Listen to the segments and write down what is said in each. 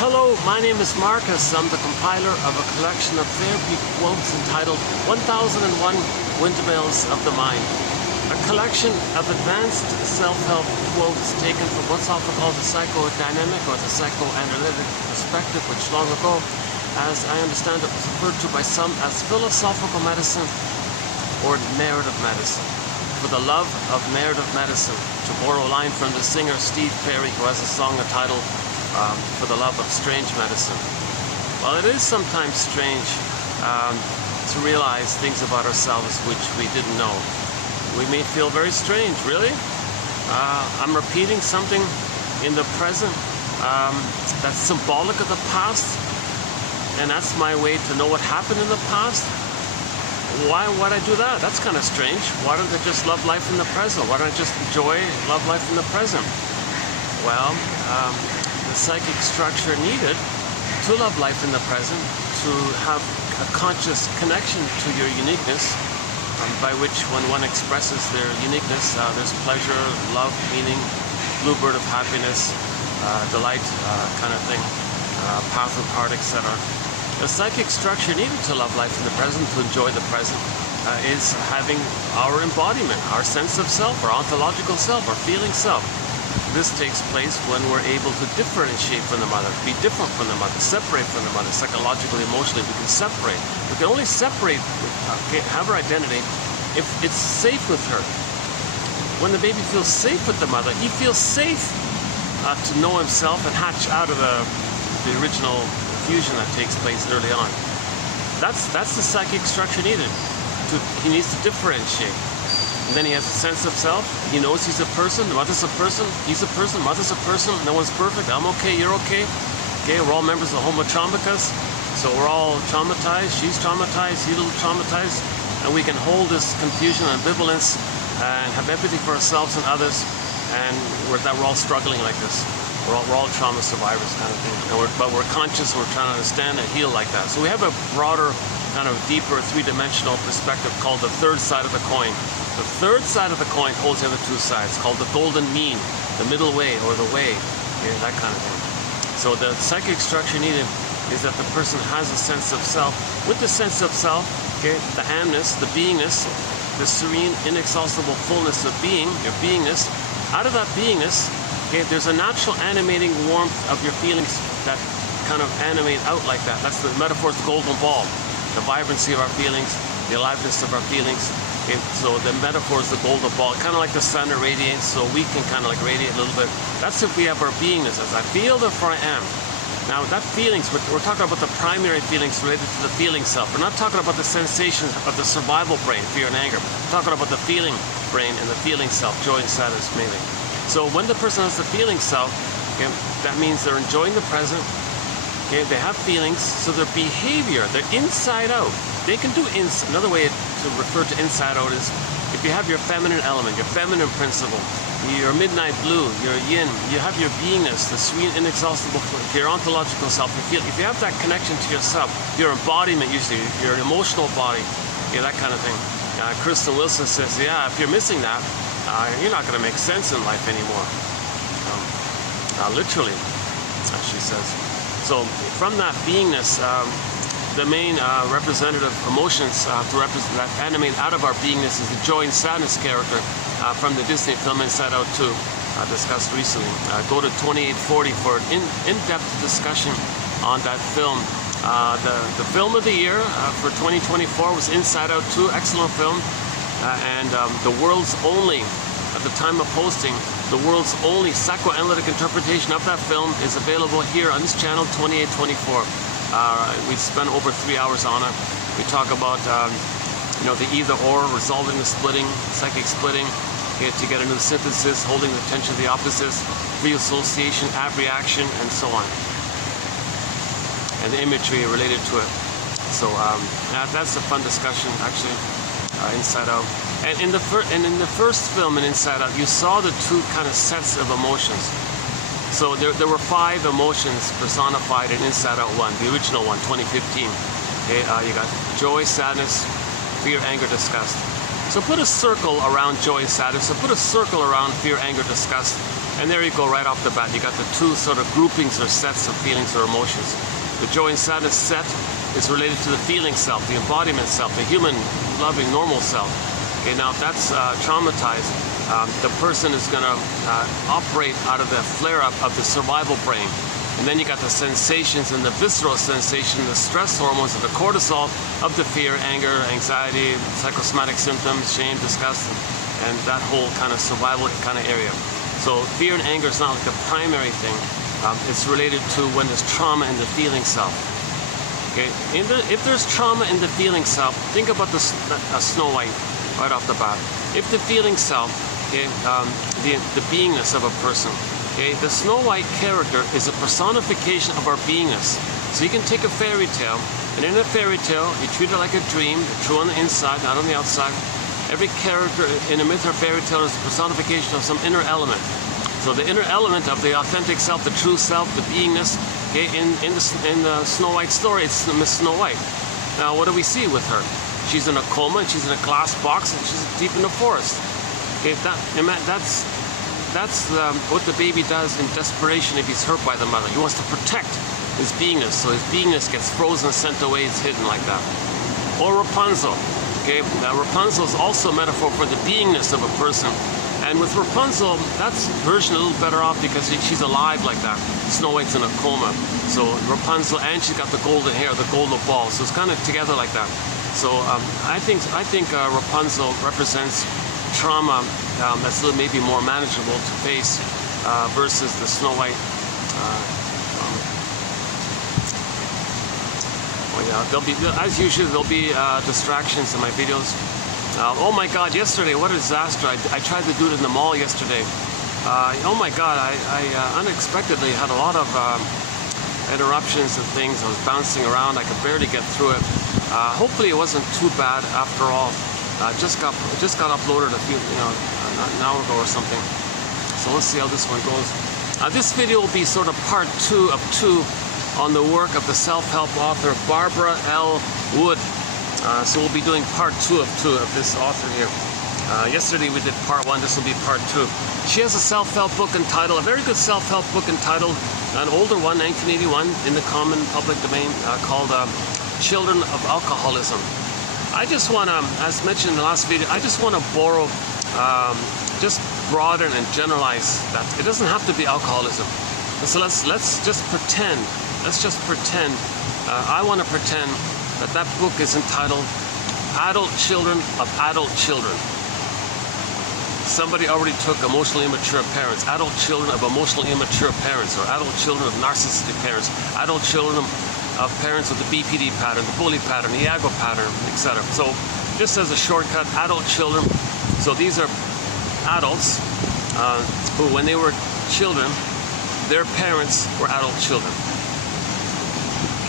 Hello, my name is Marcus. I'm the compiler of a collection of therapy quotes entitled 1001 Windmills of the Mind. A collection of advanced self-help quotes taken from what's often called the psychodynamic or the psychoanalytic perspective, which long ago, as I understand it, was referred to by some as philosophical medicine or narrative medicine. For the love of narrative medicine, to borrow a line from the singer Steve Perry, who has a song entitled For the Love of Strange Medicine. Well, it is sometimes strange to realize things about ourselves which we didn't know. We may feel very strange, really? I'm repeating something in the present that's symbolic of the past, and that's my way to know what happened in the past. Why'd I do that? That's kind of strange. Why don't I just love life in the present? Why don't I just enjoy, love life in the present? Well, the psychic structure needed to love life in the present, to have a conscious connection to your uniqueness, by which when one expresses their uniqueness, there's pleasure, love, meaning, bluebird of happiness, delight, kind of thing, path of heart, etc. The psychic structure needed to love life in the present, to enjoy the present, is having our embodiment, our sense of self, our ontological self, our feeling self. This takes place when we're able to differentiate from the mother, be different from the mother, separate from the mother, psychologically, emotionally. We can separate. We can only separate, have our identity, if it's safe with her. When the baby feels safe with the mother, he feels safe to know himself and hatch out of the original fusion that takes place early on. That's the psychic structure needed. He needs to differentiate. And then he has a sense of self. He knows he's a person, the mother's a person, he's a person, mother's a person, no one's perfect, I'm okay, you're okay. Okay, we're all members of Homo Traumicus, so we're all traumatized, she's traumatized, he's a little traumatized, and we can hold this confusion and ambivalence and have empathy for ourselves and others, and we're all struggling like this. We're all trauma survivors kind of thing, but we're conscious, we're trying to understand and heal like that. So we have a broader, kind of deeper, three-dimensional perspective called the third side of the coin. The third side of the coin holds the other two sides, called the golden mean, the middle way, or the way, that kind of thing. So the psychic structure needed is that the person has a sense of self. With the sense of self, okay, the amness, the beingness, the serene, inexhaustible fullness of being, your beingness, out of that beingness, okay, there's a natural animating warmth of your feelings that kind of animate out like that. That's the metaphor, the golden ball, the vibrancy of our feelings, the aliveness of our feelings. Okay, so the metaphor is the golden ball, kind of like the sun that radiates, so we can kind of like radiate a little bit. That's if we have our beingness, as I feel, therefore I am. Now that feelings, we're talking about the primary feelings related to the feeling self. We're not talking about the sensations of the survival brain, fear and anger. We're talking about the feeling brain and the feeling self, joy and sadness mainly. So when the person has the feeling self, okay, that means they're enjoying the present, okay, they have feelings, so their behavior, they're inside out. They can do another way to refer to inside out is if you have your feminine element, your feminine principle, your midnight blue, your yin, you have your beingness, the serene, inexhaustible, your ontological self. If you have that connection to yourself, your embodiment usually, your emotional body, that kind of thing. Kristen Wilson says, yeah, if you're missing that, you're not going to make sense in life anymore. Literally, as she says. So from that beingness, the main representative emotions that animate out of our beingness is the joy and sadness character from the Disney film Inside Out 2, discussed recently. Go to 2840 for an in-depth discussion on that film. The film of the year for 2024 was Inside Out 2, excellent film. And the world's only, at the time of posting, the world's only psychoanalytic interpretation of that film is available here on this channel, 2824. We spent over 3 hours on it. We talk about, the either-or, resolving the splitting, psychic splitting, to get a new synthesis, holding the tension of the opposites, reassociation, abreaction, and so on. And the imagery related to it. So that's a fun discussion, actually, Inside Out. And in the first film in Inside Out, you saw the two kind of sets of emotions. So there were 5 emotions personified in Inside Out 1, the original one, 2015. Okay, you got joy, sadness, fear, anger, disgust. So put a circle around joy and sadness, so put a circle around fear, anger, disgust, And there you go, right off the bat. You got the two sort of groupings or sets of feelings or emotions. The joy and sadness set is related to the feeling self, the embodiment self, the human, loving, normal self. Okay, now if that's traumatized, the person is going to operate out of the flare-up of the survival brain. And then you got the sensations and the visceral sensation, the stress hormones of the cortisol of the fear, anger, anxiety, psychosomatic symptoms, shame, disgust, and that whole kind of survival kind of area. So fear and anger is not like the primary thing. It's related to when there's trauma in the feeling self. Okay, if there's trauma in the feeling self, think about Snow White right off the bat. If the feeling self, okay, the beingness of a person, okay, the Snow White character is a personification of our beingness. So you can take a fairy tale, and in a fairy tale, you treat it like a dream, true on the inside, not on the outside. Every character in a myth or fairy tale is a personification of some inner element. So the inner element of the authentic self, the true self, the beingness, okay, in the Snow White story, it's Miss Snow White. Now, what do we see with her? She's in a coma, and she's in a glass box, and she's deep in the forest. Okay, that's what the baby does in desperation if he's hurt by the mother. He wants to protect his beingness, so his beingness gets frozen, sent away, it's hidden like that. Or Rapunzel. Okay, now Rapunzel is also a metaphor for the beingness of a person. And with Rapunzel, that's version a little better off because she's alive like that. Snow White's in a coma. So Rapunzel, and she's got the golden hair, the golden ball. So it's kind of together like that. So I think Rapunzel represents trauma that's a little maybe more manageable to face versus the Snow White. There'll be, as usual, there'll be distractions in my videos. Oh my God, yesterday, what a disaster. I tried to do it in the mall yesterday. Oh my God, I unexpectedly had a lot of interruptions and things. I was bouncing around, I could barely get through it. Hopefully it wasn't too bad after all. Just got uploaded an hour ago or something. So let's see how this one goes. This video will be sort of part 2 of 2 on the work of the self-help author Barbara L. Wood. So we'll be doing part 2 of this author here. Yesterday we did part 1, this will be part 2. She has a self-help book entitled, a very good self-help book entitled, an older one, 1981, in the common public domain, called Children of Alcoholism. I just want to, as mentioned in the last video, I just want to borrow, just broaden and generalize that. It doesn't have to be alcoholism. So let's just pretend. Let's just pretend. I want to pretend that book is entitled Adult Children of Adult Children. Somebody already took emotionally immature parents, adult children of emotionally immature parents, or adult children of narcissistic parents, adult children of parents with the BPD pattern, the bully pattern, the Iago pattern, etc. So just as a shortcut, adult children. So these are adults who, when they were children, their parents were adult children.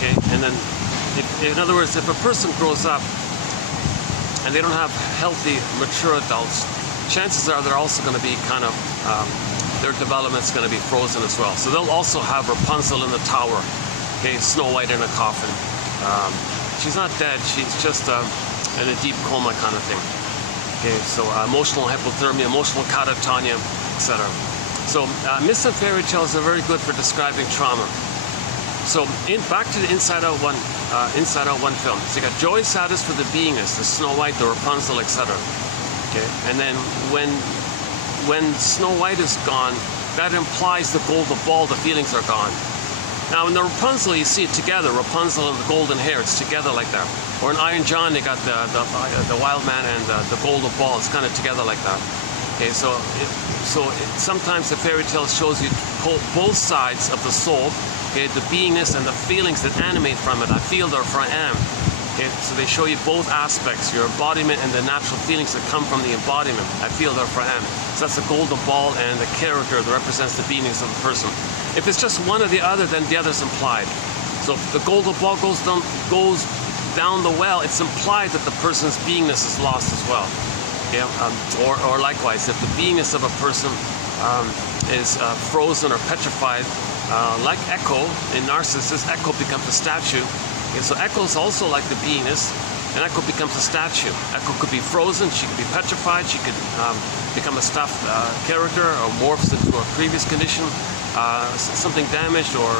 Okay, and then, in other words, if a person grows up and they don't have healthy, mature adults, chances are they're also going to be kind of, their development's going to be frozen as well. So they'll also have Rapunzel in the tower, okay, Snow White in a coffin. She's not dead, she's just in a deep coma kind of thing. Okay, so emotional hypothermia, emotional catatonia, etc. So myths and fairy tales are very good for describing trauma. So back to the Inside Out 1 film. So you got joy, sadness for the beingness, the Snow White, the Rapunzel, etc. Okay, and then when Snow White is gone, that implies the golden ball, the feelings are gone. Now in the Rapunzel, you see it together, Rapunzel and the golden hair, it's together like that. Or in Iron John, they got the wild man and the golden ball, it's kind of together like that. Okay, so sometimes the fairy tale shows you both sides of the soul. Okay, the beingness and the feelings that animate from it. I feel, therefore I am. Okay, so they show you both aspects, your embodiment and the natural feelings that come from the embodiment. I feel, therefore I am. So that's the golden ball and the character that represents the beingness of the person. If it's just one or the other, then the other's implied. So if the golden ball goes down the well, it's implied that the person's beingness is lost as well. Yeah, or likewise, if the beingness of a person is frozen or petrified, like Echo in Narcissus, Echo becomes a statue. Okay, so Echo is also like the beingness, and Echo becomes a statue. Echo could be frozen, she could be petrified, she could become a stuffed character, or morphs into a previous condition, something damaged or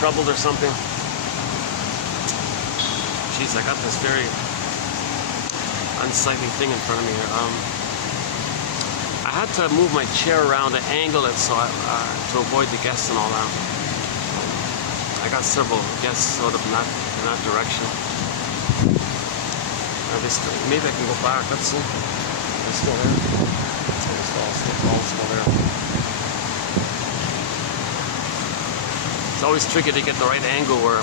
troubled or something. Jeez, I got this very unsightly thing in front of me here. I had to move my chair around to angle it so to avoid the guests and all that. I got several guests sort of in that direction. Maybe I can go back. Let's see. They're still there. They're still there. It's always tricky to get the right angle where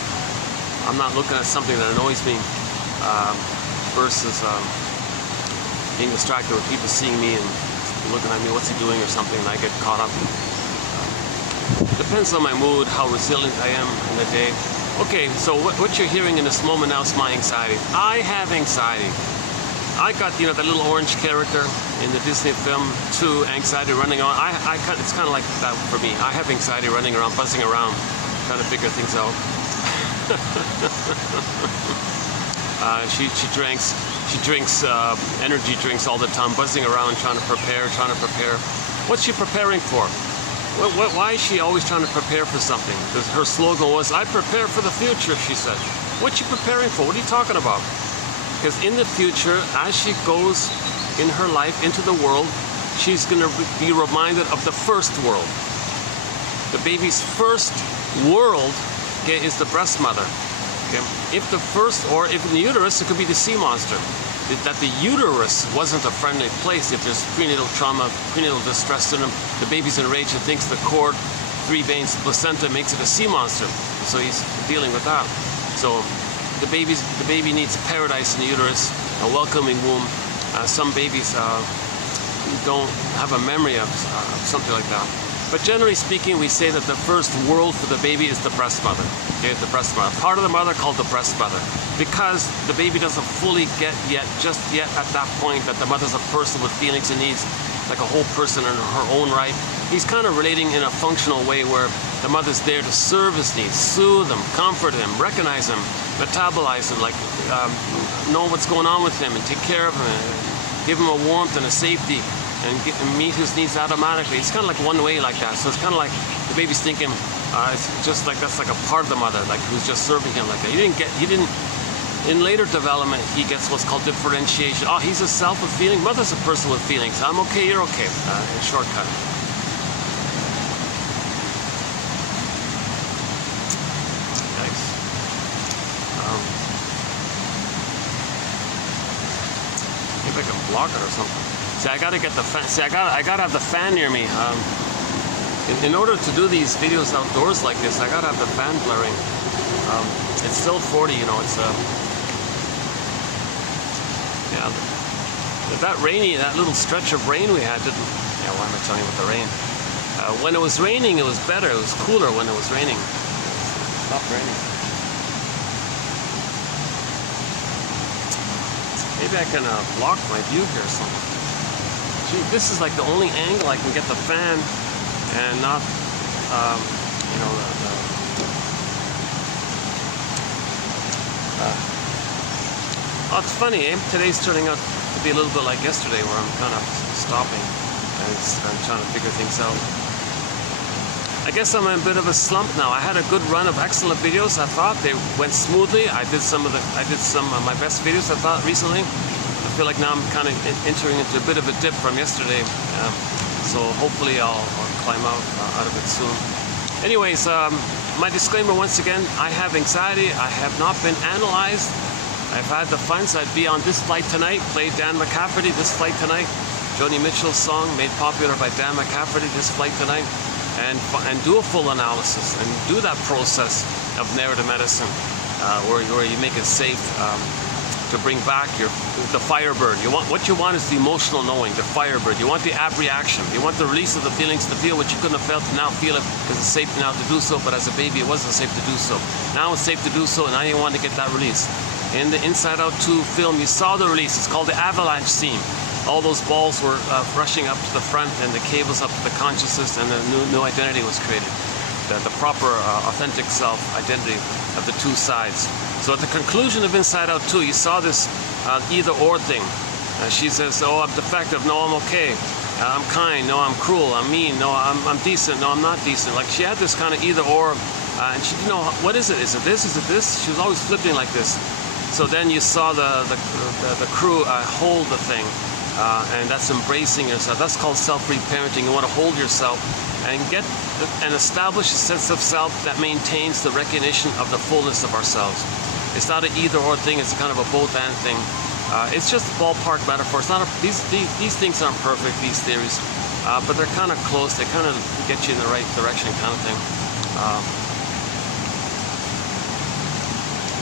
I'm not looking at something that annoys me versus being distracted with people seeing me and looking at me, what's he doing or something, and I get caught up. Depends on my mood, how resilient I am in the day. Okay, so what you're hearing in this moment now is my anxiety. I have anxiety. I got, you know, that little orange character in the Disney film 2, anxiety running on. It's kind of like that for me. I have anxiety running around, buzzing around, trying to figure things out. She drinks energy drinks all the time, buzzing around, trying to prepare. What's she preparing for? Why is she always trying to prepare for something? Because her slogan was, I prepare for the future, she said. What's she preparing for? What are you talking about? Because in the future, as she goes in her life into the world, she's going to be reminded of the first world. The baby's first world, okay, is the breast mother. Okay? If the first, or if in the uterus, it could be the sea monster. That the uterus wasn't a friendly place. If there's prenatal trauma, prenatal distress syndrome, the baby's enraged and thinks the cord, 3 veins, placenta makes it a sea monster. So he's dealing with that. So the baby needs paradise in the uterus, a welcoming womb. Some babies don't have a memory of something like that. But generally speaking, we say that the first world for the baby is the breast mother. Okay, the breast mother. Part of the mother called the breast mother. Because the baby doesn't fully get just yet at that point that the mother's a person with feelings and needs, like a whole person in her own right. He's kind of relating in a functional way where the mother's there to serve his needs, soothe him, comfort him, recognize him, metabolize him, like know what's going on with him and take care of him, and give him a warmth and a safety. And meet his needs automatically. It's kind of like one way like that. So it's kind of like the baby's thinking, it's just like that's like a part of the mother, like who's just serving him like that. In later development, he gets what's called differentiation. Oh, he's a self with feeling. Mother's a person with feelings. I'm okay, you're okay. In shortcut. Nice. Maybe I can block it or something. See, I gotta get the fan. See, I gotta have the fan near me. In order to do these videos outdoors like this, I gotta have the fan blaring. It's still 40, you know. It's yeah. That little stretch of rain we had didn't. Yeah, why am I telling you about the rain? When it was raining, it was better. It was cooler when it was raining. It stopped raining. Maybe I can block my view here or something. Gee, this is like the only angle I can get the fan and not, you know, oh, it's funny, eh? Today's turning out to be a little bit like yesterday where I'm kind of stopping and I'm trying to figure things out. I guess I'm in a bit of a slump now. I had a good run of excellent videos. I thought they went smoothly. I did some of my best videos, I thought, recently. I feel like now I'm kind of entering into a bit of a dip from yesterday, so hopefully I'll climb out of it soon. Anyways, my disclaimer once again, I have anxiety. I have not been analyzed. I've had the funds. I'd be on This Flight Tonight, played Dan McCafferty, This Flight Tonight, Joni Mitchell's song made popular by Dan McCafferty, This Flight Tonight, and do a full analysis and do that process of narrative medicine where you make it safe to bring back the Firebird. What you want is the emotional knowing, the Firebird. You want the ab reaction. You want the release of the feelings to feel what you couldn't have felt, to now feel it because it's safe now to do so, but as a baby it wasn't safe to do so. Now it's safe to do so, and now you want to get that release. In the Inside Out 2 film, you saw the release. It's called the avalanche scene. All those balls were rushing up to the front, and the cables up to the consciousness, and a new identity was created. the proper authentic self identity of the two sides. So at the conclusion of Inside Out 2, you saw this either or thing. She says, oh, I'm defective, no, I'm okay. I'm kind, no, I'm cruel, I'm mean, no, I'm decent, no, I'm not decent. Like she had this kind of either or, and she didn't know, what is it? Is it this? Is it this? She was always flipping like this. So then you saw the crew hold the thing, and that's embracing yourself. That's called self-reparenting. You want to hold yourself and get and establish a sense of self that maintains the recognition of the fullness of ourselves. It's not an either or thing, it's kind of a both and thing. It's just ballpark metaphor. It's not these things aren't perfect, these theories, but they're kind of close. They kind of get you in the right direction, kind of thing.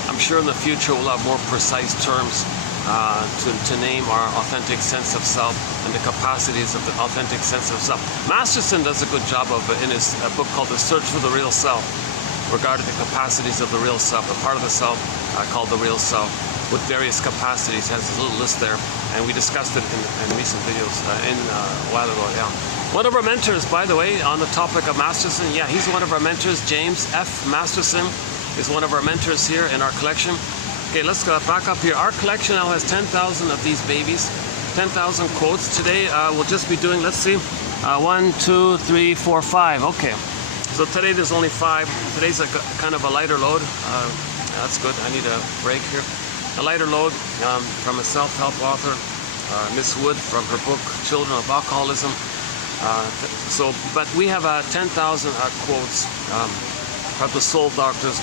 I'm sure in the future we'll have more precise terms to name our authentic sense of self and the capacities of the authentic sense of self. Masterson does a good job of it in his book called The Search for the Real Self, regarding the capacities of the real self, a part of the self called the real self, with various capacities. Has a little list there, and we discussed it in recent videos a while ago. Yeah, one of our mentors, by the way, on the topic of Masterson. Yeah, he's one of our mentors. James F. Masterson is one of our mentors here in our collection. Okay, let's go back up here. Our collection now has 10,000 of these babies, 10,000 quotes. Today we'll just be doing, let's see, 1, 2, 3, 4, 5. Okay, so today there's only 5. Today's a kind of a lighter load. That's good. I need a break here. A lighter load from a self-help author, Miss Wood, from her book Children of Alcoholism. But we have 10,000 quotes from the soul doctors,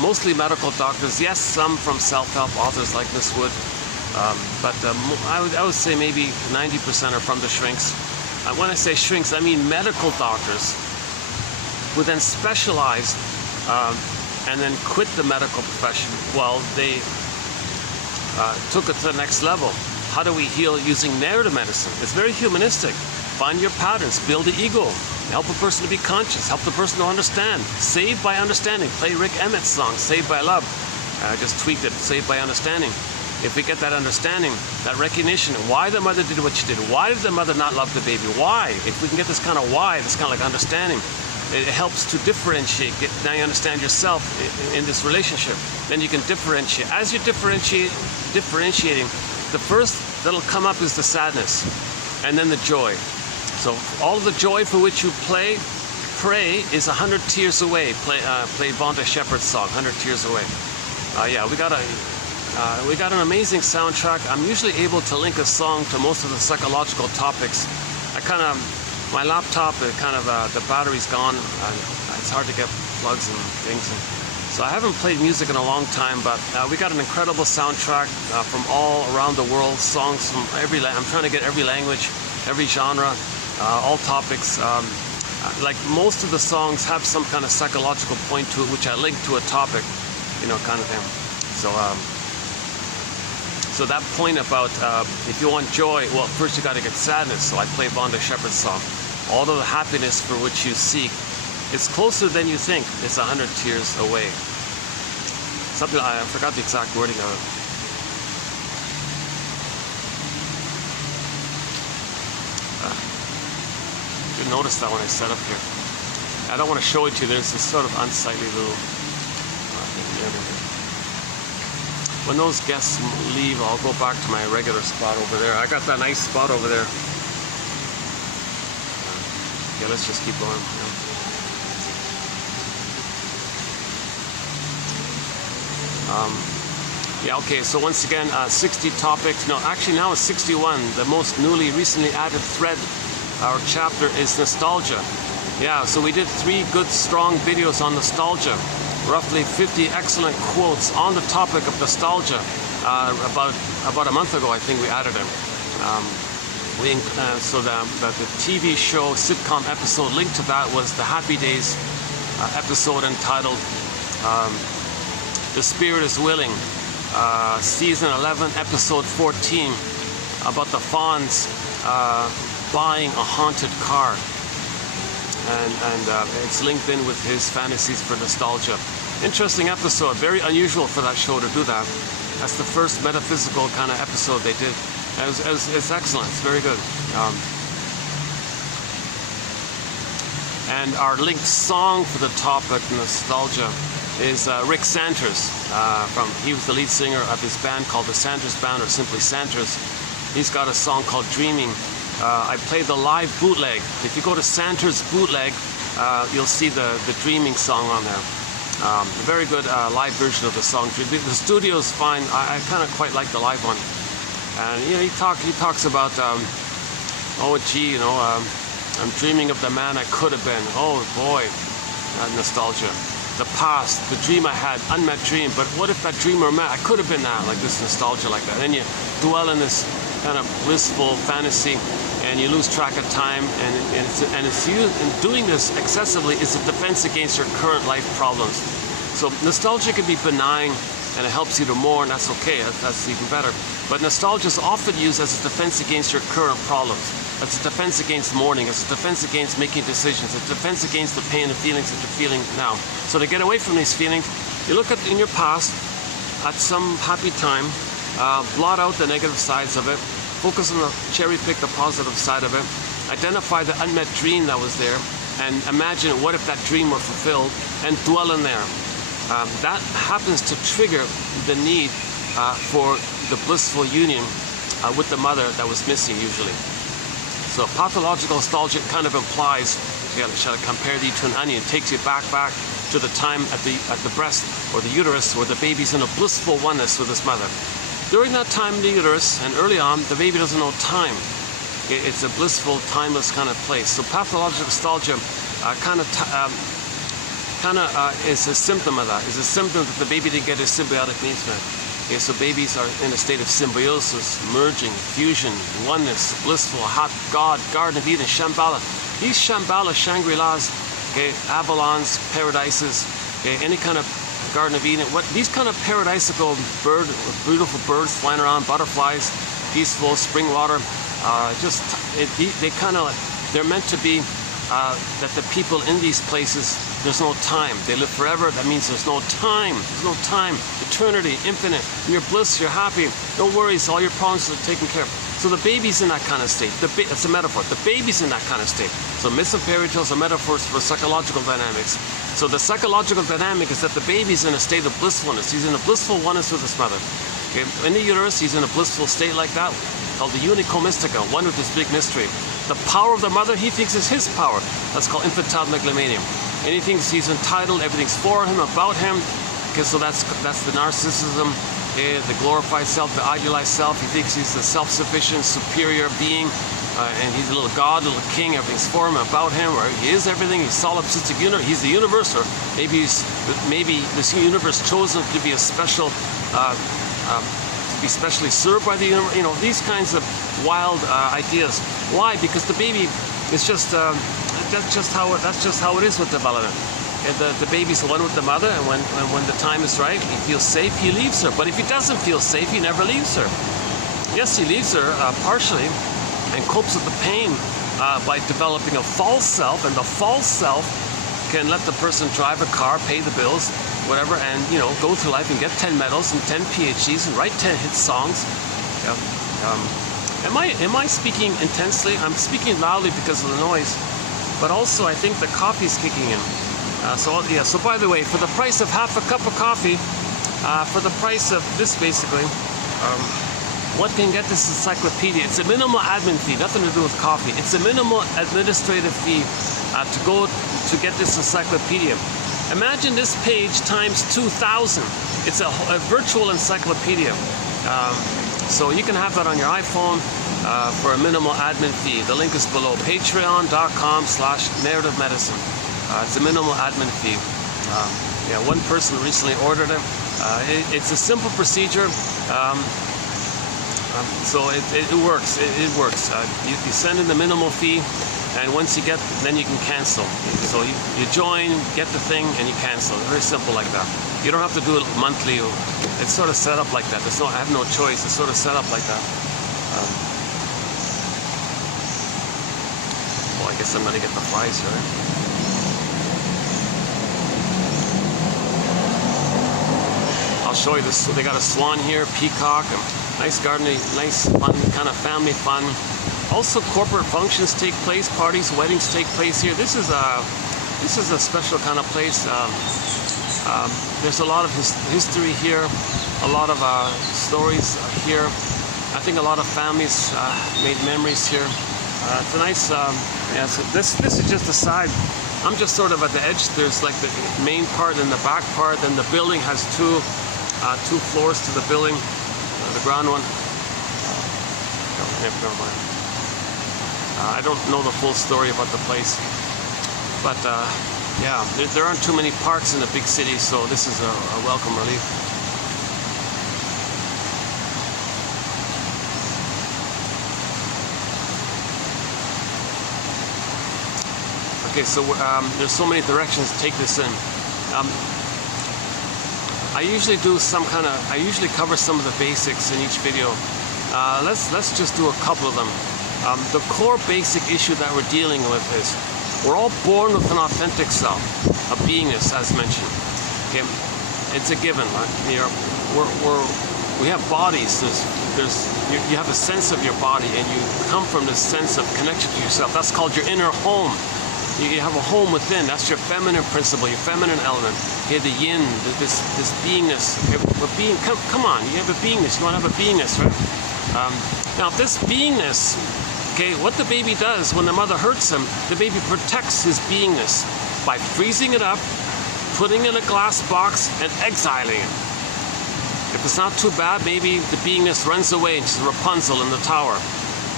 mostly medical doctors. Yes, some from self-help authors like Miss Wood, but I would say maybe 90% are from the shrinks. When I say shrinks, I mean medical doctors who then specialized and then quit the medical profession. Well, they took it to the next level. How do we heal using narrative medicine? It's very humanistic. Find your patterns, build the ego, help a person to be conscious, help the person to understand. Saved by understanding. Play Rick Emmett's song, Saved by Love. I just tweaked it, Saved by Understanding. If we get that understanding, that recognition, why the mother did what she did, why did the mother not love the baby, why? If we can get this kind of why, this kind of like understanding, it helps to differentiate. Now you understand yourself in this relationship. Then you can differentiate. As you're differentiating, the first that'll come up is the sadness, and then the joy. So all of the joy for which you pray is 100 Tears Away. Play Vonda Shepard's song, 100 Tears Away. Yeah, we got an amazing soundtrack. I'm usually able to link a song to most of the psychological topics. My laptop, the battery's gone. It's hard to get plugs and things. So I haven't played music in a long time, but we got an incredible soundtrack from all around the world. Songs from every I'm trying to get every language, every genre, all topics. Like most of the songs have some kind of psychological point to it, which I link to a topic, kind of thing. So that point about if you want joy, well, first you got to get sadness. So I play Vonda Shepard's song. All of the happiness for which you seek, it's closer than you think. It's 100 tears away. Something, I forgot the exact wording of it. You notice that when I set up here. I don't want to show it to you. There's this sort of unsightly little when those guests leave, I'll go back to my regular spot over there. I got that nice spot over there. Yeah, let's just keep going. Yeah, okay, so once again, 60 topics. No, actually now it's 61. The most recently added thread, our chapter is nostalgia. Yeah, so we did 3 good, strong videos on nostalgia. Roughly 50 excellent quotes on the topic of nostalgia. About a month ago, I think we added it. So the TV show sitcom episode linked to that was the Happy Days episode entitled The Spirit is Willing, season 11, episode 14, about the Fonz buying a haunted car. And it's linked in with his fantasies for nostalgia. Interesting episode, very unusual for that show to do that. That's the first metaphysical kind of episode they did. It's excellent, it's very good. And our linked song for the topic, nostalgia, is Rick Santers. He was the lead singer of his band called the Santers Band, or simply Santers. He's got a song called Dreaming. I played the live bootleg. If you go to Santers Bootleg, you'll see the Dreaming song on there. A very good live version of the song. The studio is fine. I kind of quite like the live one. And you know, he talks about, oh gee, you know, I'm dreaming of the man I could have been. Oh boy, nostalgia. The past, the dream I had, unmet dream. But what if that dream were met? I could have been that, like this nostalgia, like that. And then you dwell in this kind of blissful fantasy, and you lose track of time. And doing this excessively is a defense against your current life problems. So nostalgia can be benign, and it helps you to mourn. That's okay. That's even better. But nostalgia is often used as a defense against your current problems. It's a defense against mourning. It's a defense against making decisions. It's a defense against the pain and feelings that you're feeling now. So to get away from these feelings, you look at in your past, at some happy time, blot out the negative sides of it, focus on cherry pick the positive side of it, identify the unmet dream that was there, and imagine what if that dream were fulfilled, and dwell in there. That happens to trigger the need for the blissful union with the mother that was missing usually. So pathological nostalgia kind of implies, shall I compare thee to an onion, takes you back to the time at the breast or the uterus where the baby's in a blissful oneness with his mother. During that time in the uterus and early on, the baby doesn't know time. It's a blissful, timeless kind of place. So pathological nostalgia is a symptom of that. It's a symptom that the baby didn't get his symbiotic needs met. Okay, so babies are in a state of symbiosis, merging, fusion, oneness, blissful, hot God, Garden of Eden, Shambhala. These Shambhala, Shangri-Las, okay, Avalons, paradises, okay, any kind of Garden of Eden. These kind of paradisical beautiful birds flying around, butterflies, peaceful spring water. They're meant to be that the people in these places, there's no time. They live forever. That means there's no time. There's no time. Eternity, infinite. You're bliss, you're happy. No worries. All your problems are taken care of. So the baby's in that kind of state. It's a metaphor. The baby's in that kind of state. So myths and fairy tales are metaphors for psychological dynamics. So the psychological dynamic is that the baby's in a state of blissfulness. He's in a blissful oneness with his mother. Okay? In the uterus, he's in a blissful state like that, called the unico mystica, one with this big mystery. The power of the mother, he thinks is his power. That's called infantile megalomania. And he thinks he's entitled, everything's for him, about him. Okay, so that's the narcissism, the glorified self, the idealized self. He thinks he's the self-sufficient, superior being, and he's a little god, a little king, everything's for him, about him, or he is everything, he's solipsistic universe, he's the universe, or maybe this universe chose him to be a special, be specially served by the universe, you know, these kinds of wild ideas. Why? Because the baby is just, that's just how it is with development. And the baby's one with the mother, and when the time is right, he feels safe, he leaves her. But if he doesn't feel safe, he never leaves her. Yes, he leaves her partially, and copes with the pain by developing a false self, and the false self can let the person drive a car, pay the bills, whatever, and you know, go through life and get 10 medals and 10 PhDs and write 10 hit songs. Am I speaking intensely? I'm speaking loudly because of the noise, but also I think the coffee's kicking in. So by the way, for the price of half a cup of coffee, for the price of this basically, one can get this encyclopedia. It's a minimal admin fee, nothing to do with coffee. It's a minimal administrative fee to get this encyclopedia. Imagine this page times 2,000. It's a virtual encyclopedia. So you can have that on your iPhone for a minimal admin fee. The link is below, patreon.com/narrative medicine. It's a minimal admin fee. Yeah, one person recently ordered it. It's a simple procedure. So it works. It works. You send in the minimal fee, and once you get, then you can cancel. So you join, get the thing, and you cancel. Very simple like that. You don't have to do it monthly. It's sort of set up like that. I have no choice. It's sort of set up like that. Well, I guess I'm gonna get the fries here. I'll show you this. So they got a swan here, peacock, nice gardening, nice fun, kind of family fun. Also, corporate functions take place, parties, weddings take place here. This is a special kind of place. There's a lot of history here, a lot of stories here. I think a lot of families made memories here. It's a nice, yeah, so this is just the side. I'm just sort of at the edge. There's like the main part and the back part. Then the building has two floors to the building. The ground one. Never mind. I don't know the full story about the place, but yeah, there aren't too many parks in the big city, so this is a welcome relief. Okay, so there's so many directions to take this in. I usually do I usually cover some of the basics in each video. Let's just do a couple of them. The core basic issue that we're dealing with is we're all born with an authentic self, a beingness, as mentioned. Okay, it's a given. We have bodies. You have a sense of your body, and you come from this sense of connection to yourself. That's called your inner home. You have a home within. That's your feminine principle, your feminine element. You have the yin, this beingness. Come on, you have a beingness. You want to have a beingness, right? Now, if this beingness, okay, what the baby does when the mother hurts him, the baby protects his beingness by freezing it up, putting it in a glass box, and exiling it. If it's not too bad, maybe the beingness runs away into Rapunzel in the tower.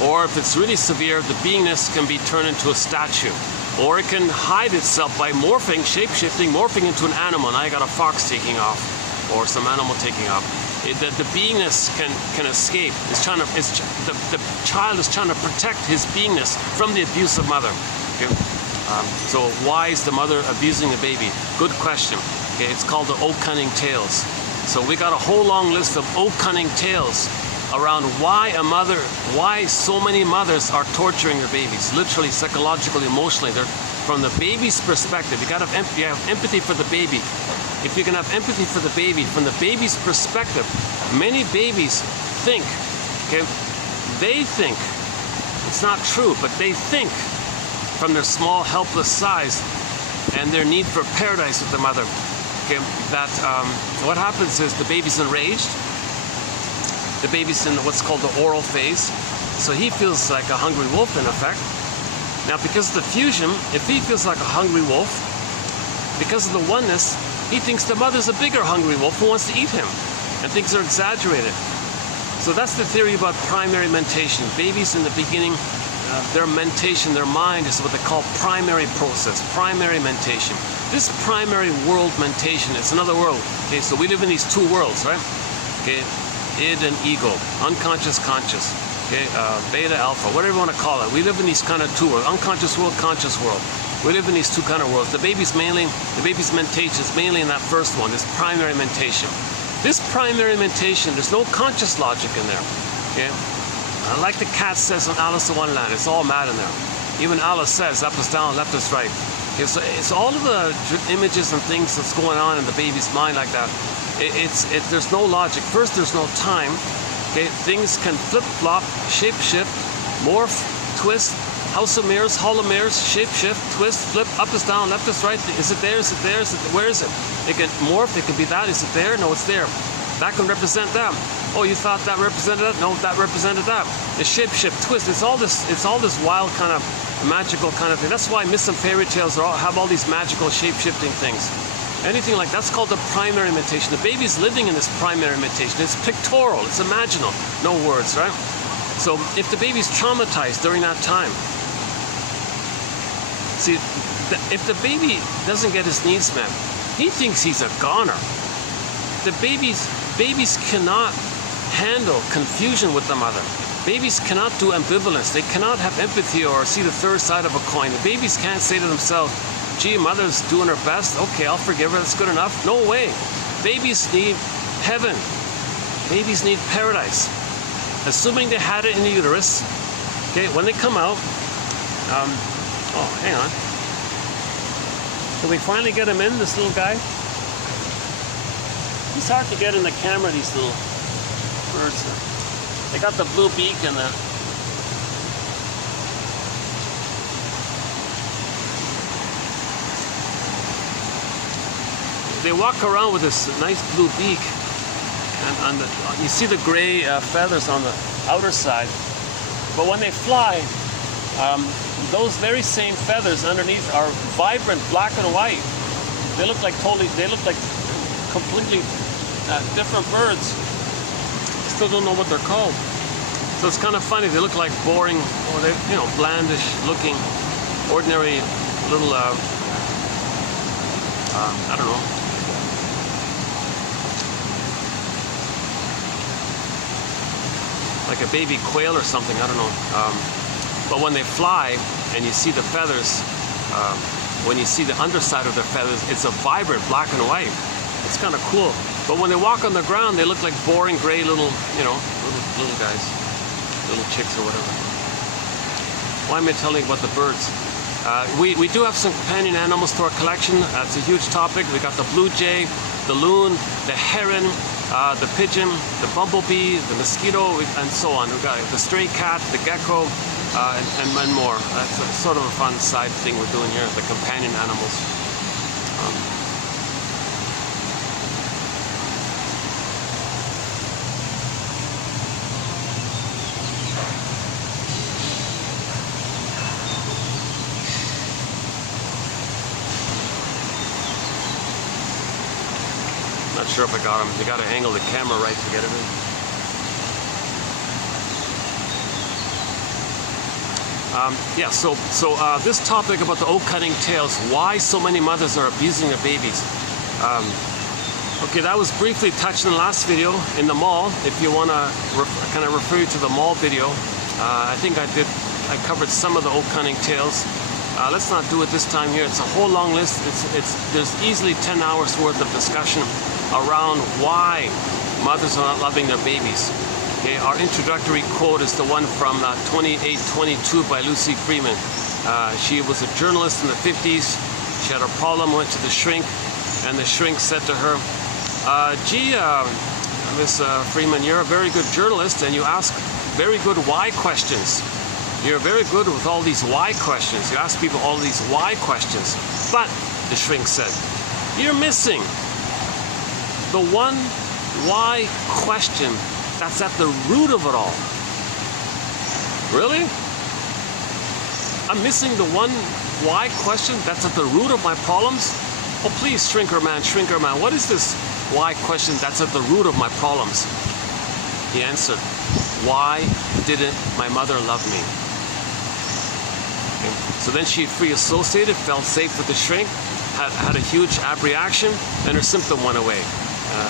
Or if it's really severe, the beingness can be turned into a statue. Or it can hide itself by morphing, shape-shifting, morphing into an animal. Now you got a fox taking off, or some animal taking off. The beingness can escape. The child is trying to protect his beingness from the abuse of mother. Okay? So why is the mother abusing the baby? Good question. Okay, it's called the Oh Cunning Tales. So we got a whole long list of Oh Cunning Tales around why so many mothers are torturing their babies, literally, psychologically, emotionally. They're from the baby's perspective. You have empathy for the baby. If you can have empathy for the baby, from the baby's perspective, many babies think, okay, they think, it's not true, but they think from their small, helpless size and their need for paradise with the mother, okay, that what happens is the baby's enraged. The baby's in what's called the oral phase, so he feels like a hungry wolf in effect. Now, because of the fusion, if he feels like a hungry wolf, because of the oneness, he thinks the mother's a bigger hungry wolf who wants to eat him, and things are exaggerated. So that's the theory about primary mentation. Babies in the beginning, their mentation, their mind is what they call primary process, primary mentation. This primary world mentation, it's another world. Okay, so we live in these two worlds, right? Okay. Id and ego, unconscious, conscious, okay, beta, alpha, whatever you want to call it. We live in these kind of two worlds, unconscious world, conscious world. We live in these two kind of worlds. The baby's mentation is mainly in that first one, this primary mentation. This primary mentation, there's no conscious logic in there, okay? Like the cat says on Alice in Wonderland, it's all mad in there. Even Alice says, up is down, left is right. Okay, so it's all of the images and things that's going on in the baby's mind like that. There's no logic. First, there's no time. Okay, things can flip-flop, shape-shift, morph, twist, house of mirrors, hall of mirrors, shape-shift, twist, flip, up is down, left is right. Is it there? Is it there? Is it, where is it? It can morph. It can be that. Is it there? No, it's there. That can represent that. Oh, you thought that represented that? No, that represented that. The shape-shift, twist. It's all this wild kind of magical kind of thing. That's why myths and fairy tales have all these magical shape-shifting things. Anything like that's called the primary mentation. The baby's living in this primary mentation. It's pictorial, it's imaginal, no words, right? So if the baby's traumatized during that time, see, if the baby doesn't get his needs met, he thinks he's a goner. The babies cannot handle confusion with the mother. Babies cannot do ambivalence. They cannot have empathy or see the third side of a coin. The babies can't say to themselves, gee, mother's doing her best. Okay, I'll forgive her. That's good enough. No way. Babies need heaven. Babies need paradise. Assuming they had it in the uterus, okay, when they come out, oh, hang on. Can we finally get him in, this little guy? He's hard to get in the camera, these little birds. They got the blue beak and the... they walk around with this nice blue beak, and you see the gray feathers on the outer side. But when they fly, those very same feathers underneath are vibrant black and white. They look like completely different birds. Still don't know what they're called. So it's kind of funny. They look like boring, or they, blandish looking, ordinary little, I don't know. Like a baby quail or something, I don't know. But when they fly and you see the feathers, when you see the underside of their feathers, it's a vibrant black and white. It's kind of cool. But when they walk on the ground, they look like boring gray little, little guys, little chicks or whatever. Why am I telling you about the birds? We do have some companion animals to our collection. It's a huge topic. We got the blue jay, the loon, the heron, the pigeon, the bumblebee, the mosquito, and so on. We've got the stray cat, the gecko, and more. That's sort of a fun side thing we're doing here, the companion animals. Not sure if I got him. You got to angle the camera right to get it in. So this topic about the oak-cutting tails, why so many mothers are abusing their babies. Okay, that was briefly touched in the last video in the mall. If you want to kind of refer you to the mall video, I think I covered some of the oak-cutting tails. Let's not do it this time here. It's a whole long list. There's easily 10 hours worth of discussion around why mothers are not loving their babies. Okay, our introductory quote is the one from 2822 by Lucy Freeman. She was a journalist in the 50s. She had a problem, went to the shrink, and the shrink said to her, Miss Freeman, you're a very good journalist and you ask very good why questions. You're very good with all these why questions. You ask people all these why questions. But, the shrink said, you're missing the one why question that's at the root of it all. Really? I'm missing the one why question that's at the root of my problems? Oh please, shrinker man, what is this why question that's at the root of my problems? He answered, why didn't my mother love me? Okay. So then she free associated, felt safe with the shrink, had a huge abreaction, and her symptom went away.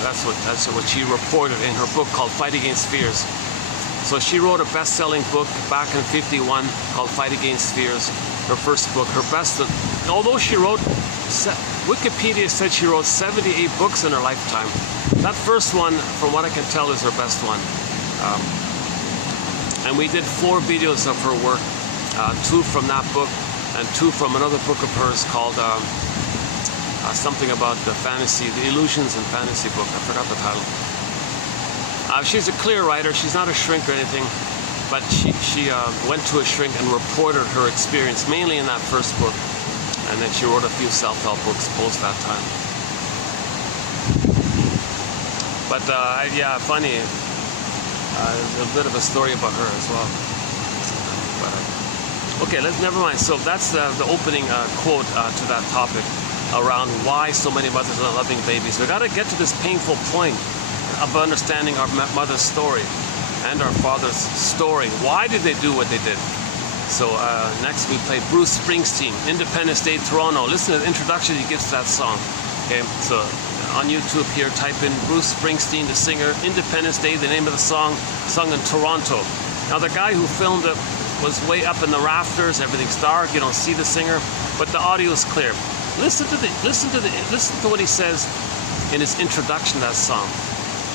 That's what she reported in her book called Fight Against Fears. So she wrote a best-selling book back in '51 called Fight Against Fears. Her first book, her best. Although she wrote, Wikipedia said she wrote 78 books in her lifetime. That first one, from what I can tell, is her best one. And we did 4 videos of her work, 2 from that book and 2 from another book of hers called something about the fantasy, the illusions and fantasy book. I forgot the title. She's a clear writer. She's not a shrink or anything, but she went to a shrink and reported her experience, mainly in that first book, and then she wrote a few self-help books post that time. But yeah, funny. There's a bit of a story about her as well. But, okay, never mind. So that's the opening quote to that topic around why so many mothers are not loving babies. We got to get to this painful point of understanding our mother's story and our father's story. Why did they do what they did? So next we play Bruce Springsteen, Independence Day, Toronto. Listen to the introduction he gives to that song. Okay, so on YouTube here, type in Bruce Springsteen, the singer, Independence Day, the name of the song, sung in Toronto. Now the guy who filmed it was way up in the rafters. Everything's dark. You don't see the singer, but the audio is clear. Listen to what he says in his introduction to that song.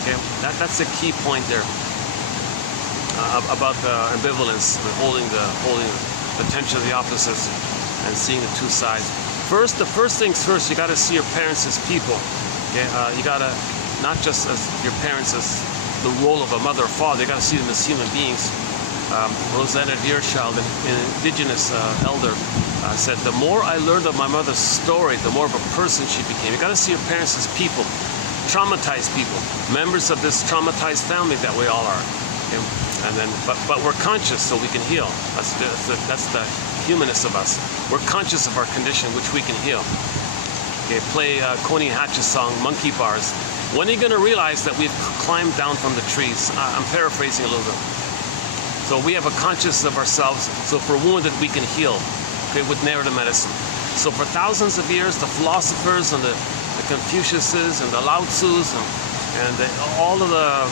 Okay, that's a key point there about the ambivalence, holding the tension of the opposites, and seeing the two sides. The first things first, you got to see your parents as people. Okay, you got to not just as your parents as the role of a mother or father. You got to see them as human beings. Rosanna Deerchild, an indigenous elder, said, the more I learned of my mother's story, the more of a person she became. You got to see your parents as people, traumatized people, members of this traumatized family that we all are. And then, but we're conscious, so we can heal. That's the humanness of us. We're conscious of our condition, which we can heal. Okay, play Coney Hatch's song, Monkey Bars. When are you going to realize that we've climbed down from the trees? I'm paraphrasing a little bit. So we have a consciousness of ourselves. So if we're wounded, we can heal, okay, with narrative medicine. So for thousands of years, the philosophers and the Confuciuses and the Lao Tzus and all of the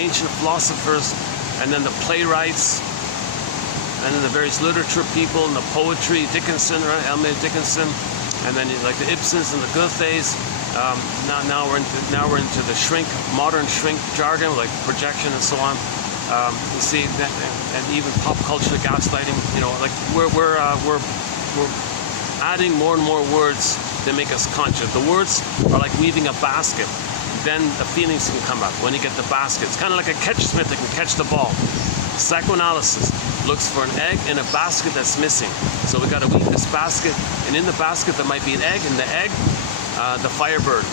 ancient philosophers, and then the playwrights, and then the various literature people and the poetry, Dickinson, right? Emily Dickinson, and then like the Ibsens and the Goethes. Now we're into the modern shrink jargon, like projection and so on. You see that, and even pop culture, gaslighting. You know, like we're adding more and more words that make us conscious. The words are like weaving a basket. Then the feelings can come up when you get the basket. It's kind of like a catch-smith that can catch the ball. Psychoanalysis looks for an egg in a basket that's missing. So we got to weave this basket, and in the basket there might be an egg, and the egg, the firebird.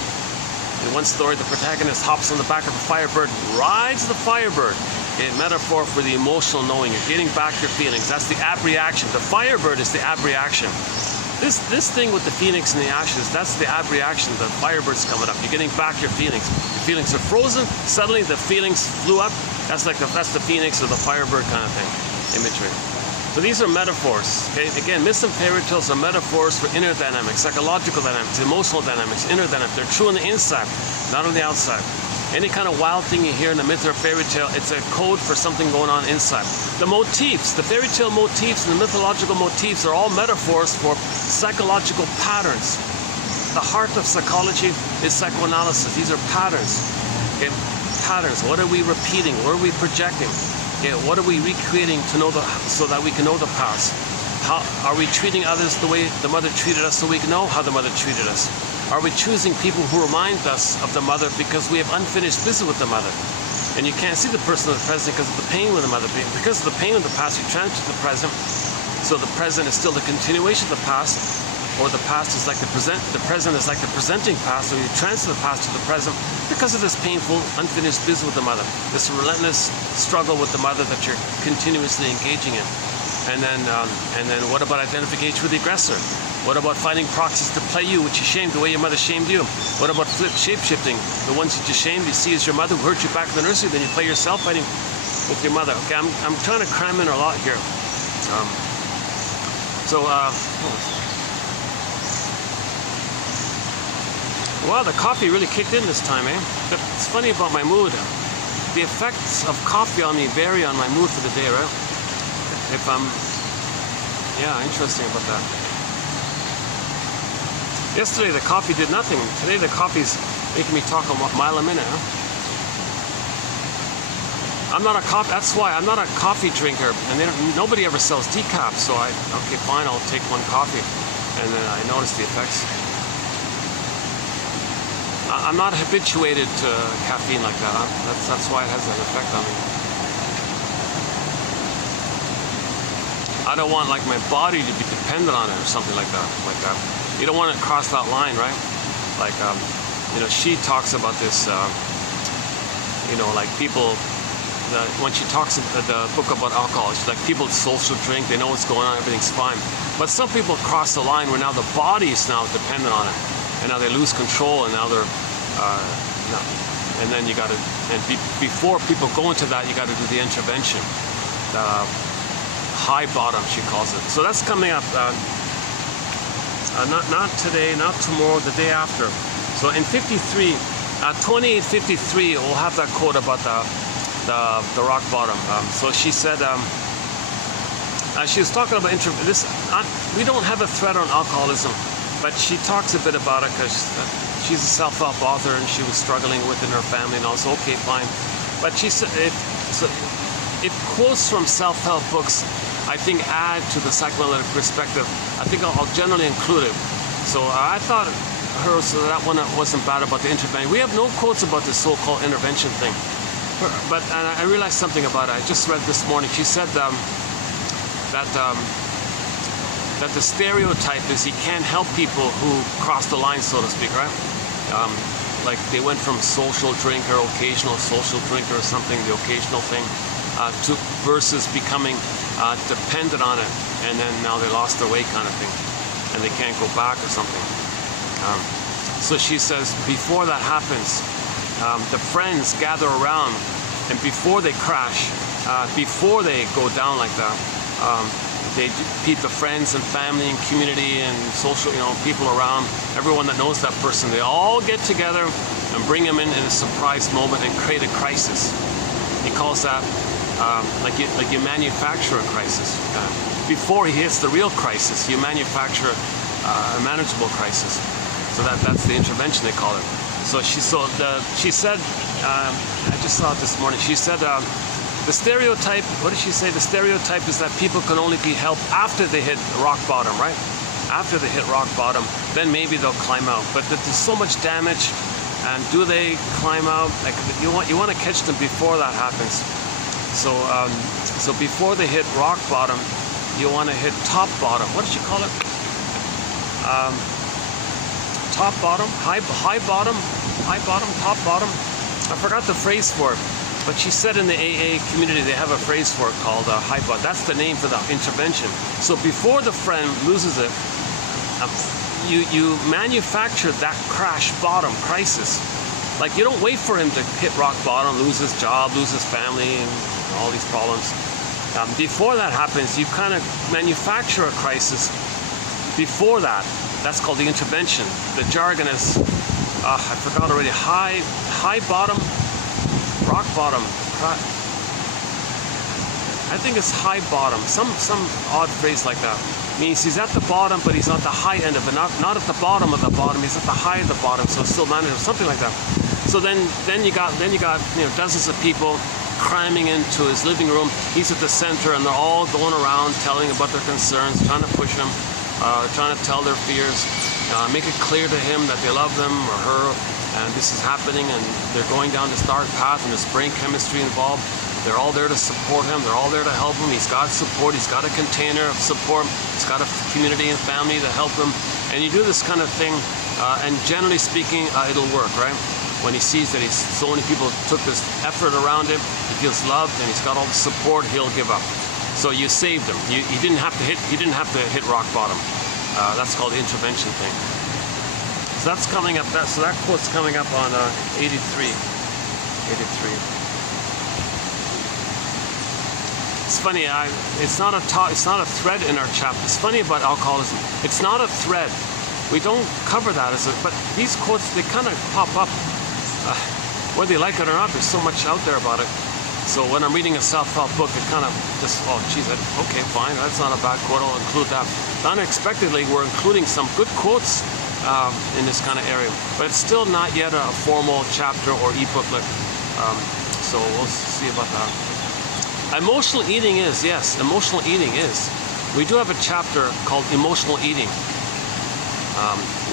In one story, the protagonist hops on the back of the firebird, rides the firebird. A metaphor for the emotional knowing. You're getting back your feelings. That's the abreaction. The firebird is the abreaction. This thing with the phoenix and the ashes, that's the abreaction. The firebird's coming up. You're getting back your feelings. Your feelings are frozen. Suddenly the feelings flew up. That's the phoenix or the firebird kind of thing, imagery. So these are metaphors. Okay? Again, myths and fairy tales are metaphors for inner dynamics, psychological dynamics, emotional dynamics, inner dynamics. They're true on the inside, not on the outside. Any kind of wild thing you hear in a myth or a fairy tale, it's a code for something going on inside. The motifs, the fairy tale motifs and the mythological motifs are all metaphors for psychological patterns. The heart of psychology is psychoanalysis. These are patterns. Okay? Patterns. What are we repeating? What are we projecting? Okay? What are we recreating to know so that we can know the past? How are we treating others the way the mother treated us so we can know how the mother treated us? Are we choosing people who remind us of the mother because we have unfinished business with the mother? And you can't see the person of the present because of the pain with the mother. Because of the pain of the past, you transfer to the present. So the present is still the continuation of the past, or the past is like the present is like the presenting past, so you transfer the past to the present because of this painful, unfinished business with the mother. This relentless struggle with the mother that you're continuously engaging in. And then what about identification with the aggressor? What about finding proxies to play you, which you shamed the way your mother shamed you? What about shape-shifting? The ones that you shamed, you see as your mother who hurt you back in the nursery, then you play yourself fighting with your mother. Okay, I'm trying to cram in a lot here. Wow, the coffee really kicked in this time, eh? But it's funny about my mood. The effects of coffee on me vary on my mood for the day, right? If I'm, yeah, interesting about that. Yesterday the coffee did nothing. Today the coffee's making me talk a mile a minute, huh? That's why I'm not a coffee drinker, and nobody ever sells decaf, so okay, fine, I'll take one coffee. And then I notice the effects. I'm not habituated to caffeine like that. That's why it has an effect on me. I don't want like my body to be dependent on it or something like that. You don't want to cross that line, right? Like, she talks about this, like people, when she talks in the book about alcohol, she's like, people social drink, they know what's going on, everything's fine. But some people cross the line where now the body is now dependent on it. And now they lose control, and now they're, and then you got to, before people go into that, you got to do the intervention. High bottom, she calls it. So that's coming up. Not today, not tomorrow, the day after. So in 2853, we'll have that quote about the rock bottom. So she said, she was talking about we don't have a thread on alcoholism, but she talks a bit about it because she's a self-help author and she was struggling within her family and also, okay, fine. But she said, if quotes from self-help books, I think, add to the psychoanalytic perspective, I think I'll generally include it. So I thought that one wasn't bad about the intervention. We have no quotes about this so-called intervention thing. But and I realized something about it. I just read this morning. She said that that the stereotype is he can't help people who cross the line, so to speak, right? Like they went from social drinker, occasional social drinker or something, the occasional thing, to versus becoming dependent on it, and then now they lost their way kind of thing, and they can't go back or something. So she says before that happens, the friends gather around, and before they crash, before they go down like that, they keep the friends and family and community and social, people around, everyone that knows that person, they all get together and bring him in a surprise moment and create a crisis. He calls that like you manufacture a crisis. Before he hits the real crisis, you manufacture a manageable crisis. So that's the intervention, they call it. So she said, I just saw it this morning. She said the stereotype. What did she say? The stereotype is that people can only be helped after they hit rock bottom, right? After they hit rock bottom, then maybe they'll climb out. But there's so much damage, and do they climb out? Like you want to catch them before that happens. So so before they hit rock bottom, you want to hit top bottom. What did she call it? Top bottom, high bottom, top bottom. I forgot the phrase for it, but she said in the AA community they have a phrase for it called high bottom. That's the name for the intervention. So before the friend loses it, you manufacture that crash bottom crisis. Like you don't wait for him to hit rock bottom, lose his job, lose his family, and all these problems. Before that happens, you kind of manufacture a crisis before that. That's called the intervention. The jargon is, I forgot already, high bottom, rock bottom. I think it's high bottom, some odd phrase like that. Means he's at the bottom, but he's not the high end of it, not at the bottom of the bottom, he's at the high of the bottom, so it's still manageable, something like that. So then you got dozens of people cramming into his living room. He's at the center, and they're all going around telling about their concerns, trying to push him, trying to tell their fears, make it clear to him that they love them or her, and this is happening, and they're going down this dark path, and there's brain chemistry involved. They're all there to support him. They're all there to help him. He's got support. He's got a container of support. He's got a community and family to help him. And you do this kind of thing, and generally speaking, it'll work, right? When he sees that so many people took this effort around him, he feels loved, and he's got all the support, he'll give up. So you saved him. He didn't have to hit rock bottom. That's called the intervention thing. So that's coming up. So that quote's coming up on 83. It's funny. It's not a thread in our chapter. It's funny about alcoholism. It's not a thread. We don't cover that but these quotes, they kind of pop up. Whether you like it or not, there's so much out there about it. So when I'm reading a self-help book, it kind of just, okay, fine, that's not a bad quote, I'll include that. Unexpectedly, we're including some good quotes in this kind of area, but it's still not yet a formal chapter or e-booklet. So we'll see about that. Emotional eating is, yes, emotional eating is. We do have a chapter called emotional eating,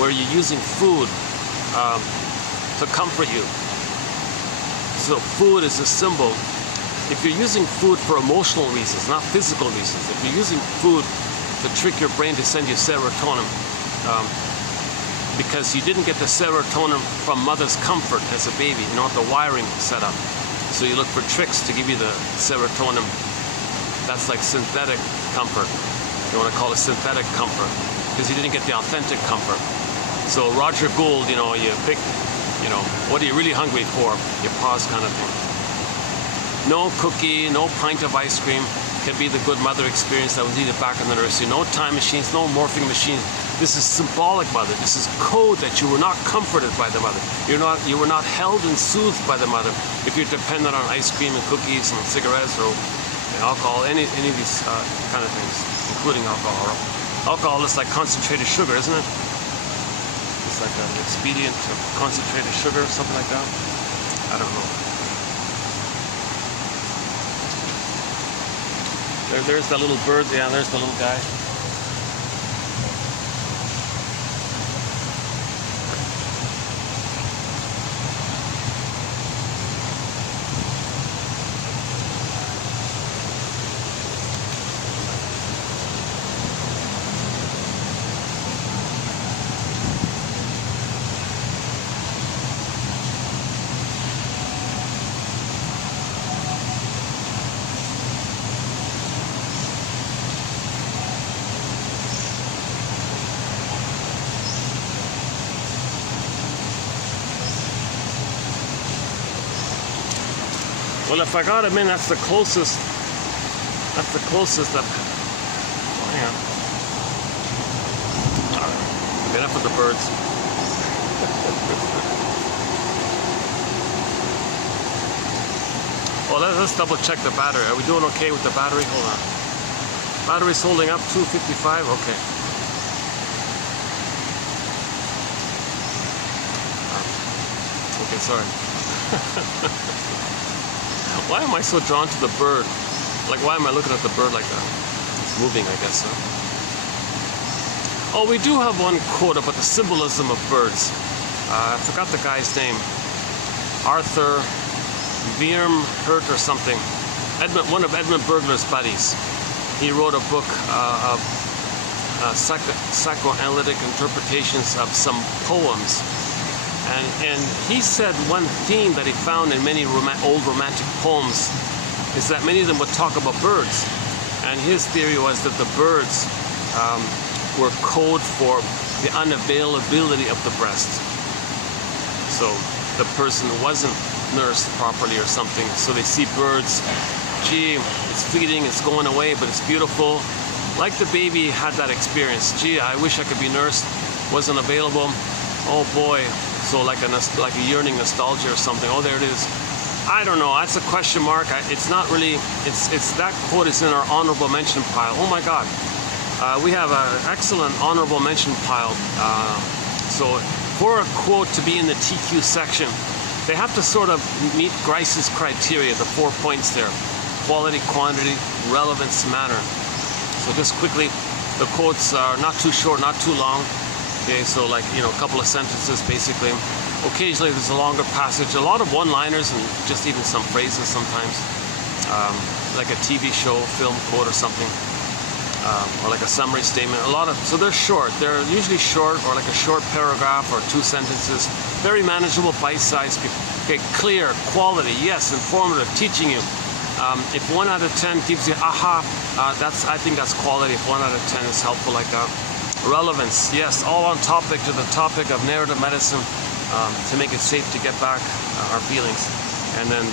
where you're using food to comfort you. So food is a symbol. If you're using food for emotional reasons, not physical reasons, if you're using food to trick your brain to send you serotonin, because you didn't get the serotonin from mother's comfort as a baby, the wiring set up. So you look for tricks to give you the serotonin. That's like synthetic comfort. You want to call it synthetic comfort, because you didn't get the authentic comfort. So Roger Gould, you pick, what are you really hungry for? You pause kind of thing. No cookie, no pint of ice cream can be the good mother experience that was needed back in the nursery. No time machines, no morphing machines. This is symbolic mother. This is code that you were not comforted by the mother. You were not held and soothed by the mother if you're dependent on ice cream and cookies and cigarettes or alcohol, any of these kind of things, including alcohol. Alcohol is like concentrated sugar, isn't it? It's like an expedient of concentrated sugar, something like that. I don't know. There's the little bird. Yeah, there's the little guy. Well, if I got him in, that's the closest. That's the closest that. Oh, hang on. Enough with the birds. Well, let's double check the battery. Are we doing okay with the battery? Hold on. Battery's holding up, 255. Okay. Okay, sorry. Why am I so drawn to the bird? Like, why am I looking at the bird like that? It's moving, I guess, huh? Oh, we do have one quote about the symbolism of birds. I forgot the guy's name. Arthur Hurt or something. One of Edmund Burglar's buddies. He wrote a book of psychoanalytic interpretations of some poems. And he said one theme that he found in many old romantic poems is that many of them would talk about birds. And his theory was that the birds were code for the unavailability of the breast. So the person wasn't nursed properly or something. So they see birds, gee, it's fleeting, it's going away, but it's beautiful. Like the baby had that experience. Gee, I wish I could be nursed, wasn't available. Oh boy. So like a yearning nostalgia or something. Oh, there it is. I don't know. That's a question mark. It's not really. It's that quote is in our honorable mention pile. Oh my God. We have an excellent honorable mention pile. So for a quote to be in the TQ section, they have to sort of meet Grice's criteria, the 4 points there: quality, quantity, relevance, manner. So just quickly, the quotes are not too short, not too long. Okay, so like, you know, a couple of sentences basically. Occasionally there's a longer passage, a lot of one-liners and just even some phrases sometimes. Like a TV show, film quote or something. Or like a summary statement. So they're short. They're usually short, or like a short paragraph or 2 sentences. Very manageable, bite-sized. Okay, clear, quality, yes, informative, teaching you. If 1 out of 10 gives you aha, I think that's quality. If 1 out of 10 is helpful like that. Relevance, yes, all on topic to the topic of narrative medicine to make it safe to get back our feelings. And then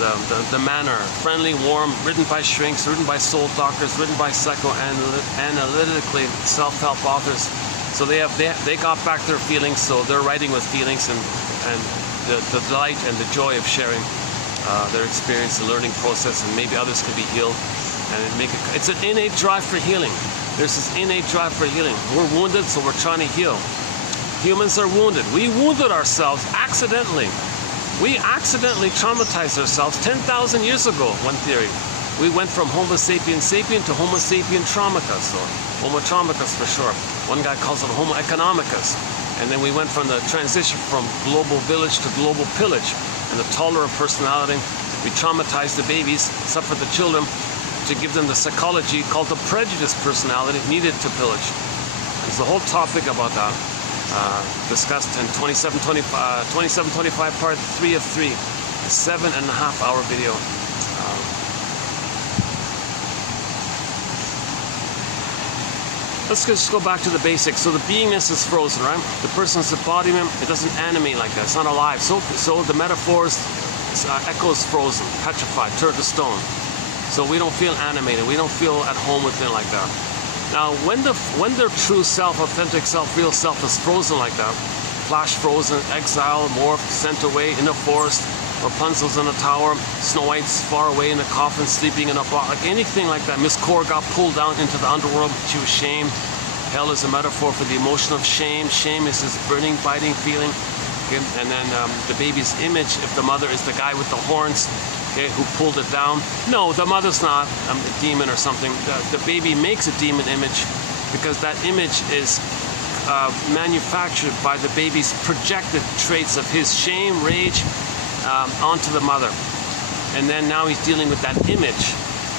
the manner, friendly, warm, written by shrinks, written by soul doctors, written by psychoanalytically self-help authors. So they got back their feelings, so they're writing with feelings and the delight and the joy of sharing their experience, the learning process, and maybe others can be healed. And it's an innate drive for healing. There's this innate drive for healing. We're wounded, so we're trying to heal. Humans are wounded. We wounded ourselves accidentally. We accidentally traumatized ourselves 10,000 years ago, one theory. We went from Homo sapien sapien to Homo sapien traumicus, or Homo traumicus for short. One guy calls it Homo economicus. And then we went from the transition from global village to global pillage. And the tolerant personality, we traumatized the babies, suffered the children, to give them the psychology called the prejudiced personality needed to pillage. There's the whole topic about that discussed in 2725 part 3 of 3, a 7.5-hour video. Let's just go back to the basics. So the beingness is frozen, right? The person's embodiment, it doesn't animate like that. It's not alive. So the metaphors echoes frozen, petrified, turned to stone. So we don't feel animated. We don't feel at home within like that. Now, when their true self, authentic self, real self is frozen like that, flash frozen, exile, morphed, sent away in a forest, Rapunzel's in a tower, Snow White's far away in a coffin, sleeping in a box, like anything like that. Miss Core got pulled down into the underworld. She was shamed. Hell is a metaphor for the emotion of shame. Shame is this burning, biting feeling. Okay? And then the baby's image, if the mother is the guy with the horns, okay, who pulled it down. No, the mother's not a demon or something. The baby makes a demon image because that image is manufactured by the baby's projected traits of his shame, rage, onto the mother. And then now he's dealing with that image.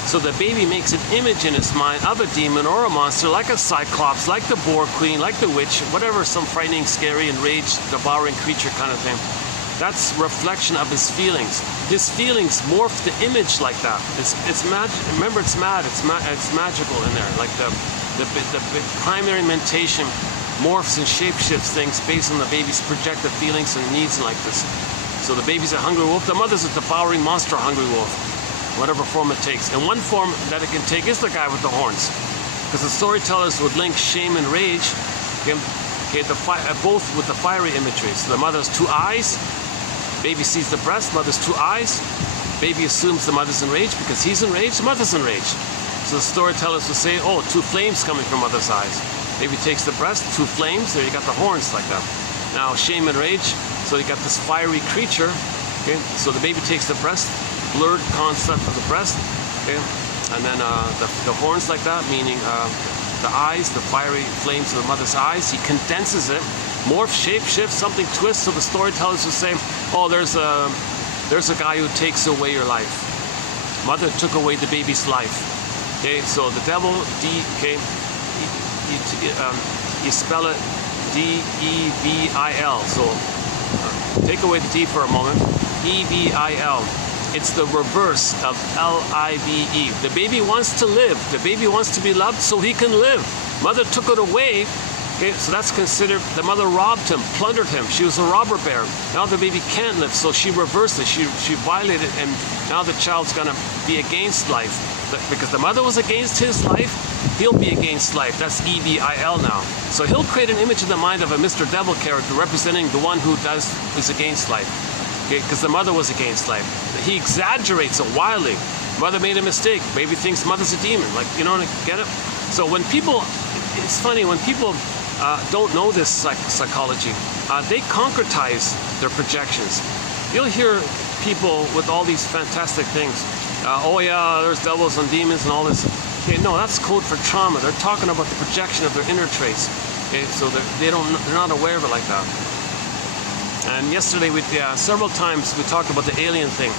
So the baby makes an image in his mind of a demon or a monster, like a cyclops, like the boar queen, like the witch, whatever, some frightening, scary, enraged, devouring creature kind of thing. That's reflection of his feelings. His feelings morph the image like that. It's magic. Remember, it's magical in there. Like the primary mentation morphs and shapeshifts things based on the baby's projected feelings and needs and like this. So the baby's a hungry wolf. The mother's a devouring monster hungry wolf. whatever form it takes. And one form that it can take is the guy with the horns, because the storytellers would link shame and rage, both with the fiery imagery. So the mother's two eyes, baby sees the breast, mother's two eyes, baby assumes the mother's enraged because he's enraged, the mother's enraged. So the storytellers will say, oh, two flames coming from mother's eyes. Baby takes the breast, two flames, there you got the horns like that. Now shame and rage, so you got this fiery creature, okay? So the baby takes the breast, blurred concept of the breast, okay? And then the horns like that, meaning the eyes, the fiery flames of the mother's eyes. He condenses it, morph, shape shift, something twists. So the storytellers will say, oh, there's a guy who takes away your life. Mother took away the baby's life. Okay, so the devil, okay, you spell it D-E-V-I-L. So take away the D for a moment. E-V-I-L. It's the reverse of L-I-V-E. The baby wants to live. The baby wants to be loved so he can live. Mother took it away. Okay, so that's considered, the mother robbed him, plundered him. She was a robber baron. Now the baby can't live, so she reversed it. She violated, and now the child's gonna be against life. Because the mother was against his life, he'll be against life. That's E-V-I-L now. So he'll create an image in the mind of a Mr. Devil character representing the one who is against life. Because the mother was against life. He exaggerates it wildly. Mother made a mistake. Baby thinks mother's a demon. Like, you know, get it? So when people, it's funny, when people don't know this psychology, they concretize their projections. You'll hear people with all these fantastic things. Oh yeah, there's devils and demons and all this. Okay, no, that's code for trauma. They're talking about the projection of their inner traits. Okay, so they're not aware of it like that. And yesterday, several times we talked about the alien thing.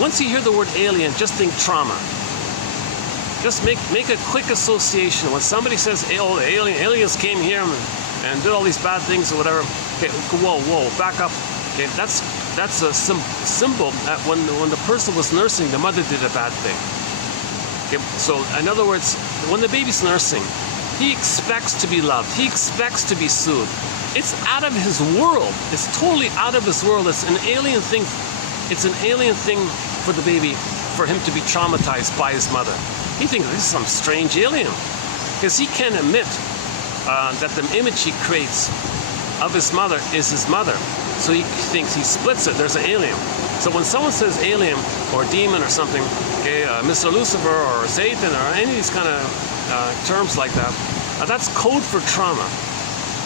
Once you hear the word alien, just think trauma. Just make a quick association. When somebody says, oh, aliens came here and did all these bad things or whatever, okay, whoa, back up. Okay, that's a symbol that when the person was nursing, the mother did a bad thing. Okay, so in other words, when the baby's nursing, he expects to be loved. He expects to be soothed. It's out of his world. It's totally out of his world. It's an alien thing. It's an alien thing for the baby, for him to be traumatized by his mother. He thinks this is some strange alien, because he can't admit that the image he creates of his mother is his mother. So he thinks, he splits it. There's an alien. So when someone says alien or demon or something, okay, Mr. Lucifer or Satan or any of these kind of terms like that, that's code for trauma.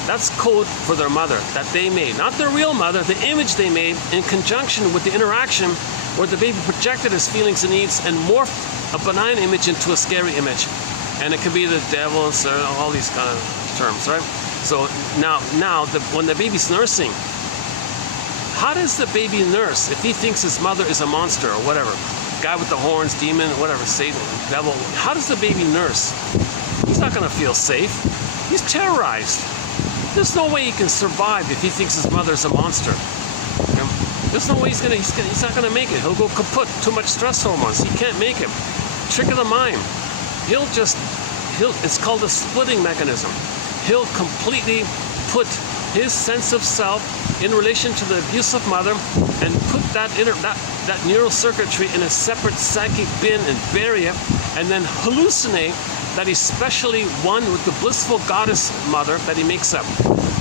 That's code for their mother that they made. Not their real mother, the image they made in conjunction with the interaction where the baby projected his feelings and needs and morphed a benign image into a scary image. And it could be the devil, all these kind of terms, right? So now when the baby's nursing, how does the baby nurse if he thinks his mother is a monster or whatever? Guy with the horns, demon, whatever, Satan, devil. How does the baby nurse? He's not going to feel safe. He's terrorized. There's no way he can survive if he thinks his mother's a monster. There's no way he's not gonna make it. He'll go kaput. Too much stress hormones. He can't make it. Trick of the mind. It's called a splitting mechanism. He'll completely put his sense of self in relation to the abusive mother and put that neural circuitry in a separate psychic bin and bury it, and then hallucinate that he's specially one with the blissful goddess mother that he makes up.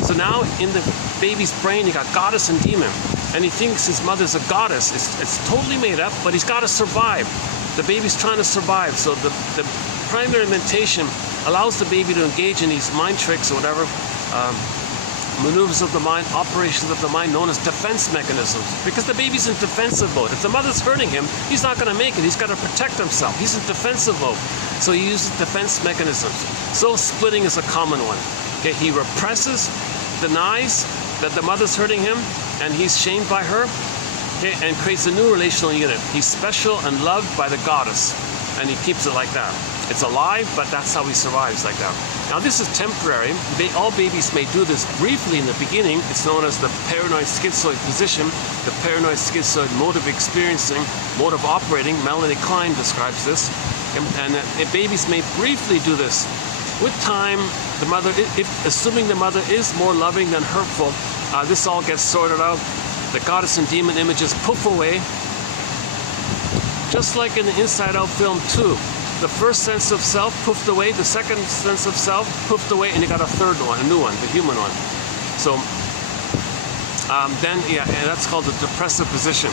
So now in the baby's brain, you got goddess and demon, and he thinks his mother's a goddess. It's totally made up, but he's got to survive. The baby's trying to survive, so the primary mentation allows the baby to engage in these mind tricks or whatever, maneuvers of the mind, operations of the mind known as defense mechanisms, because the baby's in defensive mode. If the mother's hurting him, he's not going to make it. He's got to protect himself. He's in defensive mode. So he uses defense mechanisms. So splitting is a common one. Okay, he represses, denies that the mother's hurting him, and he's shamed by her, okay, and creates a new relational unit. He's special and loved by the goddess, and he keeps it like that. It's a lie, but that's how he survives like that. Now this is temporary. All babies may do this briefly in the beginning. It's known as the paranoid schizoid position, the paranoid schizoid mode of experiencing, mode of operating. Melanie Klein describes this. And babies may briefly do this. With time, the mother, assuming the mother is more loving than hurtful, this all gets sorted out. The goddess and demon images poof away. just like in the Inside Out film too. The first sense of self poofed away, the second sense of self poofed away, and you got a third one, a new one, the human one. So then, yeah, and that's called the depressive position.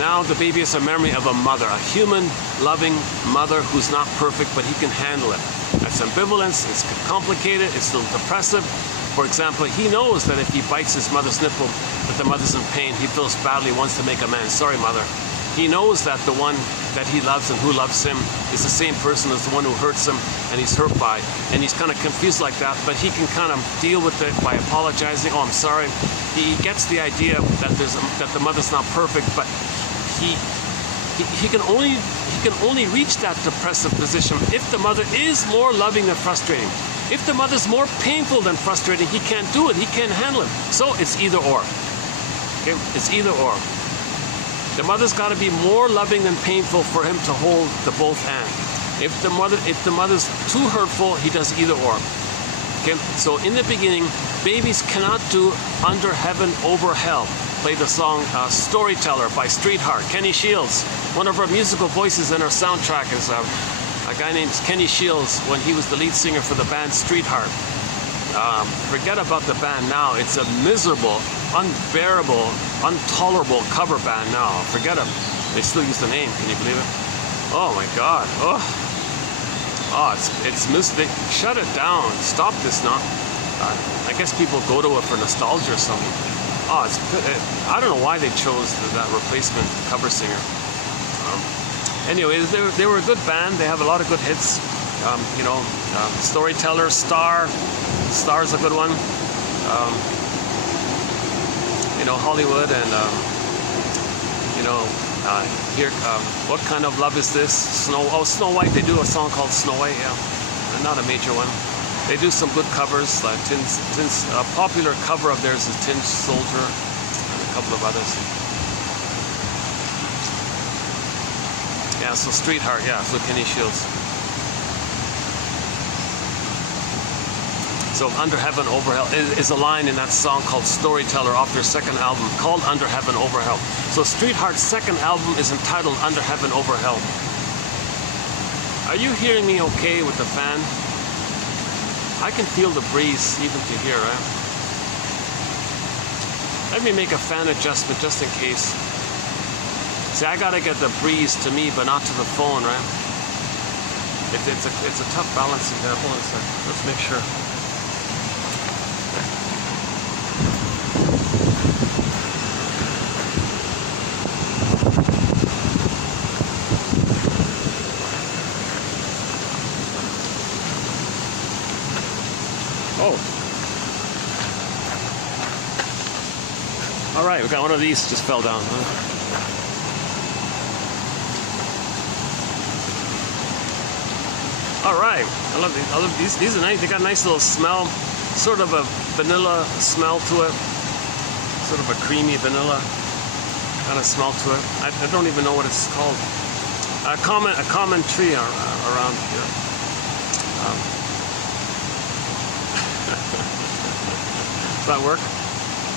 Now the baby is a memory of a mother, a human, loving mother who's not perfect, but he can handle it. That's ambivalence, it's complicated, it's still depressive. For example, he knows that if he bites his mother's nipple, that the mother's in pain. He feels badly, wants to make amends. Sorry, mother. He knows that the one that he loves and who loves him is the same person as the one who hurts him and he's hurt by. And he's kind of confused like that, but he can kind of deal with it by apologizing. Oh, I'm sorry. He gets the idea that that the mother's not perfect, but he can only reach that depressive position if the mother is more loving than frustrating. If the mother's more painful than frustrating, he can't do it. He can't handle it. So it's either or. Okay? It's either or. The mother's got to be more loving than painful for him to hold the both and. If the mother's too hurtful, he does either or. Okay? So in the beginning, babies cannot do Under Heaven, Over Hell. Play the song Storyteller by Streetheart. Kenny Shields, one of our musical voices in our soundtrack, is a guy named Kenny Shields when he was the lead singer for the band Streetheart. Forget about the band now. It's a miserable, unbearable, intolerable cover band now. Forget them. They still use the name. Can you believe it? Oh my God. Oh, shut it down. Stop this now. I guess people go to it for nostalgia or something. Oh, I don't know why they chose that replacement cover singer. Anyway, they were a good band. They have a lot of good hits. Storyteller, Star's a good one. Hollywood and here. What kind of love is this? Snow White. They do a song called Snow White. Yeah, not a major one. They do some good covers. A popular cover of theirs is Tin Soldier and a couple of others. Yeah, so Streetheart, yeah, so Kenny Shields. So Under Heaven, Over Hell is a line in that song called Storyteller off their second album called Under Heaven, Over Hell. So Streetheart's second album is entitled Under Heaven, Over Hell. Are you hearing me okay with the fan? I can feel the breeze even to here, right? Let me make a fan adjustment just in case. See, I gotta get the breeze to me, but not to the phone, right? It's a tough balancing there. Hold on a second. Let's make sure. Oh. All right, we got one of these just fell down. All right, I love these. These are nice. They got a nice little smell, sort of a vanilla smell to it, sort of a creamy vanilla kind of smell to it. I don't even know what it's called. A common tree around here. Does that work?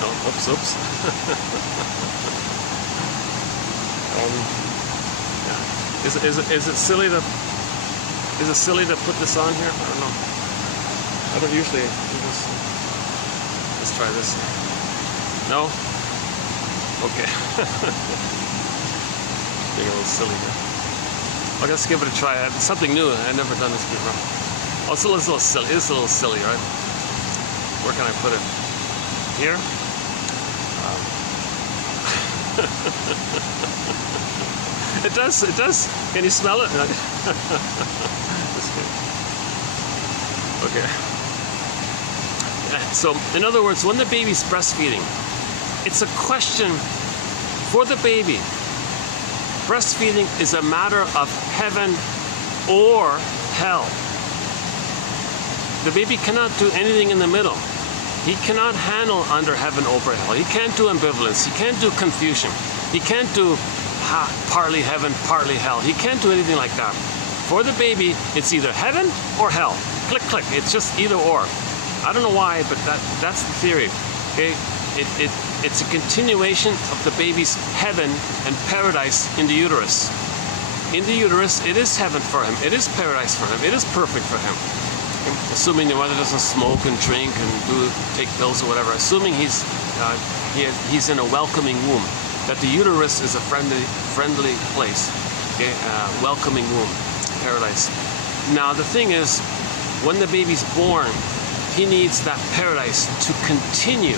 No. Oops. Yeah. Is it silly to? Is it silly to put this on here? I don't know. I don't usually do this. Let's try this. No? Okay. Being a little silly here. Okay, let's give it a try. It's something new. I've never done this before. Oh, it's a little silly. It's a little silly, right? Where can I put it? Here? It does. Can you smell it? Okay. So, in other words, when the baby's breastfeeding, it's a question for the baby. Breastfeeding is a matter of heaven or hell. The baby cannot do anything in the middle. He cannot handle under heaven, over hell. He can't do ambivalence. He can't do confusion. He can't do partly heaven, partly hell. He can't do anything like that. For the baby, it's either heaven or hell. Click, click. It's just either or. I don't know why, but that's the theory. Okay, it's a continuation of the baby's heaven and paradise in the uterus. in the uterus, it is heaven for him. It is paradise for him. It is perfect for him. Assuming the mother doesn't smoke and drink and take pills or whatever. Assuming he's in a welcoming womb, that the uterus is a friendly place, okay? Welcoming womb, paradise. Now the thing is, when the baby's born, he needs that paradise to continue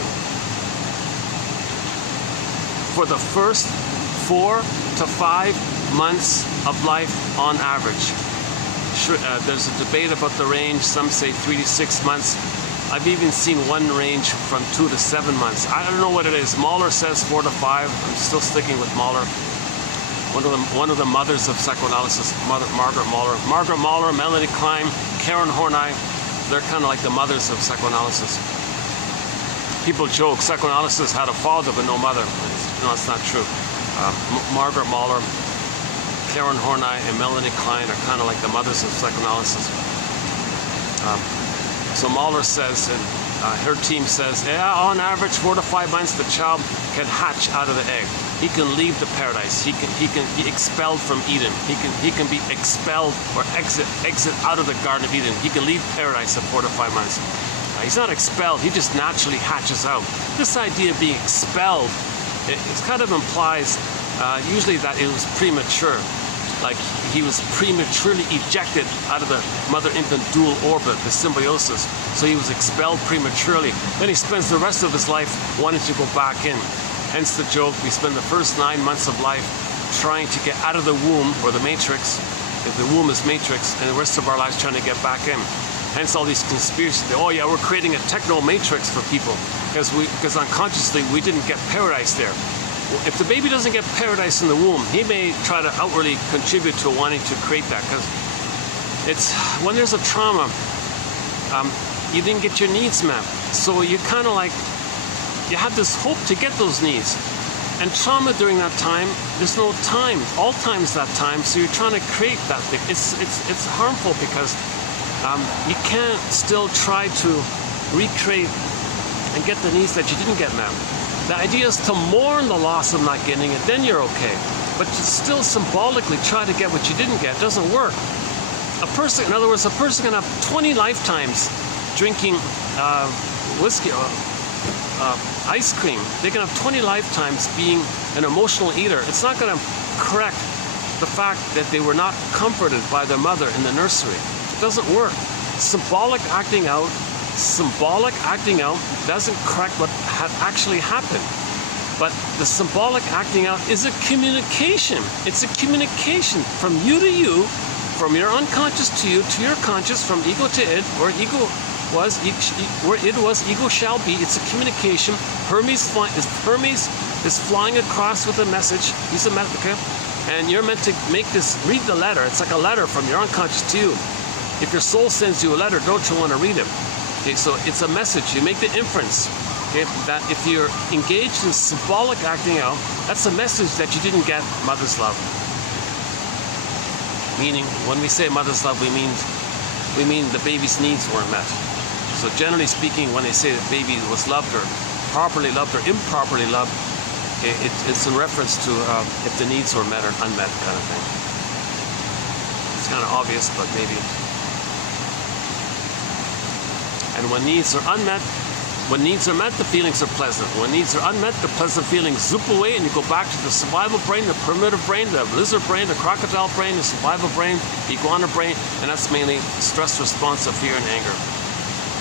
for the first 4 to 5 months of life on average. Sure, there's a debate about the range. Some say 3 to 6 months. I've even seen one range from 2 to 7 months. I don't know what it is. Mahler says 4 to 5. I'm still sticking with Mahler. One of the mothers of psychoanalysis, Margaret Mahler, Melanie Klein, Karen Horney. They're kind of like the mothers of psychoanalysis. People joke psychoanalysis had a father but no mother. No, it's not true. Margaret Mahler, Karen Horney, and Melanie Klein are kind of like the mothers of psychoanalysis. So Mahler says, and her team says, yeah, on average 4 to 5 months the child can hatch out of the egg. He can leave the paradise. He can be expelled from Eden. He can be expelled or exit out of the Garden of Eden. He can leave paradise at 4 to 5 months. He's not expelled. He just naturally hatches out. This idea of being expelled, it kind of implies usually that it was premature. Like he was prematurely ejected out of the mother-infant dual orbit, the symbiosis. So he was expelled prematurely. Then he spends the rest of his life wanting to go back in. Hence the joke, we spend the first 9 months of life trying to get out of the womb, or the matrix, if the womb is matrix, and the rest of our lives trying to get back in. Hence all these conspiracies. Oh yeah, we're creating a techno matrix for people because unconsciously we didn't get paradise there. If the baby doesn't get paradise in the womb, he may try to outwardly contribute to wanting to create that, because it's when there's a trauma, you didn't get your needs met. So you kind of like, you have this hope to get those needs. And trauma during that time, there's no time. All time is that time, so you're trying to create that thing. It's harmful because you can't still try to recreate and get the needs that you didn't get met. The idea is to mourn the loss of not getting it, then you're okay. But to still symbolically try to get what you didn't get doesn't work. A person, in other words, a person can have 20 lifetimes drinking whiskey, ice cream. They can have 20 lifetimes being an emotional eater. It's not going to correct the fact that they were not comforted by their mother in the nursery. It doesn't work. Symbolic acting out doesn't correct what had actually happened. But the symbolic acting out is a communication. It's a communication from you to you, from your unconscious to you, to your conscious, from ego to id, where ego was, where id was, ego shall be. It's a communication. Hermes is flying across with a message. He's a message, and you're meant to make this, read the letter. It's like a letter from your unconscious to you. If your soul sends you a letter, don't you want to read it? Okay, so it's a message. You make the inference, okay, that if you're engaged in symbolic acting out, that's a message that you didn't get mother's love. Meaning, when we say mother's love, we mean the baby's needs weren't met. So generally speaking, when they say the baby was loved or properly loved or improperly loved, okay, it's in reference to if the needs were met or unmet kind of thing. It's kind of obvious, but maybe. And when needs are unmet, when needs are met, the feelings are pleasant. When needs are unmet, the pleasant feelings zoop away, and you go back to the survival brain, the primitive brain, the lizard brain, the crocodile brain, the survival brain, the iguana brain, and that's mainly stress response of fear and anger.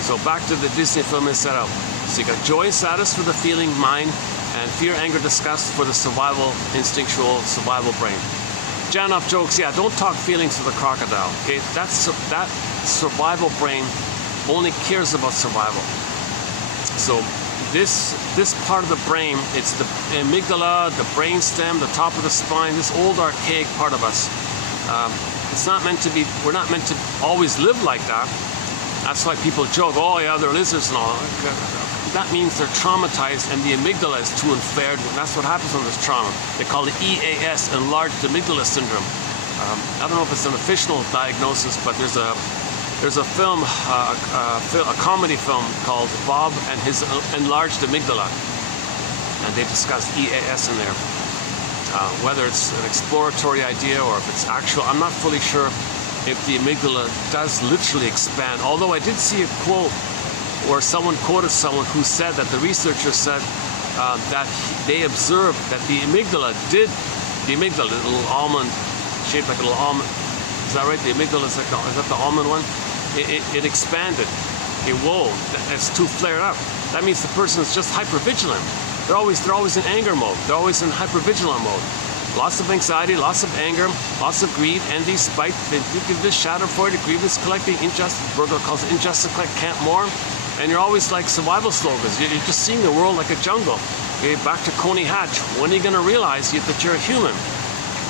So back to the Disney film and set out. So you got joy, sadness for the feeling mind, and fear, anger, disgust for the survival, instinctual survival brain. Janoff jokes, yeah, don't talk feelings to the crocodile. Okay, that survival brain only cares about survival. So this part of the brain, it's the amygdala, the brainstem, the top of the spine, this old archaic part of us. It's not meant to be, we're not meant to always live like that. That's why people joke, oh yeah, they're lizards and all. That means they're traumatized and the amygdala is too impaired. And that's what happens when there's trauma. They call it EAS, enlarged amygdala syndrome. I don't know if it's an official diagnosis, but there's a film, a comedy film called Bob and His Enlarged Amygdala, and they discuss EAS in there. whether it's an exploratory idea or if it's actual. I'm not fully sure if the amygdala does literally expand. Although I did see a quote where someone quoted someone who said that the researchers said that they observed that the amygdala, the little almond, shaped like a little almond, is that right? The amygdala is that the almond one? It expanded. Okay, whoa, that's too flared up. That means the person is just hypervigilant. They're always in anger mode. They're always in hypervigilant mode. Lots of anxiety, lots of anger, lots of greed, envy, spite, vindictiveness, schadenfreude, grievance, collecting, injustice. Virgil calls it injustice, collect, can't more. And you're always like survival slogans. You're just seeing the world like a jungle. Okay, back to Coney Hatch. When are you going to realize that you're a human?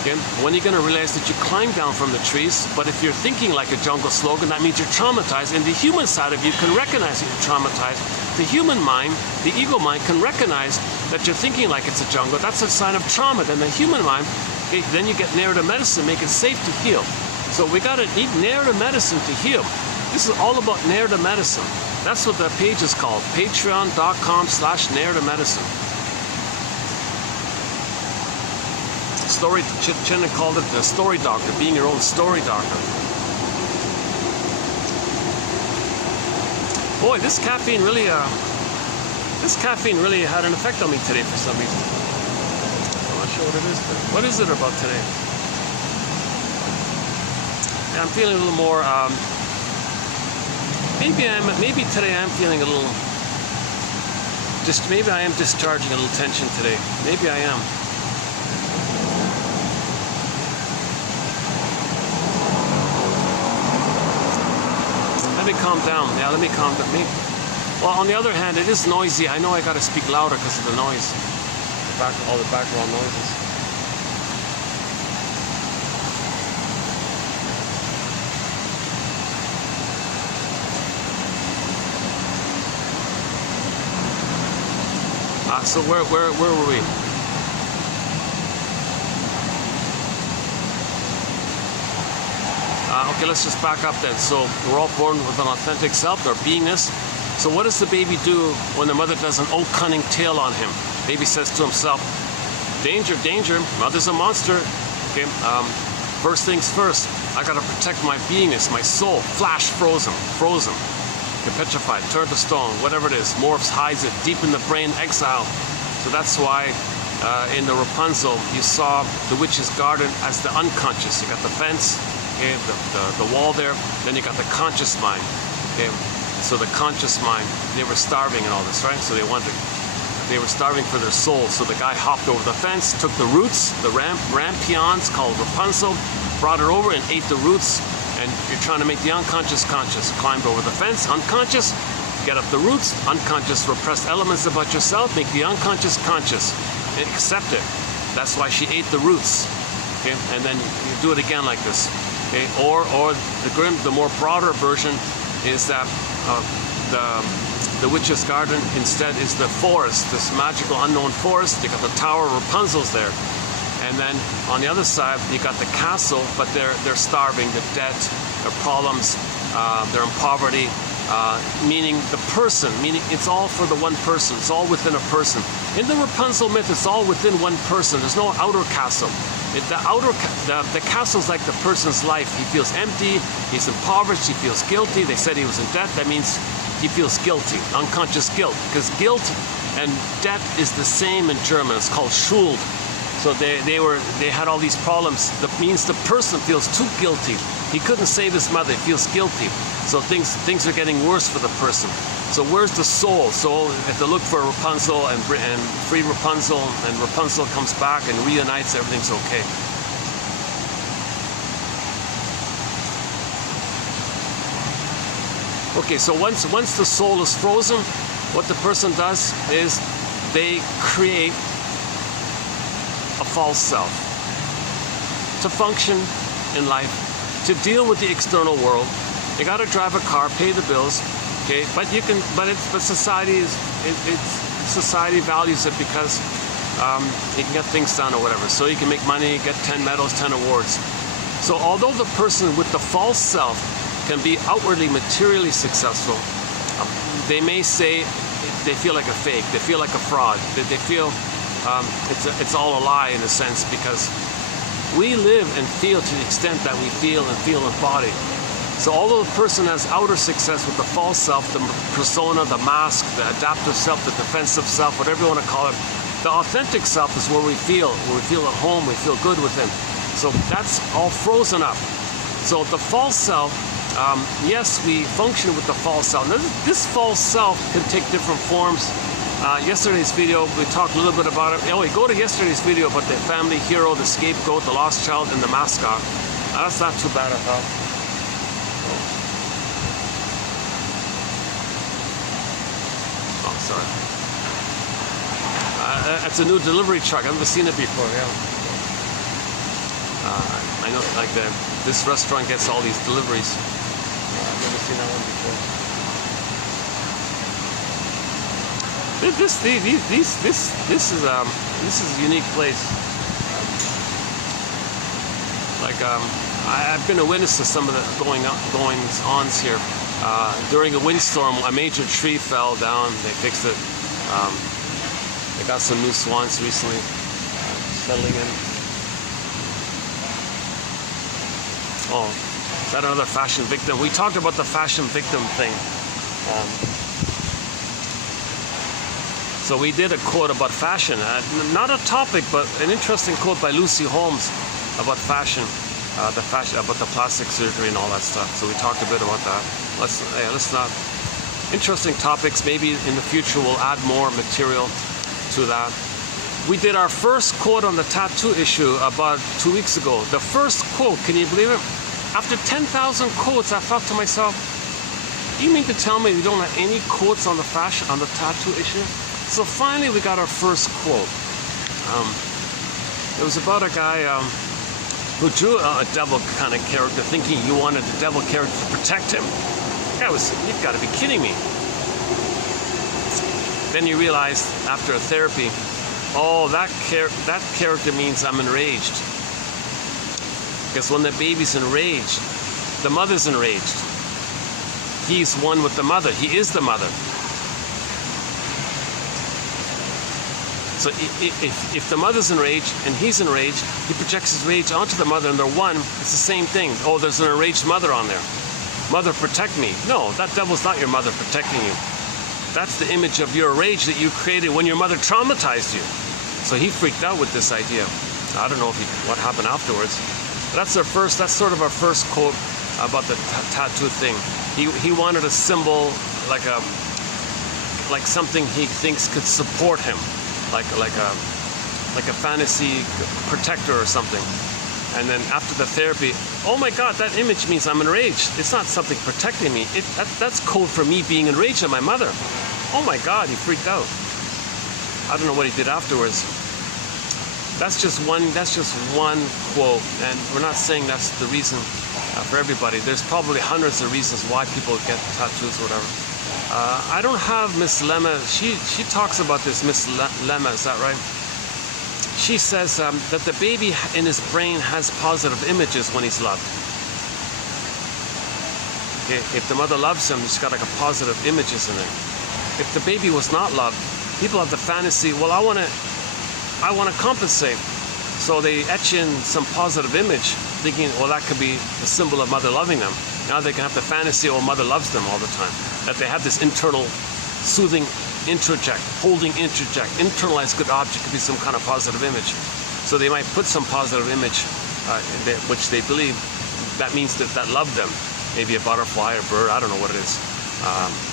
Okay? When are you going to realize that you climb down from the trees? But if you're thinking like a jungle slogan, that means you're traumatized. And the human side of you can recognize that you're traumatized. The human mind, the ego mind, can recognize that you're thinking like it's a jungle. That's a sign of trauma. Then the human mind, okay, then you get narrative medicine, make it safe to heal. So we got to need narrative medicine to heal. This is all about narrative medicine. That's what the page is called. Patreon.com/narrative medicine. Chinna called it the story doctor, being your own story doctor. Boy, this caffeine really had an effect on me today for some reason. I'm not sure what it is. What is it about today? Yeah, I'm feeling a little more. Maybe today I'm feeling a little. Maybe I am discharging a little tension today. Maybe I am. Let me calm down. Yeah, let me calm down. Well, on the other hand, it is noisy. I know I got to speak louder because of the noise. All the background noises. So where were we? Okay, let's just back up then. So we're all born with an authentic self, our beingness. So what does the baby do when the mother does an "oh cunning" tale on him? Baby says to himself, "Danger, danger! Mother's a monster." Okay. First things first. I gotta protect my beingness, my soul. Flash, frozen. You're petrified, turned to stone, whatever it is. Morphs, hides it deep in the brain, exile. So that's why in the Rapunzel you saw the witch's garden as the unconscious. You got the fence. Okay, the wall there, then you got the conscious mind. Okay, so the conscious mind, they were starving and all this, right? So they were starving for their soul. So the guy hopped over the fence, took the roots, the rampions called Rapunzel, brought her over and ate the roots. And you're trying to make the unconscious conscious. Climbed over the fence, unconscious, get up the roots, unconscious repressed elements about yourself, make the unconscious conscious, and accept it. That's why she ate the roots. Okay, and then you do it again like this. Okay, or the more broader version is that the witch's garden instead is the forest, this magical unknown forest. You got the Tower of Rapunzel's there, and then on the other side you got the castle, but they're starving, the debt, their problems, they're in poverty. Meaning the person, meaning it's all for the one person, it's all within a person. In the Rapunzel myth, it's all within one person. There's no outer castle. The castle's like the person's life. He feels empty, he's impoverished, he feels guilty. They said he was in debt, that means he feels guilty, unconscious guilt. Because guilt and debt is the same in German, it's called Schuld. So they had all these problems. That means the person feels too guilty. He couldn't save his mother, he feels guilty. So things are getting worse for the person. So where's the soul? So if they look for Rapunzel and free Rapunzel, and Rapunzel comes back and reunites, everything's okay. Okay, so once the soul is frozen, what the person does is they create a false self to function in life, to deal with the external world. You got to drive a car, pay the bills, okay? But society society values it because you can get things done or whatever. So you can make money, get 10 medals, 10 awards. So although the person with the false self can be outwardly materially successful, they may say they feel like a fake, they feel like a fraud, they feel it's all a lie in a sense, because we live and feel to the extent that we feel and feel in body. So although the person has outer success with the false self, the persona, the mask, the adaptive self, the defensive self, whatever you want to call it, the authentic self is where we feel at home, we feel good within. So that's all frozen up. So the false self, yes, we function with the false self. Now, this false self can take different forms. Yesterday's video, we talked a little bit about it. Anyway, go to yesterday's video about the family hero, the scapegoat, the lost child, and the mascot. That's not too bad, I thought. Oh, sorry. It's a new delivery truck. I've never seen it before, yeah. I know, like this restaurant gets all these deliveries. I've never seen that one before. This is a unique place. Like I've been a witness to some of the goings-ons here. During a windstorm, a major tree fell down. They fixed it. They got some new swans recently settling in. Oh, is that another fashion victim? We talked about the fashion victim thing. So we did a quote about fashion. Not a topic, but an interesting quote by Lucy Holmes about fashion. About the plastic surgery and all that stuff. So we talked a bit about that. Let's not. Interesting topics. Maybe in the future we'll add more material to that. We did our first quote on the tattoo issue about 2 weeks ago. The first quote, can you believe it? After 10,000 quotes, I thought to myself, you mean to tell me we don't have any quotes on the tattoo issue? So finally we got our first quote. It was about a guy who drew a devil kind of character, thinking you wanted the devil character to protect him. You've got to be kidding me. Then you realized after a therapy, oh, that character means I'm enraged. Because when the baby's enraged, the mother's enraged. He's one with the mother. He is the mother. So if the mother's enraged and he's enraged, he projects his rage onto the mother and they're one. It's the same thing. Oh, there's an enraged mother on there. Mother, protect me. No, that devil's not your mother protecting you. That's the image of your rage that you created when your mother traumatized you. So he freaked out with this idea. I don't know what happened afterwards. But that's sort of our first quote about the tattoo thing. He wanted a symbol, like something he thinks could support him, like a fantasy protector or something. And then after the therapy, oh my God, that image means I'm enraged. It's not something protecting me. That's code for me being enraged at my mother. Oh my God, he freaked out. I don't know what he did afterwards. That's just one quote, and we're not saying that's the reason for everybody. There's probably hundreds of reasons why people get tattoos or whatever. I don't have Miss Lemma. She talks about this, Miss Lemma, is that right? She says that the baby in his brain has positive images when he's loved. Okay, if the mother loves him, he's got like a positive images in it. If the baby was not loved, people have the fantasy, well, I want to compensate. So they etch in some positive image, thinking, well, that could be a symbol of mother loving them. Now they can have the fantasy, oh, mother loves them all the time. That they have this internal soothing introject, holding introject, internalized good object could be some kind of positive image. So they might put some positive image, which they believe that means that love them. Maybe a butterfly or bird, I don't know what it is.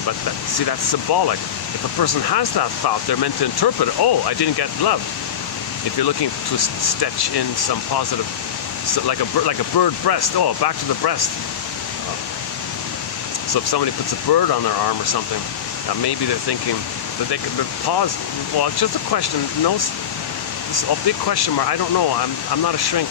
But see, that's symbolic. If a person has that thought, they're meant to interpret it. Oh, I didn't get love. If you're looking to stitch in some positive, so like a bird breast. Oh, back to the breast. So if somebody puts a bird on their arm or something, maybe they're thinking that they could pause. Well, it's just a question. No, this is a big question mark. I don't know. I'm not a shrink.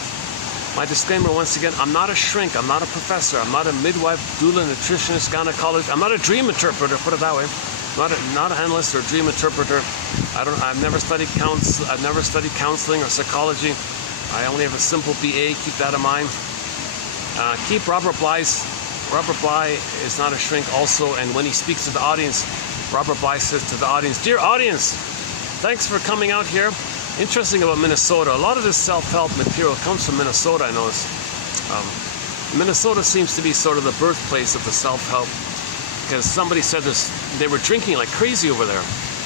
My disclaimer once again: I'm not a shrink. I'm not a professor. I'm not a midwife, doula, nutritionist, gynecologist. I'm not a dream interpreter. Put it that way. Not an analyst or dream interpreter. I've never studied counseling or psychology. I only have a simple BA. Keep that in mind. Keep Robert Bly's. Robert Bly is not a shrink also, and when he speaks to the audience, Robert Bly says to the audience, "Dear audience, thanks for coming out here. Interesting about Minnesota, a lot of this self-help material comes from Minnesota, I notice. Minnesota seems to be sort of the birthplace of the self-help, because somebody said this, they were drinking like crazy over there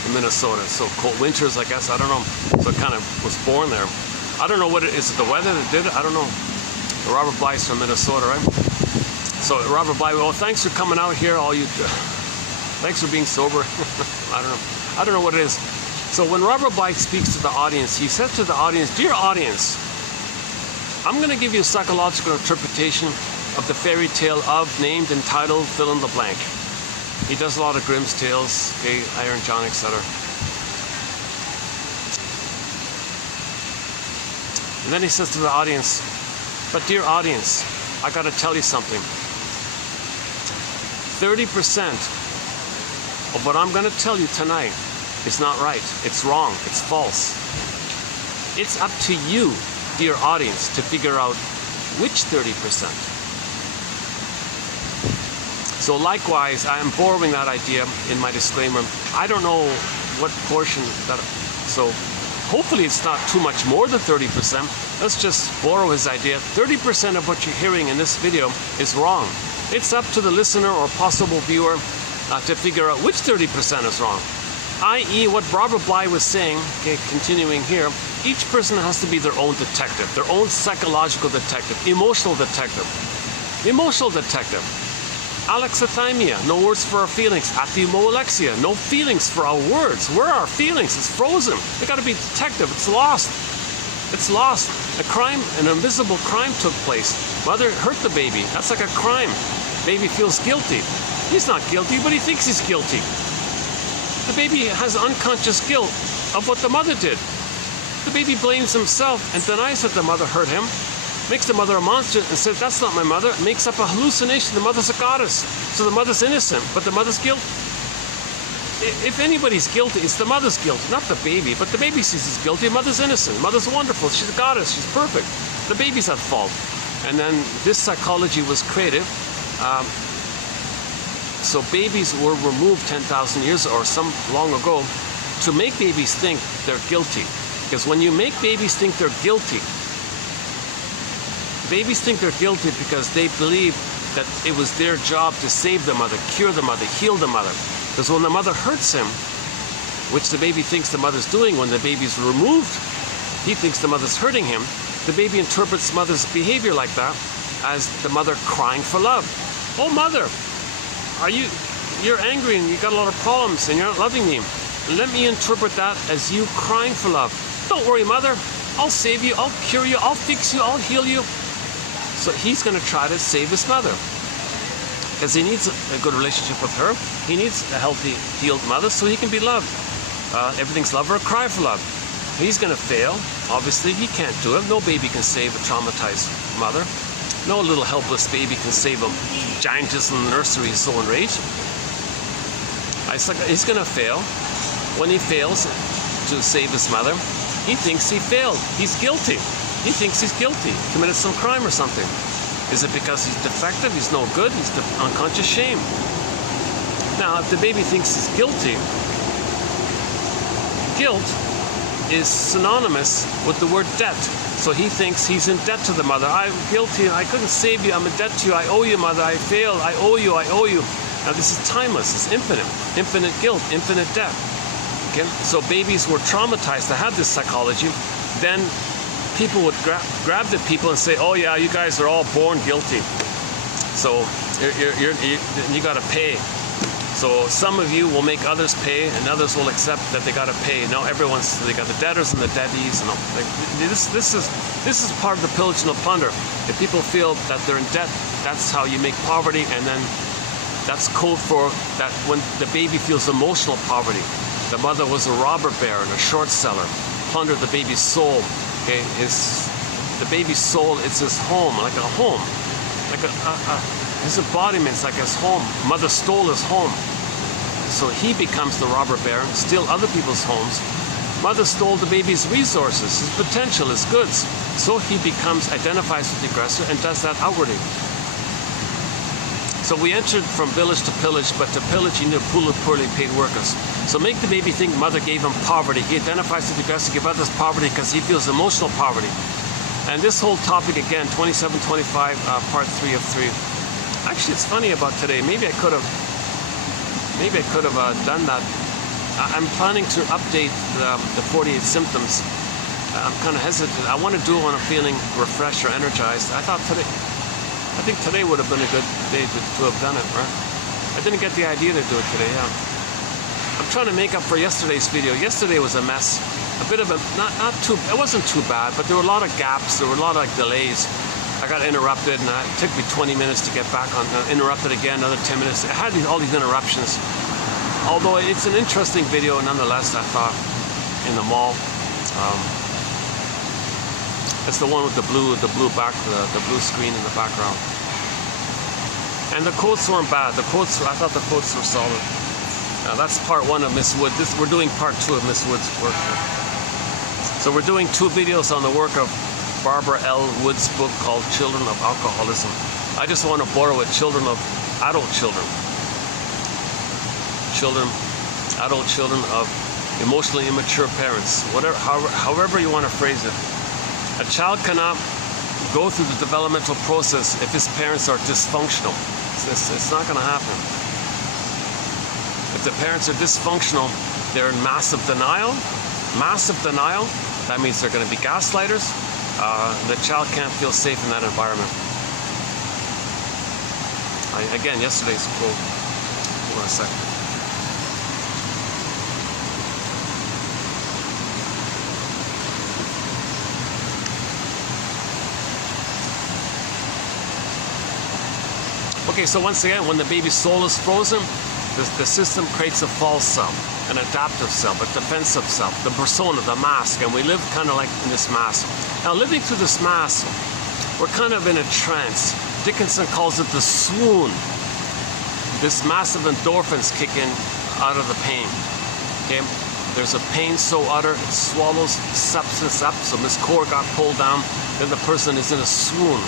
in Minnesota. So cold winters, I guess, I don't know. So it kind of was born there. I don't know what it is, it the weather that did it? I don't know. Robert Bly's from Minnesota, right? So Robert Bly, well, thanks for coming out here, all you, thanks for being sober. I don't know what it is. So when Robert Bly speaks to the audience, he said to the audience, dear audience, I'm going to give you a psychological interpretation of the fairy tale of, named, entitled, fill in the blank. He does a lot of Grimm's tales, okay, Iron John, etc. And then he says to the audience, but dear audience, I got to tell you something. 30% of what I'm going to tell you tonight is not right. It's wrong. It's false. It's up to you, dear audience, to figure out which 30%. So likewise, I am borrowing that idea in my disclaimer. I don't know what portion that, so hopefully it's not too much more than 30%. Let's just borrow his idea. 30% of what you're hearing in this video is wrong. It's up to the listener or possible viewer to figure out which 30% is wrong. I.e. what Robert Bly was saying, okay, continuing here, each person has to be their own detective, their own psychological detective, emotional detective. Emotional detective. Alexithymia, no words for our feelings. Athemolexia, no feelings for our words. Where are our feelings? It's frozen. They got to be detective. It's lost. It's lost. A crime, an invisible crime took place. Mother hurt the baby. That's like a crime. Baby feels guilty. He's not guilty, but he thinks he's guilty. The baby has unconscious guilt of what the mother did. The baby blames himself and denies that the mother hurt him, makes the mother a monster and says, that's not my mother, makes up a hallucination, the mother's a goddess. So the mother's innocent, but the mother's guilty. If anybody's guilty, it's the mother's guilt, not the baby. But the baby sees he's guilty, mother's innocent, mother's wonderful, she's a goddess, she's perfect. The baby's at fault. And then this psychology was created. So babies were removed 10,000 years or some long ago to make babies think they're guilty. Because when you make babies think they're guilty, babies think they're guilty because they believe that it was their job to save the mother, cure the mother, heal the mother. Because when the mother hurts him, which the baby thinks the mother's doing when the baby's removed, he thinks the mother's hurting him, the baby interprets mother's behavior like that as the mother crying for love. Oh, mother, you're angry and you got a lot of problems and you're not loving me. Let me interpret that as you crying for love. Don't worry, mother. I'll save you. I'll cure you. I'll fix you. I'll heal you. So he's going to try to save his mother because he needs a good relationship with her. He needs a healthy, healed mother so he can be loved. Everything's love or a cry for love. He's going to fail. Obviously, he can't do it. No baby can save a traumatized mother. No little helpless baby can save a giantess in the nursery who's so enraged. He's going to fail. When he fails to save his mother, he thinks he failed. He's guilty. He thinks he's guilty, committed some crime or something. Is it because he's defective, he's no good, he's unconscious shame? Now, if the baby thinks he's guilty, guilt is synonymous with the word debt. So he thinks he's in debt to the mother. I'm guilty, I couldn't save you, I'm in debt to you, I owe you, mother, I failed, I owe you, I owe you. Now this is timeless, it's infinite. Infinite guilt, infinite debt. Okay? So babies were traumatized to have this psychology. Then people would grab the people and say, oh yeah, you guys are all born guilty. So you got to pay. So some of you will make others pay, and others will accept that they got to pay. Now they got the debtors and the deadies. And this is part of the pillage and the plunder. If people feel that they're in debt, that's how you make poverty, and then that's code for that when the baby feels emotional poverty. The mother was a robber baron, a short seller, plundered the baby's soul. Okay, the baby's soul, it's his home, like a home, like his embodiment's like his home. Mother stole his home, so he becomes the robber baron, steal other people's homes. Mother stole the baby's resources, his potential, his goods, so he identifies with the aggressor and does that outwardly. So we entered from village to pillage, but to pillage you need a pool of poorly paid workers. So make the baby think mother gave him poverty. He identifies with the aggressor, give others poverty because he feels emotional poverty. And this whole topic again, 2725, part 3 of 3. Actually, it's funny about today. Maybe I could have done that. I'm planning to update the 48 symptoms. I'm kind of hesitant. I want to do it when I'm feeling refreshed or energized. I think today would have been a good day to have done it, right? I didn't get the idea to do it today, yeah. I'm trying to make up for yesterday's video. Yesterday was a mess. A bit of a, it wasn't too bad, but there were a lot of gaps. There were a lot of delays. I got interrupted, and it took me 20 minutes to get back on. Interrupted again, another 10 minutes. I had all these interruptions. Although it's an interesting video, nonetheless, I thought, in the mall. It's the one with the blue screen in the background. And the quotes weren't bad. I thought the quotes were solid. Now that's part 1 of Miss Wood. We're doing part 2 of Miss Wood's work. So we're doing 2 videos on the work of Barbara L. Wood's book called Children of Alcoholism. I just want to borrow it, children of adult children. Adult children of emotionally immature parents. Whatever, however you want to phrase it. A child cannot go through the developmental process if his parents are dysfunctional. It's not going to happen. If the parents are dysfunctional, they're in massive denial. Massive denial, that means they're going to be gaslighters. The child can't feel safe in that environment. Again, yesterday's quote. Hold on a second. Okay, so once again, when the baby's soul is frozen, the system creates a false self, an adaptive self, a defensive self, the persona, the mask, and we live kind of like in this mask. Now, living through this mask, we're kind of in a trance. Dickinson calls it the swoon. This massive endorphins kick in out of the pain. Okay, there's a pain so utter it swallows substance up. So Miss Core got pulled down, then the person is in a swoon.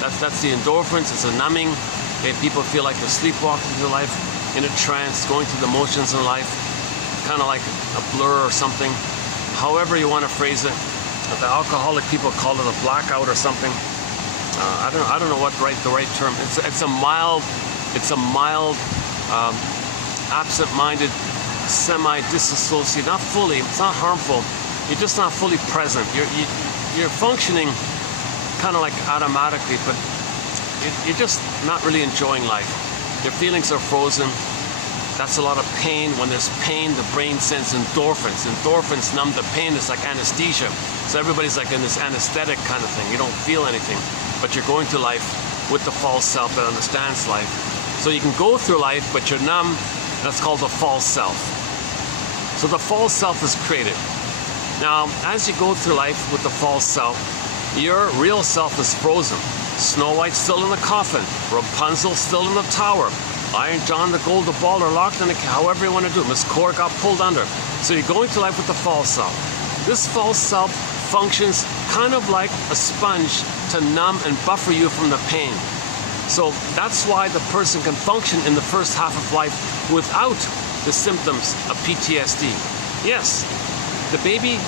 That's the endorphins. It's a numbing. Okay, people feel like they're sleepwalking through life, in a trance, going through the motions in life, kind of like a blur or something. However you want to phrase it. The alcoholic people call it a blackout or something. I don't know what the right term. It's a mild, absent-minded, semi-disassociated. Not fully. It's not harmful. You're just not fully present. You're functioning kind of like automatically, but you're just not really enjoying life. Your feelings are frozen. That's a lot of pain. When there's pain, the brain sends endorphins. Endorphins numb the pain. It's like anesthesia. So everybody's like in this anesthetic kind of thing. You don't feel anything, but you're going through life with the false self that understands life. So you can go through life, but you're numb. That's called the false self. So the false self is created. Now, as you go through life with the false self, your real self is frozen. Snow White still in the coffin. Rapunzel still in the tower. Iron John the golden ball are locked in the, however you want to do it. Miss Core got pulled under. So you're going through life with the false self. This false self functions kind of like a sponge to numb and buffer you from the pain. So that's why the person can function in the first half of life without the symptoms of PTSD. Yes, the baby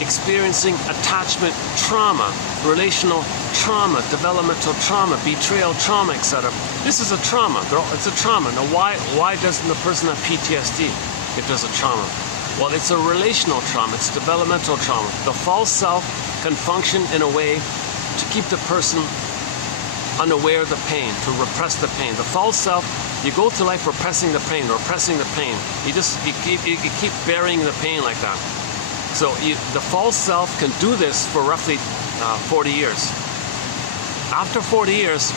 experiencing attachment trauma, relational trauma, developmental trauma, betrayal trauma, etc. This is a trauma. It's a trauma. Now, why doesn't the person have PTSD if there's a trauma? Well, it's a relational trauma. It's developmental trauma. The false self can function in a way to keep the person unaware of the pain, to repress the pain. The false self, you go through life repressing the pain. You keep burying the pain like that. So the false self can do this for roughly 40 years. After 40 years,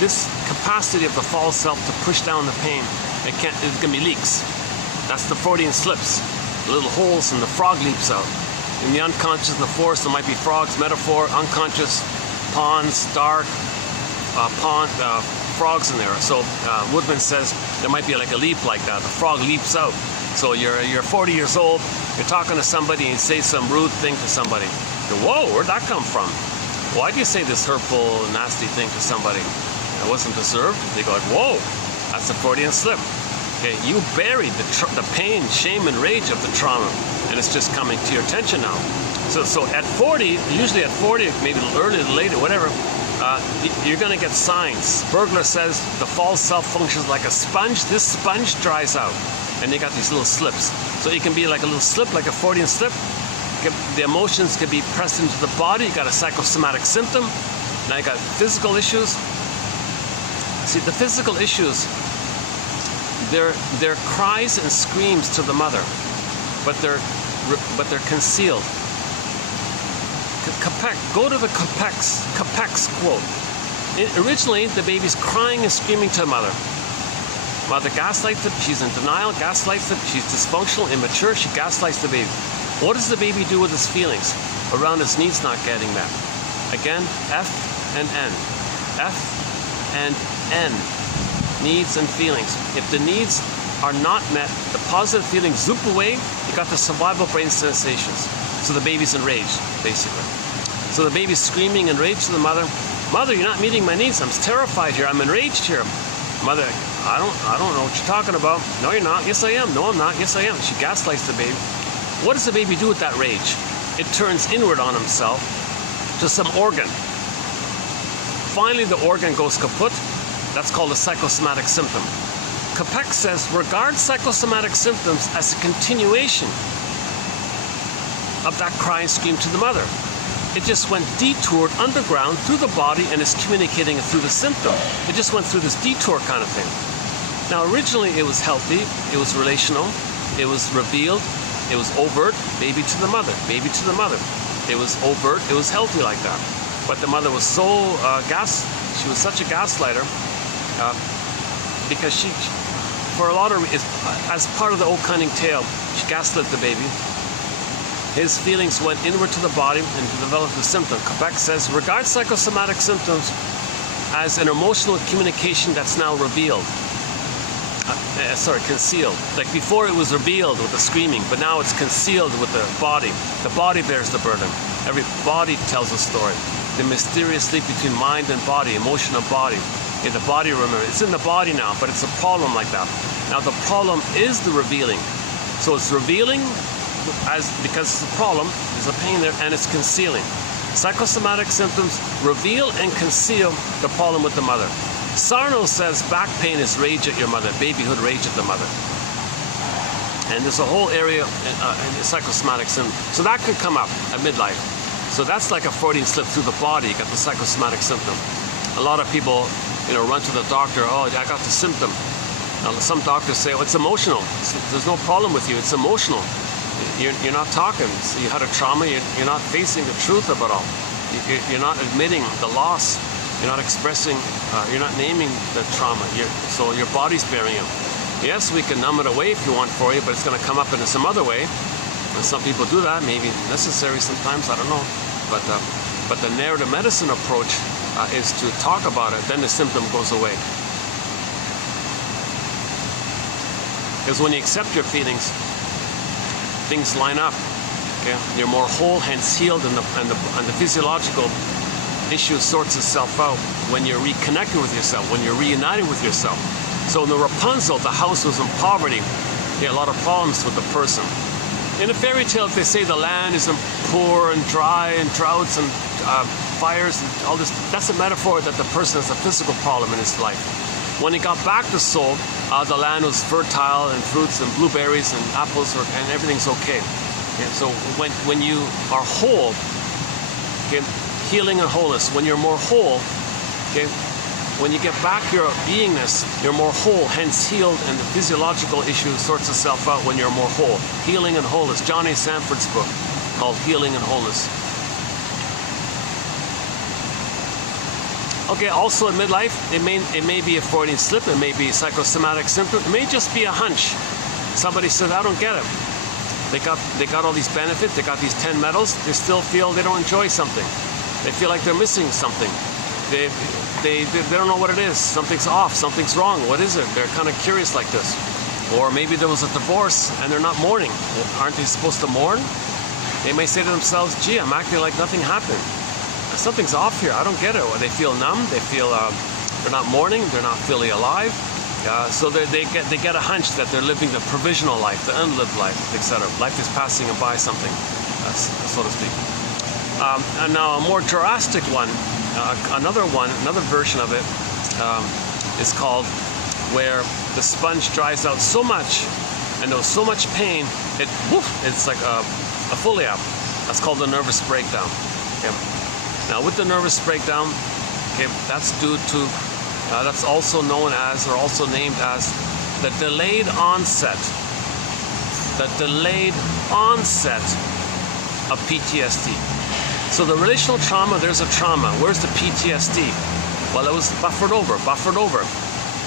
this capacity of the false self to push down the pain, it's going to be leaks. That's the Freudian slips, little holes, and the frog leaps out. In the unconscious, in the forest, there might be frogs, metaphor, unconscious, ponds, dark, frogs in there. So Woodman says there might be like a leap like that. The frog leaps out. So you're 40 years old, you're talking to somebody and you say some rude thing to somebody. You go, whoa, where'd that come from? Why do you say this hurtful, nasty thing to somebody? It wasn't deserved. They go, whoa, that's a Freudian slip. Okay, you buried the pain, shame, and rage of the trauma, and it's just coming to your attention now. So at 40, usually at 40, maybe a little earlier, later, whatever, you're going to get signs. Bergler says the false self functions like a sponge. This sponge dries out, and you got these little slips. So it can be like a little slip, like a Freudian slip. The emotions can be pressed into the body. You got a psychosomatic symptom. Now you got physical issues. See, the physical issues, they're cries and screams to the mother, but they're concealed. Go to the Capek's quote. Originally, the baby's crying and screaming to the mother. Mother gaslights it. She's in denial. Gaslights it. She's dysfunctional, immature. She gaslights the baby. What does the baby do with his feelings around his needs not getting met? Again, F and N. F and N. Needs and feelings. If the needs are not met, the positive feelings zoop away. You got the survival brain sensations. So the baby's enraged, basically. So the baby's screaming enraged to the mother. Mother, you're not meeting my needs. I'm terrified here. I'm enraged here. Mother, I don't know what you're talking about. No, you're not. Yes, I am. No, I'm not. Yes, I am. She gaslights the baby. What does the baby do with that rage? It turns inward on himself to some organ. Finally, the organ goes kaput. That's called a psychosomatic symptom. Capek says, regard psychosomatic symptoms as a continuation of that cry and scream to the mother. It just went detoured underground through the body and is communicating it through the symptom. It just went through this detour kind of thing. Now, originally it was healthy, it was relational, it was revealed, it was overt, baby to the mother, baby to the mother. It was overt, it was healthy like that. But the mother was so she was such a gaslighter because she, for a lot of reasons, as part of the old cunning tale, she gaslit the baby. His feelings went inward to the body and developed the symptom. Capek says, regard psychosomatic symptoms as an emotional communication that's now revealed. Concealed. Like before it was revealed with the screaming, but now it's concealed with the body. The body bears the burden. Every body tells a story. The mysterious link between mind and body, emotion and body. In the body, remember, it's in the body now, but it's a problem like that. Now the problem is the revealing. So it's revealing because it's a problem, there's a pain there, and it's concealing. Psychosomatic symptoms reveal and conceal the problem with the mother. Sarno says back pain is rage at your mother, babyhood rage at the mother. And there's a whole area in psychosomatic symptoms. So that could come up at midlife. So that's like a Freudian slip through the body. You got the psychosomatic symptom. A lot of people, run to the doctor. Oh, I got the symptom. Now, some doctors say, oh, it's emotional. There's no problem with you. It's emotional. You're not talking. So you had a trauma. You're not facing the truth about all. You're not admitting the loss. You're not expressing. You're not naming the trauma. So your body's bearing it. Yes, we can numb it away if you want for you, but it's going to come up in some other way. And some people do that. Maybe necessary sometimes. I don't know. But the narrative medicine approach is to talk about it. Then the symptom goes away. Because when you accept your feelings, things line up. Okay, you're more whole, hence healed, and the physiological issue sorts itself out when you're reconnecting with yourself, when you're reuniting with yourself. So in the Rapunzel, the house was in poverty. You had a lot of problems with the person. In a fairy tale, they say the land is poor and dry and droughts and fires and all this. That's a metaphor that the person has a physical problem in his life. When he got back to Seoul, the land was fertile and fruits and blueberries and apples and everything's okay. And so when you are whole, okay, healing and wholeness, when you're more whole, okay, when you get back your beingness, you're more whole, hence healed, and the physiological issue sorts itself out when you're more whole. Healing and wholeness. John A. Sanford's book called Healing and Wholeness. Okay, also in midlife, it may be a Freudian slip, it may be a psychosomatic symptom, it may just be a hunch. Somebody said, I don't get it. They got all these benefits, they got these 10 medals, they still feel they don't enjoy something. They feel like they're missing something. They don't know what it is. Something's off, something's wrong. What is it? They're kind of curious like this. Or maybe there was a divorce and they're not mourning. Aren't they supposed to mourn? They may say to themselves, gee, I'm acting like nothing happened. Something's off here. I don't get it. Or they feel numb. They feel They're not mourning. They're not fully alive. So they get a hunch that they're living the provisional life, the unlived life, etc. Life is passing by something, so to speak. And now a more drastic one, another version of it is called where the sponge dries out so much and there's so much pain, it's like a folia. That's called the nervous breakdown. Okay. Now with the nervous breakdown, okay, that's due to that's also known as, or also named as, the delayed onset of PTSD. So the relational trauma, there's a trauma. Where's the PTSD? Well, it was buffered over.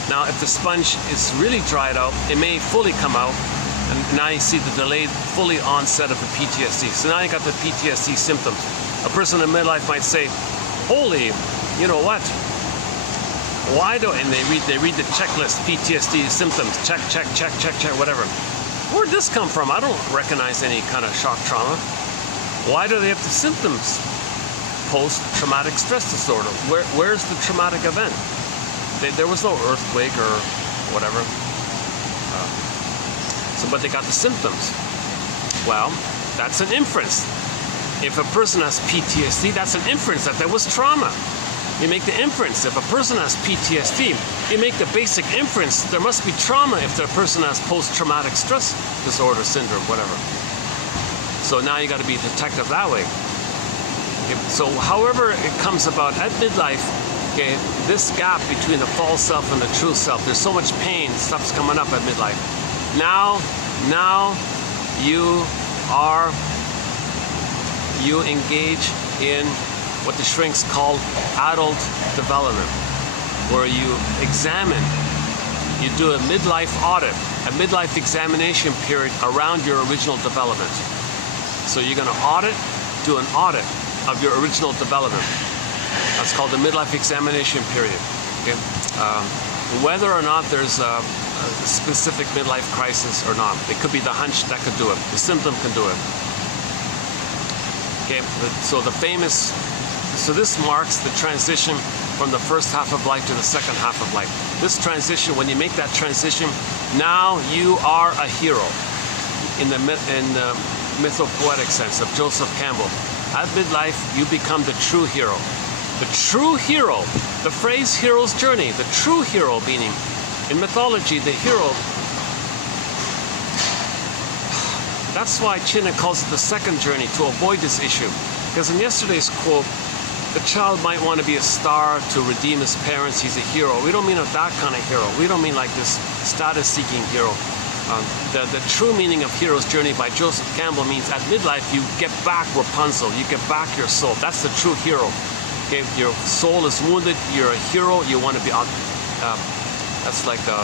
Now, if the sponge is really dried out, it may fully come out, and now you see the delayed, fully onset of the PTSD. So now you got the PTSD symptoms. A person in midlife might say, holy, you know what? Why do, and they read the checklist, PTSD symptoms, check, whatever. Where'd this come from? I don't recognize any kind of shock trauma. Why do they have the symptoms? Post-traumatic stress disorder. Where's the traumatic event? There was no earthquake or whatever. But they got the symptoms. Well, that's an inference. If a person has PTSD, that's an inference that there was trauma. You make the inference. If a person has PTSD, you make the basic inference there must be trauma if the person has post-traumatic stress disorder syndrome, whatever. So now you got to be a detective that way. So however it comes about at midlife, okay, this gap between the false self and the true self, there's so much pain, stuff's coming up at midlife. Now you engage in what the shrinks call adult development, where you examine, you do a midlife audit, a midlife examination period around your original development. So you're going to do an audit of your original development. That's called the midlife examination period. Okay? Whether or not there's a specific midlife crisis or not, it could be the hunch that could do it, the symptom can do it. Okay, so this marks the transition from the first half of life to the second half of life. This transition, when you make that transition, now you are a hero in the mythopoetic sense of Joseph Campbell. At midlife, you become the true hero. The true hero, the phrase hero's journey, the true hero meaning, in mythology, the hero, that's why Chinna calls it the second journey, to avoid this issue. Because in yesterday's quote, the child might want to be a star to redeem his parents. He's a hero. We don't mean that kind of hero. We don't mean like this status-seeking hero. The true meaning of hero's journey by Joseph Campbell means at midlife you get back Rapunzel. You get back your soul. That's the true hero. Okay, your soul is wounded. You're a hero. You want to be on. That's like the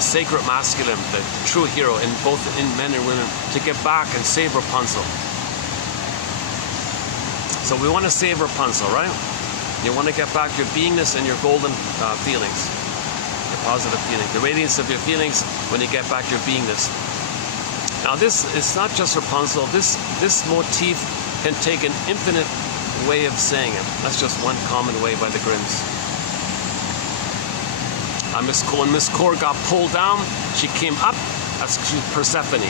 sacred masculine, the true hero in both in men and women, to get back and save Rapunzel. So we want to save Rapunzel, right? You want to get back your beingness and your golden feelings, your positive feelings, the radiance of your feelings when you get back your beingness. Now this is not just Rapunzel. This motif can take an infinite way of saying it. That's just one common way by the Grimms. When Miss Core got pulled down, she came up. That's Persephone.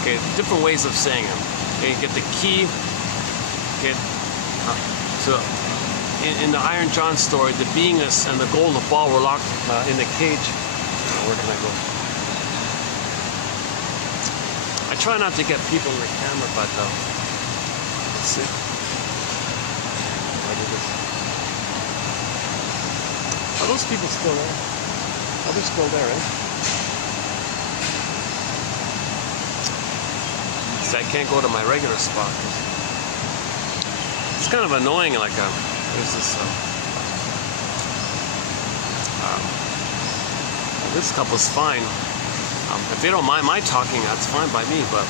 Okay, different ways of saying it. Okay, you get the key. Okay, so in the Iron John story, the beingness and the golden ball were locked in the cage. Where can I go? I try not to get people in the camera, but let's see. I do this. Are those people still there? Oh, they're still there, eh? See, I can't go to my regular spot. It's kind of annoying, like there's this this couple's fine. If they don't mind my talking, that's fine by me, but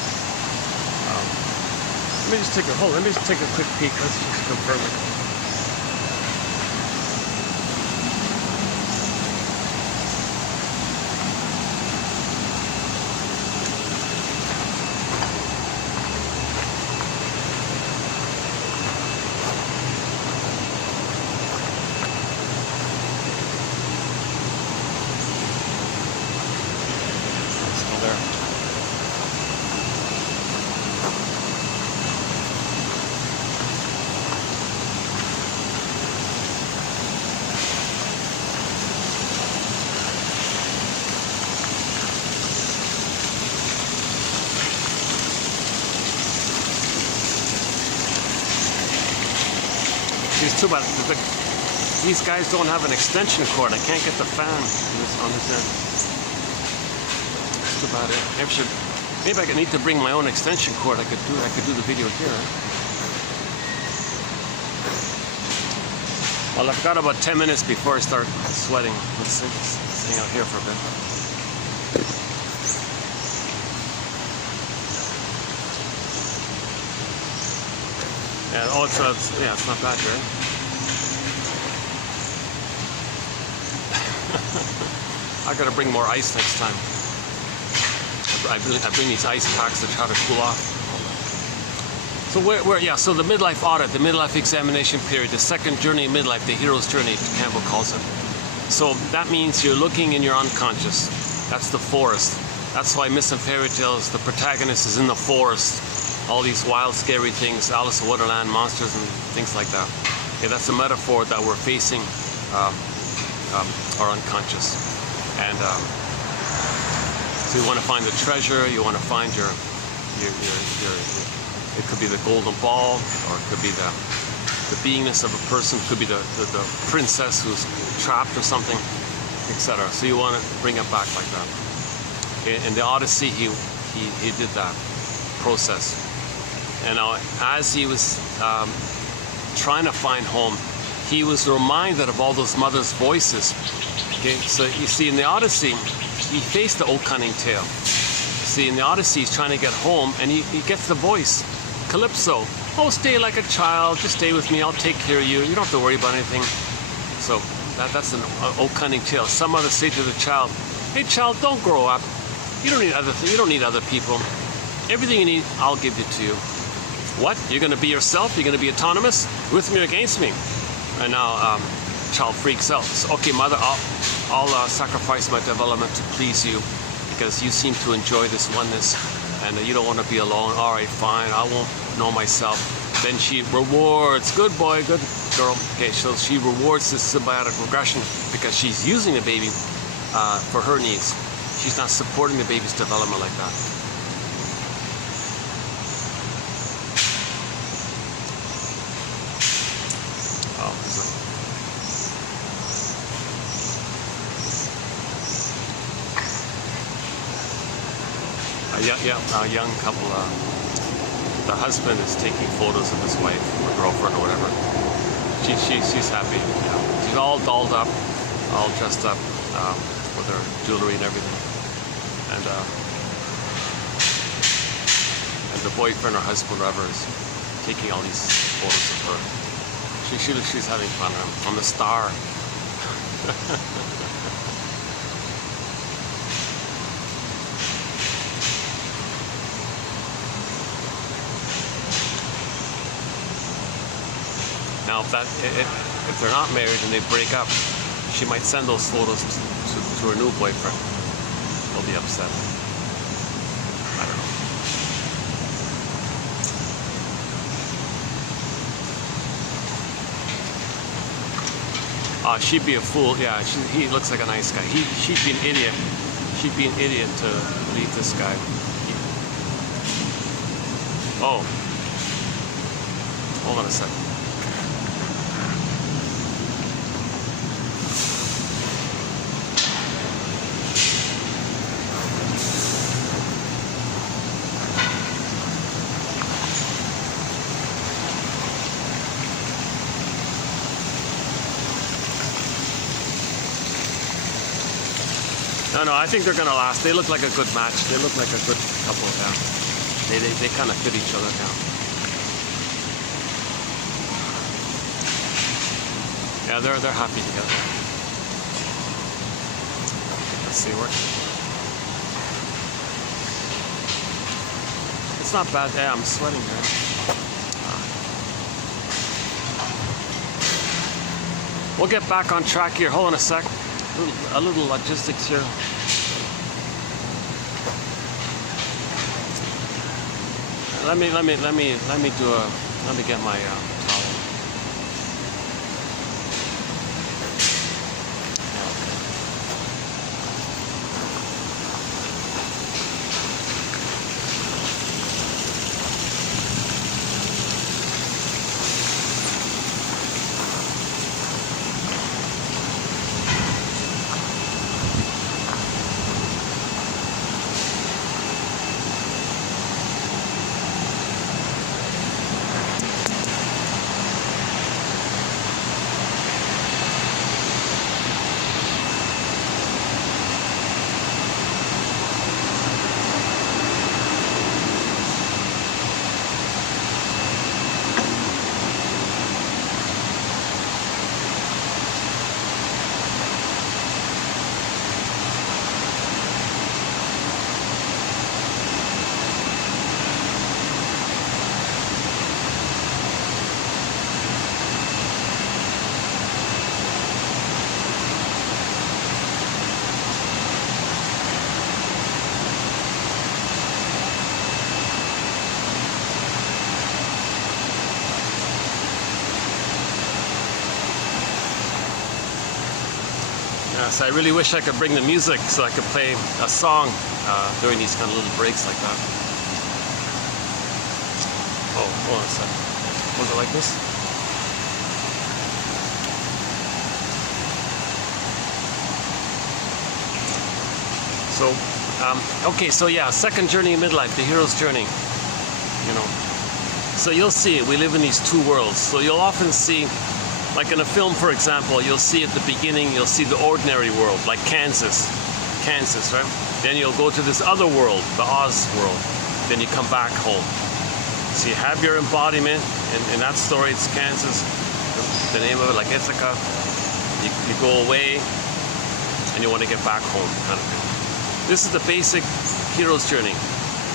let me just take a quick peek. Let's just confirm it. It's too bad. These guys don't have an extension cord. I can't get the fan on this end. It's too bad. Maybe I need to bring my own extension cord. I could do the video here. Well, I've got about 10 minutes before I start sweating. Let's hang out here for a bit. Yeah, oh, it's not bad here. I gotta bring more ice next time. I bring these ice packs to try to cool off. So so the midlife audit, the midlife examination period, the second journey of midlife, the hero's journey, Campbell calls it. So that means you're looking in your unconscious. That's the forest. That's why Myths and Fairy Tales, the protagonist is in the forest. All these wild, scary things, Alice in Wonderland, monsters and things like that. Okay, that's a metaphor that we're facing our unconscious. And so you want to find the treasure, you want to find your it could be the golden ball, or it could be the beingness of a person, it could be the princess who's trapped or something, etc. So you want to bring it back like that. In the Odyssey, he did that process. And now, as he was trying to find home, he was reminded of all those mothers' voices. Okay, so you see, in the Odyssey, he faced the old cunning tale. See, in the Odyssey, he's trying to get home, and he gets the voice, Calypso. Oh, stay like a child. Just stay with me. I'll take care of you. You don't have to worry about anything. So that's an old cunning tale. Some mother say to the child, "Hey, child, don't grow up. You don't need other people. Everything you need, I'll give it to you." What? You're going to be yourself? You're going to be autonomous? With me or against me? And now, child freaks out. So, okay, mother, I'll sacrifice my development to please you, because you seem to enjoy this oneness, and you don't want to be alone. All right, fine. I won't know myself. Then she rewards. Good boy, good girl. Okay, so she rewards this symbiotic regression because she's using the baby for her needs. She's not supporting the baby's development like that. A young couple, the husband is taking photos of his wife or girlfriend or whatever. She's happy. You know. She's all dolled up, all dressed up with her jewelry and everything. And the boyfriend or husband or whatever is taking all these photos of her. She's having fun. I'm the star. Now, if they're not married and they break up, she might send those photos to her new boyfriend. He'll be upset. I don't know. She'd be a fool. Yeah, he looks like a nice guy. She'd be an idiot. She'd be an idiot to leave this guy. Oh. Hold on a second. No, I think they're gonna last. They look like a good match. They look like a good couple. Yeah, they kind of fit each other down. Yeah, they're happy together. Let's see where. It's not bad. Yeah, I'm sweating here. We'll get back on track here. Hold on a sec. A little logistics here. Let me get my towel. So I really wish I could bring the music so I could play a song during these kind of little breaks like that. Oh, hold on a second. Was it like this? So, okay, so yeah, second journey in midlife, the hero's journey. You know, so you'll see we live in these two worlds. So you'll often see, like in a film, for example, you'll see at the beginning, you'll see the ordinary world, like Kansas, right? Then you'll go to this other world, the Oz world. Then you come back home. So you have your embodiment, and in that story, it's Kansas. The name of it, like Ithaca. You go away, and you want to get back home, kind of thing. This is the basic hero's journey.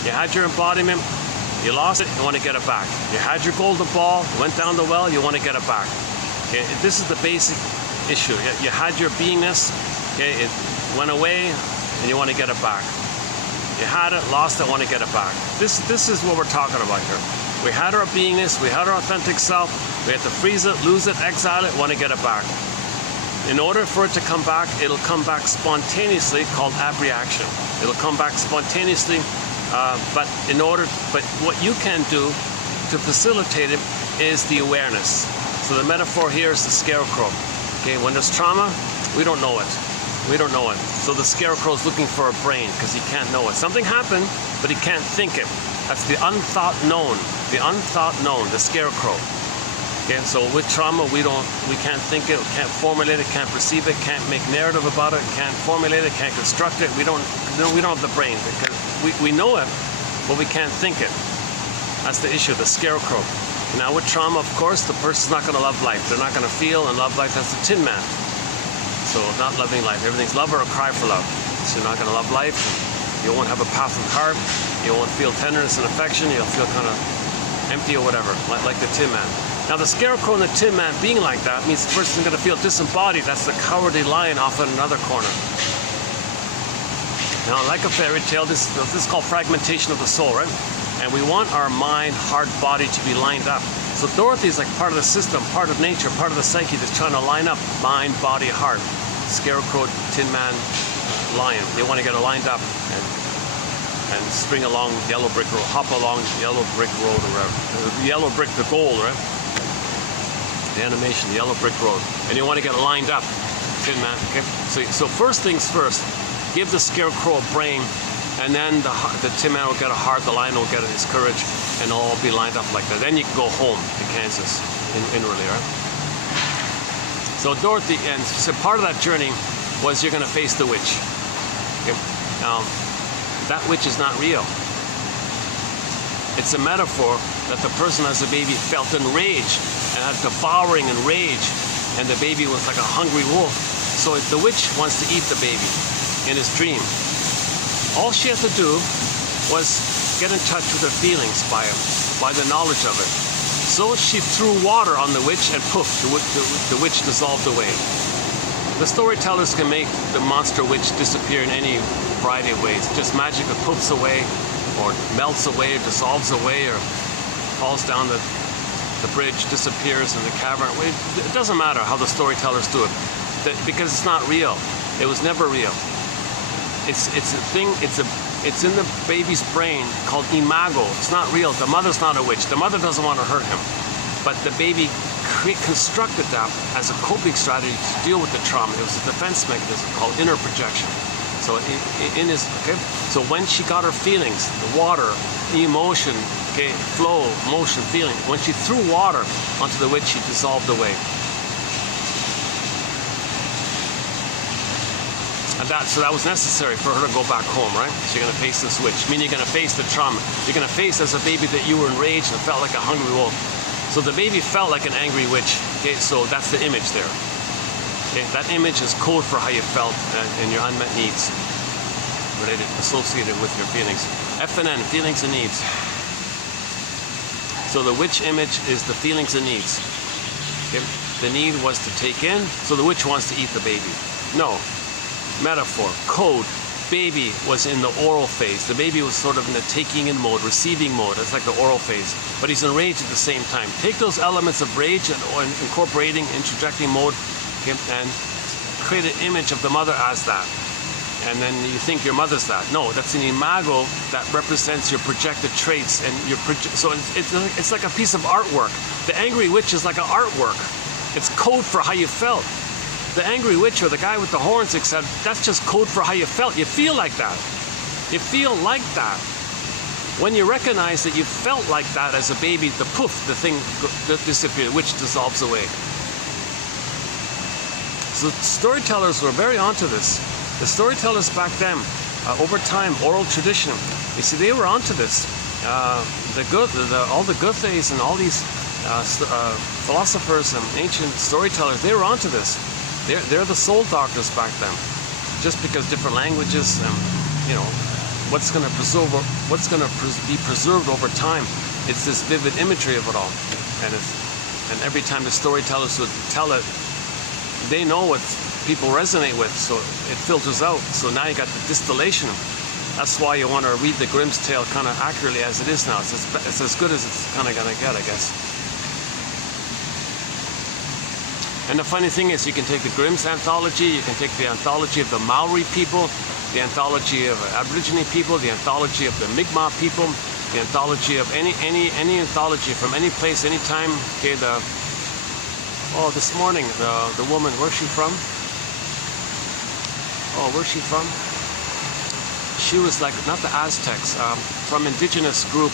You had your embodiment, you lost it, you want to get it back. You had your golden ball, went down the well, you want to get it back. Okay, this is the basic issue. You had your beingness, okay, it went away, and you want to get it back. You had it, lost it, want to get it back. This is what we're talking about here. We had our beingness, we had our authentic self, we had to freeze it, lose it, exile it, want to get it back. In order for it to come back, it'll come back spontaneously, called abreaction. It'll come back spontaneously, but what you can do to facilitate it is the awareness. So the metaphor here is the scarecrow. Okay, when there's trauma, we don't know it. We don't know it. So the scarecrow is looking for a brain because he can't know it. Something happened, but he can't think it. That's the unthought known. The unthought known, the scarecrow. Okay, so with trauma, we can't think it, can't formulate it, can't perceive it, can't make narrative about it, can't formulate it, can't construct it. We don't have the brain because we know it, but we can't think it. That's the issue, the scarecrow. Now with trauma, of course, the person's not going to love life. They're not going to feel and love life. That's the Tin Man. So not loving life. Everything's love or a cry for love. So you're not going to love life. You won't have a path of heart. You won't feel tenderness and affection. You'll feel kind of empty or whatever, like the Tin Man. Now the scarecrow and the Tin Man being like that means the person's going to feel disembodied. That's the cowardly lion off in another corner. Now, like a fairy tale, this is called fragmentation of the soul, right? And we want our mind, heart, body to be lined up. So Dorothy is like part of the system, part of nature, part of the psyche that's trying to line up mind, body, heart. Scarecrow, Tin Man, lion. They want to get it lined up and spring along yellow brick road, hop along yellow brick road or whatever. Yellow brick, the goal, right? The animation, the yellow brick road. And you want to get it lined up, Tin Man, okay? So first things first, give the scarecrow a brain, and then the Tin Man will get a heart, the lion will get his courage, and it'll all be lined up like that. Then you can go home to Kansas inwardly, right? So Dorothy, and so part of that journey was you're going to face the witch. Okay? That witch is not real. It's a metaphor that the person as a baby felt enraged and had devouring and rage, and the baby was like a hungry wolf. So the witch wants to eat the baby in his dream. All she had to do was get in touch with her feelings by the knowledge of it. So she threw water on the witch, and poof, the witch dissolved away. The storytellers can make the monster witch disappear in any variety of ways. Just magic, it poofs away, or melts away, or dissolves away, or falls down the bridge, disappears in the cavern. It doesn't matter how the storytellers do it, because it's not real. It was never real. It's a thing. It's in the baby's brain called imago. It's not real. The mother's not a witch. The mother doesn't want to hurt him, but the baby constructed that as a coping strategy to deal with the trauma. It was a defense mechanism called inner projection. So So when she got her feelings, the water, emotion, okay, flow, motion, feeling. When she threw water onto the witch, she dissolved away. So that was necessary for her to go back home, right? So you're going to face this witch. Meaning you're going to face the trauma. You're going to face as a baby that you were enraged and felt like a hungry wolf. So the baby felt like an angry witch. Okay, so that's the image there. Okay, that image is code for how you felt and your unmet needs associated with your feelings. FNN, feelings and needs. So the witch image is the feelings and needs. Okay? The need was to take in, so the witch wants to eat the baby. No. Metaphor, code, baby was in the oral phase. The baby was sort of in the taking in mode, receiving mode. That's like the oral phase. But he's enraged at the same time. Take those elements of rage and incorporating, interjecting mode, okay, and create an image of the mother as that. And then you think your mother's that. No, that's an imago that represents your projected traits and your so it's like a piece of artwork. The angry witch is like an artwork. It's code for how you felt. The angry witch or the guy with the horns, etc., that's just code for how you felt. You feel like that. You feel like that. When you recognize that you felt like that as a baby, the poof, the thing disappears, which dissolves away. So storytellers were very onto this. The storytellers back then, over time, oral tradition, you see, they were onto this. All the Goethes and all these philosophers and ancient storytellers, they were onto this. They're the soul doctors back then. Just because different languages and, you know, what's going to be preserved over time, it's this vivid imagery of it all. And every time the storytellers would tell it, they know what people resonate with, so it filters out. So now you got the distillation. That's why you want to read the Grimm's tale kind of accurately as it is now. It's as good as it's kind of going to get, I guess. And the funny thing is, you can take the Grimm's anthology, you can take the anthology of the Maori people, the anthology of Aborigine people, the anthology of the Mi'kmaq people, the anthology of any anthology from any place, any time. Okay, this morning, the woman, where's she from? Oh, where's she from? She was like, not the Aztecs, from indigenous group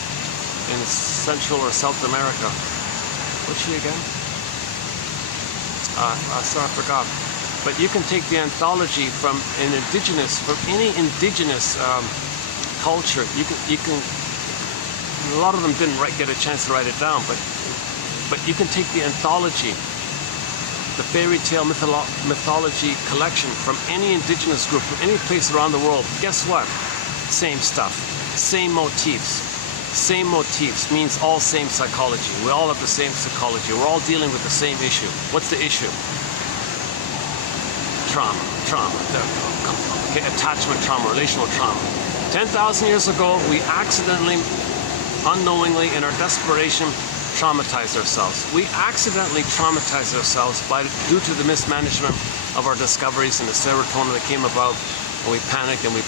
in Central or South America. What's she again? Sorry, I forgot. But you can take the anthology from any indigenous culture. You can. A lot of them didn't get a chance to write it down, but you can take the anthology, the fairy tale mythology collection from any indigenous group, from any place around the world. Guess what? Same stuff, same motifs. Same motifs means all same psychology. We all have the same psychology. We're all dealing with the same issue. What's the issue? Trauma. Okay, attachment trauma, relational trauma. 10,000 years ago, we accidentally, unknowingly, in our desperation, traumatized ourselves. We accidentally traumatized ourselves due to the mismanagement of our discoveries and the serotonin that came about, and we panicked and we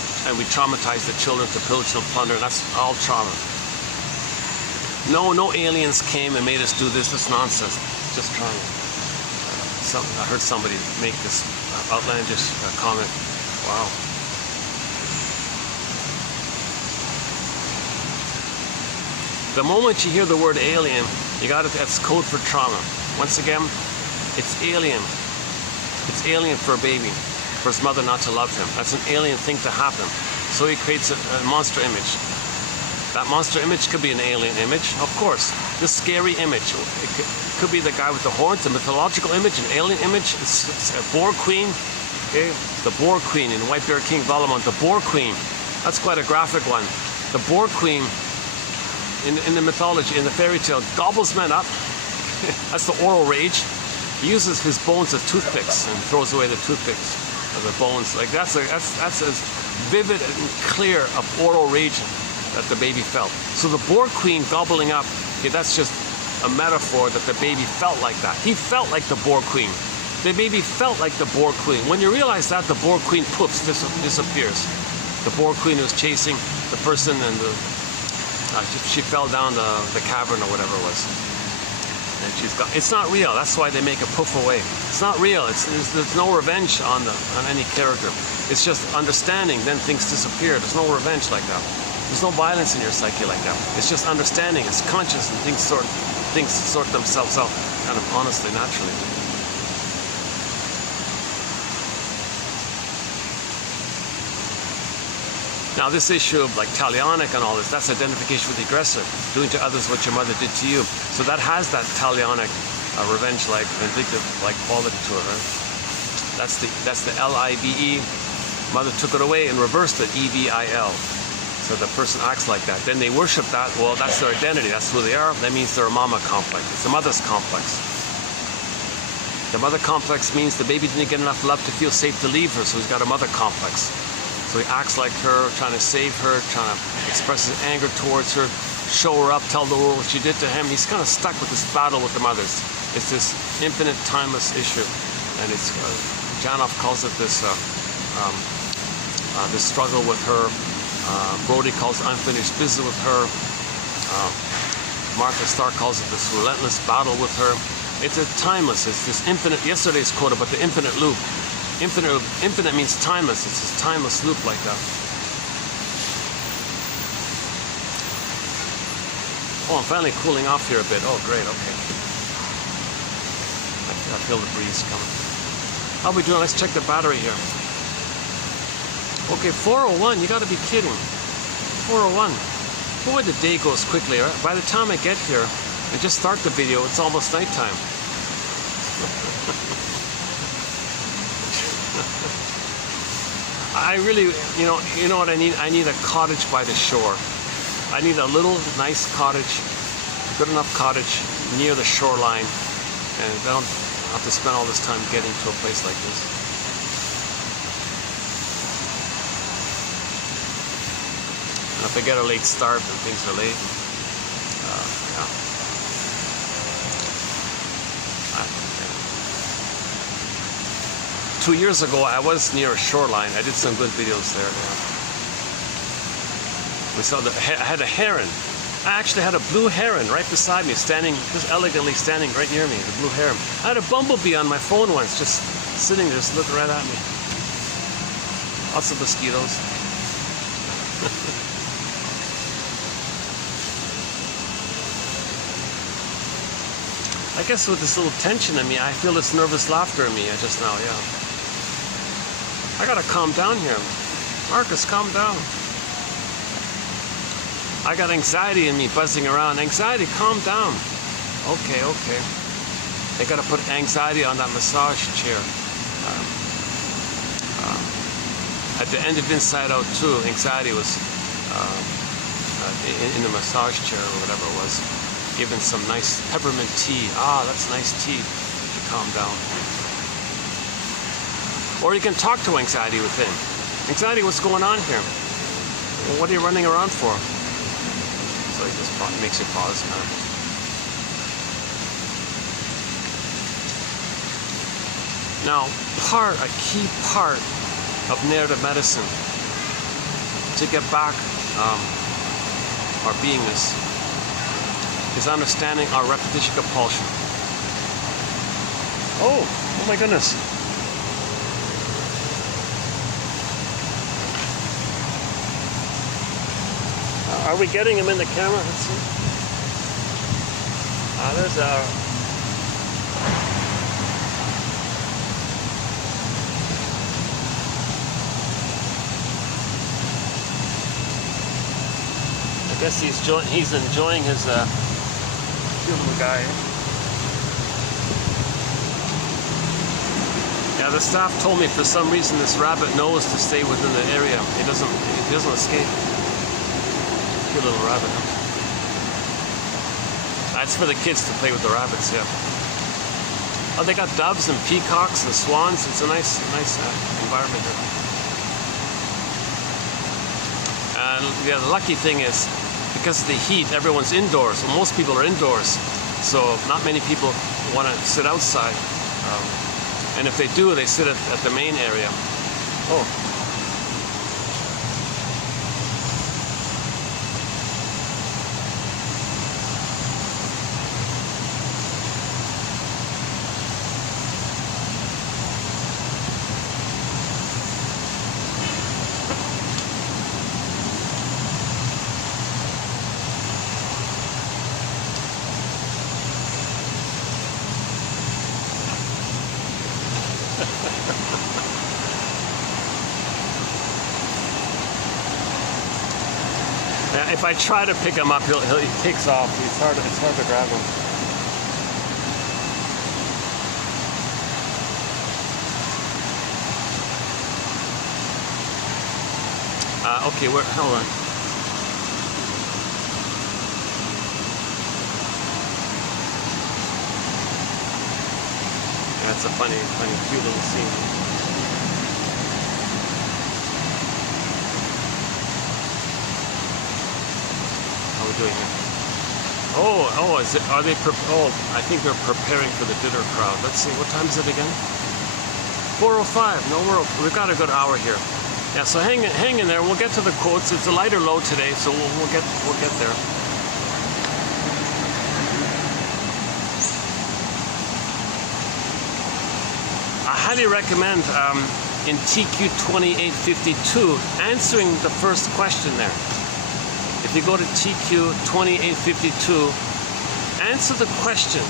traumatized the children to pillage and plunder, and that's all trauma. No aliens came and made us do this. It's nonsense. Just trying. I heard somebody make this outlandish comment. Wow. The moment you hear the word alien, you got it. That's code for trauma. Once again, it's alien. It's alien for a baby, for his mother not to love him. That's an alien thing to happen. So he creates a monster image. That monster image could be an alien image, of course. This scary image, it could be the guy with the horns, a mythological image, an alien image. It's a boar queen, okay? The boar queen in White Bear King Valamont, the boar queen. That's quite a graphic one. The boar queen in the mythology, in the fairy tale, gobbles men up. That's the oral rage. He uses his bones as toothpicks and throws away the toothpicks of the bones. Like that's as vivid and clear of oral rage that the baby felt. So the boar queen gobbling up, okay, that's just a metaphor that the baby felt like that. He felt like the boar queen. The baby felt like the boar queen. When you realize that, the boar queen poofs, disappears. The boar queen was chasing the person and she fell down the cavern or whatever it was. And she's gone. It's not real. That's why they make a poof away. It's not real. There's no revenge on any character. It's just understanding, then things disappear. There's no revenge like that. There's no violence in your psyche like that. It's just understanding. It's conscious, and things sort themselves out, kind of honestly, naturally. Now, this issue of like talionic and all this, that's identification with the aggressor, doing to others what your mother did to you. So that has that talionic, revenge-like, vindictive-like quality to it, right? That's the L-I-V-E. Mother took it away and reversed it, E-V-I-L. So the person acts like that. Then they worship that. Well, that's their identity. That's who they are. That means they're a mama complex. It's a mother's complex. The mother complex means the baby didn't get enough love to feel safe to leave her, so he's got a mother complex. So he acts like her, trying to save her, trying to express his anger towards her, show her up, tell the world what she did to him. He's kind of stuck with this battle with the mothers. It's this infinite, timeless issue. And it's Janoff calls it this this struggle with her. Brody calls it unfinished business with her. Martha Starr calls it this relentless battle with her. It's a timeless. It's this infinite. Yesterday's quote about the infinite loop. Infinite means timeless. It's this timeless loop like that. Oh, I'm finally cooling off here a bit. Oh, great. Okay. I feel the breeze coming. How are we doing? Let's check the battery here. Okay, 4:01. You got to be kidding. 4:01. Boy, the day goes quickly. Right? By the time I get here and just start the video, it's almost nighttime. I really, you know what I need? I need a cottage by the shore. I need a little nice cottage, good enough cottage near the shoreline, and I don't have to spend all this time getting to a place like this. And if I get a late start and things are late, yeah. 2 years ago, I was near a shoreline. I did some good videos there. Yeah. We saw I had a heron. I actually had a blue heron right beside me, standing, just elegantly standing right near me, the blue heron. I had a bumblebee on my phone once, just sitting there, just looking right at me. Lots of mosquitoes. I guess with this little tension in me, I feel this nervous laughter in me just now, yeah. I gotta calm down here. Marcus, calm down. I got anxiety in me buzzing around. Anxiety, calm down. Okay, okay. They gotta put anxiety on that massage chair. At the end of Inside Out 2, anxiety was in the massage chair or whatever it was, given some nice peppermint tea. Ah, that's nice tea to calm down. Or you can talk to anxiety within. Anxiety, what's going on here? Well, what are you running around for? So it just makes you pause, kind of. Now, a key part of narrative medicine to get back our beingness is understanding our repetition compulsion. Oh my goodness. Are we getting him in the camera? Let's see. There's our... I guess he's enjoying his cute little guy. Yeah, the staff told me for some reason this rabbit knows to stay within the area. It doesn't escape. Cute little rabbit, huh? That's for the kids to play with the rabbits, yeah. Oh, they got doves and peacocks and swans. It's a nice environment here. And yeah, the lucky thing is, because of the heat, everyone's indoors. Well, most people are indoors, so not many people want to sit outside. And if they do, they sit at the main area. Oh. Yeah, if I try to pick him up, he takes off. It's hard to grab him. Okay, hold on. Yeah, it's a funny, cute little scene. Doing here. I think they're preparing for the dinner crowd. Let's see, what time is it again? 4:05. No, we've got a good hour here. Yeah, so hang in there. We'll get to the quotes. It's a lighter load today, so we'll get there. I highly recommend in TQ 2852 answering the first question there. If you go to TQ 2852, answer the question.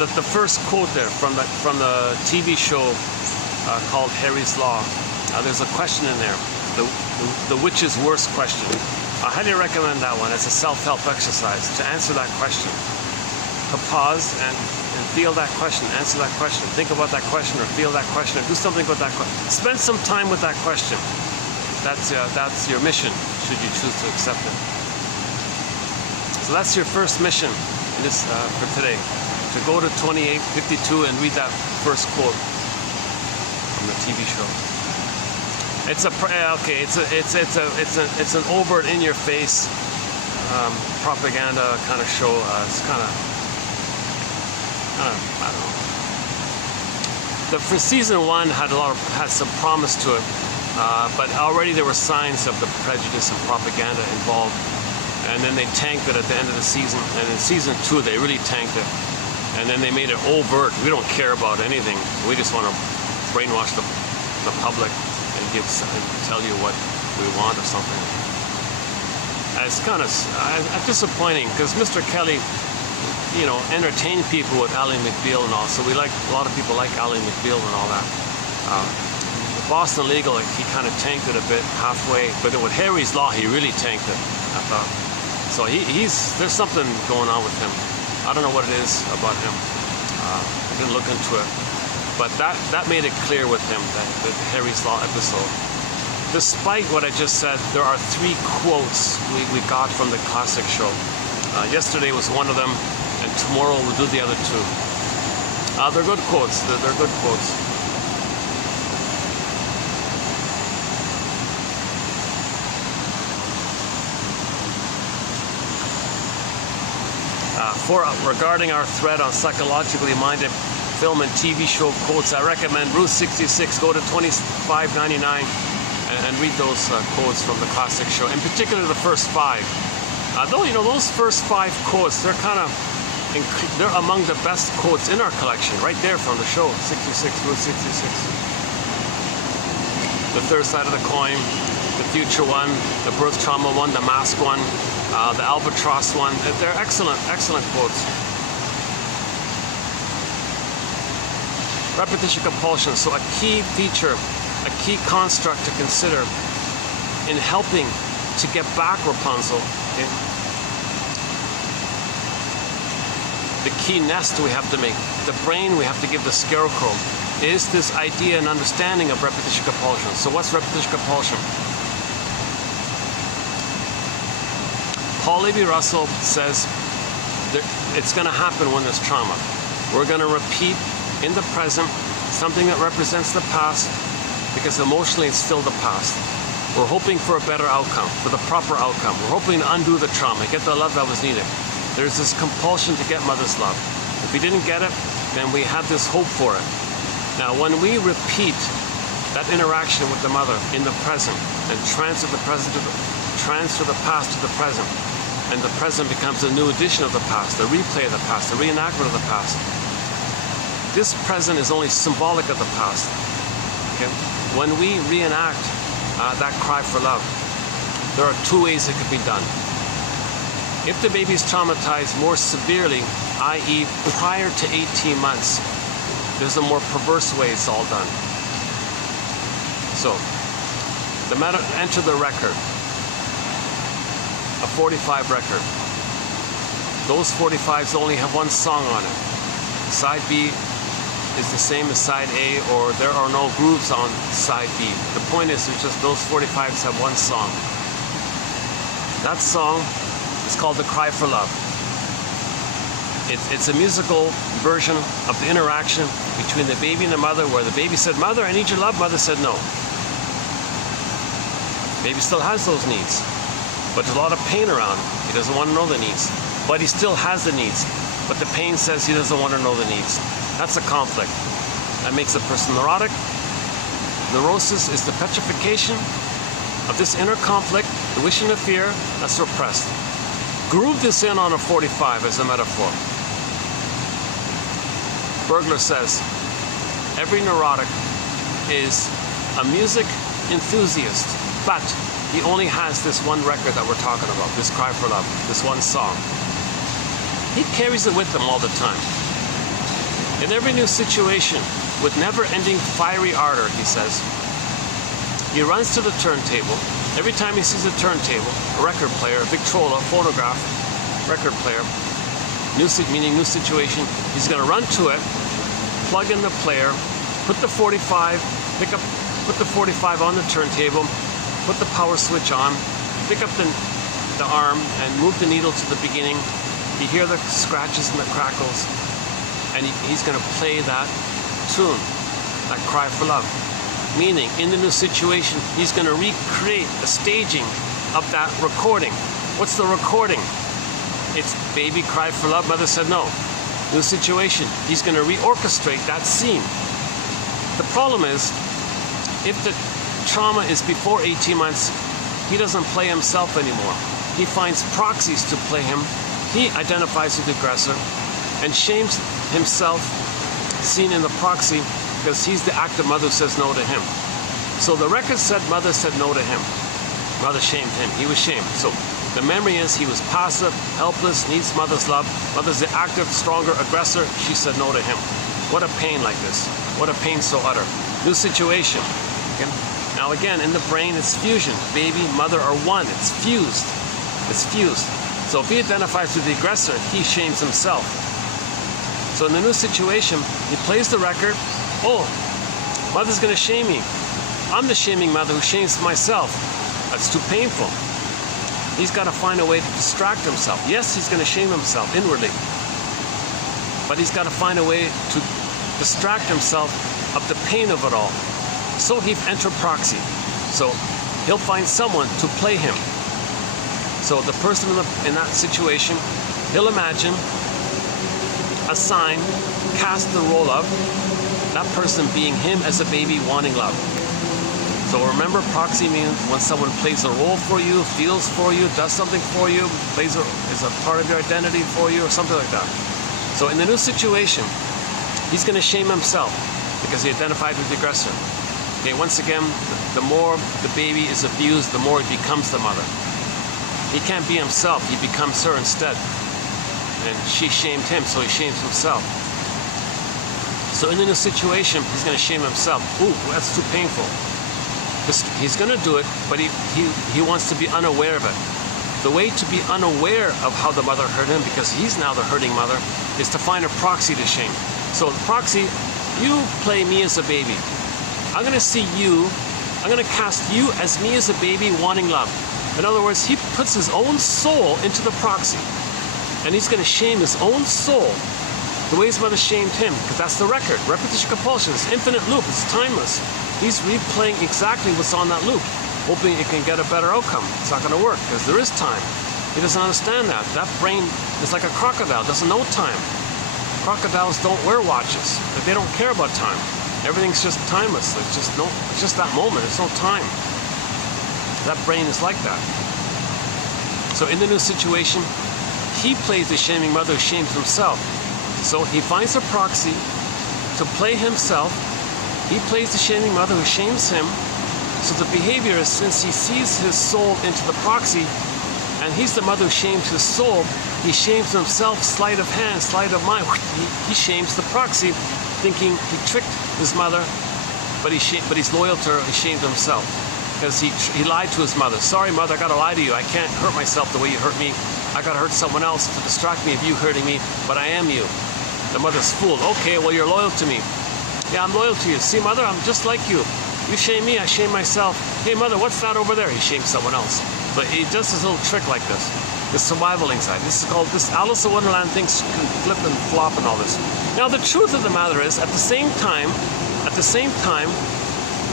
The first quote there from the TV show called Harry's Law. There's a question in there, the which is worse question. I highly recommend that one as a self-help exercise to answer that question. To pause and feel that question, answer that question, think about that question or feel that question or do something with that question. Spend some time with that question. That's your mission, should you choose to accept it. So that's your first mission in this for today. To go to 2852 and read that first quote from the TV show. It's an overt, in-your-face propaganda kind of show. It's kind of I don't know. For season 1 had some promise to it, but already there were signs of the prejudice and propaganda involved. And then they tanked it at the end of the season, and in season 2 they really tanked it. And then they made it overt. We don't care about anything. We just want to brainwash the public and tell you what we want or something. And it's kind of disappointing because Mr. Kelly, entertained people with Ally McBeal and all. So a lot of people like Ally McBeal and all that. The Boston Legal, he kind of tanked it a bit halfway, but with Harry's Law, he really tanked it, I thought. So there's something going on with him. I don't know what it is about him. I didn't look into it. But that made it clear with him, that Harry's Law episode. Despite what I just said, there are 3 quotes we got from the classic show. Yesterday was one of them, and tomorrow we'll do the other 2. They're good quotes. They're good quotes. Regarding our thread on psychologically minded film and TV show quotes, I recommend Route 66. Go to 2599 and read those quotes from the classic show. In particular, the first 5. Those first 5 quotes, they're among the best quotes in our collection, right there from the show, 66, Route 66. The third side of the coin, the future one, the birth trauma one, the mask one, the albatross one. They're excellent quotes. Repetition compulsion. So a key feature, a key construct to consider in helping to get back Rapunzel. Okay? The key nest we have to make, the brain we have to give the scarecrow, is this idea and understanding of repetition compulsion. So what's repetition compulsion? Paul Levy-Russell says that it's going to happen when there's trauma. We're going to repeat in the present something that represents the past because emotionally it's still the past. We're hoping for a better outcome, for the proper outcome. We're hoping to undo the trauma, get the love that was needed. There's this compulsion to get mother's love. If we didn't get it, then we have this hope for it. Now, when we repeat that interaction with the mother in the present and transfer the past to the present, and the present becomes a new edition of the past, a replay of the past, a reenactment of the past. This present is only symbolic of the past. Okay? When we reenact that cry for love, there are 2 ways it could be done. If the baby's traumatized more severely, i.e. prior to 18 months, there's a more perverse way it's all done. So, enter the record. A 45 record. Those 45s only have 1 song on it. Side B is the same as side A, or there are no grooves on side B. The point is, it's just those 45s have 1 song. That song is called The Cry for Love. It's a musical version of the interaction between the baby and the mother, where the baby said, "Mother, I need your love." Mother said, "No." Baby still has those needs, but there's a lot of pain around him. He doesn't want to know the needs, but he still has the needs. But the pain says he doesn't want to know the needs. That's a conflict. That makes a person neurotic. Neurosis is the petrification of this inner conflict, the wish and the fear that's repressed. Groove this in on a 45 as a metaphor. Bergler says, every neurotic is a music enthusiast, but he only has this one record that we're talking about, this Cry for Love, this one song. He carries it with him all the time. In every new situation, with never-ending fiery ardor, he says, he runs to the turntable. Every time he sees a turntable, a record player, a Victrola, phonograph, record player, meaning new situation, he's going to run to it, plug in the player, put the 45, put the 45 on the turntable, put the power switch on, pick up the arm and move the needle to the beginning. You hear the scratches and the crackles, and he's going to play that tune, that Cry for Love. Meaning, in the new situation, he's going to recreate a staging of that recording. What's the recording? It's Baby Cry for Love, Mother Said No. New situation, he's going to reorchestrate that scene. The problem is, if the trauma is before 18 months, he doesn't play himself anymore. He finds proxies to play him. He identifies with the aggressor and shames himself, seen in the proxy, because he's the active mother who says no to him. So the record said Mother said no to him. Mother shamed him. He was shamed. So the memory is he was passive, helpless, needs Mother's love. Mother's the active, stronger aggressor. She said no to him. What a pain like this. What a pain so utter. New situation. Okay? Now again, in the brain, it's fusion. Baby, mother are one. It's fused. It's fused. So if he identifies with the aggressor, he shames himself. So in the new situation, he plays the record. Oh, Mother's going to shame me. I'm the shaming mother who shames myself. That's too painful. He's got to find a way to distract himself. Yes, he's going to shame himself inwardly, but he's got to find a way to distract himself of the pain of it all. So he enters proxy. So he'll find someone to play him. So the person in that situation, he'll imagine, assign, cast the role of that person being him as a baby wanting love. So remember, proxy means when someone plays a role for you, feels for you, does something for you, is a part of your identity for you, or something like that. So in the new situation, he's going to shame himself because he identified with the aggressor. Okay, once again, the more the baby is abused, the more he becomes the mother. He can't be himself, he becomes her instead. And she shamed him, so he shames himself. So in the new situation, he's going to shame himself. Ooh, that's too painful. He's going to do it, but he wants to be unaware of it. The way to be unaware of how the mother hurt him, because he's now the hurting mother, is to find a proxy to shame. So the proxy, you play me as a baby. I'm going to see you, I'm going to cast you as me as a baby wanting love. In other words, he puts his own soul into the proxy. And he's going to shame his own soul the way his mother shamed him, because that's the record. Repetition compulsion, it's infinite loop, it's timeless. He's replaying exactly what's on that loop, hoping it can get a better outcome. It's not going to work, because there is time. He doesn't understand that. That brain is like a crocodile, doesn't know time. Crocodiles don't wear watches. They don't care about time. Everything's just timeless. It's just that moment. There's no time. That brain is like that. So in the new situation, he plays the shaming mother who shames himself. So he finds a proxy to play himself. He plays the shaming mother who shames him. So the behavior is, since he sees his soul into the proxy, and he's the mother who shames his soul, he shames himself, sleight of hand, sleight of mind. He shames the proxy, thinking he tricked his mother, but he's loyal to her. He shamed himself because he lied to his mother. Sorry, mother, I gotta lie to you. I can't hurt myself the way you hurt me. I gotta hurt someone else to distract me of you hurting me, but I am you. The mother's fooled. Okay, well, you're loyal to me. Yeah, I'm loyal to you. See, mother, I'm just like you. You shame me, I shame myself. Hey, mother, what's that over there? He shames someone else. But he does this little trick like this. This survival anxiety. This is called, this Alice in Wonderland things can flip and flop and all this. Now, the truth of the matter is, at the same time,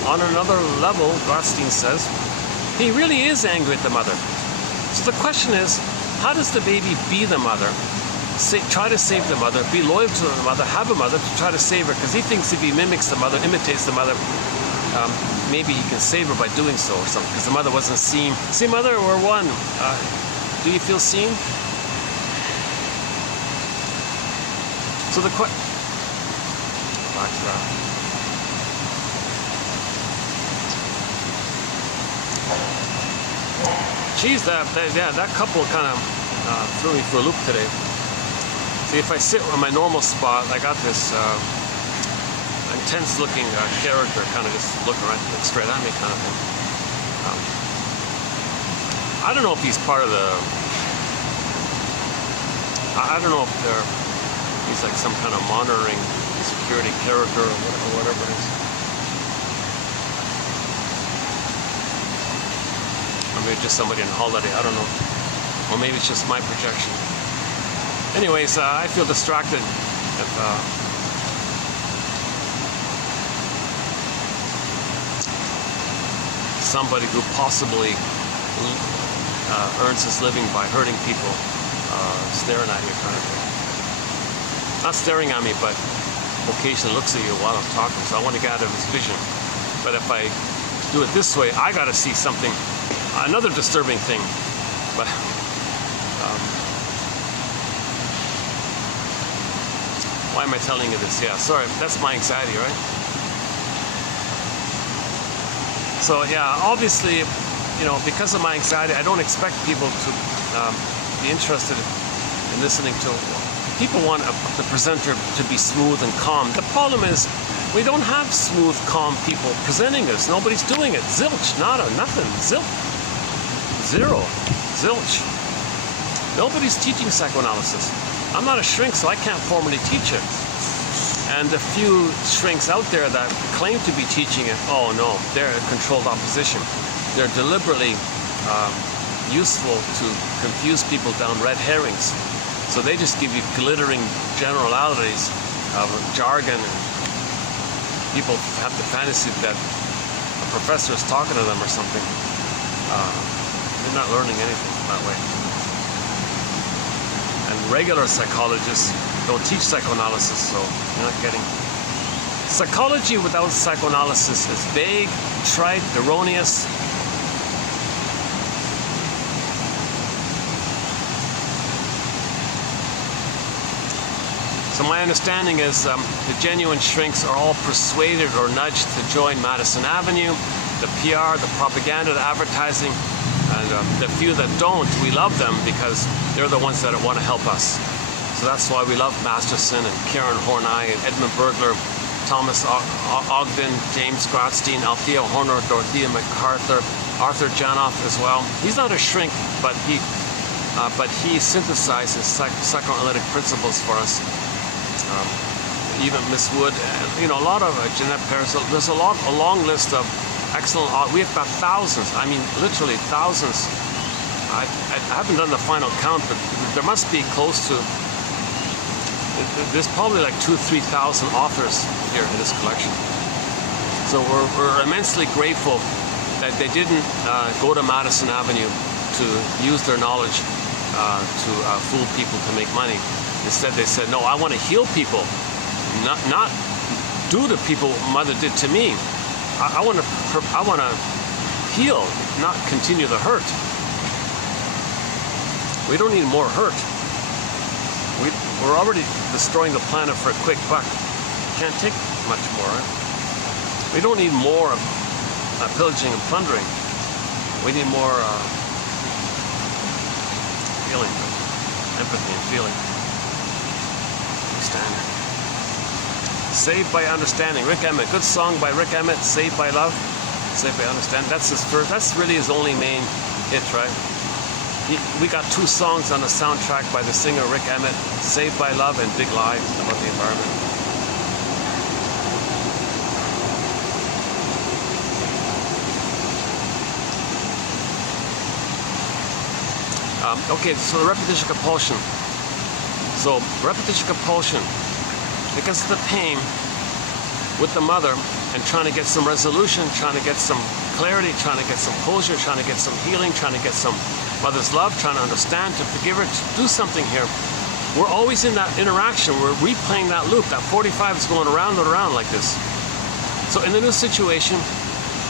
on another level, Rothstein says, he really is angry at the mother. So the question is, how does the baby be the mother try to save the mother, be loyal to the mother, have a mother to try to save her, because he thinks if he mimics the mother, imitates the mother, maybe he can save her by doing so or something, because the mother wasn't seen. See, mother, we're one. Do you feel seen? So the question, back to that. Geez, that couple kind of threw me for a loop today. See, if I sit on my normal spot, I got this intense-looking character kind of just looking right straight at me kind of thing. I don't know if he's part of the... I don't know if he's like some kind of monitoring security character or whatever it is. Or maybe just somebody on holiday, I don't know. Or maybe it's just my projection. Anyways, I feel distracted if somebody who possibly earns his living by hurting people staring at you kind of thing. Not staring at me, but occasionally looks at you while I'm talking, so I want to get out of his vision. But if I do it this way, I gotta see something, another disturbing thing. But why am I telling you this? Yeah, sorry, that's my anxiety, right? So yeah, obviously, you know, because of my anxiety, I don't expect people to be interested in listening to. People want the presenter to be smooth and calm. The problem is, we don't have smooth, calm people presenting this. Nobody's doing it. Zilch, nada, nothing. Zero. Zilch. Nobody's teaching psychoanalysis. I'm not a shrink, so I can't formally teach it. And the few shrinks out there that claim to be teaching it, oh no, they're a controlled opposition. They're deliberately useful to confuse people down red herrings. So they just give you glittering generalities of jargon, and people have the fantasy that a professor is talking to them or something. They're not learning anything that way. And regular psychologists don't teach psychoanalysis, so you're not getting... Psychology without psychoanalysis is vague, trite, erroneous. So my understanding is the genuine shrinks are all persuaded or nudged to join Madison Avenue, the PR, the propaganda, the advertising, and the few that don't, we love them because they're the ones that want to help us. So that's why we love Masterson and Karen Horney and Edmund Bergler, Thomas Ogden, James Gratstein, Althea Horner, Dorothea MacArthur, Arthur Janoff as well. He's not a shrink, but he synthesizes psychoanalytic principles for us. Even Miss Wood, and a lot of Jeanette Pearsall. There's a long list of excellent. We have got thousands. I mean, literally thousands. I haven't done the final count, but there must be close to. There's probably like 2,000 to 3,000 authors here in this collection. So we're immensely grateful that they didn't go to Madison Avenue to use their knowledge to fool people to make money. Instead, they said, no, I want to heal people, not do to people what Mother did to me. I want to heal, not continue the hurt. We don't need more hurt. We're already destroying the planet for a quick buck. Can't take much more. Right? We don't need more pillaging and plundering. We need more feeling, empathy and feeling. Saved by Understanding. Rick Emmett. Good song by Rick Emmett. Saved by Love. Saved by Understanding. That's his first. That's really his only main hit, right? We got 2 songs on the soundtrack by the singer Rick Emmett. Saved by Love and Big Lie about the environment. Okay, so the repetition compulsion. So repetition compulsion, because of the pain with the mother and trying to get some resolution, trying to get some clarity, trying to get some closure, trying to get some healing, trying to get some mother's love, trying to understand, to forgive her, to do something here. We're always in that interaction. We're replaying that loop. That 45 is going around and around like this. So in the new situation,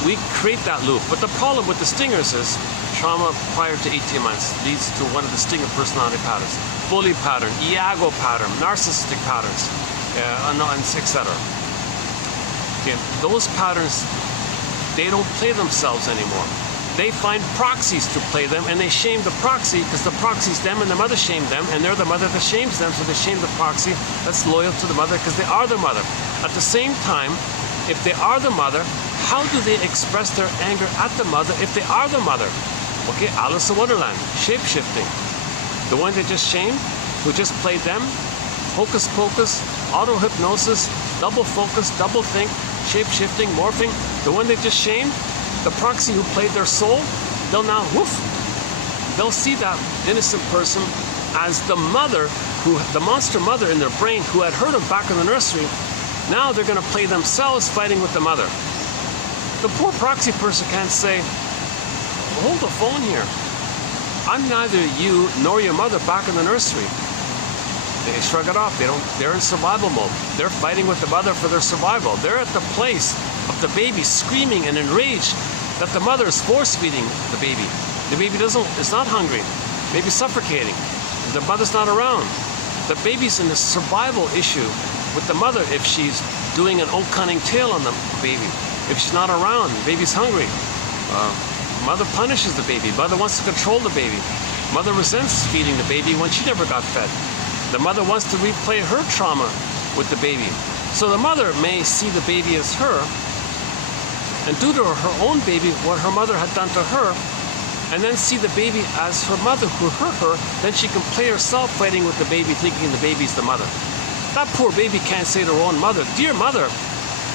we create that loop. But the problem with the stingers is trauma prior to 18 months leads to one of the stinger personality patterns. Bully pattern, Iago pattern, narcissistic patterns, and etc. Okay, those patterns, they don't play themselves anymore. They find proxies to play them, and they shame the proxy because the proxy's them and the mother shamed them, and they're the mother that shames them, so they shame the proxy that's loyal to the mother because they are the mother. At the same time, if they are the mother, how do they express their anger at the mother if they are the mother? Okay, Alice in Wonderland, shape-shifting. The one they just shamed, who just played them, hocus pocus, auto-hypnosis, double focus, double think, shape-shifting, morphing. The one they just shamed, the proxy who played their soul, they'll now, woof, they'll see that innocent person as the mother, the monster mother in their brain who had hurt them back in the nursery. Now they're going to play themselves fighting with the mother. The poor proxy person can't say, hold the phone here. I'm neither you nor your mother back in the nursery. They shrug it off. They're in survival mode. They're fighting with the mother for their survival. They're at the place of the baby screaming and enraged that the mother is force-feeding the baby. The baby is not hungry, maybe suffocating. The mother's not around. The baby's in a survival issue with the mother if she's doing an old cunning tale on the baby. If she's not around, the baby's hungry. Mother punishes the baby. Mother wants to control the baby. Mother resents feeding the baby when she never got fed. The mother wants to replay her trauma with the baby. So the mother may see the baby as her and do to her own baby what her mother had done to her, and then see the baby as her mother who hurt her. Then she can play herself fighting with the baby, thinking the baby's the mother. That poor baby can't say to her own mother, "Dear mother,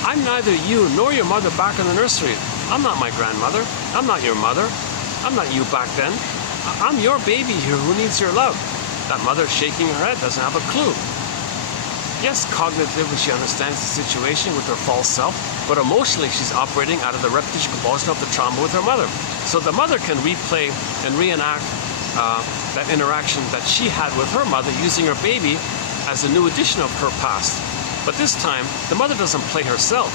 I'm neither you nor your mother back in the nursery. I'm not my grandmother. I'm not your mother. I'm not you back then. I'm your baby here who needs your love." That mother, shaking her head, doesn't have a clue. Yes, cognitively she understands the situation with her false self, but emotionally she's operating out of the repetition compulsion of the trauma with her mother. So the mother can replay and reenact that interaction that she had with her mother using her baby as a new edition of her past. But this time, the mother doesn't play herself.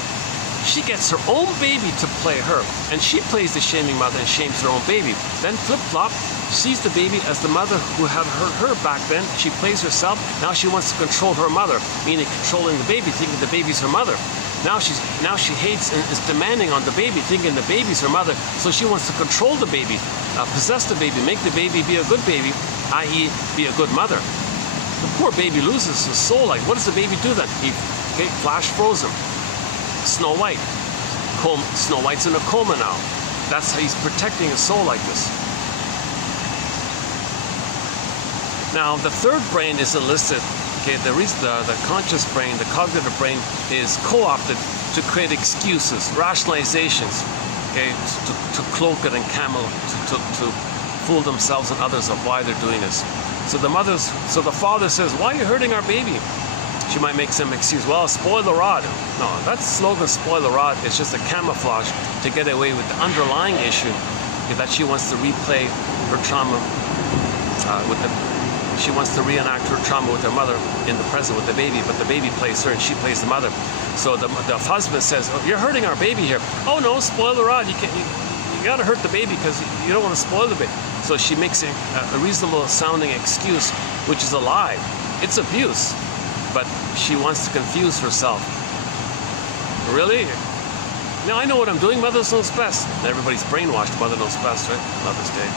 She gets her own baby to play her, and she plays the shaming mother and shames her own baby. Then flip-flop, sees the baby as the mother who had hurt her back then. She plays herself. Now she wants to control her mother, meaning controlling the baby, thinking the baby's her mother. Now she hates and is demanding on the baby, thinking the baby's her mother. So she wants to control the baby, possess the baby, make the baby be a good baby, i.e. be a good mother. The poor baby loses his soul. Like, what does the baby do then? Flash frozen. Snow White. Snow White's in a coma now. That's how he's protecting his soul like this. Now, the third brain is enlisted. Okay, the conscious brain, the cognitive brain, is co-opted to create excuses, rationalizations, okay, to cloak it and to fool themselves and others of why they're doing this. So the father says, "Why are you hurting our baby?" She might make some excuse. "Well, spoil the rod." No, that slogan, "spoil the rod," is just a camouflage to get away with the underlying issue that she wants to replay her trauma she wants to reenact her trauma with her mother in the present with the baby, but the baby plays her and she plays the mother. So the husband says, "Oh, you're hurting our baby here." "Oh no, spoil the rod. You gotta hurt the baby because you don't want to spoil the baby." So she makes a reasonable sounding excuse, which is a lie. It's abuse, but she wants to confuse herself. Really? Now I know what I'm doing. Mother knows best. Everybody's brainwashed. Mother knows best, right? Mother's Day.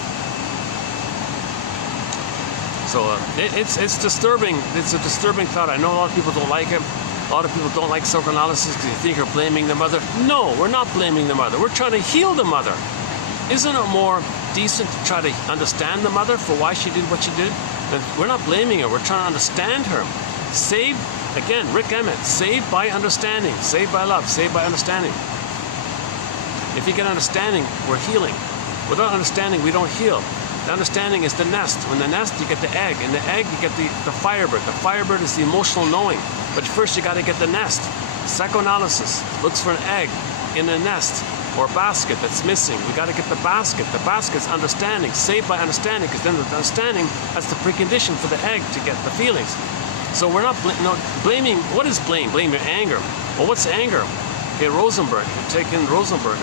So it's disturbing. It's a disturbing thought. I know a lot of people don't like it. A lot of people don't like psychoanalysis because you think you're blaming the mother. No, we're not blaming the mother. We're trying to heal the mother. Isn't it more decent to try to understand the mother for why she did what she did? Then we're not blaming her. We're trying to understand her. Saved, again, Rick Emmett, saved by understanding, saved by love, saved by understanding. If you get understanding, we're healing. Without understanding, we don't heal. The understanding is the nest. In the nest, you get the egg. In the egg, you get the firebird. The firebird is the emotional knowing. But first, you got to get the nest. Psychoanalysis looks for an egg in a nest. or basket that's missing. We got to get the basket. The basket's understanding, saved by understanding, because then the understanding, that's the precondition for the egg to get the feelings. So we're not blaming. What is blame? Blame your anger. Well, what's anger? Okay, Rosenberg. Take in Rosenberg.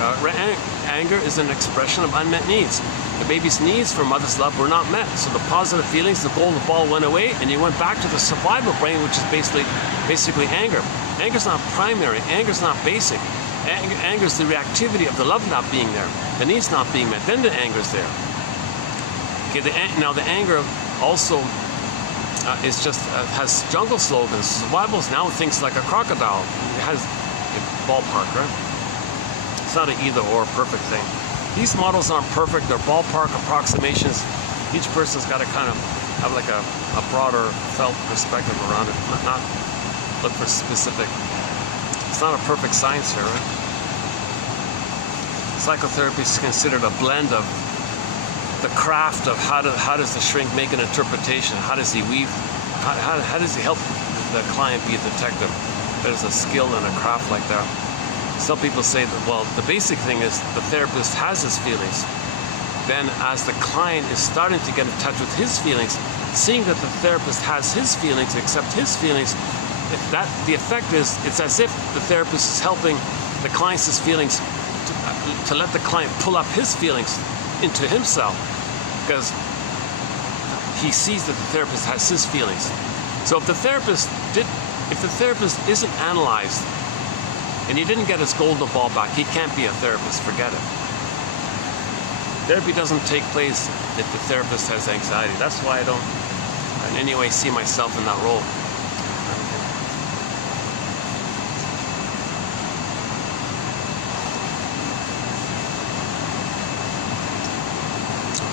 Anger is an expression of unmet needs. The baby's needs for mother's love were not met. So the positive feelings, the golden ball went away, and you went back to the survival brain, which is basically anger. Anger's not primary. Anger's not basic. Anger is the reactivity of the love not being there, the needs not being met. Then the anger's there. Okay, now the anger also is just has jungle slogans. Survival now thinks like a crocodile. It has a ballpark, right? It's not an either or perfect thing. These models aren't perfect. They're ballpark approximations. Each person's got to kind of have like a broader felt perspective around it, not look for specific. It's not a perfect science here, right? Psychotherapy is considered a blend of the craft of how does the shrink make an interpretation? How does he weave? How does he help the client be a detective? There's a skill and a craft like that. Some people say that, well, the basic thing is the therapist has his feelings. Then as the client is starting to get in touch with his feelings, seeing that the therapist has his feelings, accept his feelings, the effect is, it's as if the therapist is helping the client's feelings to let the client pull up his feelings into himself, because he sees that the therapist has his feelings. So if the therapist isn't analyzed and he didn't get his golden ball back, he can't be a therapist. Forget it. Therapy doesn't take place if the therapist has anxiety. That's why I don't in any way see myself in that role.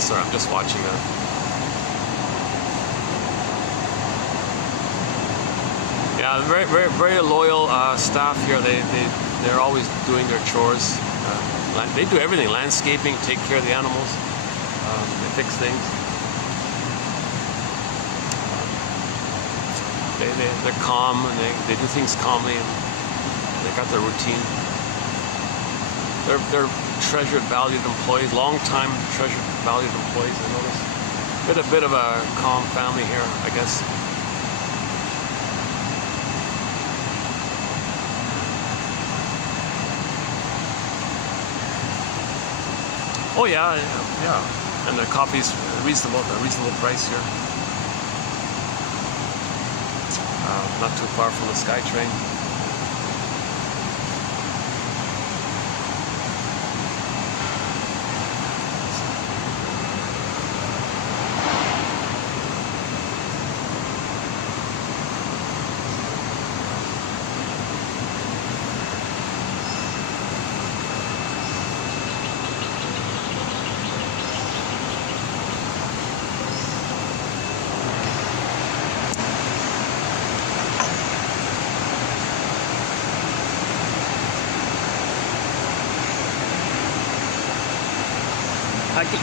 Sorry, I'm just watching that. Yeah, very loyal staff here. They're always doing their chores. They do everything: landscaping, take care of the animals, they fix things. They're calm, and they do things calmly, and they got their routine. They're treasured, valued employees, long-time treasured, valued employees. I notice a bit of a calm family here, I guess. Oh yeah, and the coffee's a reasonable price here. Not too far from the SkyTrain.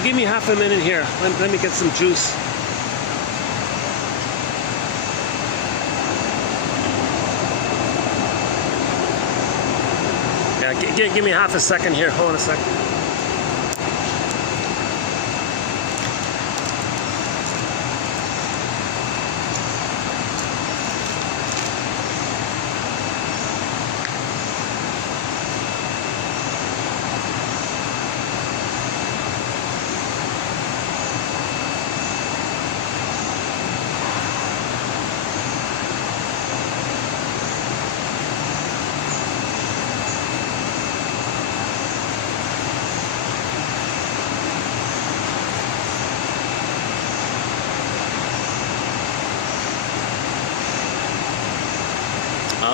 Give me half a minute here. Let me get some juice. Yeah, give me half a second here. Hold on a second.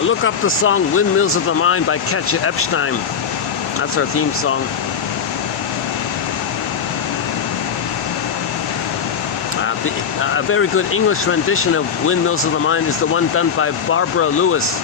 Look up the song Windmills of the Mind by Katja Epstein. That's our theme song. A very good English rendition of Windmills of the Mind is the one done by Barbara Lewis.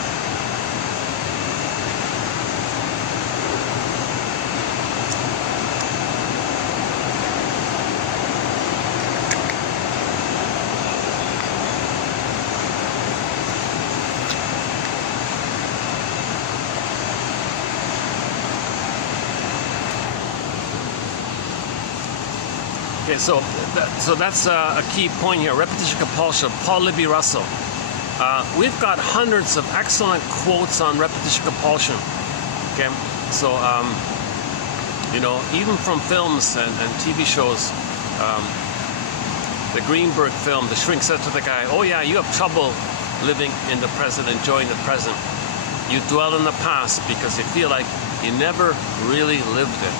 Okay, so that's a key point here. Repetition compulsion. Paul Libby Russell. We've got hundreds of excellent quotes on repetition compulsion. Okay, so you know, even from films and TV shows, the Greenberg film, The Shrink said to the guy, "Oh yeah, you have trouble living in the present, enjoying the present. You dwell in the past because you feel like you never really lived it."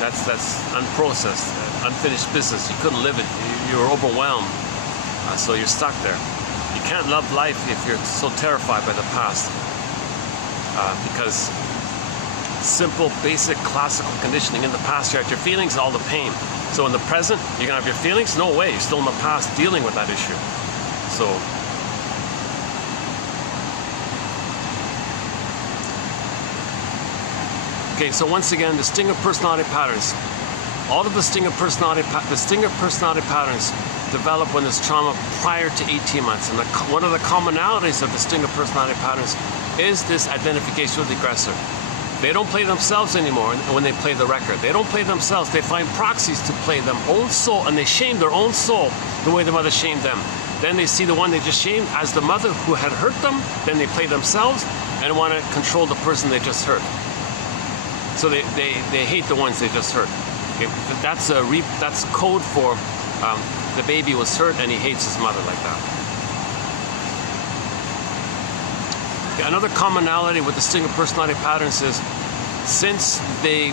That's unprocessed, unfinished business. You couldn't live it. You were overwhelmed, so you're stuck there. You can't love life if you're so terrified by the past, because simple, basic, classical conditioning in the past, you're at your feelings, all the pain. So in the present, you're gonna have your feelings? No way. You're still in the past dealing with that issue. So. Okay, so once again, the sting of personality patterns. All of the sting of personality patterns develop when there's trauma prior to 18 months. And one of the commonalities of the sting of personality patterns is this identification with the aggressor. They don't play themselves anymore when they play the record. They don't play themselves. They find proxies to play their own soul, and they shame their own soul the way the mother shamed them. Then they see the one they just shamed as the mother who had hurt them. Then they play themselves and want to control the person they just hurt. So they hate the ones they just hurt. Okay, that's code for the baby was hurt and he hates his mother like that. Okay, another commonality with the sting of personality patterns is, since they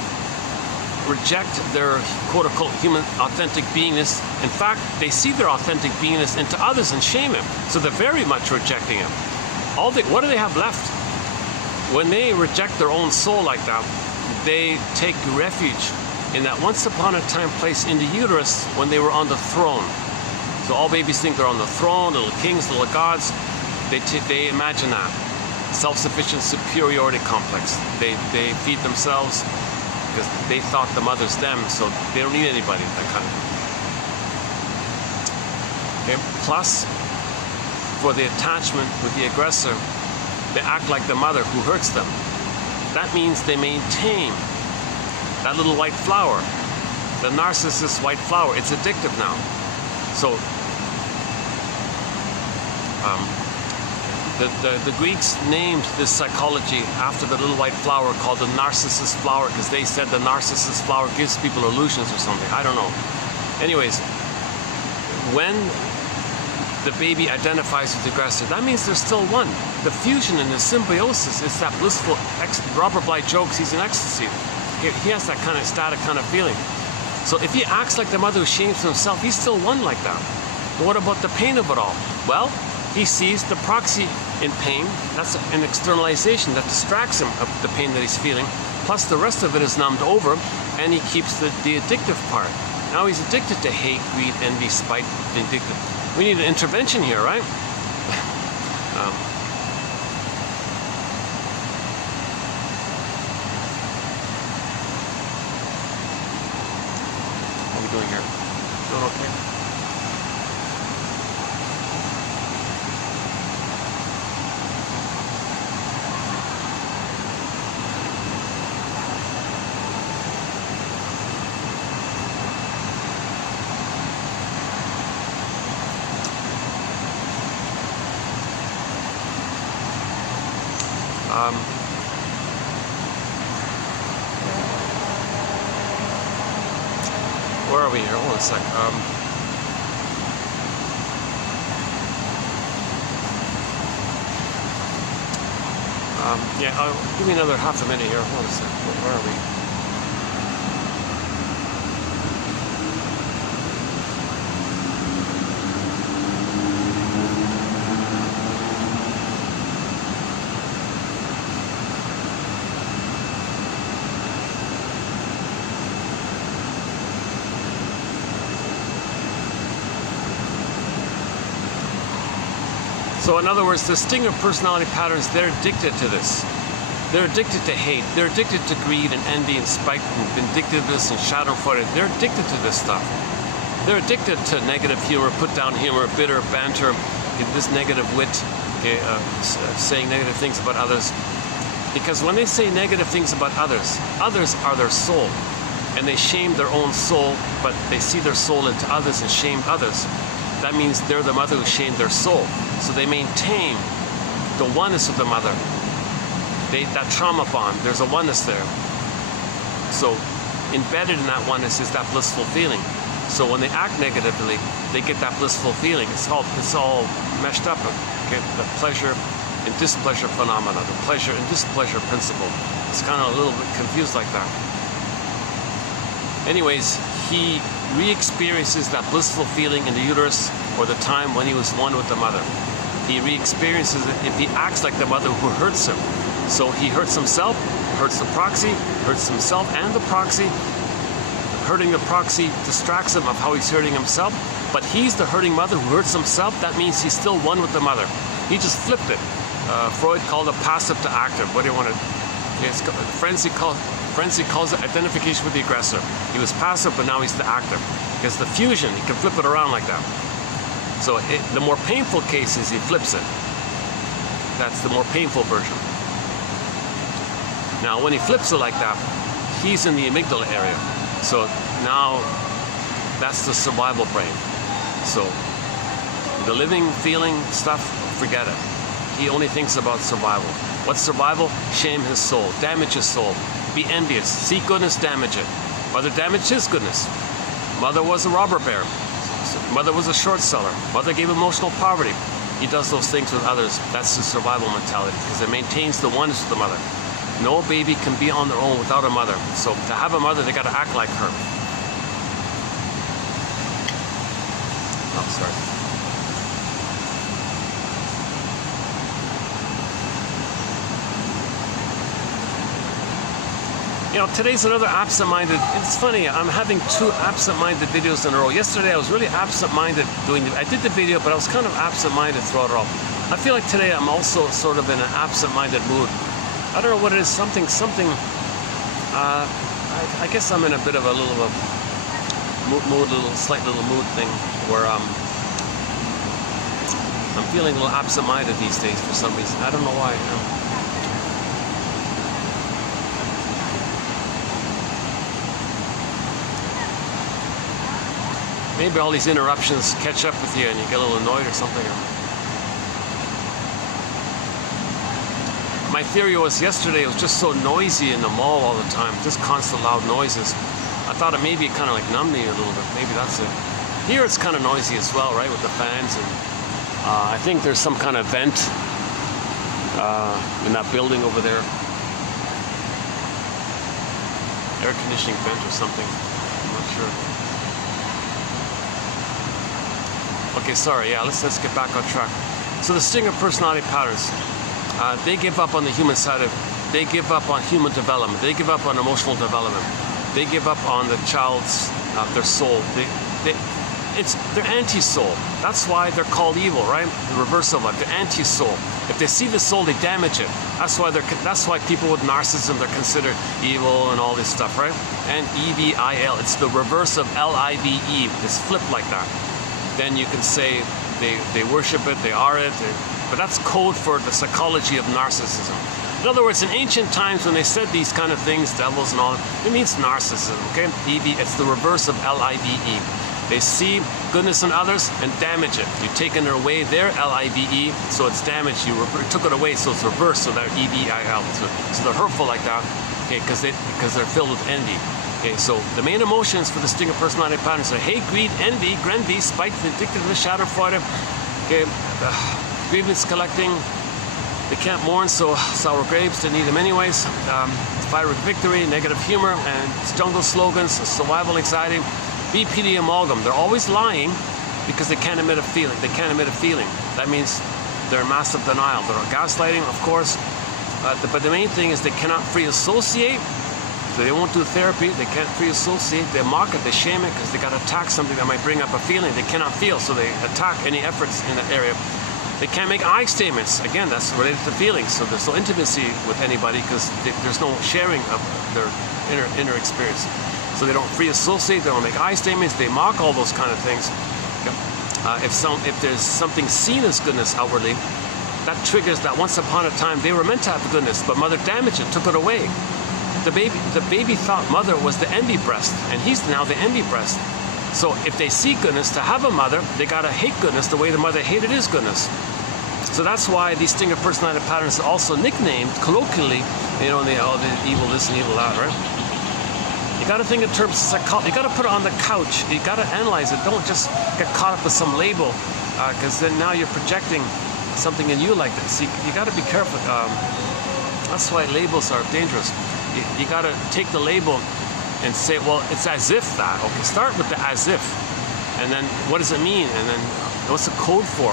reject their quote-unquote human authentic beingness, in fact, they see their authentic beingness into others and shame him. So they're very much rejecting him. What do they have left? When they reject their own soul like that, they take refuge in that once upon a time place in the uterus when they were on the throne. So all babies think they're on the throne, little kings, little gods. They imagine that. Self-sufficient superiority complex. They feed themselves because they thought the mother's them, so they don't need anybody, that kind of thing. Okay. Plus, for the attachment with the aggressor, they act like the mother who hurts them. That means they maintain that little white flower, the narcissist white flower. It's addictive now. So the Greeks named this psychology after the little white flower called the narcissus flower, because they said the narcissus flower gives people illusions or something. I don't know. Anyways, when the baby identifies with the aggressor, that means there's still one. The fusion and the symbiosis is that blissful. Robert Bly jokes he's in ecstasy. He has that kind of static kind of feeling. So if he acts like the mother who shames himself, he's still one like that. But what about the pain of it all? Well, he sees the proxy in pain. That's an externalization that distracts him of the pain that he's feeling. Plus the rest of it is numbed over, and he keeps the addictive part. Now he's addicted to hate, greed, envy, spite, vindictive. We need an intervention here, right? How are we doing here? Doing okay? Where are we here? Hold on a sec. Yeah, give me another half a minute here. Hold on a sec. Where are we? So in other words, the sting of personality patterns, they're addicted to this. They're addicted to hate. They're addicted to greed and envy and spite and vindictiveness and schadenfreude. They're addicted to this stuff. They're addicted to negative humor, put down humor, bitter banter, this negative wit, saying negative things about others. Because when they say negative things about others, others are their soul. and they shame their own soul, but they see their soul into others and shame others, that means they're the mother who shamed their soul. So they maintain the oneness of the mother. That trauma bond, there's a oneness there. So embedded in that oneness is that blissful feeling. So when they act negatively, they get that blissful feeling. It's all meshed up. Okay? The pleasure and displeasure phenomena, the pleasure and displeasure principle. It's kind of a little bit confused like that. Anyways, he re-experiences that blissful feeling in the uterus, or the time when he was one with the mother. He re-experiences it if he acts like the mother who hurts him. So he hurts himself, hurts the proxy, hurts himself and the proxy. Hurting the proxy distracts him of how he's hurting himself, but he's the hurting mother who hurts himself. That means he's still one with the mother. He just flipped it. Freud called it passive to active. What do you want to... Yes, Frenzy calls it identification with the aggressor. He was passive, but now he's the active. Because the fusion, he can flip it around like that. So the more painful case is he flips it. That's the more painful version. Now, when he flips it like that, he's in the amygdala area. So now that's the survival brain. So the living, feeling stuff, forget it. He only thinks about survival. What's survival? Shame his soul, damage his soul, be envious, seek goodness, damage it. Mother damaged his goodness. Mother was a robber baron. Mother was a short seller. Mother gave emotional poverty. He does those things with others. That's the survival mentality, because it maintains the oneness of the mother. No baby can be on their own without a mother. So to have a mother, they got to act like her. Oh, sorry. You know, today's another absent-minded. It's funny, I'm having 2 absent-minded videos in a row. Yesterday I was really absent-minded I did the video, but I was kind of absent-minded throughout it all. I feel like today I'm also sort of in an absent-minded mood. I don't know what it is, something, I guess I'm in a bit of a slight little mood thing where I'm feeling a little absent-minded these days for some reason. I don't know why. You know. Maybe all these interruptions catch up with you and you get a little annoyed or something. My theory was yesterday it was just so noisy in the mall all the time, just constant loud noises. I thought it maybe kind of like numbed me a little bit. Maybe that's it. Here it's kind of noisy as well, right, with the fans. And I think there's some kind of vent in that building over there. Air conditioning vent or something. I'm not sure. Okay, sorry, yeah, let's get back on track. So the Stinger personality patterns, they give up on the human side of, they give up on human development, they give up on emotional development, they give up on the child's, their soul. They're anti-soul. That's why they're called evil, right? The reverse of it, they're anti-soul. If they see the soul, they damage it. That's why people with narcissism, they're considered evil and all this stuff, right? And E-V-I-L, it's the reverse of L-I-V-E. It's flipped like that. Then you can say they worship it, they are it, but that's code for the psychology of narcissism. In other words, in ancient times when they said these kind of things, devils and all, it means narcissism, okay? It's the reverse of L-I-V-E. They see goodness in others and damage it. You've taken it away there, L-I-V-E, so it's damaged. You took it away, so it's reversed, so they're E-V-I-L. So they're hurtful like that, okay, because they're filled with envy. Okay, so the main emotions for the Stinger personality patterns are hate, greed, envy, grandy, spite, vindictiveness, schadenfreude, okay, grievance collecting. They can't mourn, so sour grapes, they need them anyways. Fiery victory, negative humor, and jungle slogans, survival anxiety, BPD amalgam. They're always lying because they can't admit a feeling. They can't admit a feeling. That means they're in massive denial. They're gaslighting, of course, but the main thing is they cannot free associate. So they won't do therapy, they can't free associate, they mock it, they shame it because they got to attack something that might bring up a feeling they cannot feel, so they attack any efforts in that area. They can't make I statements. Again, that's related to feelings, so there's no intimacy with anybody because there's no sharing of their inner experience. So they don't free associate, they don't make I statements, they mock all those kind of things. If there's something seen as goodness outwardly, that triggers that once upon a time they were meant to have goodness, but mother damaged it, took it away. the baby thought mother was the envy breast, and he's now the envy breast. So if they see goodness to have a mother, they gotta hate goodness the way the mother hated his goodness. So that's why these stinger personality patterns are also nicknamed colloquially, you know, the evil this and evil that, right? You gotta think in terms of psychology. You gotta put it on the couch. You gotta analyze it. Don't just get caught up with some label, because then now you're projecting something in you like this. You gotta be careful. That's why labels are dangerous. You gotta take the label and say, well, it's as if that. Okay, start with the as if, and then what does it mean, and then what's the code for?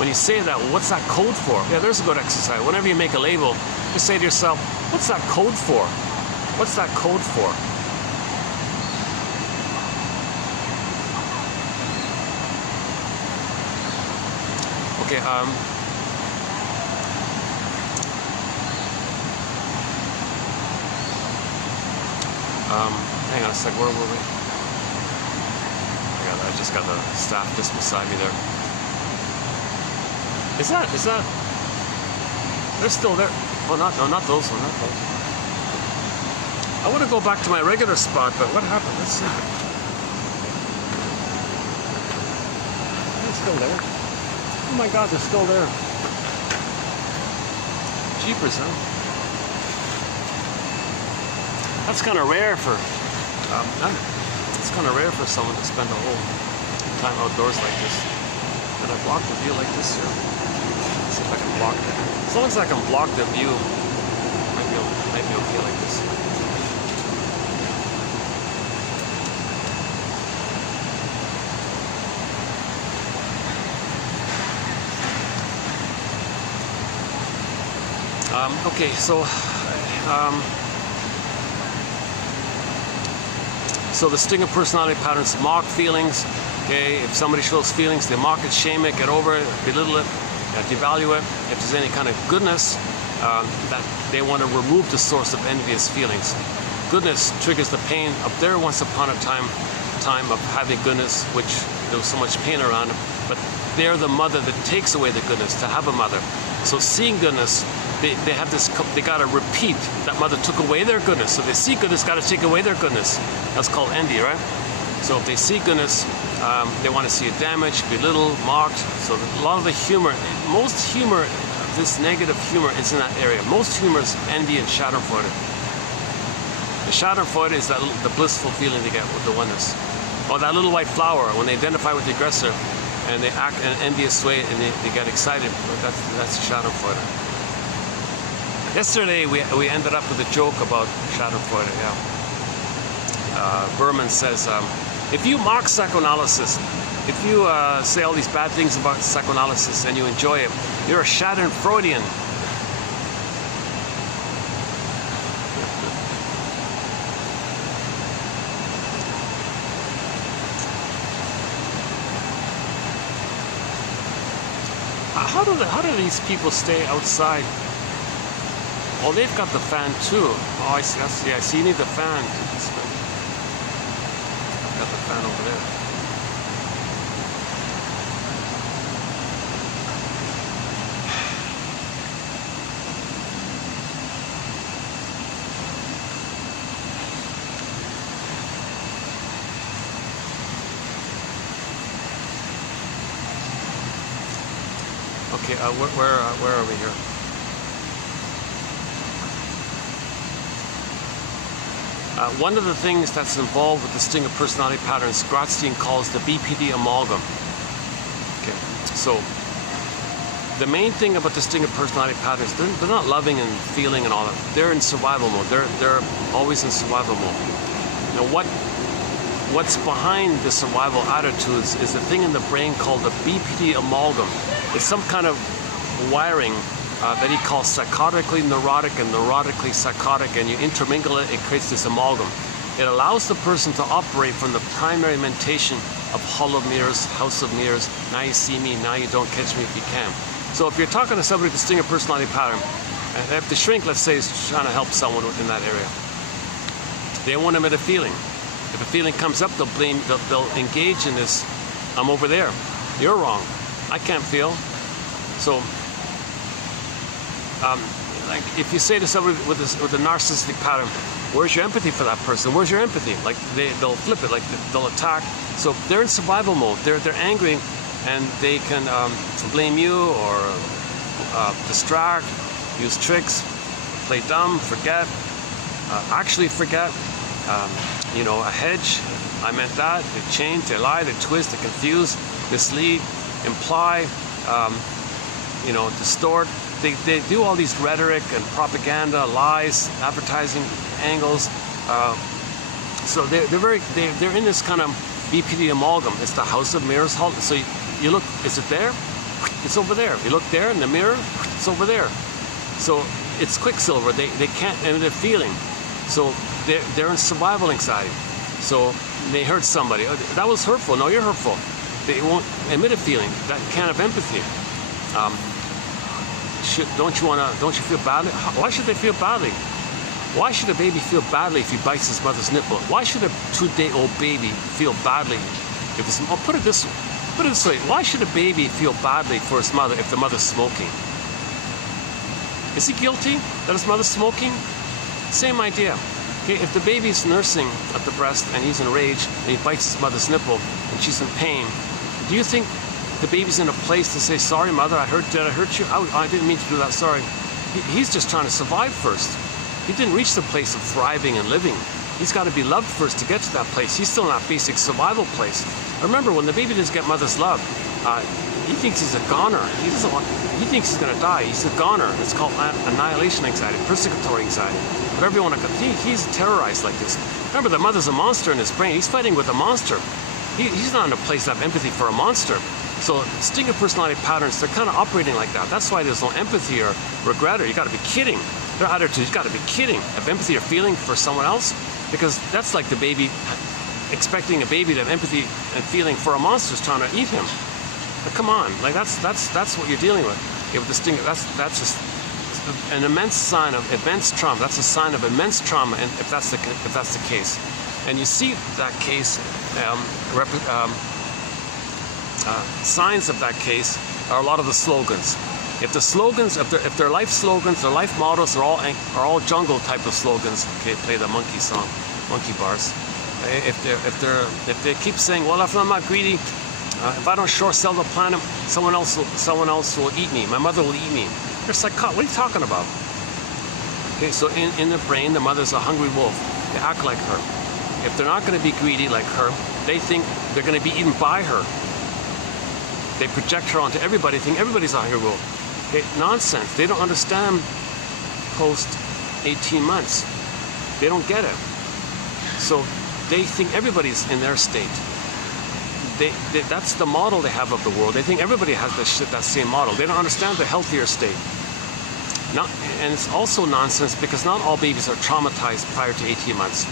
When you say that, well, what's that code for? Yeah, there's a good exercise. Whenever you make a label, just say to yourself, what's that code for? What's that code for? Okay, hang on a sec, where were we? I just got the staff just beside me there. Is that, they're still there. Oh, not those ones, not those. I want to go back to my regular spot, but what happened? Let's see. They're still there. Oh my God, they're still there. Jeepers, huh? That's kind of rare for, it's kind of rare for someone to spend a whole time outdoors like this. Did I block the view like this here? Let's see if I can block it. As long as I can block the view, might be okay like this. Okay, so the stinger personality patterns mock feelings. Okay, if somebody shows feelings, they mock it, shame it, get over it, belittle it, devalue it. If there's any kind of goodness, that they want to remove the source of envious feelings. Goodness triggers the pain up there. Once upon a time of having goodness, which there was so much pain around it, but they're the mother that takes away the goodness, to have a mother. So seeing goodness, they have this, they gotta repeat that mother took away their goodness. So they see goodness, gotta take away their goodness. That's called envy, right? So if they see goodness, they want to see it damaged, belittled, mocked. So a lot of the humor, most humor, this negative humor is in that area. Most humor is envy and schadenfreude. The schadenfreude is that the blissful feeling they get with the oneness. Or that little white flower, when they identify with the aggressor and they act in an envious way and they get excited, that's schadenfreude. Yesterday we ended up with a joke about schadenfreude, yeah. Berman says, if you mock psychoanalysis, if you say all these bad things about psychoanalysis and you enjoy it, you're a schadenfreudian. How do these people stay outside? Oh, they've got the fan too. Oh, I see. I see. You need the fan. I've got the fan over there. Okay, where are we here? One of the things that's involved with the stinger personality patterns, Grotstein calls the BPD amalgam. Okay, so the main thing about the stinger personality patterns, they're not loving and feeling and all that. They're in survival mode. They're always in survival mode. You know what's behind the survival attitudes is a thing in the brain called the BPD amalgam. It's some kind of wiring that he calls psychotically neurotic and neurotically psychotic, and you intermingle it, it creates this amalgam. It allows the person to operate from the primary mentation of Hall of Mirrors, House of Mirrors, now you see me, now you don't catch me if you can. So if you're talking to somebody with a stinger personality pattern, and if the shrink, let's say, is trying to help someone in that area, they won't emit a feeling. If a feeling comes up, they'll engage in this, I'm over there, you're wrong, I can't feel. So like if you say to somebody with a narcissistic pattern, where's your empathy for that person? Where's your empathy? Like they'll flip it, like they'll attack. So they're in survival mode. They're angry, and they can blame you or distract, use tricks, play dumb, forget, actually forget. A hedge. I meant that. They change, they lie, they twist, they confuse, mislead, imply, distort. They do all these rhetoric and propaganda, lies, advertising angles. So they're in this kind of BPD amalgam. It's the house of mirrors. So you look, is it there? It's over there. You look there in the mirror, it's over there. So it's quicksilver. They can't emit a feeling. So they're in survival anxiety. So they hurt somebody. Oh, that was hurtful. No, you're hurtful. They won't emit a feeling. That kind of empathy. Don't you feel badly? Why should they feel badly? Why should a baby feel badly if he bites his mother's nipple? Why should a 2-day-old baby feel badly if it's? I'll put it this way. Why should a baby feel badly for his mother if the mother's smoking? Is he guilty that his mother's smoking? Same idea. Okay, if the baby's nursing at the breast and he's enraged and he bites his mother's nipple and she's in pain, do you think the baby's in a place to say, sorry mother, did I hurt you? I didn't mean to do that, sorry. He's just trying to survive first. He didn't reach the place of thriving and living. He's got to be loved first to get to that place. He's still in that basic survival place. Remember, when the baby doesn't get mother's love, he thinks he's a goner. He thinks he's going to die. He's a goner. It's called annihilation anxiety, persecutory anxiety. Whatever you want to call it. He's terrorized like this. Remember, the mother's a monster in his brain. He's fighting with a monster. He's not in a place to have empathy for a monster. So stinger personality patterns, they're kind of operating like that. That's why there's no empathy or regret, or you got to be kidding. Their attitude, you got to be kidding. Have empathy or feeling for someone else, because that's like the baby expecting a baby to have empathy and feeling for a monster who's trying to eat him. But come on, like that's what you're dealing with. With the stinger, that's just an immense sign of immense trauma. That's a sign of immense trauma, and if that's the case, and you see that case, signs of that case are a lot of the slogans. If the slogans, if their life slogans, their life mottos are all jungle type of slogans. Okay, play the monkey song, monkey bars. If they keep saying, well, if I'm not greedy, if I don't short sell the planet, someone else will eat me. My mother will eat me. You're psychotic. What are you talking about? Okay, so in the brain, the mother's a hungry wolf. They act like her. If they're not going to be greedy like her, they think they're going to be eaten by her. They project her onto everybody, think everybody's a hungry wolf. Okay, nonsense. They don't understand post 18 months. They don't get it. So they think everybody's in their state. That's the model they have of the world. They think everybody has that same model. They don't understand the healthier state. And it's also nonsense because not all babies are traumatized prior to 18 months.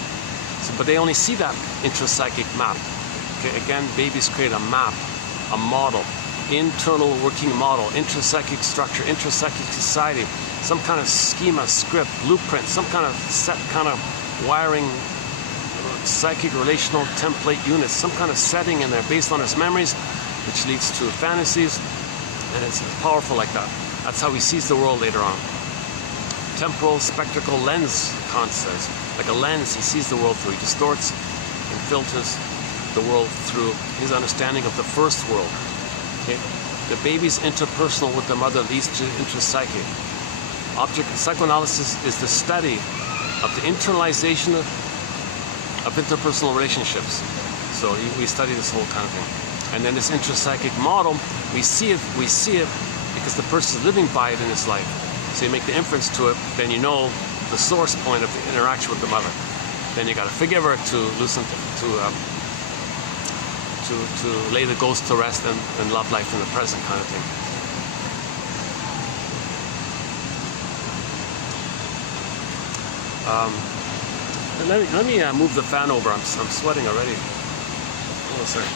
But they only see that intrapsychic map. Okay, again, babies create a map, a model, internal working model, intrapsychic structure, intrapsychic society, some kind of schema, script, blueprint, some kind of set kind of wiring, psychic relational template units, some kind of setting in there based on his memories, which leads to fantasies, and it's powerful like that. That's how he sees the world later on. Temporal spectacle lens, Kant says. Like a lens, he sees the world through. He distorts and filters the world through his understanding of the first world. Okay? The baby's interpersonal with the mother leads to intrapsychic. Object psychoanalysis is the study of the internalization of interpersonal relationships. So we study this whole kind of thing. And then this intrapsychic model, we see it because the person is living by it in his life. So you make the inference to it, then you know the source point of the interaction with the mother. Then you got to forgive her to loosen to lay the ghost to rest and love life in the present kind of thing. Let me move the fan over. I'm sweating already. Oh, sorry.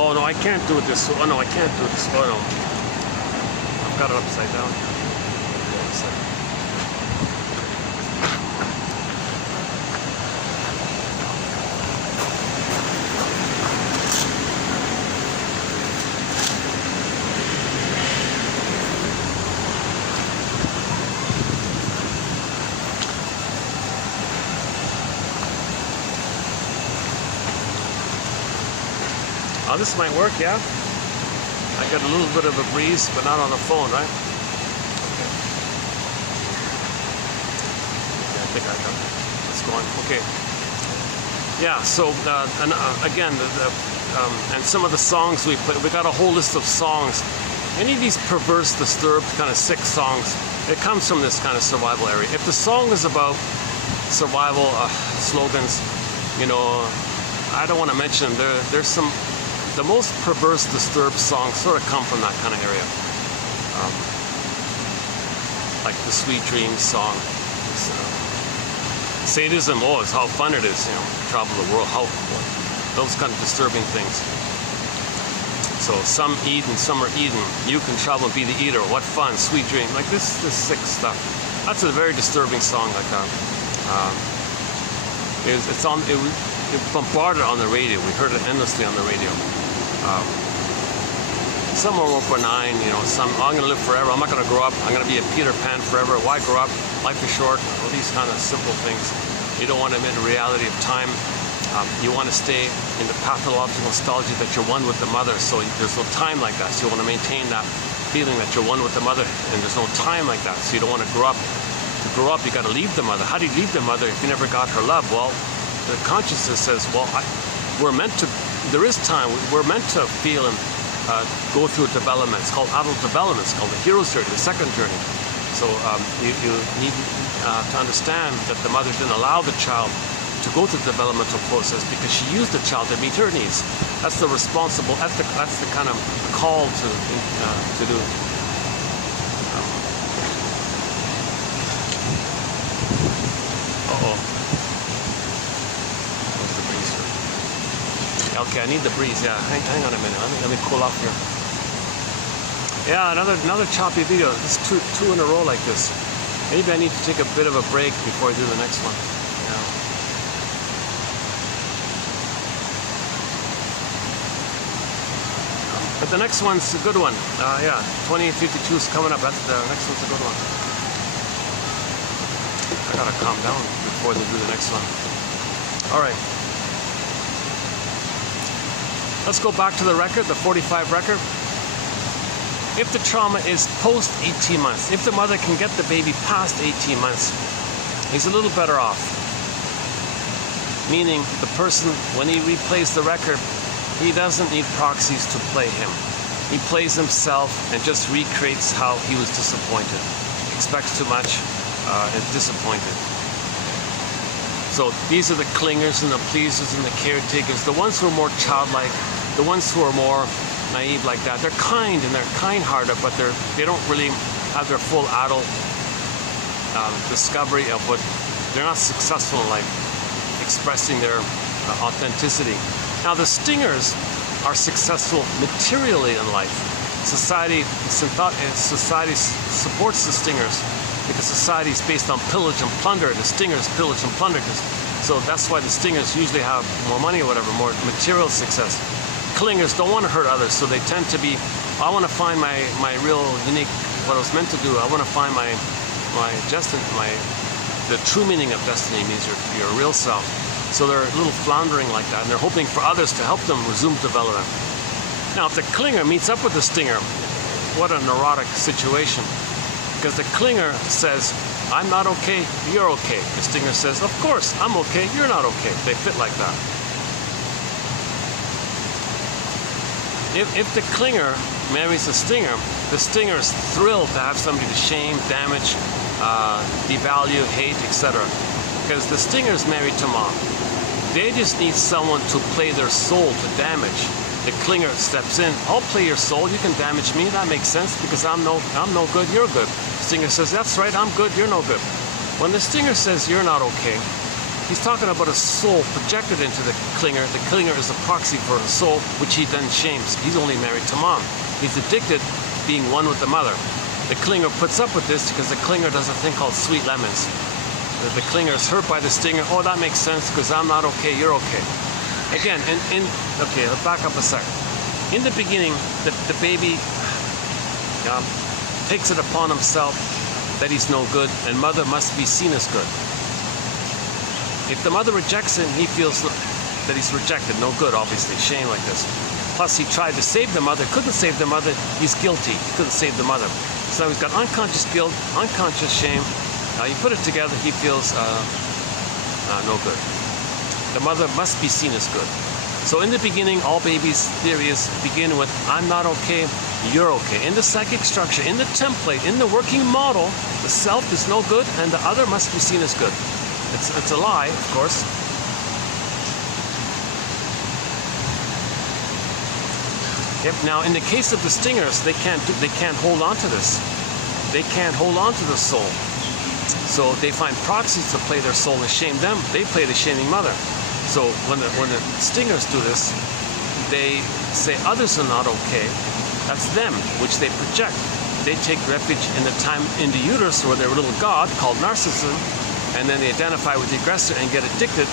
Oh no, I can't do it this way. Oh no, I can't do it this way. Oh no. I've got it upside down. Oh, this might work, yeah? I got a little bit of a breeze, but not on the phone, right? Okay. Yeah, I think I got this going. Okay. Yeah, so, again, and some of the songs we play, we got a whole list of songs. Any of these perverse, disturbed, kind of sick songs, it comes from this kind of survival area. If the song is about survival slogans, you know, I don't want to mention them. There's some... The most perverse, disturbed songs sort of come from that kind of area. Like the Sweet Dreams song. Sadism, oh, it's how fun it is, you know, travel the world, those kind of disturbing things. So some eat and some are eaten. You can travel and be the eater. What fun, sweet dream. Like this sick stuff. That's a very disturbing song like that. It bombarded on the radio. We heard it endlessly on the radio. Some are more benign, you know, some, I'm going to live forever, I'm not going to grow up, I'm going to be a Peter Pan forever, why grow up, life is short, all these kind of simple things. You don't want to admit the reality of time. You want to stay in the pathological nostalgia that you're one with the mother, so there's no time like that, so you want to maintain that feeling that you're one with the mother, and there's no time like that, so you don't want to grow up. To grow up, you got to leave the mother. How do you leave the mother if you never got her love? Well, the consciousness says, well, we're meant to, there is time, we're meant to feel and go through a development. It's called adult development. It's called the hero's journey, the second journey. So you need to understand that the mother didn't allow the child to go through the developmental process because she used the child to meet her needs. That's the responsible ethic. That's the kind of call to do. Okay, I need the breeze. Yeah, hang on a minute. Let me cool off here. Yeah, another choppy video. It's two in a row like this. Maybe I need to take a bit of a break before I do the next one. Yeah. But the next one's a good one. Yeah, 2052 is coming up. That's the next one's a good one. I gotta calm down before they do the next one. All right. Let's go back to the record, the 45 record. If the trauma is post 18 months, if the mother can get the baby past 18 months, he's a little better off. Meaning the person, when he replays the record, he doesn't need proxies to play him. He plays himself and just recreates how he was disappointed. Expects too much, is disappointed. So these are the clingers and the pleasers and the caretakers, the ones who are more childlike, the ones who are more naive like that. They're kind and they're kind-hearted, but they don't really have their full adult discovery of what they're not successful in life, expressing their authenticity. Now the stingers are successful materially in life. Society supports the stingers because society is based on pillage and plunder. The stingers pillage and plunder. So that's why the stingers usually have more money or whatever, more material success. Clingers don't want to hurt others, so they tend to be, I want to find my real unique, what I was meant to do. I want to find my destiny, the true meaning of destiny means your real self. So they're a little floundering like that, and they're hoping for others to help them resume development. Now, if the clinger meets up with the stinger, what a neurotic situation. Because the clinger says, I'm not okay, you're okay. The stinger says, of course, I'm okay, you're not okay. They fit like that. If the clinger marries the stinger is thrilled to have somebody to shame, damage, devalue, hate, etc. Because the stinger is married to mom. They just need someone to play their soul to damage. The clinger steps in, I'll play your soul, you can damage me, that makes sense because I'm no good, you're good. The stinger says, that's right, I'm good, you're no good. When the stinger says you're not okay, He's talking about a soul projected into the clinger. The clinger is a proxy for a soul, which he then shames. He's only married to mom. He's addicted being one with the mother. The clinger puts up with this because the clinger does a thing called sweet lemons. The clinger is hurt by the stinger. Oh, that makes sense because I'm not okay, you're okay. Again, okay, let's back up a second. In the beginning, the baby takes it upon himself that he's no good and mother must be seen as good. If the mother rejects him, he feels that he's rejected, no good, obviously, shame like this. Plus, he tried to save the mother, couldn't save the mother, he's guilty, he couldn't save the mother. So he's got unconscious guilt, unconscious shame. You put it together, he feels no good. The mother must be seen as good. So in the beginning, all babies' theories begin with, I'm not okay, you're okay. In the psychic structure, in the template, in the working model, the self is no good and the other must be seen as good. It's a lie, of course. Yep. Now, in the case of the stingers, they can't hold on to this. They can't hold on to the soul. So they find proxies to play their soul and shame them. They play the shaming mother. So when the stingers do this, they say others are not okay. That's them, which they project. They take refuge in the time in the uterus where their little god called narcissism, and then they identify with the aggressor and get addicted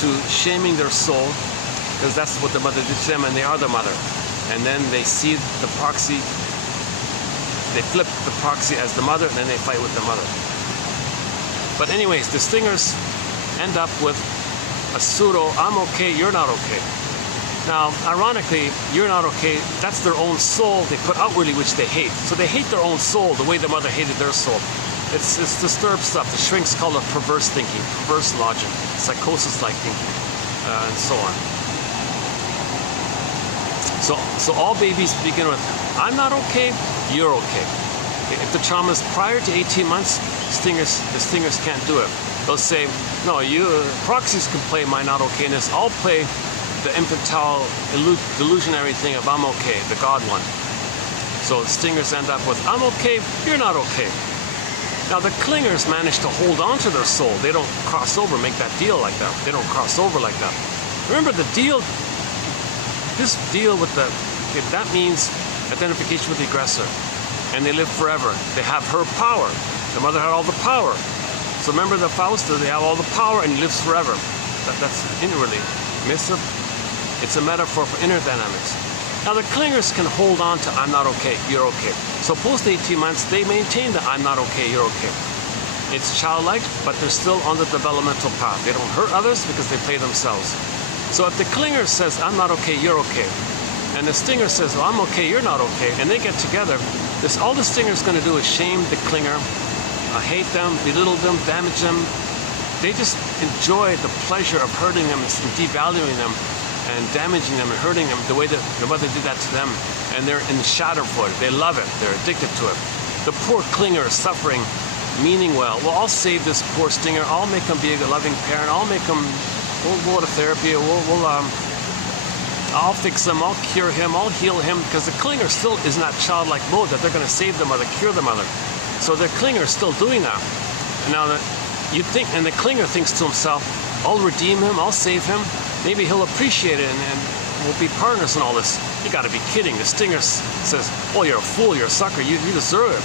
to shaming their soul because that's what the mother did to them and they are the mother. And then they see the proxy, they flip the proxy as the mother and then they fight with the mother. But anyways, the stingers end up with a pseudo, I'm okay, you're not okay. Now, ironically, you're not okay, that's their own soul they put outwardly, which they hate. So they hate their own soul the way the mother hated their soul. It's disturbed stuff. The shrinks call it perverse thinking, perverse logic, psychosis-like thinking, and so on. So all babies begin with, I'm not okay, you're okay. If the trauma is prior to 18 months, the stingers can't do it. They'll say, no, proxies can play my not okayness. I'll play the infantile delusionary thing of I'm okay, the God one. So the stingers end up with, I'm okay, you're not okay. Now the clingers manage to hold on to their soul. They don't cross over, make that deal like that. They don't cross over like that. Remember the deal, this deal with that means identification with the aggressor. And they live forever. They have her power. The mother had all the power. So remember the Fausta, they have all the power and he lives forever. That's inwardly. It's a metaphor for inner dynamics. Now the clingers can hold on to I'm not okay, you're okay. So post 18 months, they maintain the I'm not okay, you're okay. It's childlike, but they're still on the developmental path. They don't hurt others because they play themselves. So if the clinger says I'm not okay, you're okay, and the stinger says, well, I'm okay, you're not okay, and they get together, all the stinger's going to do is shame the clinger, hate them, belittle them, damage them. They just enjoy the pleasure of hurting them and devaluing them and damaging them and hurting them the way that the mother did that to them. And they're in the shadow for it. They love it. They're addicted to it. The poor clinger is suffering, meaning well, I'll save this poor stinger. I'll make him be a loving parent. I'll make him, we'll go to therapy. I'll fix him. I'll cure him. I'll heal him. Because the clinger still is in that childlike mode that they're going to save the mother, cure the mother. So the clinger is still doing that. Now, and the clinger thinks to himself, I'll redeem him. I'll save him. Maybe he'll appreciate it and we'll be partners in all this. You got to be kidding. The stinger says, oh, you're a fool. You're a sucker. You deserve it.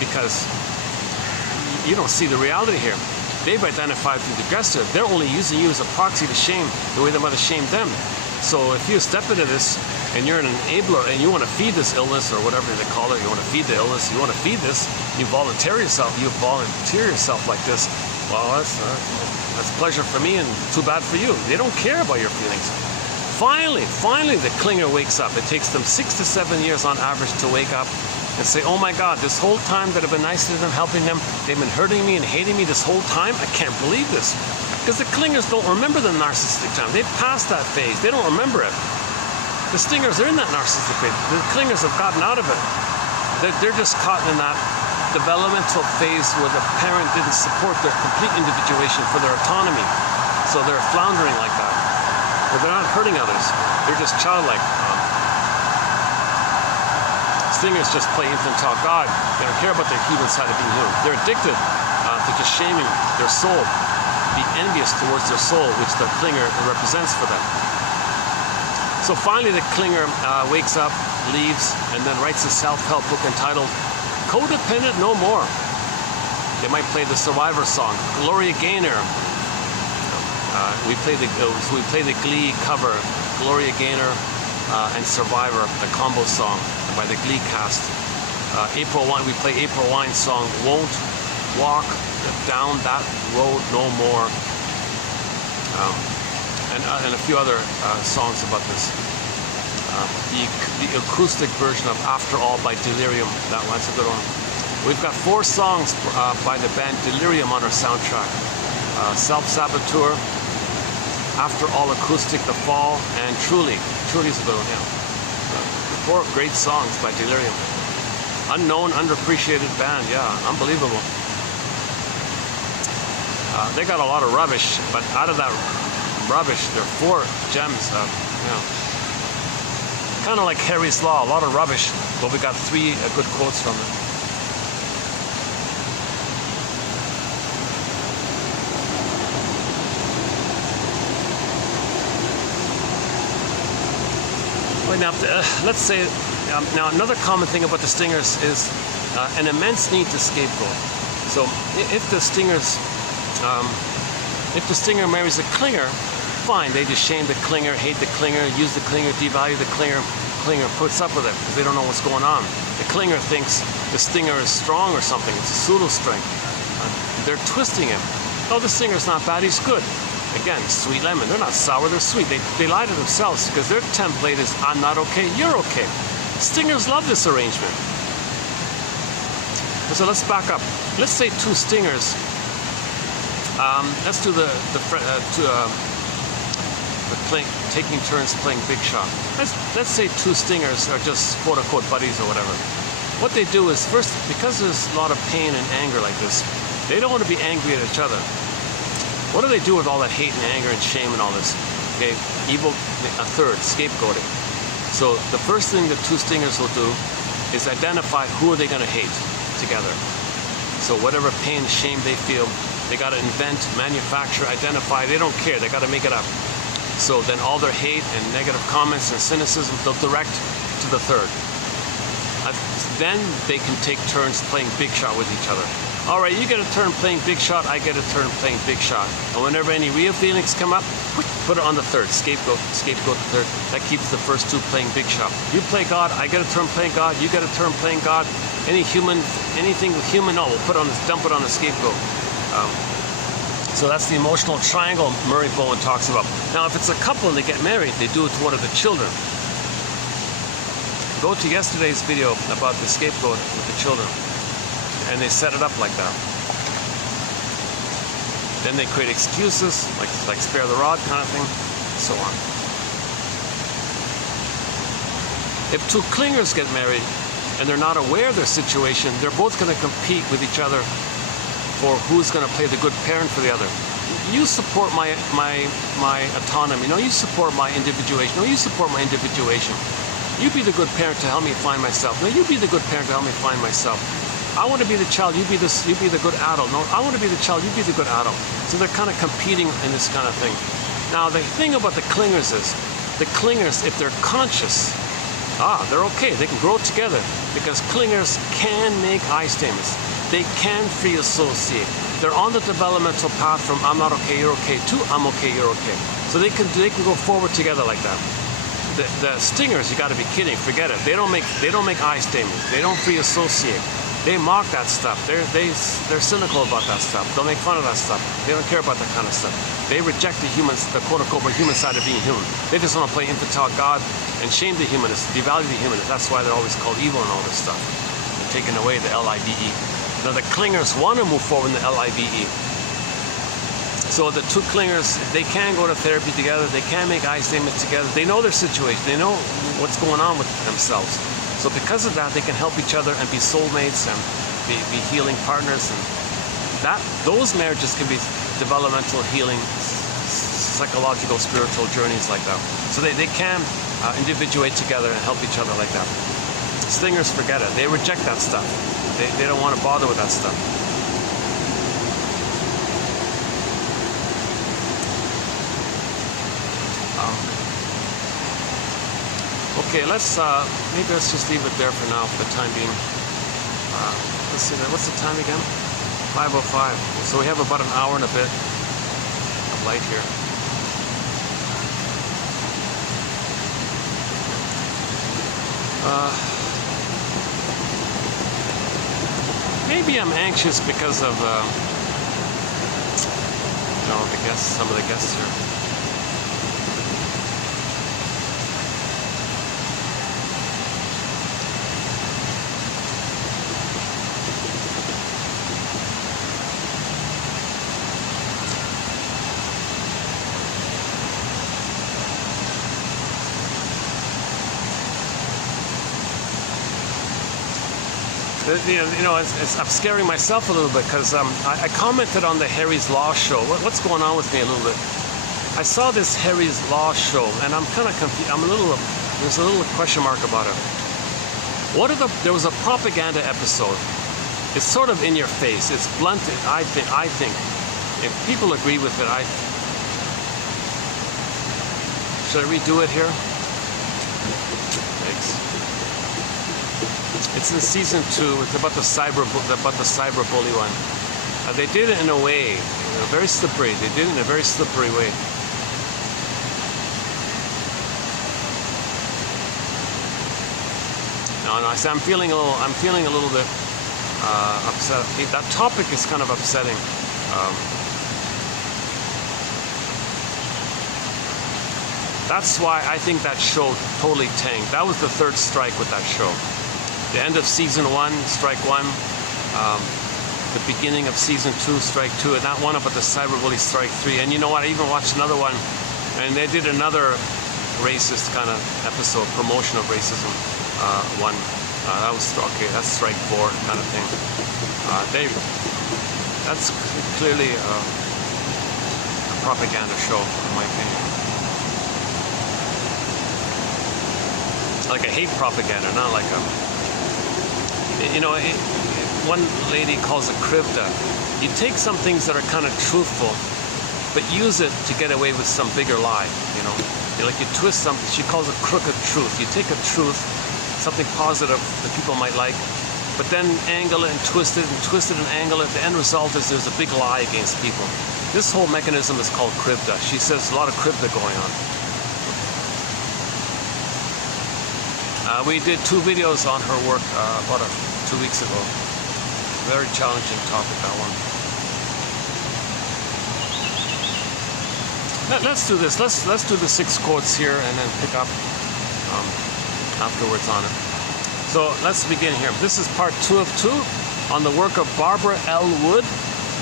Because you don't see the reality here. They've identified with the aggressor. They're only using you as a proxy to shame the way the mother shamed them. So if you step into this and you're an enabler and you want to feed this illness or whatever they call it, you want to feed the illness, you want to feed this, you volunteer yourself like this, well, that's pleasure for me and too bad for you. They don't care about your feelings. Finally, the clinger wakes up. It takes them 6 to 7 years on average to wake up and say, oh my God, this whole time that I've been nice to them, helping them, they've been hurting me and hating me this whole time. I can't believe this. Because the clingers don't remember the narcissistic time. They've passed that phase. They don't remember it. The stingers are in that narcissistic phase. The clingers have gotten out of it. They're just caught in that developmental phase where the parent didn't support their complete individuation for their autonomy. So they're floundering like that. But they're not hurting others. They're just childlike. Stingers just play infantile God. They don't care about their human side of being human. They're addicted to just shaming their soul. be envious towards their soul, which the clinger represents for them. So finally the clinger wakes up, leaves, and then writes a self-help book entitled Codependent No More. They might play the Survivor song, Gloria Gaynor. We play the Glee cover, Gloria Gaynor and Survivor, the combo song by the Glee cast. April Wine, we play April Wine's song, Won't Walk Down That Road No More, and a few other songs about this. The acoustic version of After All by Delirium, that's a good one. We've got 4 songs by the band Delirium on our soundtrack. Self-Saboteur, After All Acoustic, The Fall, and Truly. Truly's a good one, yeah. 4 great songs by Delirium. Unknown, underappreciated band, yeah, unbelievable. They got a lot of rubbish, but out of that rubbish, there are 4 gems, you know. Kind of like Harry's Law, a lot of rubbish, but we got 3 good quotes from it. Right now, let's say, now another common thing about the stingers is an immense need to scapegoat. So if the stinger marries a clinger, fine, they just shame the clinger, hate the clinger, use the clinger, devalue the clinger. Clinger puts up with it because they don't know what's going on. The clinger thinks the stinger is strong or something. It's a pseudo strength. They're twisting him. Oh, the stinger's not bad, he's good. Again, sweet lemon. They're not sour, they're sweet. They lie to themselves because their template is I'm not okay, you're okay. Stingers love this arrangement. So let's back up. Let's say 2 stingers. Let's do taking turns playing big shot. Let's say 2 stingers are just quote unquote buddies or whatever. What they do is first, because there's a lot of pain and anger like this, they don't want to be angry at each other. What do they do with all that hate and anger and shame and all this? Okay, a third, scapegoating. So the first thing that 2 stingers will do is identify who are they going to hate together. So whatever pain and shame they feel, they got to invent, manufacture, identify. They don't care. They got to make it up. So then all their hate and negative comments and cynicism, they'll direct to the third. Then they can take turns playing big shot with each other. All right, you get a turn playing big shot, I get a turn playing big shot. And whenever any real feelings come up, put it on the third, scapegoat the third. That keeps the first 2 playing big shot. You play God, I get a turn playing God, you get a turn playing God. Anything with human, no, we'll dump it on the scapegoat. So that's the emotional triangle Murray Bowen talks about. Now, if it's a couple and they get married, they do it to one of the children. Go to yesterday's video about the scapegoat with the children. And they set it up like that. Then they create excuses, like spare the rod kind of thing, and so on. If 2 clingers get married and they're not aware of their situation, they're both going to compete with each other for who's going to play the good parent for the other. You support my autonomy. No, you support my individuation. No, you support my individuation. You be the good parent to help me find myself. No, you be the good parent to help me find myself. I want to be the child, you be the good adult. No, I want to be the child, you be the good adult. So they're kind of competing in this kind of thing. Now, the thing about the clingers is, the clingers, if they're conscious, they're okay. They can grow together because clingers can make I statements. They can free associate. They're on the developmental path from I'm not okay, you're okay to I'm okay, you're okay. So they can go forward together like that. The stingers, you got to be kidding. Forget it. They don't make I statements. They don't free associate. They mock that stuff. They're cynical about that stuff. They'll make fun of that stuff. They don't care about that kind of stuff. They reject the quote-unquote human side of being human. They just want to play infantile God and shame the humanists, devalue the humanists. That's why they're always called evil and all this stuff. They're taking away the L-I-V-E. Now the clingers want to move forward in the L-I-V-E. So the 2 clingers, they can go to therapy together. They can make I statements together. They know their situation. They know what's going on with themselves. So because of that, they can help each other and be soulmates and be healing partners. And those marriages can be developmental healing, psychological, spiritual journeys like that. So they can individuate together and help each other like that. Stingers, forget it. They reject that stuff. They don't want to bother with that stuff. Okay, maybe let's just leave it there for now for the time being. Let's see, what's the time again? 5:05. So we have about an hour and a bit of light here. Maybe I'm anxious because of the guests, some of the guests here. I'm scaring myself a little bit because I commented on the Harry's Law show. What's going on with me a little bit? I saw this Harry's Law show, and I'm kind of confused. There's a little question mark about it. There was a propaganda episode. It's sort of in your face. It's blunt. I think. If people agree with it, should I redo it here? Thanks. It's in season 2. It's about the cyberbully one. They did it in a way, very slippery. They did it in a very slippery way. No. I'm feeling a little bit upset. That topic is kind of upsetting. That's why I think that show totally tanked. That was the third strike with that show. The end of season 1, strike 1. The beginning of season 2, strike 2. And that one about the cyberbully, strike 3. And you know what? I even watched another one, and they did another racist kind of episode, promotion of racism one. That was okay. That's strike 4 kind of thing. That's clearly a propaganda show, in my opinion. Like a hate propaganda, not like a. One lady calls it krivda. You take some things that are kind of truthful, but use it to get away with some bigger lie. You twist something. She calls it crooked truth. You take a truth, something positive that people might like, but then angle it and twist it and angle it. The end result is there's a big lie against people. This whole mechanism is called krivda. She says a lot of krivda going on. We did 2 videos on her work about 2 weeks ago. Very challenging topic, that one. Let's do this. Let's do the 6 quotes here and then pick up afterwards on it. So let's begin here. This is part 2 of 2 on the work of Barbara L. Wood,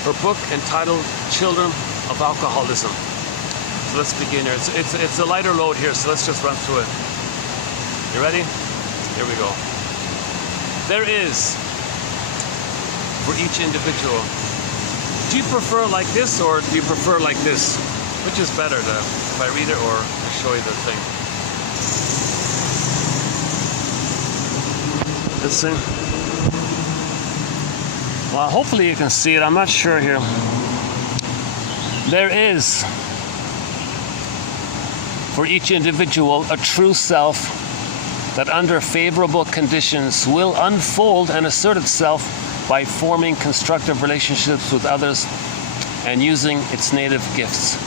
her book entitled Children of Alcoholism. So let's begin here. It's a lighter load here, so let's just run through it. You ready? Here we go. There is, for each individual, do you prefer like this or do you prefer like this? Which is better, if I read it or to show you the thing? Let's see. Well, hopefully you can see it. I'm not sure here. There is, for each individual, a true self that under favorable conditions will unfold and assert itself by forming constructive relationships with others and using its native gifts.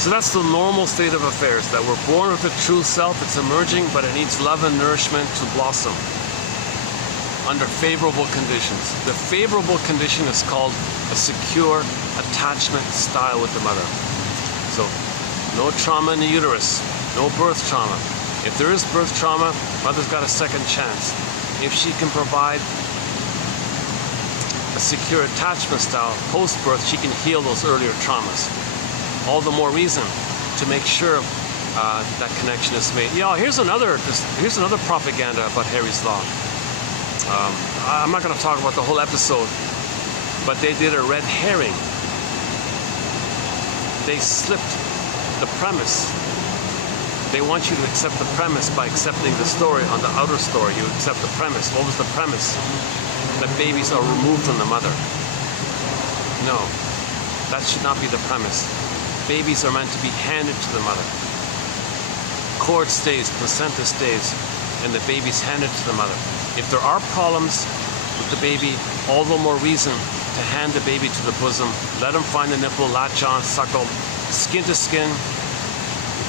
So that's the normal state of affairs, that we're born with a true self, it's emerging, but it needs love and nourishment to blossom under favorable conditions. The favorable condition is called a secure attachment style with the mother. So no trauma in the uterus, no birth trauma. If there is birth trauma, mother's got a second chance. If she can provide a secure attachment style post-birth, she can heal those earlier traumas. All the more reason to make sure that connection is made. Here's another propaganda about Harry's Law. I'm not going to talk about the whole episode, but they did a red herring. They slipped the premise. They want you to accept the premise by accepting the story. On the outer story, you accept the premise. What was the premise? That babies are removed from the mother. No, that should not be the premise. Babies are meant to be handed to the mother. cord stays, placenta stays, and the baby's handed to the mother. If there are problems with the baby, all the more reason to hand the baby to the bosom. Let him find the nipple, latch on, suckle, skin to skin,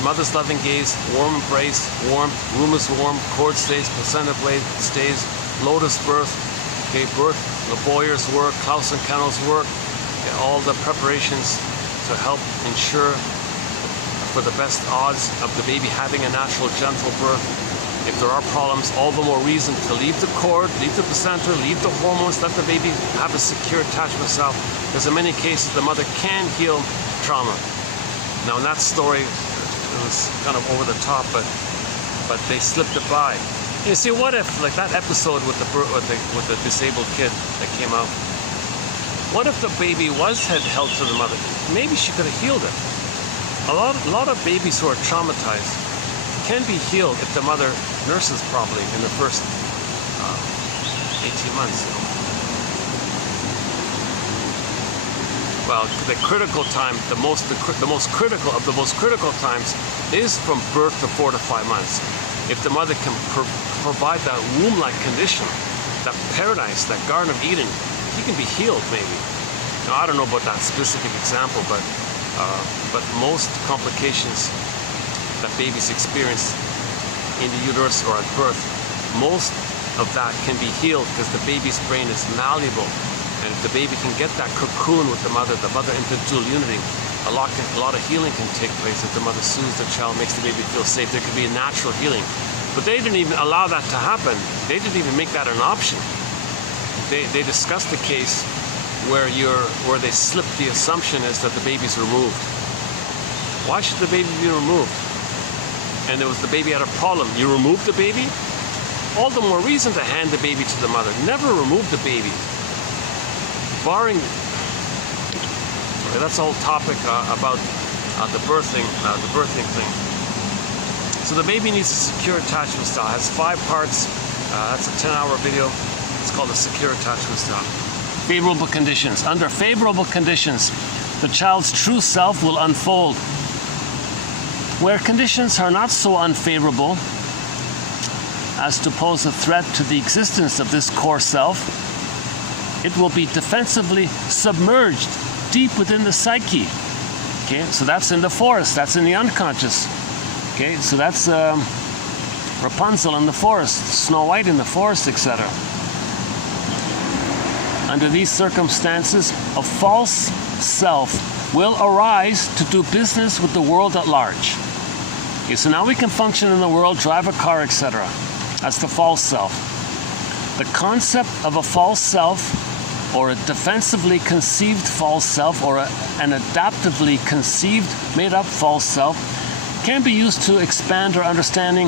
mother's loving gaze, warm embrace, warm, room is warm, cord stays, placenta blade stays, lotus birth, okay, birth, the Boyer's work, Klaus and Cannell's work, okay, all the preparations to help ensure for the best odds of the baby having a natural, gentle birth. If there are problems, all the more reason to leave the cord, leave the placenta, leave the hormones, let the baby have a secure attachment itself, because in many cases the mother can heal trauma. Now in that story, it was kind of over the top, but they slipped it by. You see, what if, like that episode with the disabled kid that came out, what if the baby was held to the mother? Maybe she could have healed it. A lot of babies who are traumatized can be healed if the mother nurses properly in the first 18 months. Well, the critical time, the most critical of the most critical times is from birth to 4 to 5 months. If the mother can provide that womb-like condition, that paradise, that Garden of Eden, he can be healed maybe. Now, I don't know about that specific example, but most complications that babies experience in the uterus or at birth, most of that can be healed because the baby's brain is malleable. And if the baby can get that cocoon with the mother individual unity, a lot of healing can take place. If the mother soothes the child, makes the baby feel safe, there could be a natural healing. But they didn't even allow that to happen. They didn't even make that an option. They discussed the case where they slipped the assumption is that the baby's removed. Why should the baby be removed? And it was the baby had a problem. You remove the baby? All the more reason to hand the baby to the mother. Never remove the baby. Barring, okay, that's the whole topic about the birthing thing. So the baby needs a secure attachment style. It has 5 parts. That's a 10-hour video. It's called a secure attachment style. Favorable conditions. Under favorable conditions, the child's true self will unfold. Where conditions are not so unfavorable as to pose a threat to the existence of this core self, it will be defensively submerged deep within the psyche. Okay, so that's in the forest, that's in the unconscious. Okay, so that's Rapunzel in the forest, Snow White in the forest, etc. Under these circumstances, a false self will arise to do business with the world at large. Okay, so now we can function in the world, drive a car, etc. That's the false self. The concept of a false self, or a defensively conceived false self, or an adaptively conceived, made-up false self, can be used to expand our understanding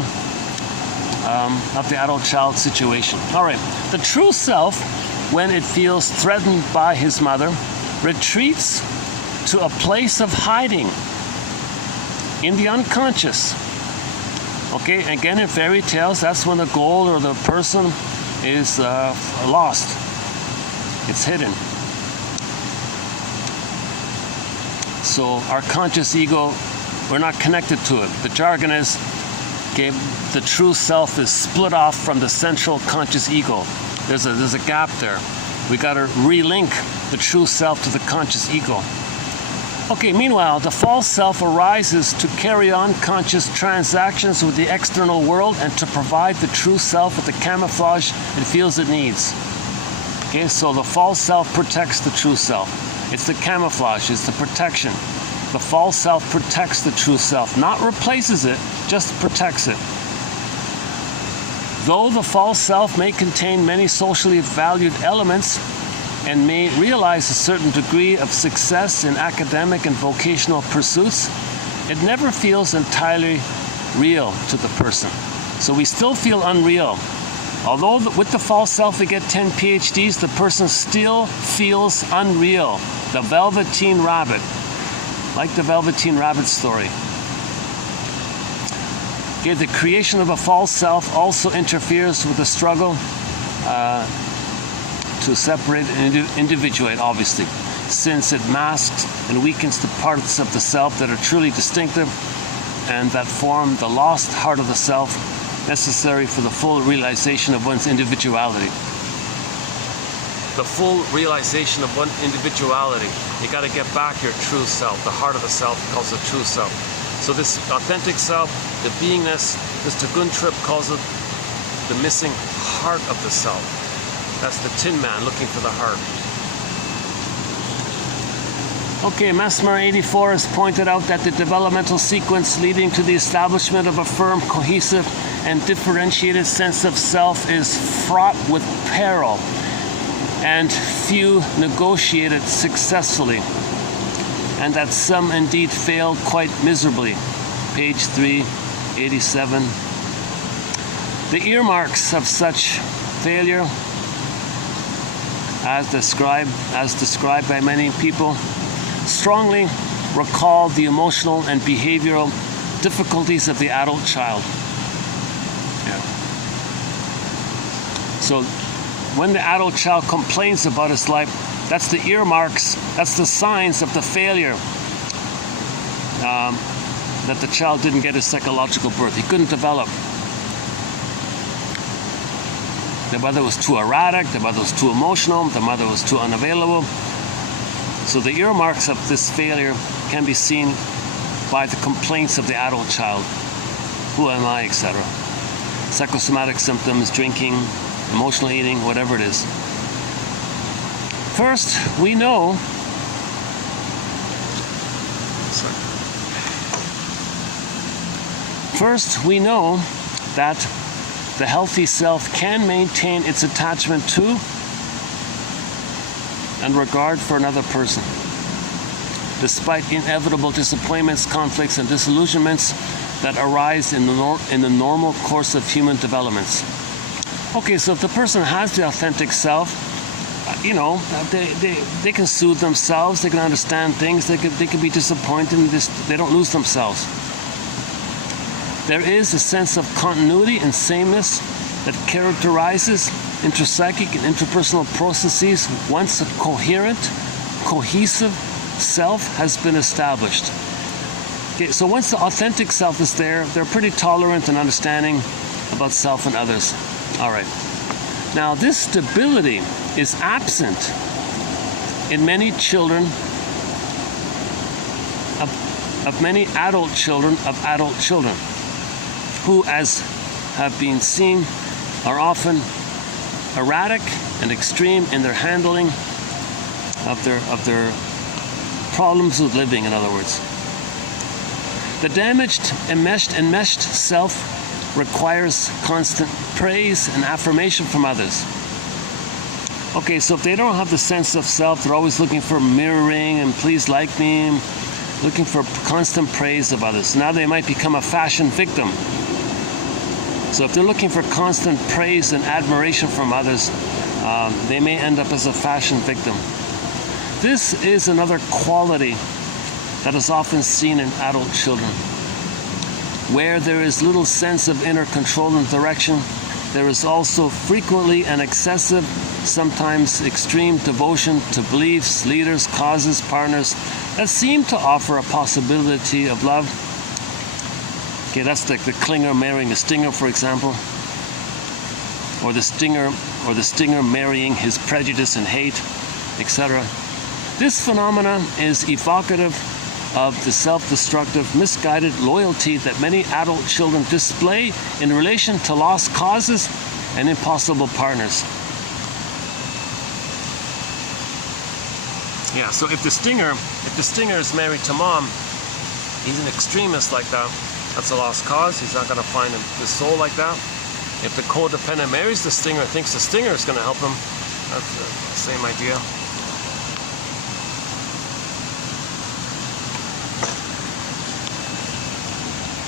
of the adult-child situation. All right, the true self, when it feels threatened by his mother, retreats to a place of hiding in the unconscious. Okay, again, in fairy tales, that's when the gold or the person is lost. It's hidden. So our conscious ego, we're not connected to it. The jargon is, okay, the true self is split off from the central conscious ego. There's a gap there. We got to relink the true self to the conscious ego. Okay, meanwhile, the false self arises to carry on conscious transactions with the external world and to provide the true self with the camouflage it feels it needs. Okay, so the false self protects the true self. It's the camouflage, it's the protection. The false self protects the true self, not replaces it, just protects it. Though the false self may contain many socially valued elements and may realize a certain degree of success in academic and vocational pursuits, it never feels entirely real to the person. So we still feel unreal. Although with the false self we get 10 PhDs, the person still feels unreal. The Velveteen Rabbit, like the Velveteen Rabbit story. Okay, the creation of a false self also interferes with the struggle to separate and individuate, obviously, since it masks and weakens the parts of the self that are truly distinctive and that form the lost heart of the self necessary for the full realization of one's individuality. The full realization of one individuality. You got to get back your true self. The heart of the self calls it true self. So this authentic self, the beingness, Mr. Guntrip calls it the missing heart of the self. That's the Tin Man looking for the heart. Okay, Mesmer 84 has pointed out that the developmental sequence leading to the establishment of a firm, cohesive, and differentiated sense of self is fraught with peril, and few negotiate it successfully, and that some indeed fail quite miserably. Page 387. The earmarks of such failure, as described by many people, strongly recall the emotional and behavioral difficulties of the adult child. Yeah. So when the adult child complains about his life, that's the earmarks, that's the signs of the failure, that the child didn't get his psychological birth. He couldn't develop. The mother was too erratic, the mother was too emotional, the mother was too unavailable. So the earmarks of this failure can be seen by the complaints of the adult child. Who am I, etc. Psychosomatic symptoms, drinking, emotional eating, whatever it is. First, we know that the healthy self can maintain its attachment to and regard for another person, despite inevitable disappointments, conflicts, and disillusionments that arise in the normal course of human developments. Okay, so if the person has the authentic self, they can soothe themselves, they can understand things, they can be disappointed, and they don't lose themselves. There is a sense of continuity and sameness that characterizes intrapsychic and interpersonal processes once a coherent, cohesive self has been established. Okay, so once the authentic self is there, they're pretty tolerant and understanding about self and others. All right. Now, this stability is absent in many children of many adult children of adult children, who, as have been seen, are often erratic and extreme in their handling of their problems with living, in other words. The damaged, enmeshed self requires constant praise and affirmation from others. Okay, so if they don't have the sense of self, they're always looking for mirroring and please like me, looking for constant praise of others. Now they might become a fashion victim. So if they're looking for constant praise and admiration from others, they may end up as a fashion victim. This is another quality that is often seen in adult children. Where there is little sense of inner control and direction, there is also frequently an excessive, sometimes extreme devotion to beliefs, leaders, causes, partners that seem to offer a possibility of love. Okay, that's like the clinger marrying the stinger, for example, or the stinger marrying his prejudice and hate, etc. This phenomenon is evocative of the self-destructive, misguided loyalty that many adult children display in relation to lost causes and impossible partners. Yeah, so if the stinger is married to mom, he's an extremist like that. That's a lost cause. He's not going to find his soul like that. If the codependent marries the stinger, thinks the stinger is going to help him, that's the same idea.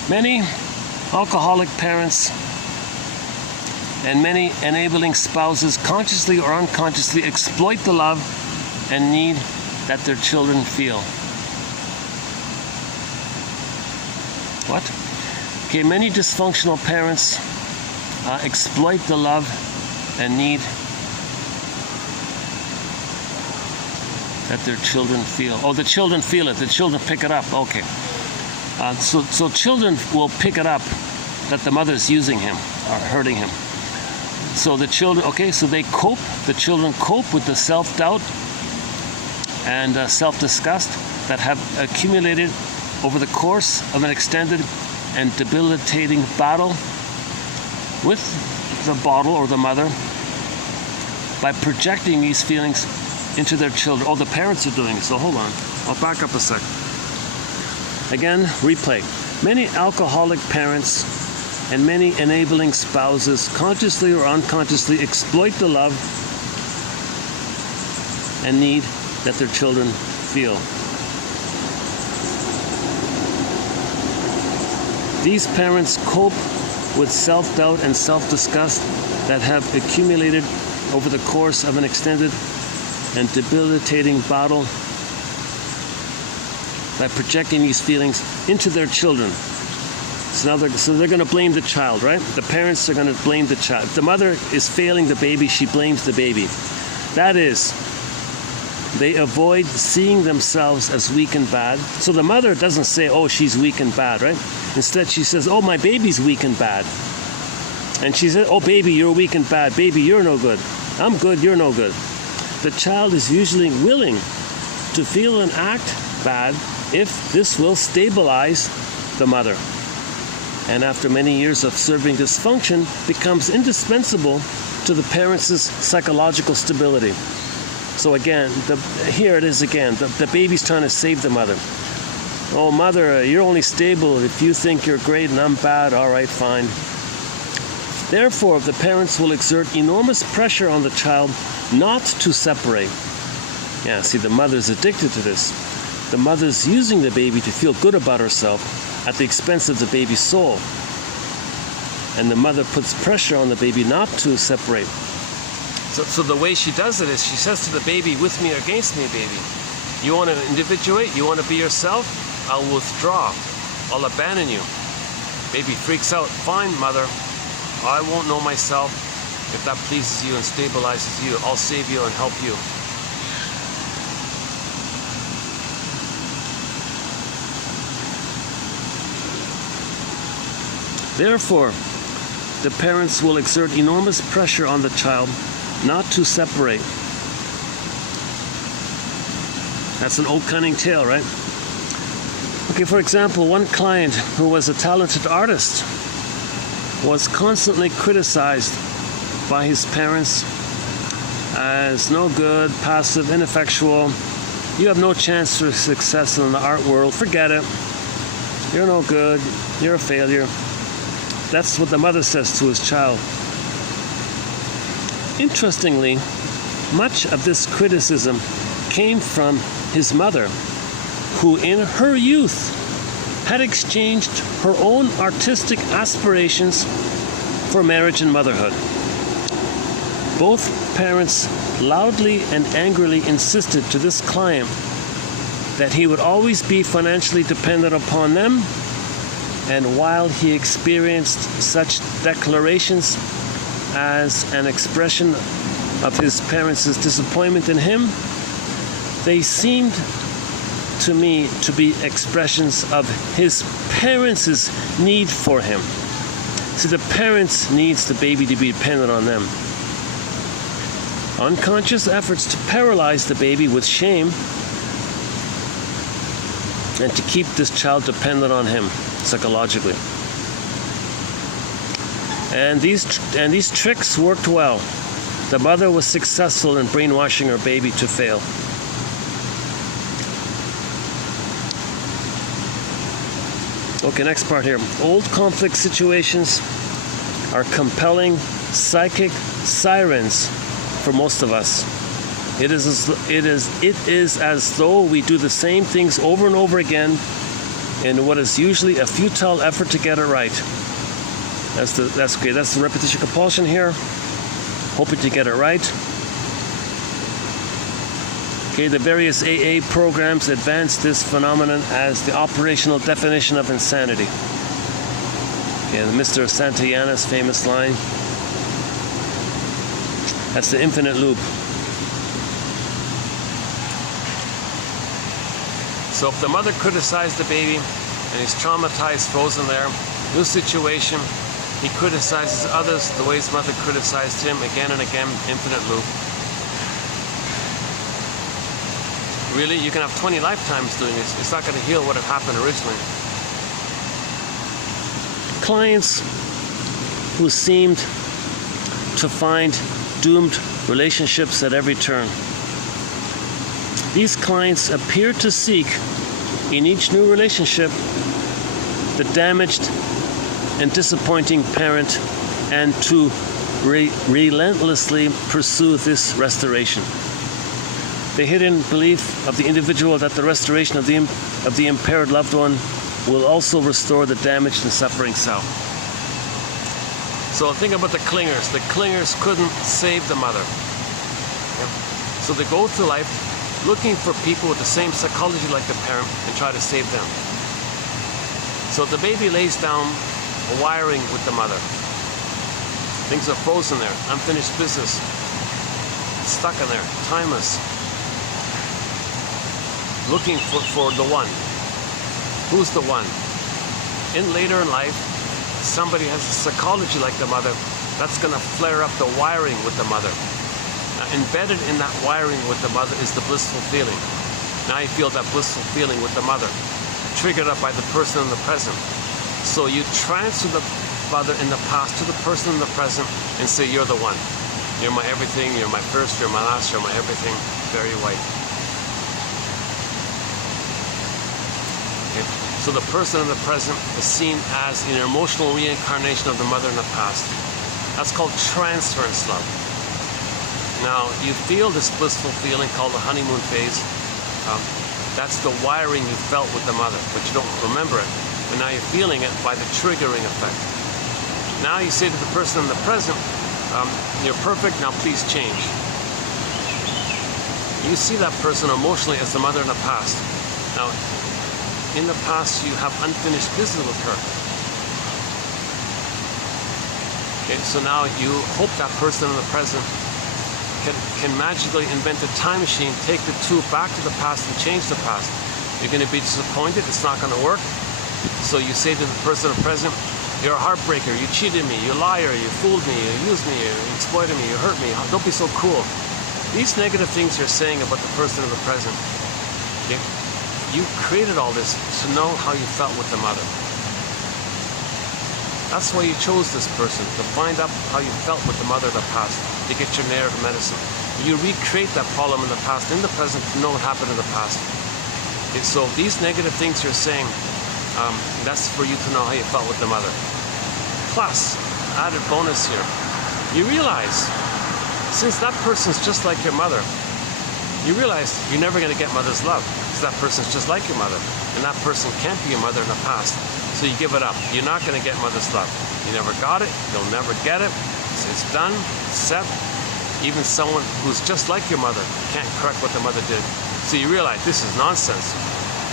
Many alcoholic parents and many enabling spouses consciously or unconsciously exploit the love and need that their children feel. What? Okay, many dysfunctional parents exploit the love and need that their children feel. Oh, the children feel it. The children pick it up. Okay. So children will pick it up that the mother's using him or hurting him. So the children, so the children cope with the self-doubt and self-disgust that have accumulated over the course of an extended and debilitating battle with the bottle or the mother by projecting these feelings into their children. Oh, the parents are doing it, so hold on. I'll back up a sec. Again, replay. Many alcoholic parents and many enabling spouses consciously or unconsciously exploit the love and need that their children feel. These parents cope with self-doubt and self-disgust that have accumulated over the course of an extended and debilitating battle by projecting these feelings into their children. So they're going to blame the child, right? The parents are going to blame the child. If the mother is failing the baby, she blames the baby. That is, they avoid seeing themselves as weak and bad. So the mother doesn't say, oh, she's weak and bad, right? Instead, she says, oh, my baby's weak and bad. And she says, oh, baby, you're weak and bad. Baby, you're no good. I'm good, you're no good. The child is usually willing to feel and act bad if this will stabilize the mother. And after many years of serving dysfunction, becomes indispensable to the parents' psychological stability. So again, here it is again. The baby's trying to save the mother. Oh, mother, you're only stable if you think you're great and I'm bad. All right, fine. Therefore, the parents will exert enormous pressure on the child not to separate. Yeah, see, the mother's addicted to this. The mother's using the baby to feel good about herself at the expense of the baby's soul. And the mother puts pressure on the baby not to separate. So the way she does it is she says to the baby, with me or against me, baby. You want to individuate? You want to be yourself? I'll withdraw. I'll abandon you. Baby freaks out. Fine, mother. I won't know myself. If that pleases you and stabilizes you, I'll save you and help you. Therefore, the parents will exert enormous pressure on the child not to separate. That's an old cunning tale, right? Okay, for example, one client who was a talented artist was constantly criticized by his parents as no good, passive, ineffectual. You have no chance for success in the art world. Forget it. You're no good. You're a failure. That's what the mother says to his child. Interestingly, much of this criticism came from his mother, who in her youth had exchanged her own artistic aspirations for marriage and motherhood. Both parents loudly and angrily insisted to this client that he would always be financially dependent upon them, and while he experienced such declarations as an expression of his parents' disappointment in him, they seemed to me to be expressions of his parents' need for him. So the parents needs the baby to be dependent on them. Unconscious efforts to paralyze the baby with shame and to keep this child dependent on him psychologically. And these tricks worked well. The mother was successful in brainwashing her baby to fail. Okay, next part here. Old conflict situations are compelling psychic sirens for most of us. It is as though we do the same things over and over again in what is usually a futile effort to get it right. That's great. That's the repetition compulsion here. Hoping to get it right. Okay, the various AA programs advance this phenomenon as the operational definition of insanity. Okay, Mr. Santayana's famous line. That's the infinite loop. So if the mother criticized the baby, and he's traumatized, frozen there. New situation. He criticizes others the way his mother criticized him, again and again, infinite loop. Really, you can have 20 lifetimes doing this. It's not going to heal what had happened originally. Clients who seemed to find doomed relationships at every turn. These clients appear to seek in each new relationship the damaged and disappointing parent, and to relentlessly pursue this restoration. The hidden belief of the individual that the restoration of the impaired loved one will also restore the damaged and suffering self. So think about the clingers. The clingers couldn't save the mother. So they go through life looking for people with the same psychology like the parent and try to save them. So the baby lays down a wiring with the mother. Things are frozen there. Unfinished business. Stuck in there. Timeless. Looking for the one. Who's the one? Later in life, somebody has a psychology like the mother that's going to flare up the wiring with the mother. Now, embedded in that wiring with the mother is the blissful feeling. Now you feel that blissful feeling with the mother, triggered up by the person in the present. So you transfer the mother in the past to the person in the present and say, you're the one. You're my everything, you're my first, you're my last, you're my everything. Very white. Okay. So the person in the present is seen as an emotional reincarnation of the mother in the past. That's called transference love. Now, you feel this blissful feeling called the honeymoon phase. That's the wiring you felt with the mother, but you don't remember it. And now you're feeling it by the triggering effect. Now you say to the person in the present, you're perfect, now please change. You see that person emotionally as the mother in the past. Now, in the past, you have unfinished business with her. Okay, so now you hope that person in the present can magically invent a time machine, take the two back to the past and change the past. You're going to be disappointed, it's not going to work. So you say to the person in the present, you're a heartbreaker, you cheated me, you're a liar, you fooled me, you used me, you exploited me, you hurt me, don't be so cruel. These negative things you're saying about the person in the present, okay? You created all this to know how you felt with the mother. That's why you chose this person, to find out how you felt with the mother of the past, to get your narrative medicine. You recreate that problem in the past, in the present, to know what happened in the past. Okay, so these negative things you're saying, that's for you to know how you felt with the mother. Plus, added bonus here, you realize, since that person's just like your mother, you realize you're never going to get mother's love, because that person's just like your mother, and that person can't be your mother in the past. So you give it up. You're not going to get mother's love. You never got it. You'll never get it. So it's done. It's set. Even someone who's just like your mother can't correct what the mother did. So you realize this is nonsense.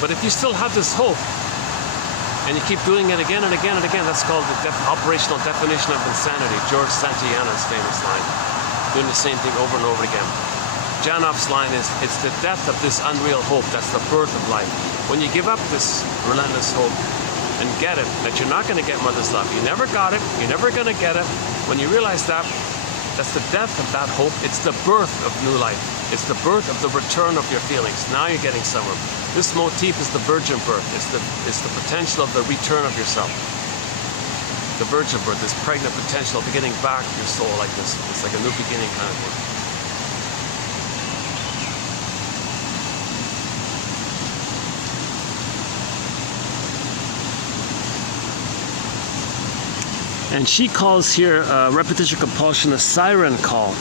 But if you still have this hope, and you keep doing it again and again and again, that's called the operational definition of insanity. George Santayana's famous line. Doing the same thing over and over again. Janoff's line is, it's the death of this unreal hope. That's the birth of life. When you give up this relentless hope, and get it, that you're not going to get mother's love. You never got it. You're never going to get it. When you realize that, that's the death of that hope. It's the birth of new life. It's the birth of the return of your feelings. Now you're getting somewhere. This motif is the virgin birth. It's the potential of the return of yourself. The virgin birth, this pregnant potential of getting back your soul like this. It's like a new beginning kind of thing. And she calls here repetition compulsion a siren call,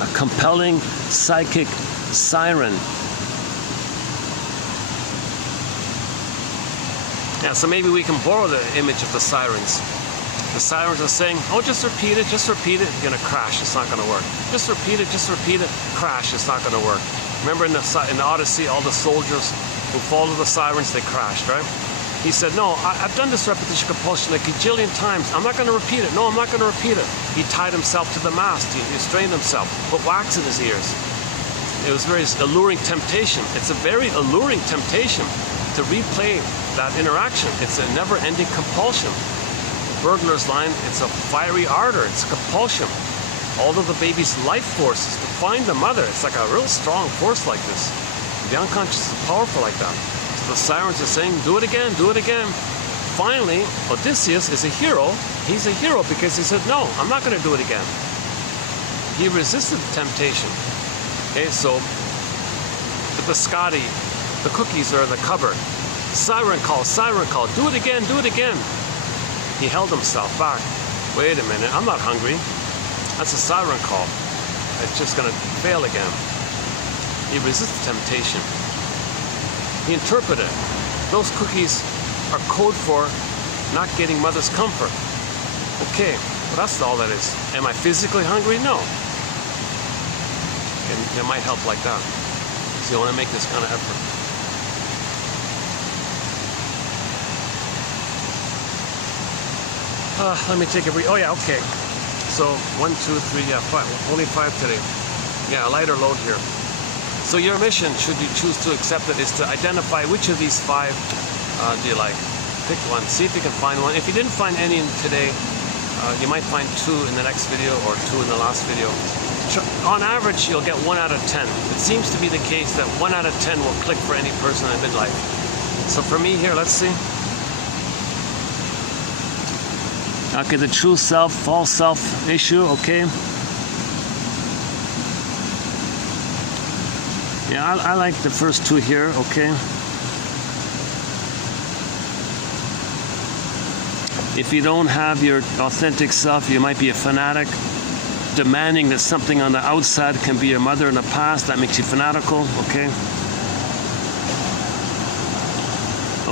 a compelling psychic siren. Yeah, so maybe we can borrow the image of the sirens. The sirens are saying, oh, just repeat it, you're going to crash, it's not going to work. Just repeat it, crash, it's not going to work. Remember in the Odyssey, all the soldiers who followed the sirens, they crashed, right? He said, no, I've done this repetition compulsion a gajillion times. I'm not going to repeat it. No, I'm not going to repeat it. He tied himself to the mast. He strained himself, put wax in his ears. It was very alluring temptation. It's a very alluring temptation to replay that interaction. It's a never-ending compulsion. Burglar's line, it's a fiery ardor, it's a compulsion. Although the baby's life force is to find the mother, it's like a real strong force like this. The unconscious is powerful like that. So the sirens are saying, do it again, do it again. Finally, Odysseus is a hero. He's a hero because he said, no, I'm not going to do it again. He resisted temptation. Okay, so the biscotti, the cookies are in the cupboard. Siren call, do it again, do it again. He held himself back. Wait a minute, I'm not hungry. That's a siren call. It's just going to fail again. He resisted temptation. He interpreted. Those cookies are code for not getting mother's comfort. Okay, well that's all that is. Am I physically hungry? No. And it might help like that. So you want to make this kind of effort. Let me take a oh yeah, okay. So 1, 2, 3, yeah, 5. Only 5 today. Yeah, a lighter load here. So your mission, should you choose to accept it, is to identify which of these 5 do you like. Pick one. See if you can find one. If you didn't find any today, you might find 2 in the next video or 2 in the last video. On average, you'll get 1 out of 10. It seems to be the case that 1 out of 10 will click for any person in midlife. So for me here, let's see. Okay, the true self, false self issue, okay. Yeah, I like the first 2 here, okay. If you don't have your authentic self, you might be a fanatic. Demanding that something on the outside can be your mother in the past, that makes you fanatical, okay.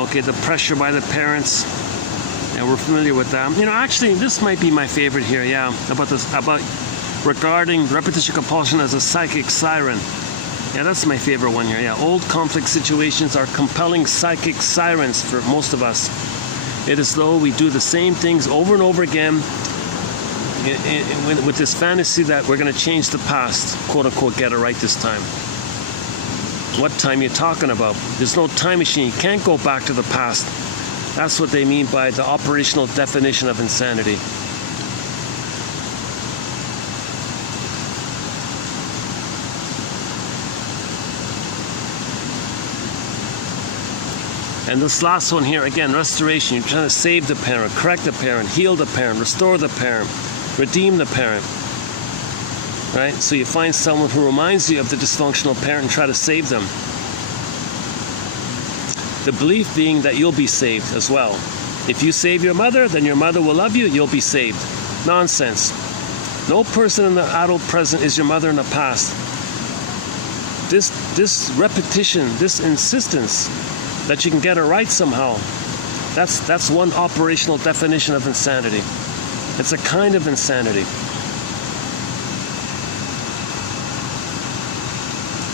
Okay, the pressure by the parents. And we're familiar with that. You know, actually, this might be my favorite here. Yeah, about regarding repetition compulsion as a psychic siren. Yeah, that's my favorite one here. Yeah, old conflict situations are compelling psychic sirens for most of us. It is though we do the same things over and over again with this fantasy that we're going to change the past, quote unquote, get it right this time. What time are you talking about? There's no time machine. You can't go back to the past. That's what they mean by the operational definition of insanity. And this last one here, again, restoration. You're trying to save the parent, correct the parent, heal the parent, restore the parent, redeem the parent. Right? So you find someone who reminds you of the dysfunctional parent and try to save them. The belief being that you'll be saved as well. If you save your mother, then your mother will love you, you'll be saved. Nonsense. No person in the adult present is your mother in the past. This repetition, this insistence that you can get it right somehow, that's one operational definition of insanity. It's a kind of insanity.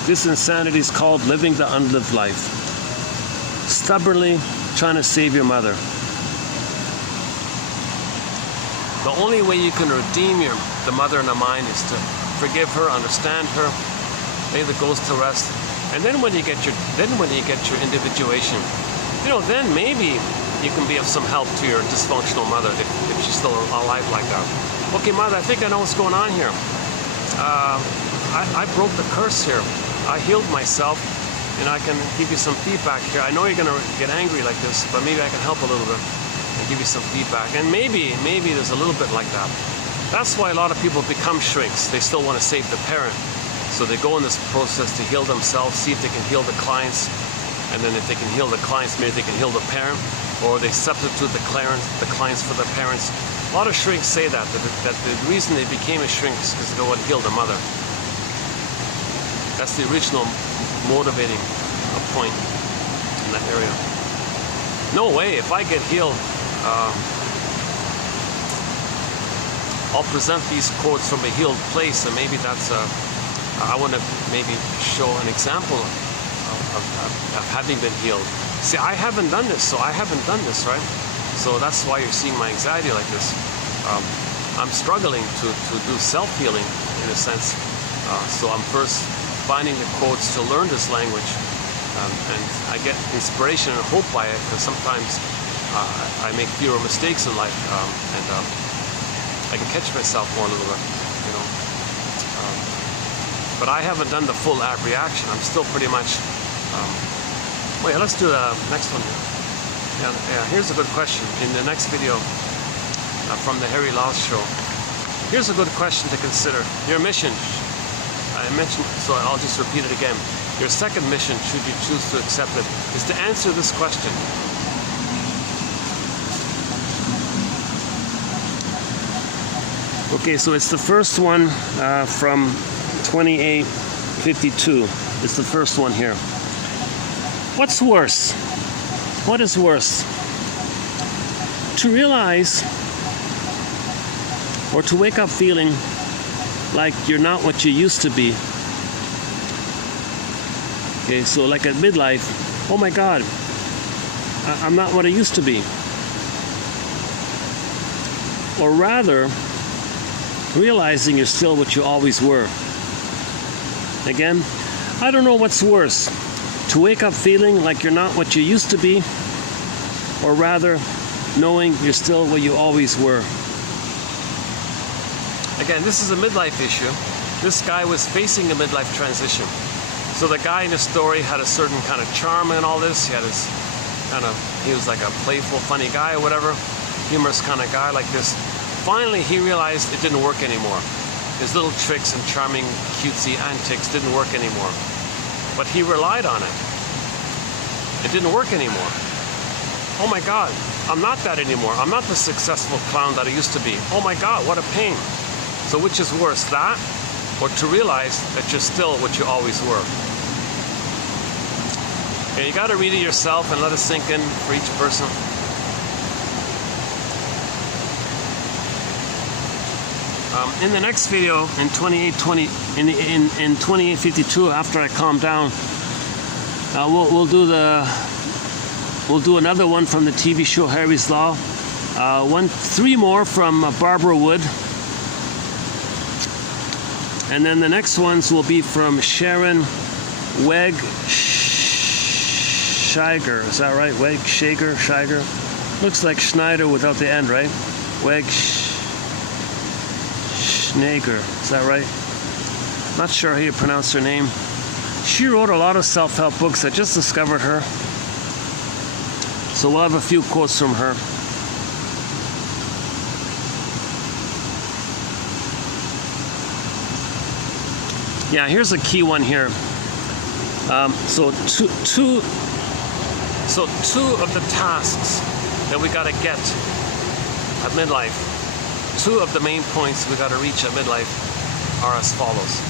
This insanity is called living the unlived life. Stubbornly trying to save your mother. The only way you can redeem the mother in the mind is to forgive her, understand her, lay the ghost to rest, and then when you get your individuation, you know, then maybe you can be of some help to your dysfunctional mother if she's still alive like that. Okay, mother, I think I know what's going on here. I broke the curse here. I healed myself. And I can give you some feedback here. I know you're going to get angry like this, but maybe I can help a little bit and give you some feedback. And maybe there's a little bit like that. That's why a lot of people become shrinks. They still want to save the parent. So they go in this process to heal themselves, see if they can heal the clients. And then if they can heal the clients, maybe they can heal the parent. Or they substitute the clients for the parents. A lot of shrinks say that the reason they became a shrink is because they don't want to heal the mother. That's the original motivating point in that area. No way, if I get healed, I'll present these quotes from a healed place, and maybe that's I want to maybe show an example of having been healed. See, I haven't done this, so I haven't done this, right? So that's why you're seeing my anxiety like this. I'm struggling to do self-healing in a sense. So I'm first finding the quotes to learn this language, And I get inspiration and hope by it, because sometimes I make fewer mistakes in life, and I can catch myself more a little bit, you know. But I haven't done the full ab reaction. I'm still pretty much. Wait, let's do the next one. Yeah, here's a good question in the next video from the Harry Laws show. Here's a good question to consider. Your mission, I mentioned, so I'll just repeat it again. Your second mission, should you choose to accept it, is to answer this question. Okay, so it's the first one from 2852. It's the first one here. What's worse? What is worse? To realize or to wake up feeling like you're not what you used to be. Okay, so like at midlife, oh my God, I'm not what I used to be. Or rather, realizing you're still what you always were. Again, I don't know what's worse. To wake up feeling like you're not what you used to be, or rather, knowing you're still what you always were. Again, this is a midlife issue. This guy was facing a midlife transition. So the guy in the story had a certain kind of charm and all this. He had his he was like a playful, funny guy or whatever, humorous kind of guy like this. Finally, he realized it didn't work anymore. His little tricks and charming, cutesy antics didn't work anymore. But he relied on it. It didn't work anymore. Oh my God, I'm not that anymore. I'm not the successful clown that I used to be. Oh my God, what a pain. So which is worse, that or to realize that you're still what you always were? And you got to read it yourself and let it sink in for each person. In the next video, in 2852, after I calm down, we'll do another one from the TV show Harry's Law. Three more from Barbara Wood. And then the next ones will be from Sharon Weg-Scheiger. Is that right? Weg-Scheiger? Looks like Schneider without the end, right? Weg-Scheiger. Is that right? Not sure how you pronounce her name. She wrote a lot of self-help books. I just discovered her. So we'll have a few quotes from her. Yeah, here's a key one here. So two of the tasks that we got to get at midlife, two of the main points we got to reach at midlife are as follows.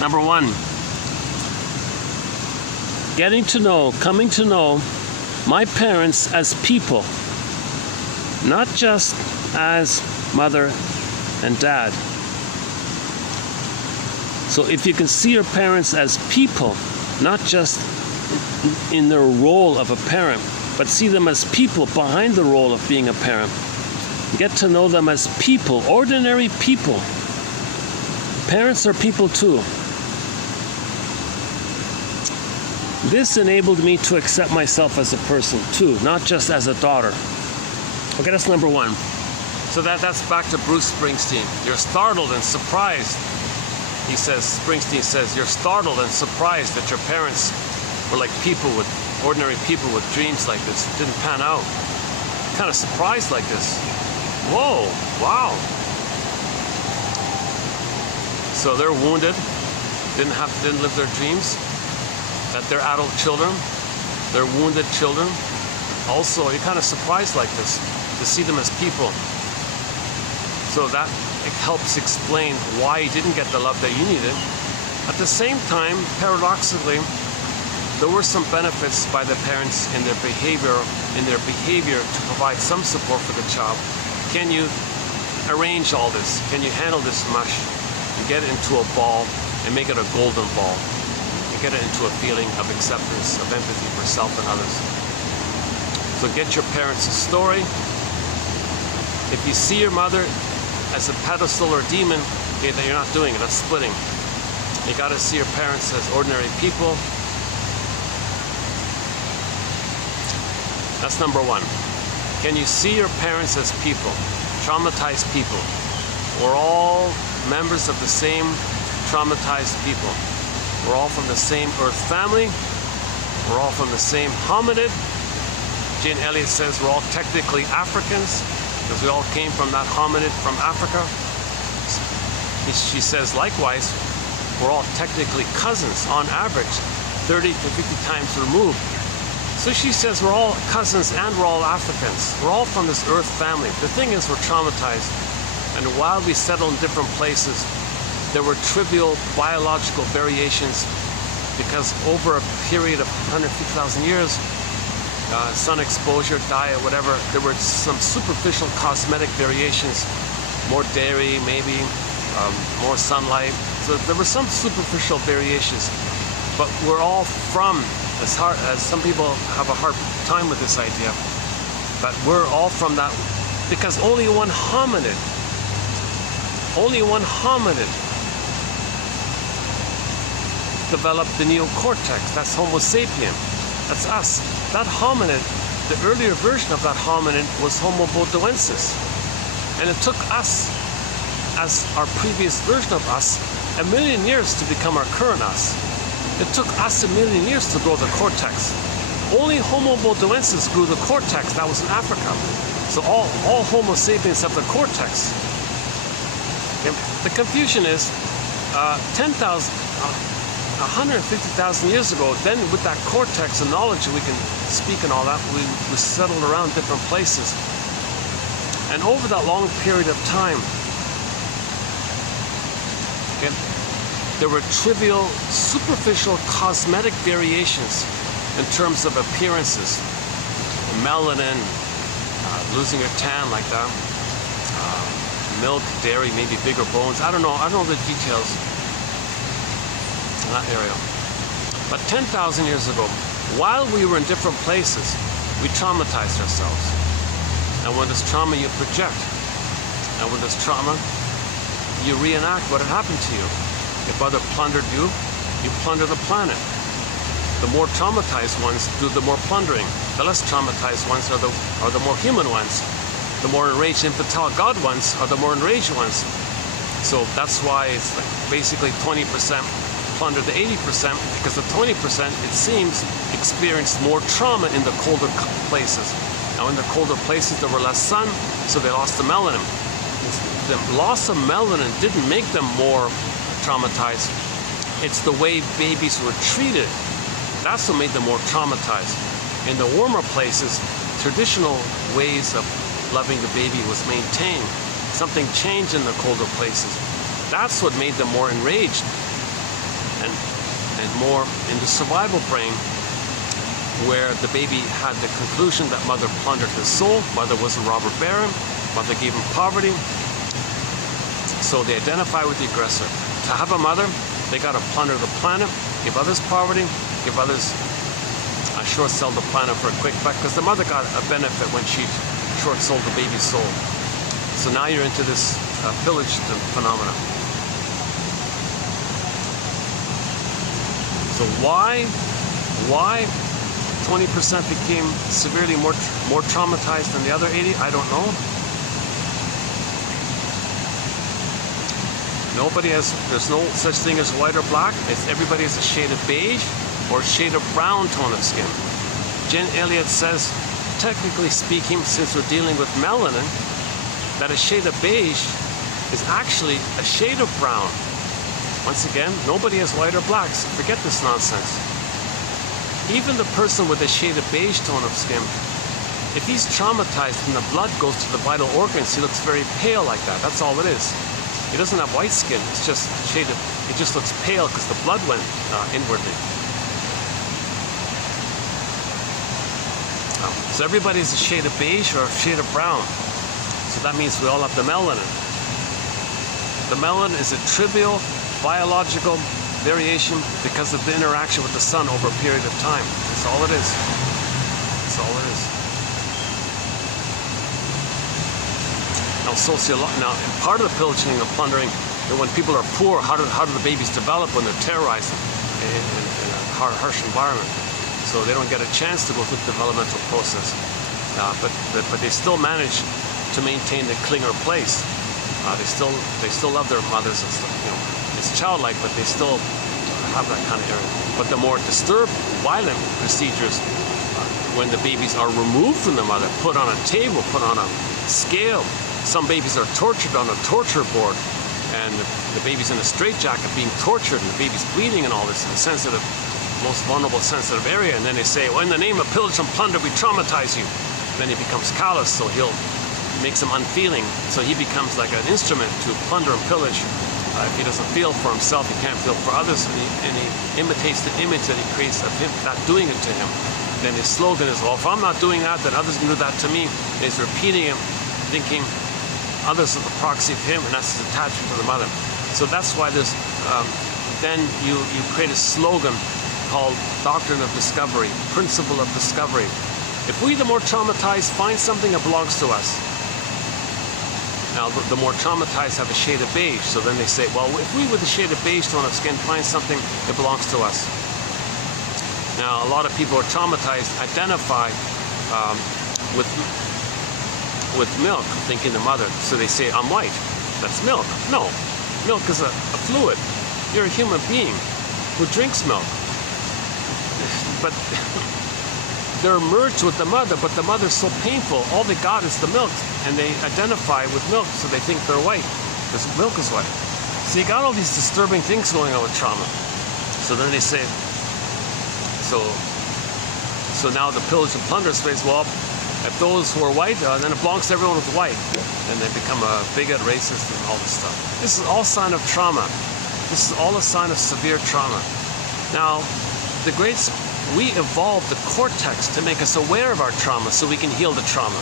Number one, coming to know my parents as people, not just as mother and dad. So if you can see your parents as people, not just in their role of a parent, but see them as people behind the role of being a parent. Get to know them as people, ordinary people. Parents are people too. This enabled me to accept myself as a person too, not just as a daughter. Okay, that's number one. So that's back to Bruce Springsteen. You're startled and surprised. He says, Springsteen says, you're startled and surprised that your parents were like ordinary people with dreams like this. It didn't pan out. Kind of surprised like this. Whoa, wow. So they're wounded, didn't live their dreams, that they're adult children, they're wounded children. Also, you're kind of surprised like this, to see them as people. So that it helps explain why you didn't get the love that you needed. At the same time, paradoxically, there were some benefits by the parents in their behavior to provide some support for the child. Can you arrange all this? Can you handle this mush and get it into a ball and make it a golden ball and get it into a feeling of acceptance, of empathy for self and others? So get your parents a story. If you see your mother as a pedestal or demon, okay, then you're not doing it, that's splitting. You gotta see your parents as ordinary people. That's number one. Can you see your parents as people, traumatized people? We're all members of the same traumatized people. We're all from the same earth family. We're all from the same hominid. Jane Elliott says we're all technically Africans because we all came from that hominid from Africa. She says likewise, we're all technically cousins on average, 30 to 50 times removed. So she says we're all cousins and we're all Africans. We're all from this earth family. The thing is, we're traumatized. And while we settle in different places, there were trivial biological variations because over a period of 150,000 years, sun exposure, diet, whatever, there were some superficial cosmetic variations, more dairy maybe, more sunlight. So there were some superficial variations, but we're all from, as some people have a hard time with this idea, but we're all from that, because only one hominid developed the neocortex. That's Homo sapien. That's us. That hominid, the earlier version of that hominid was Homo bodoensis. And it took us, as our previous version of us, 1 million years to become our current us. It took us 1 million years to grow the cortex. Only Homo bodoensis grew the cortex. That was in Africa. So all Homo sapiens have the cortex. Okay. The confusion is 150,000 years ago, then with that cortex and knowledge we can speak and all that, we settled around different places. And over that long period of time, okay, there were trivial, superficial, cosmetic variations in terms of appearances. Melanin, losing your tan like that, milk, dairy, maybe bigger bones. I don't know the details in that area. But 10,000 years ago, while we were in different places, we traumatized ourselves. And when there's trauma, you project. And when there's trauma, you reenact what had happened to you. If other plundered you, you plunder the planet. The more traumatized ones do the more plundering. The less traumatized ones are the more human ones. The more enraged infantile god ones are the more enraged ones. So that's why it's like basically 20% plunder the 80%, because the 20%, it seems, experienced more trauma in the colder places. Now in the colder places there were less sun, so they lost the melanin. The loss of melanin didn't make them more traumatized. It's the way babies were treated. That's what made them more traumatized. In the warmer places, traditional ways of loving the baby was maintained. Something changed in the colder places. That's what made them more enraged and more in the survival brain, where the baby had the conclusion that mother plundered his soul, mother was a robber baron, mother gave him poverty. So they identify with the aggressor. To have a mother, they got to plunder the planet, give others poverty, give others short sell the planet for a quick buck, because the mother got a benefit when she short sold the baby's soul. So now you're into this pillage phenomenon. So why 20% became severely more traumatized than the other 80? I don't know. There's no such thing as white or black. Everybody has a shade of beige or a shade of brown tone of skin. Jen Elliott says, technically speaking, since we're dealing with melanin, that a shade of beige is actually a shade of brown. Once again, nobody has white or blacks. Forget this nonsense. Even the person with a shade of beige tone of skin, if he's traumatized and the blood goes to the vital organs, he looks very pale like that. That's all it is. He doesn't have white skin. It's just shade of. He just looks pale because the blood went inwardly. So everybody's a shade of beige or a shade of brown. So that means we all have the melanin. The melanin is a trivial biological variation because of the interaction with the sun over a period of time. That's all it is. That's all it is. Now, part of the pillaging and plundering, and when people are poor, how do the babies develop when they're terrorized in a harsh environment? So so they don't get a chance to go through the developmental process. But they still manage to maintain the clinger place. They still love their mothers and stuff. You know, it's childlike, but they still have that kind of area. But the more disturbed, violent procedures, when the babies are removed from the mother, put on a table, put on a scale. Some babies are tortured on a torture board, and the baby's in a straitjacket being tortured, and the baby's bleeding and all this in a sensitive, most vulnerable, sensitive area. And then they say, well, in the name of pillage and plunder, we traumatize you. And then he becomes callous, so he'll makes him unfeeling. So he becomes like an instrument to plunder and pillage. If he doesn't feel for himself, he can't feel for others, and he imitates the image that he creates of him not doing it to him. Then his slogan is, well, if I'm not doing that, then others can do that to me. And he's repeating it, thinking others are the proxy of him, and that's his attachment to the mother. So that's why there's, then you create a slogan called Doctrine of Discovery, Principle of Discovery. If we, the more traumatized, find something that belongs to us. Now, the more traumatized have a shade of beige, so then they say, well, if we with a shade of beige tone of skin find something that belongs to us. Now, a lot of people who are traumatized identify with milk, thinking the mother. So they say, I'm white. That's milk. No, milk is a fluid. You're a human being who drinks milk. But they're merged with the mother, but the mother's so painful, all they got is the milk, and they identify with milk, so they think they're white, because milk is white. So you got all these disturbing things going on with trauma. So then they say, so now the pillage and plunder space, well, if those who are white, then it belongs to everyone who's white. And they become a bigot, racist, and all this stuff. This is all sign of trauma. This is all a sign of severe trauma. Now, the greats, we evolved the cortex to make us aware of our trauma so we can heal the trauma.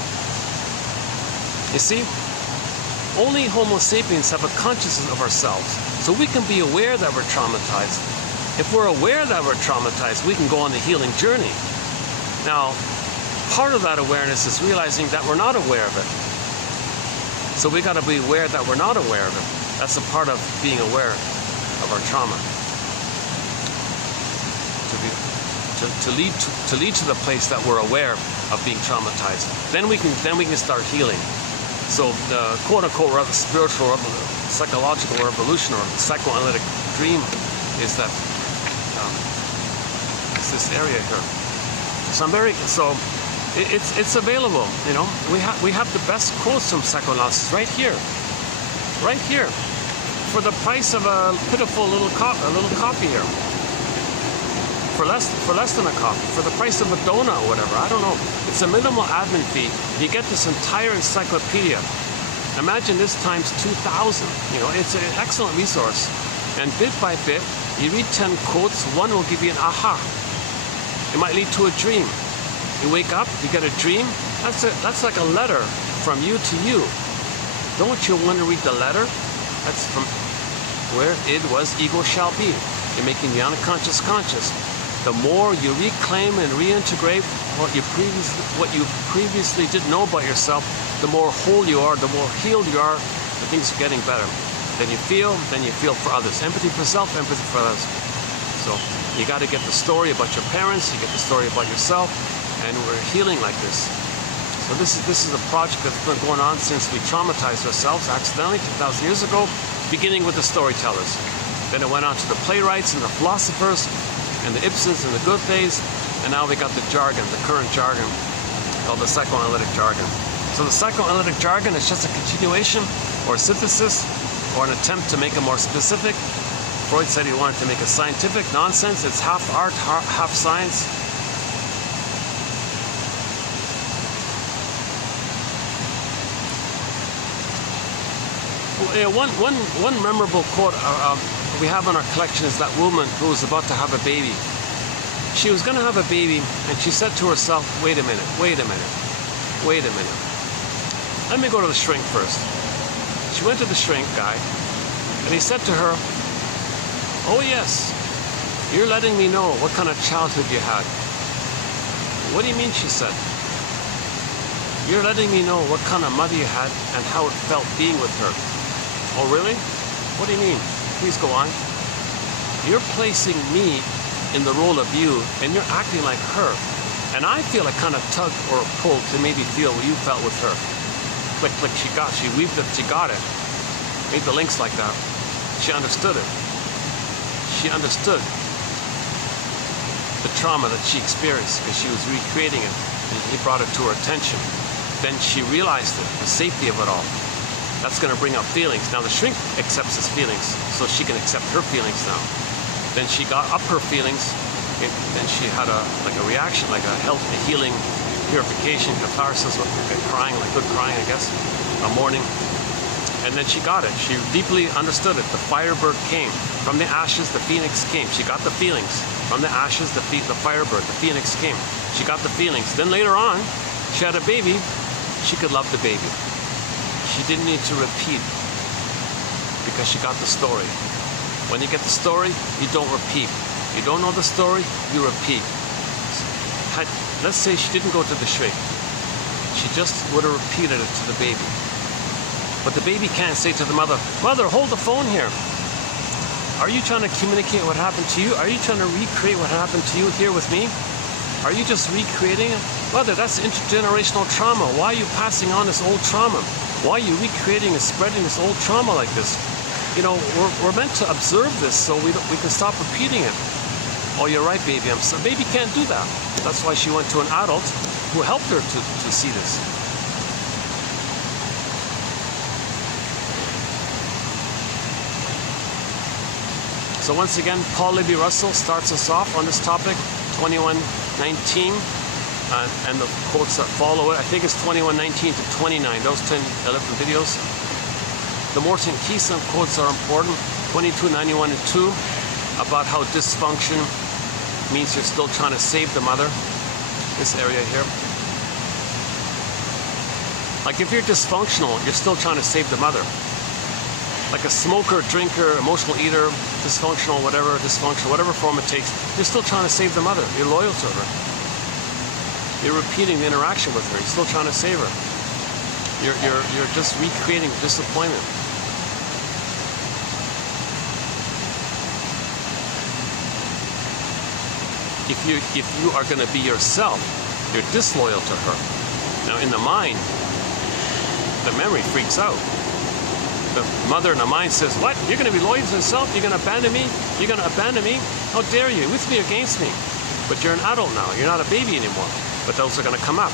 You see, only Homo sapiens have a consciousness of ourselves, so we can be aware that we're traumatized. If we're aware that we're traumatized, we can go on the healing journey. Now, part of that awareness is realizing that we're not aware of it. So we got to be aware that we're not aware of it. That's a part of being aware of our trauma. To lead to the place that we're aware of being traumatized. Then we can start healing. So the quote-unquote spiritual, psychological revolution, or psychoanalytic dream, is that it's this area here. So it's available. You know, we have the best quotes from psychoanalysis right here, for the price of a pitiful little copy here. For less than a copy, for the price of a donut or whatever, I don't know. It's a minimal admin fee. You get this entire encyclopedia. Imagine this times 2,000. You know, it's an excellent resource. And bit by bit, you read 10 quotes, one will give you an aha. It might lead to a dream. You wake up, you get a dream. That's like a letter from you to you. Don't you want to read the letter? That's from where it was, ego shall be. You're making the unconscious conscious. The more you reclaim and reintegrate what you previously didn't know about yourself, the more whole you are, the more healed you are, the things are getting better. Then you feel for others. Empathy for self, empathy for others. So you got to get the story about your parents, you get the story about yourself, and we're healing like this. So this is a project that's been going on since we traumatized ourselves accidentally 2,000 years ago, beginning with the storytellers. Then it went on to the playwrights and the philosophers and the Ibsens and the Goethes, and now we got the jargon, the current jargon, called the psychoanalytic jargon. So the psychoanalytic jargon is just a continuation or a synthesis or an attempt to make it more specific. Freud said he wanted to make it scientific. Nonsense. It's half art, half science. One memorable quote we have in our collection is that woman who was about to have a baby. She was going to have a baby, and she said to herself, wait a minute. Let me go to the shrink first. She went to the shrink guy, and he said to her, oh yes, you're letting me know what kind of childhood you had. What do you mean, she said. You're letting me know what kind of mother you had and how it felt being with her. Oh really? What do you mean? Please go on. You're placing me in the role of you, and you're acting like her. And I feel a kind of tug or a pull to maybe feel what you felt with her. Click, click, she weaved it, she got it. Made the links like that. She understood it. She understood the trauma that she experienced because she was recreating it, and he brought it to her attention. Then she realized it, the safety of it all. That's going to bring up feelings. Now the shrink accepts his feelings, so she can accept her feelings now. Then she got up her feelings, and she had a reaction, like a health, a healing, purification, catharsis, with crying, like good crying, I guess, a mourning. And then she got it. She deeply understood it. The firebird came. From the ashes, the phoenix came. She got the feelings. From the ashes, the firebird, the phoenix came. She got the feelings. Then later on, she had a baby. She could love the baby. She didn't need to repeat because she got the story. When you get the story, you don't repeat. You don't know the story, you repeat. Let's say she didn't go to the shrink. She just would have repeated it to the baby. But the baby can't say to the mother, "Mother, hold the phone here. Are you trying to communicate what happened to you? Are you trying to recreate what happened to you here with me? Are you just recreating it? Mother, that's intergenerational trauma. Why are you passing on this old trauma? Why are you recreating and spreading this old trauma like this? You know, we're meant to observe this so we can stop repeating it." "Oh, you're right, baby. Baby can't do that." That's why she went to an adult who helped her to see this. So once again, Paul Libby Russell starts us off on this topic, 21:19, and the quotes that follow it. I think it's 21:19 to 29. Those 11 videos. The Morton Keeson quotes are important. 22:91 and 2, about how dysfunction means you're still trying to save the mother. This area here. Like if you're dysfunctional, you're still trying to save the mother. Like a smoker, drinker, emotional eater, dysfunctional, whatever form it takes, you're still trying to save the mother. You're loyal to her. You're repeating the interaction with her. You're still trying to save her. You're just recreating disappointment. If you are going to be yourself, you're disloyal to her. Now in the mind, the memory freaks out. The mother in the mind says, "What? You're going to be loyal to yourself? You're going to abandon me? You're going to abandon me? How dare you? With me or against me?" But you're an adult now. You're not a baby anymore. But those are going to come up.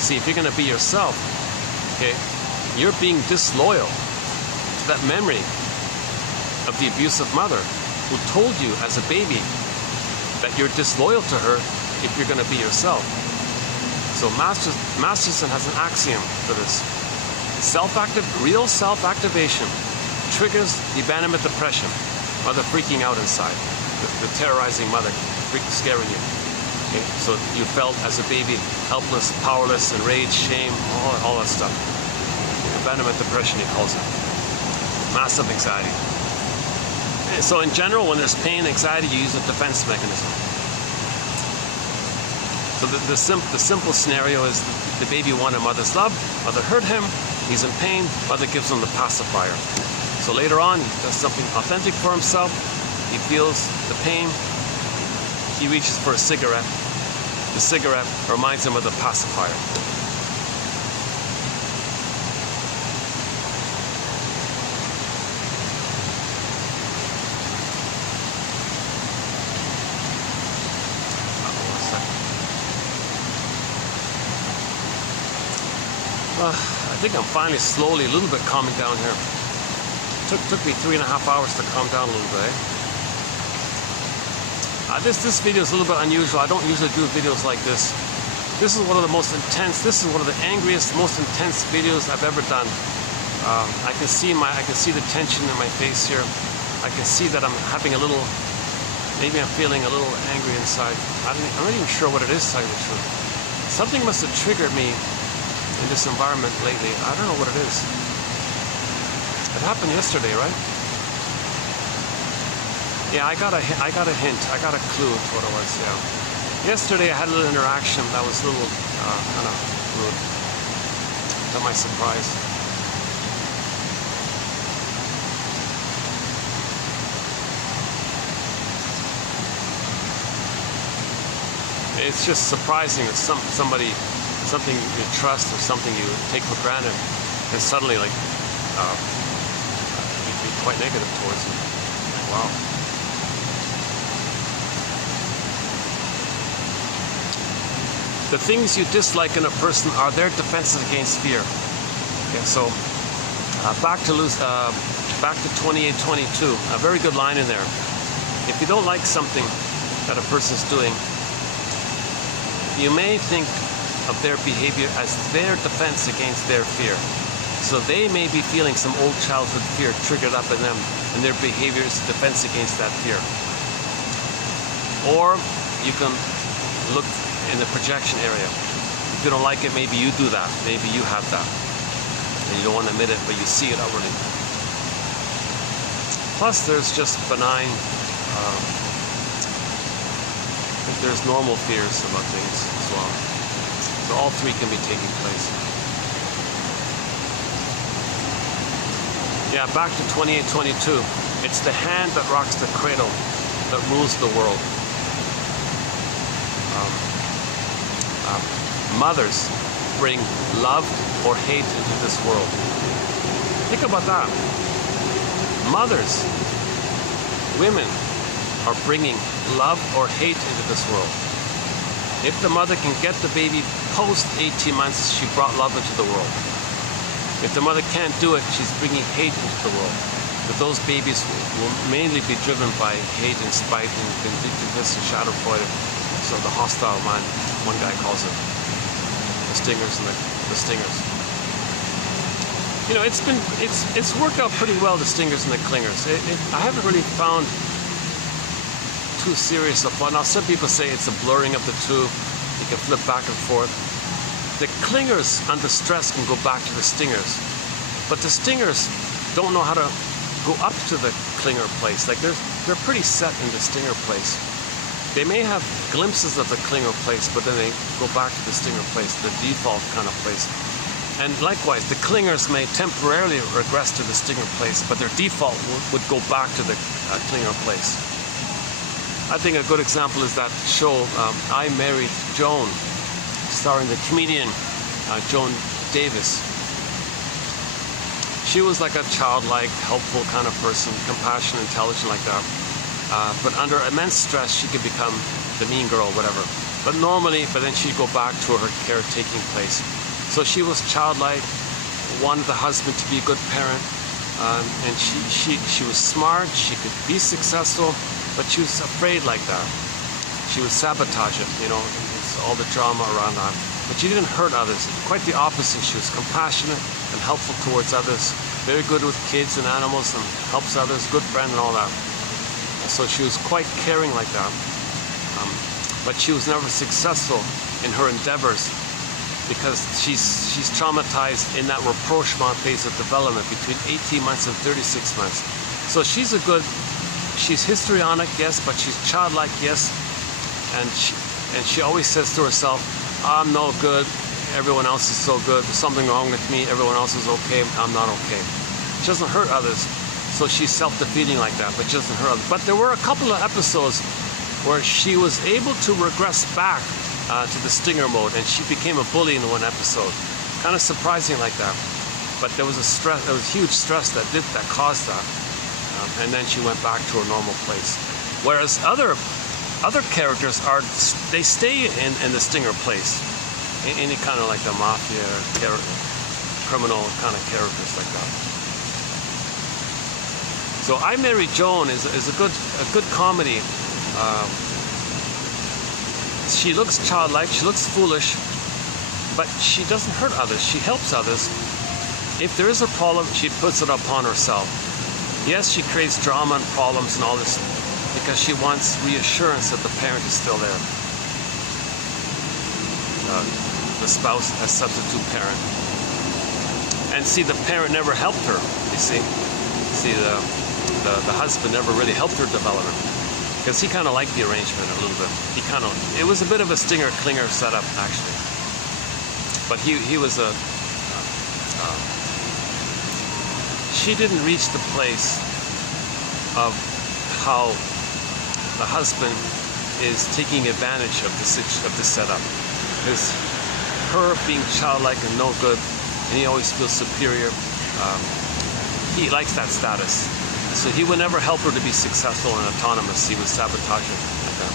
See, if you're going to be yourself, okay, you're being disloyal to that memory of the abusive mother who told you as a baby that you're disloyal to her if you're going to be yourself. So Masterson has an axiom for this. Real self-activation triggers the abandonment depression, mother freaking out inside, the terrorizing mother scaring you. Okay? So you felt as a baby helpless, powerless, enraged, shame, all that stuff. Abandonment depression, he calls it. Massive anxiety. And so in general, when there's pain, anxiety, you use a defense mechanism. So the simple scenario is the baby wanted mother's love, mother hurt him, he's in pain, mother gives him the pacifier. So later on, he does something authentic for himself, he feels the pain, he reaches for a cigarette. The cigarette reminds him of the pacifier. I think I'm finally slowly a little bit calming down here. Took me 3.5 hours to calm down a little bit. This video is a little bit unusual. I don't usually do videos like this. This is one of the most intense. This is one of the angriest, most intense videos I've ever done. I can see the tension in my face here. I can see that I'm having a little. Maybe I'm feeling a little angry inside. I'm not even sure what it is, to tell you the truth. Something must have triggered me in this environment lately. I don't know what it is. It happened yesterday, right? Yeah, I got a hint. I got a clue to what it was. Yeah. Yesterday I had a little interaction that was a little kind of rude. To my surprise. It's just surprising that something you trust or something you take for granted and suddenly like be quite negative towards it. Wow. The things you dislike in a person are their defenses against fear. Okay, so back to 28:22, a very good line in there. If you don't like something that a person's doing, you may think of their behavior as their defense against their fear. So they may be feeling some old childhood fear triggered up in them, and their behavior is a defense against that fear. Or you can look in the projection area. If you don't like it, maybe you do that. Maybe you have that. And you don't want to admit it, but you see it outwardly. Plus, there's just benign, I think there's normal fears about things as well. So all three can be taking place. Yeah, back to 28:22. It's the hand that rocks the cradle that rules the world. Mothers bring love or hate into this world. Think about that. Mothers, women, are bringing love or hate into this world. If the mother can get the baby post 18 months, she brought love into the world. If the mother can't do it, she's bringing hate into the world. But those babies will mainly be driven by hate and spite and vindictiveness and schadenfreude. So the hostile mind, one guy calls it. The stingers and the stingers. You know, it's worked out pretty well, the stingers and the clingers. I haven't really found too serious a fun. Now some people say it's a blurring of the two. You can flip back and forth. The clingers under stress can go back to the stingers, but the stingers don't know how to go up to the clinger place. Like they're pretty set in the stinger place. They may have glimpses of the clinger place, but then they go back to the stinger place, the default kind of place. And likewise, the clingers may temporarily regress to the stinger place, but their default would go back to the clinger place. I think a good example is that show, I Married Joan, starring the comedian Joan Davis. She was like a childlike, helpful kind of person, compassionate, intelligent like that. But under immense stress, she could become the mean girl, whatever. But then she'd go back to her caretaking place. So she was childlike, wanted the husband to be a good parent, and she was smart, she could be successful, but she was afraid like that. She would sabotage it, you know, it's all the drama around that. But she didn't hurt others. Quite the opposite. She was compassionate and helpful towards others, very good with kids and animals and helps others, good friend and all that. So she was quite caring like that. But she was never successful in her endeavors because she's traumatized in that rapprochement phase of development between 18 months and 36 months. So she's histrionic, yes, but she's childlike, yes. And she always says to herself, I'm no good, everyone else is so good, there's something wrong with me, everyone else is okay, I'm not okay. She doesn't hurt others. So she's self-defeating like that, but she doesn't hurt others. But there were a couple of episodes where she was able to regress back to the stinger mode, and she became a bully in one episode. Kind of surprising like that. But there was huge stress that caused that. And then she went back to her normal place. Whereas other characters they stay in the stinger place. Any kind of like the mafia, criminal kind of characters like that. So I Married Joan is a good comedy. She looks childlike, she looks foolish, but she doesn't hurt others. She helps others. If there is a problem, she puts it upon herself. Yes, she creates drama and problems and all this because she wants reassurance that the parent is still there. The spouse as substitute parent. And see, the parent never helped her, you see. See, the husband never really helped her development because he kind of liked the arrangement a little bit. It was a bit of a stinger-clinger setup, actually. But he was she didn't reach the place of how the husband is taking advantage of the setup. Because her being childlike and no good, and he always feels superior, he likes that status. So he would never help her to be successful and autonomous. He would sabotage her like that.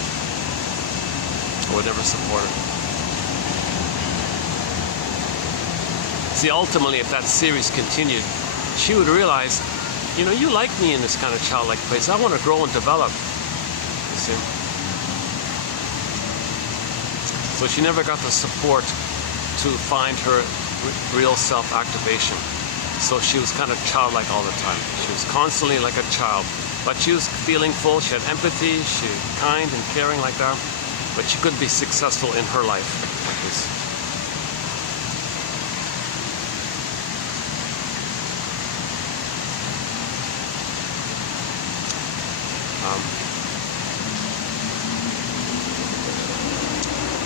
Or would never support her. See, ultimately, if that series continued, she would realize, you know, you like me in this kind of childlike place. I want to grow and develop. You see? So she never got the support to find her real self-activation. So she was kind of childlike all the time. She was constantly like a child. But she was feeling full. She had empathy. She was kind and caring like that. But she couldn't be successful in her life like this.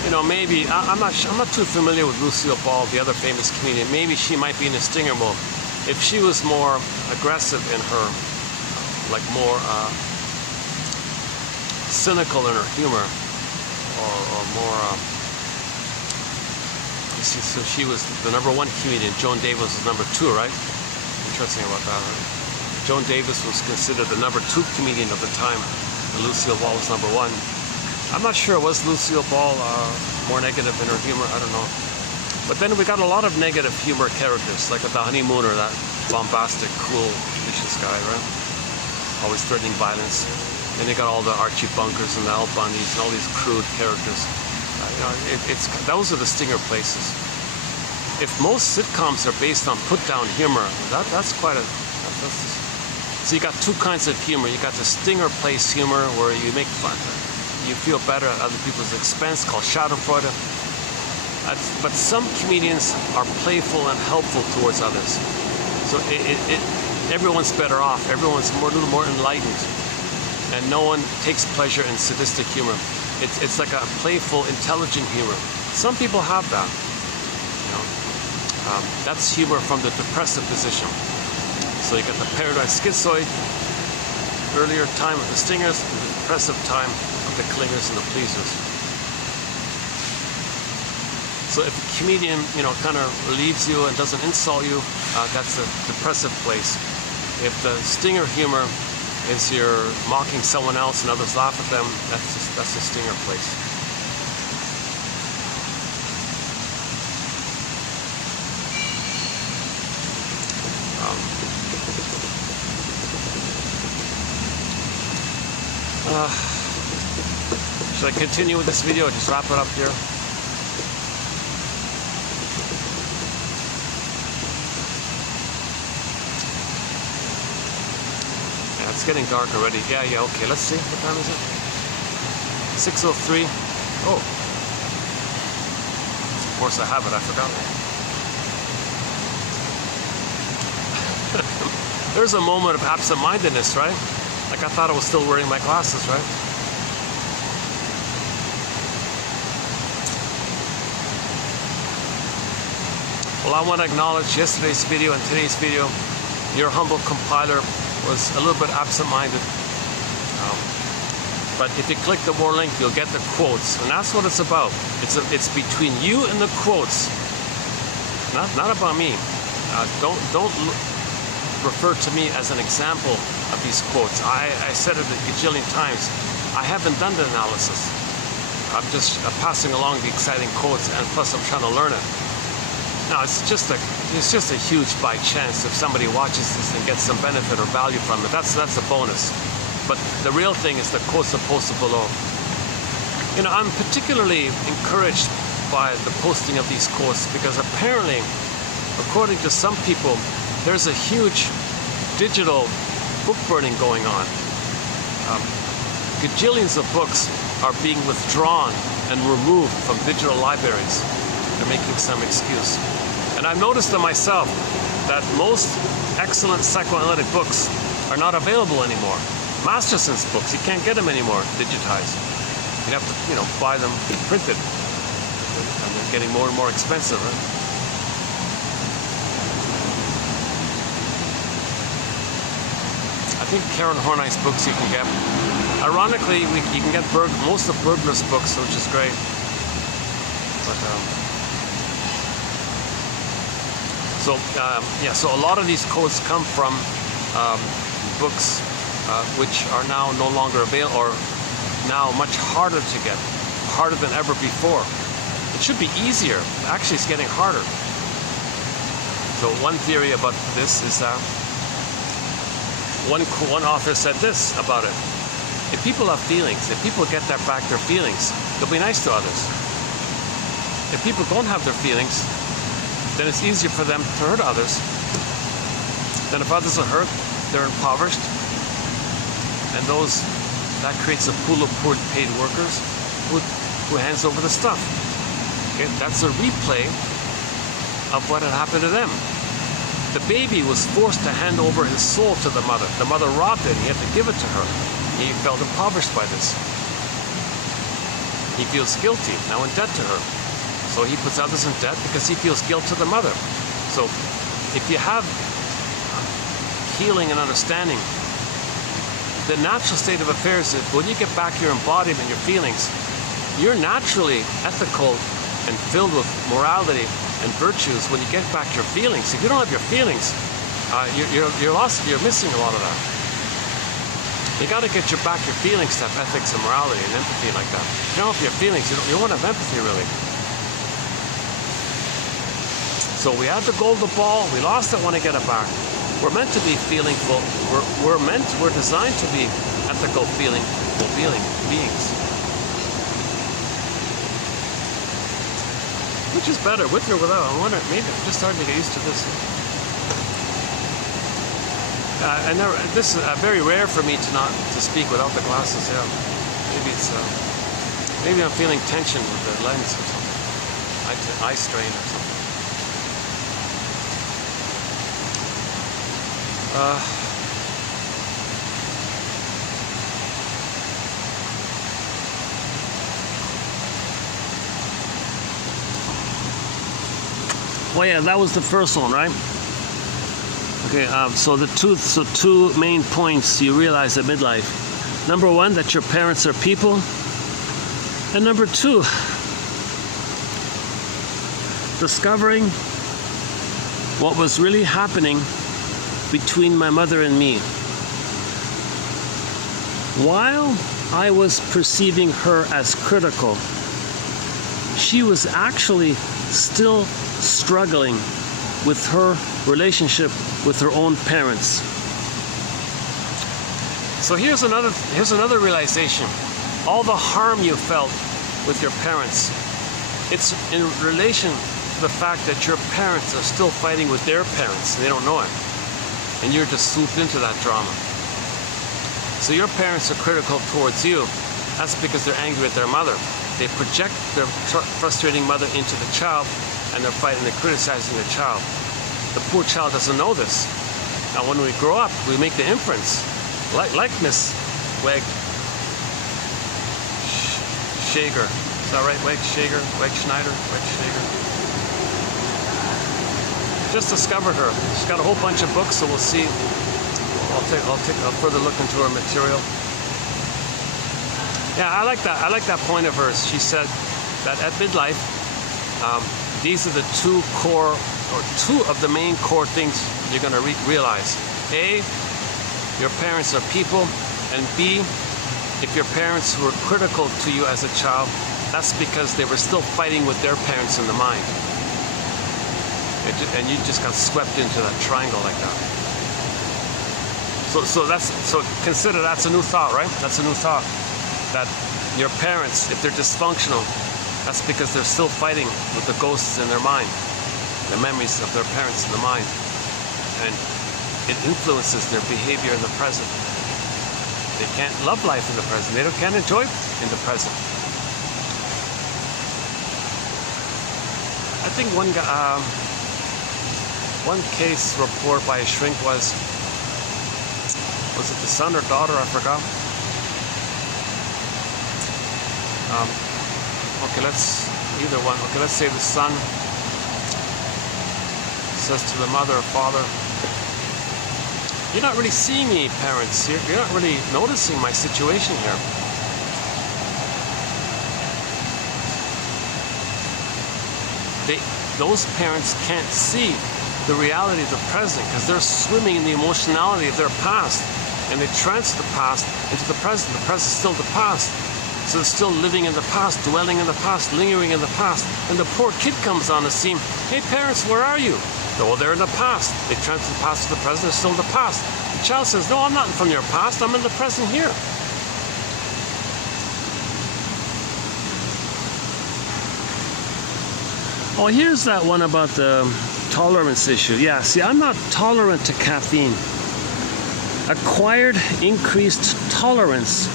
You know, maybe I'm not too familiar with Lucille Ball, the other famous comedian. Maybe she might be in a stinger mode. If she was more aggressive in her, like more cynical in her humor, or more. You see, so she was the #1 comedian. Joan Davis was #2, right? Interesting about that, right? Joan Davis was considered the #2 comedian of the time, and Lucille Ball was #1. I'm not sure, was Lucille Ball more negative in her humor? I don't know. But then we got a lot of negative humor characters, like the Honeymooner, that bombastic, cruel, vicious guy, right? Always threatening violence. Then you got all the Archie Bunkers and the Al Bundys and all these crude characters. You know, those are the stinger places. If most sitcoms are based on put-down humor, that's quite a... So you got two kinds of humor. You got the stinger place humor, where you make fun. You feel better at other people's expense, called Schadenfreude. But some comedians are playful and helpful towards others. So everyone's better off. Everyone's a little more enlightened. And no one takes pleasure in sadistic humor. It's like a playful, intelligent humor. Some people have that. You know? That's humor from the depressive position. So you got the paradise schizoid, earlier time of the stingers, and the depressive time of the clingers and the pleasers. So if a comedian, you know, kind of relieves you and doesn't insult you, that's the depressive place. If the stinger humor is you're mocking someone else and others laugh at them, that's the stinger place. Should I continue with this video or just wrap it up here? Yeah, it's getting dark already. Yeah, okay, let's see. What time is it? 6:03. Oh. Of course I have it, I forgot it. There's a moment of absent-mindedness, right? Like I thought I was still wearing my glasses, right? Well, I want to acknowledge yesterday's video and today's video. Your humble compiler was a little bit absent-minded. But if you click the more link, you'll get the quotes. And that's what it's about. It's between you and the quotes. Not about me. Don't refer to me as an example of these quotes. I said it a gajillion times. I haven't done the analysis. I'm just passing along the exciting quotes, and plus I'm trying to learn it. Now it's just a huge by chance if somebody watches this and gets some benefit or value from it. That's a bonus. But the real thing is the quotes are posted below. You know, I'm particularly encouraged by the posting of these quotes because apparently, according to some people, there's a huge digital book burning going on. Gajillions of books are being withdrawn and removed from digital libraries. They're making some excuse. And I've noticed to myself that most excellent psychoanalytic books are not available anymore. Masterson's books, you can't get them anymore digitized. You have to, you know, buy them printed. And they're getting more and more expensive, right? I think Karen Horney's books you can get Ironically, you can get most of Burglar's books, which is great. But so a lot of these codes come from books which are now no longer available, or now much harder to get, harder than ever before. It should be easier. Actually, it's getting harder. So one theory about this is one author said this about it. If people have feelings, if people get back their feelings, they'll be nice to others. If people don't have their feelings, then it's easier for them to hurt others. Then if others are hurt, they're impoverished. And that creates a pool of poor paid workers who hands over the stuff. Okay, that's a replay of what had happened to them. The baby was forced to hand over his soul to the mother. The mother robbed it. He had to give it to her. He felt impoverished by this. He feels guilty, now in debt to her. So he puts others in debt because he feels guilt to the mother. So if you have healing and understanding, the natural state of affairs is when you get back your embodiment, your feelings, you're naturally ethical and filled with morality and virtues when you get back your feelings. If you don't have your feelings, you're lost. You're missing a lot of that. You got to get back your feelings to have ethics and morality and empathy like that. If you don't have your feelings, you won't have empathy really. So we had the golden ball. We lost it. Want to get it back. We're meant to be feelingful. We're designed to be ethical, feelingful beings. Which is better, with or without? I wonder. Maybe I'm just starting to get used to this. This is very rare for me to speak without the glasses. Yeah, maybe I'm feeling tension with the lens or something. Eye strain or something. Well, yeah, that was the first one, right? Okay, so two main points you realize at midlife. Number one, that your parents are people. And number two, discovering what was really happening between my mother and me. While I was perceiving her as critical, she was actually still struggling with her relationship with her own parents. So here's another realization. All the harm you felt with your parents, it's in relation to the fact that your parents are still fighting with their parents and they don't know it. And you're just swooped into that drama. So your parents are critical towards you. That's because they're angry at their mother. They project their frustrating mother into the child, and they're fighting and criticizing the child. The poor child doesn't know this. Now when we grow up, we make the inference. Like Miss Weg Shager. Is that right? Weg Shager? Weg Schneider? Weg Shager. Just discovered her. She's got a whole bunch of books, so we'll see. I'll take a further look into her material. Yeah, I like that. I like that point of hers. She said that at midlife, these are the two of the main core things you're going to realize. A, your parents are people, and B, if your parents were critical to you as a child, that's because they were still fighting with their parents in the mind. And you just got swept into that triangle like that. So consider that's a new thought, right? That's a new thought. That your parents, if they're dysfunctional, that's because they're still fighting with the ghosts in their mind, the memories of their parents in the mind. And it influences their behavior in the present. They can't love life in the present. They can't enjoy in the present. I think one case report by a shrink was it the son or daughter? I forgot. Okay, either one. Okay, let's say the son says to the mother or father, You're not really seeing me, parents. You're not really noticing my situation here. Those parents can't see the reality of the present because they're swimming in the emotionality of their past, and they transfer the past into the present. The present is still the past. So they're still living in the past, dwelling in the past, lingering in the past. And the poor kid comes on the scene. Hey parents, where are you? Oh, they're in the past. They transfer the past to the present, they're still in the past. The child says, no, I'm not from your past, I'm in the present here. Oh, here's that one about the tolerance issue. Yeah, see, I'm not tolerant to caffeine. Acquired increased tolerance.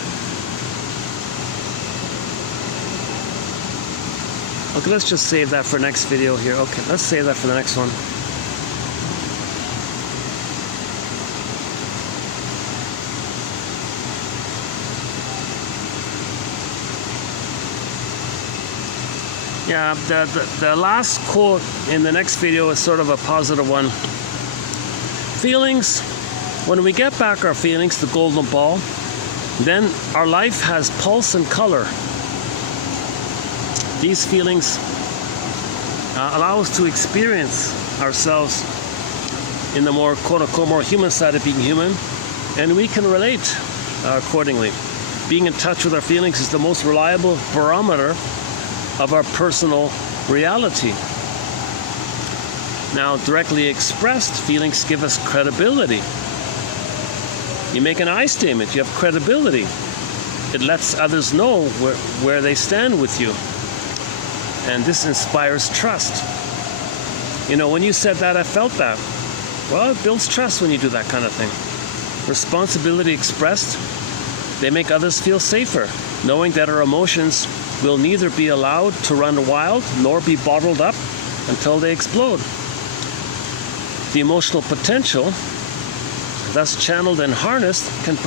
Okay, let's just save that for next video here. Okay, let's save that for the next one. Yeah, the last quote in the next video is sort of a positive one. Feelings, when we get back our feelings, the golden ball, then our life has pulse and color. These feelings allow us to experience ourselves in the more, quote-unquote, more human side of being human, and we can relate accordingly. Being in touch with our feelings is the most reliable barometer of our personal reality. Now, directly expressed feelings give us credibility. You make an I statement, you have credibility. It lets others know where they stand with you. And this inspires trust. You know, when you said that, I felt that. Well, it builds trust when you do that kind of thing. Responsibility expressed, they make others feel safer, knowing that our emotions will neither be allowed to run wild nor be bottled up until they explode. The emotional potential, thus channeled and harnessed, can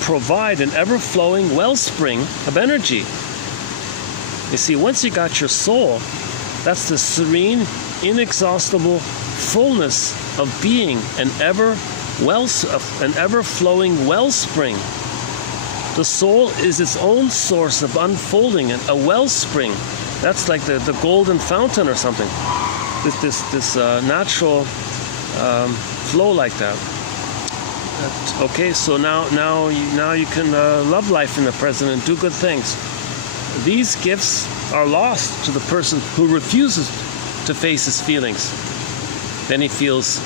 provide an ever-flowing wellspring of energy. You see, once you got your soul, that's the serene, inexhaustible fullness of being, an ever-flowing wellspring. The soul is its own source of unfolding, a wellspring. That's like the golden fountain or something. This natural flow like that. Okay, so now you can love life in the present and do good things. These gifts are lost to the person who refuses to face his feelings. Then he feels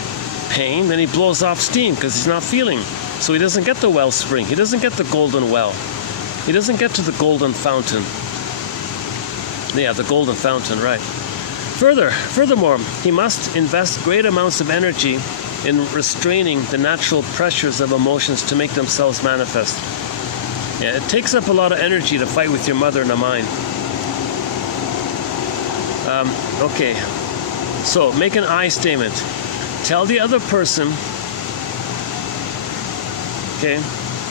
pain, then he blows off steam because he's not feeling. So he doesn't get the wellspring. He doesn't get the golden well. He doesn't get to the golden fountain. Yeah, the golden fountain, right. Furthermore, he must invest great amounts of energy in restraining the natural pressures of emotions to make themselves manifest. Yeah, it takes up a lot of energy to fight with your mother in the mind. Okay, so make an I statement. Tell the other person, okay,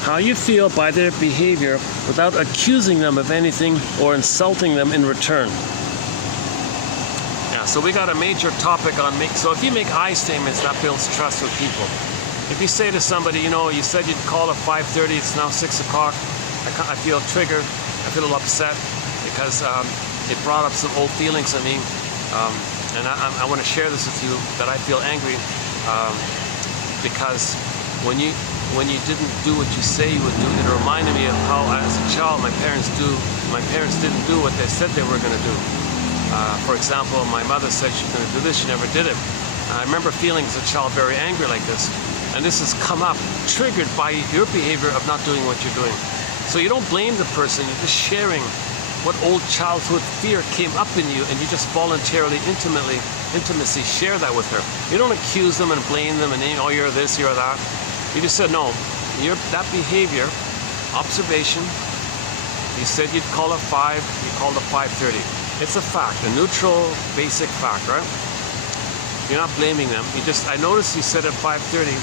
how you feel by their behavior without accusing them of anything or insulting them in return. Yeah, so we got a major topic on so if you make I statements, that builds trust with people. If you say to somebody, you know, you said you'd call at 5:30, it's now 6 o'clock, I feel triggered, I feel a little upset because it brought up some old feelings in me, and I want to share this with you, that I feel angry because when you didn't do what you say you would do, it reminded me of how as a child my parents didn't do what they said they were going to do. For example, my mother said she's going to do this, she never did it. I remember feeling as a child very angry like this, and this has come up, triggered by your behavior of not doing what you're doing. So you don't blame the person, you're just sharing what old childhood fear came up in you, and you just voluntarily, intimacy share that with her. You don't accuse them and blame them and, oh, you're this, you're that. You just said, no, that behavior, observation, you said you'd call at 5, you called at 5:30. It's a fact, a neutral, basic fact, right? You're not blaming them. I noticed you said at 5:30,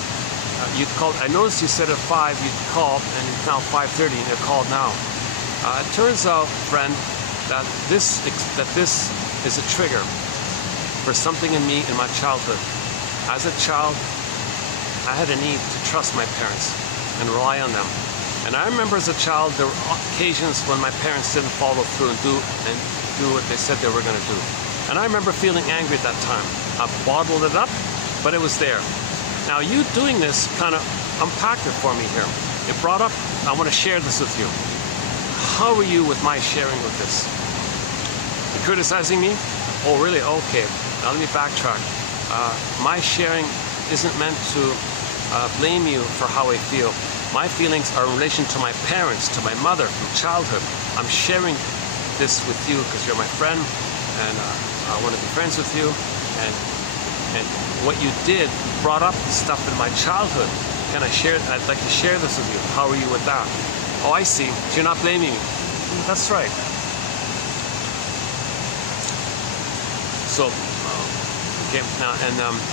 I noticed you said at 5 you'd call, and it's now 5:30 and you're called now. It turns out, friend, that this is a trigger for something in me in my childhood. As a child, I had a need to trust my parents and rely on them. And I remember as a child, there were occasions when my parents didn't follow through and do what they said they were going to do. And I remember feeling angry at that time. I bottled it up, but it was there. Now you doing this kind of unpacked it for me here. It brought up, I want to share this with you. How are you with my sharing with this? You criticizing me? Oh really? Okay. Now let me backtrack. My sharing isn't meant to blame you for how I feel. My feelings are in relation to my parents, to my mother from childhood. I'm sharing this with you because you're my friend, and I want to be friends with you. And what you did brought up stuff in my childhood. Can I share? I'd like to share this with you. How are you with that? Oh, I see. So you're not blaming me. That's right. So, okay.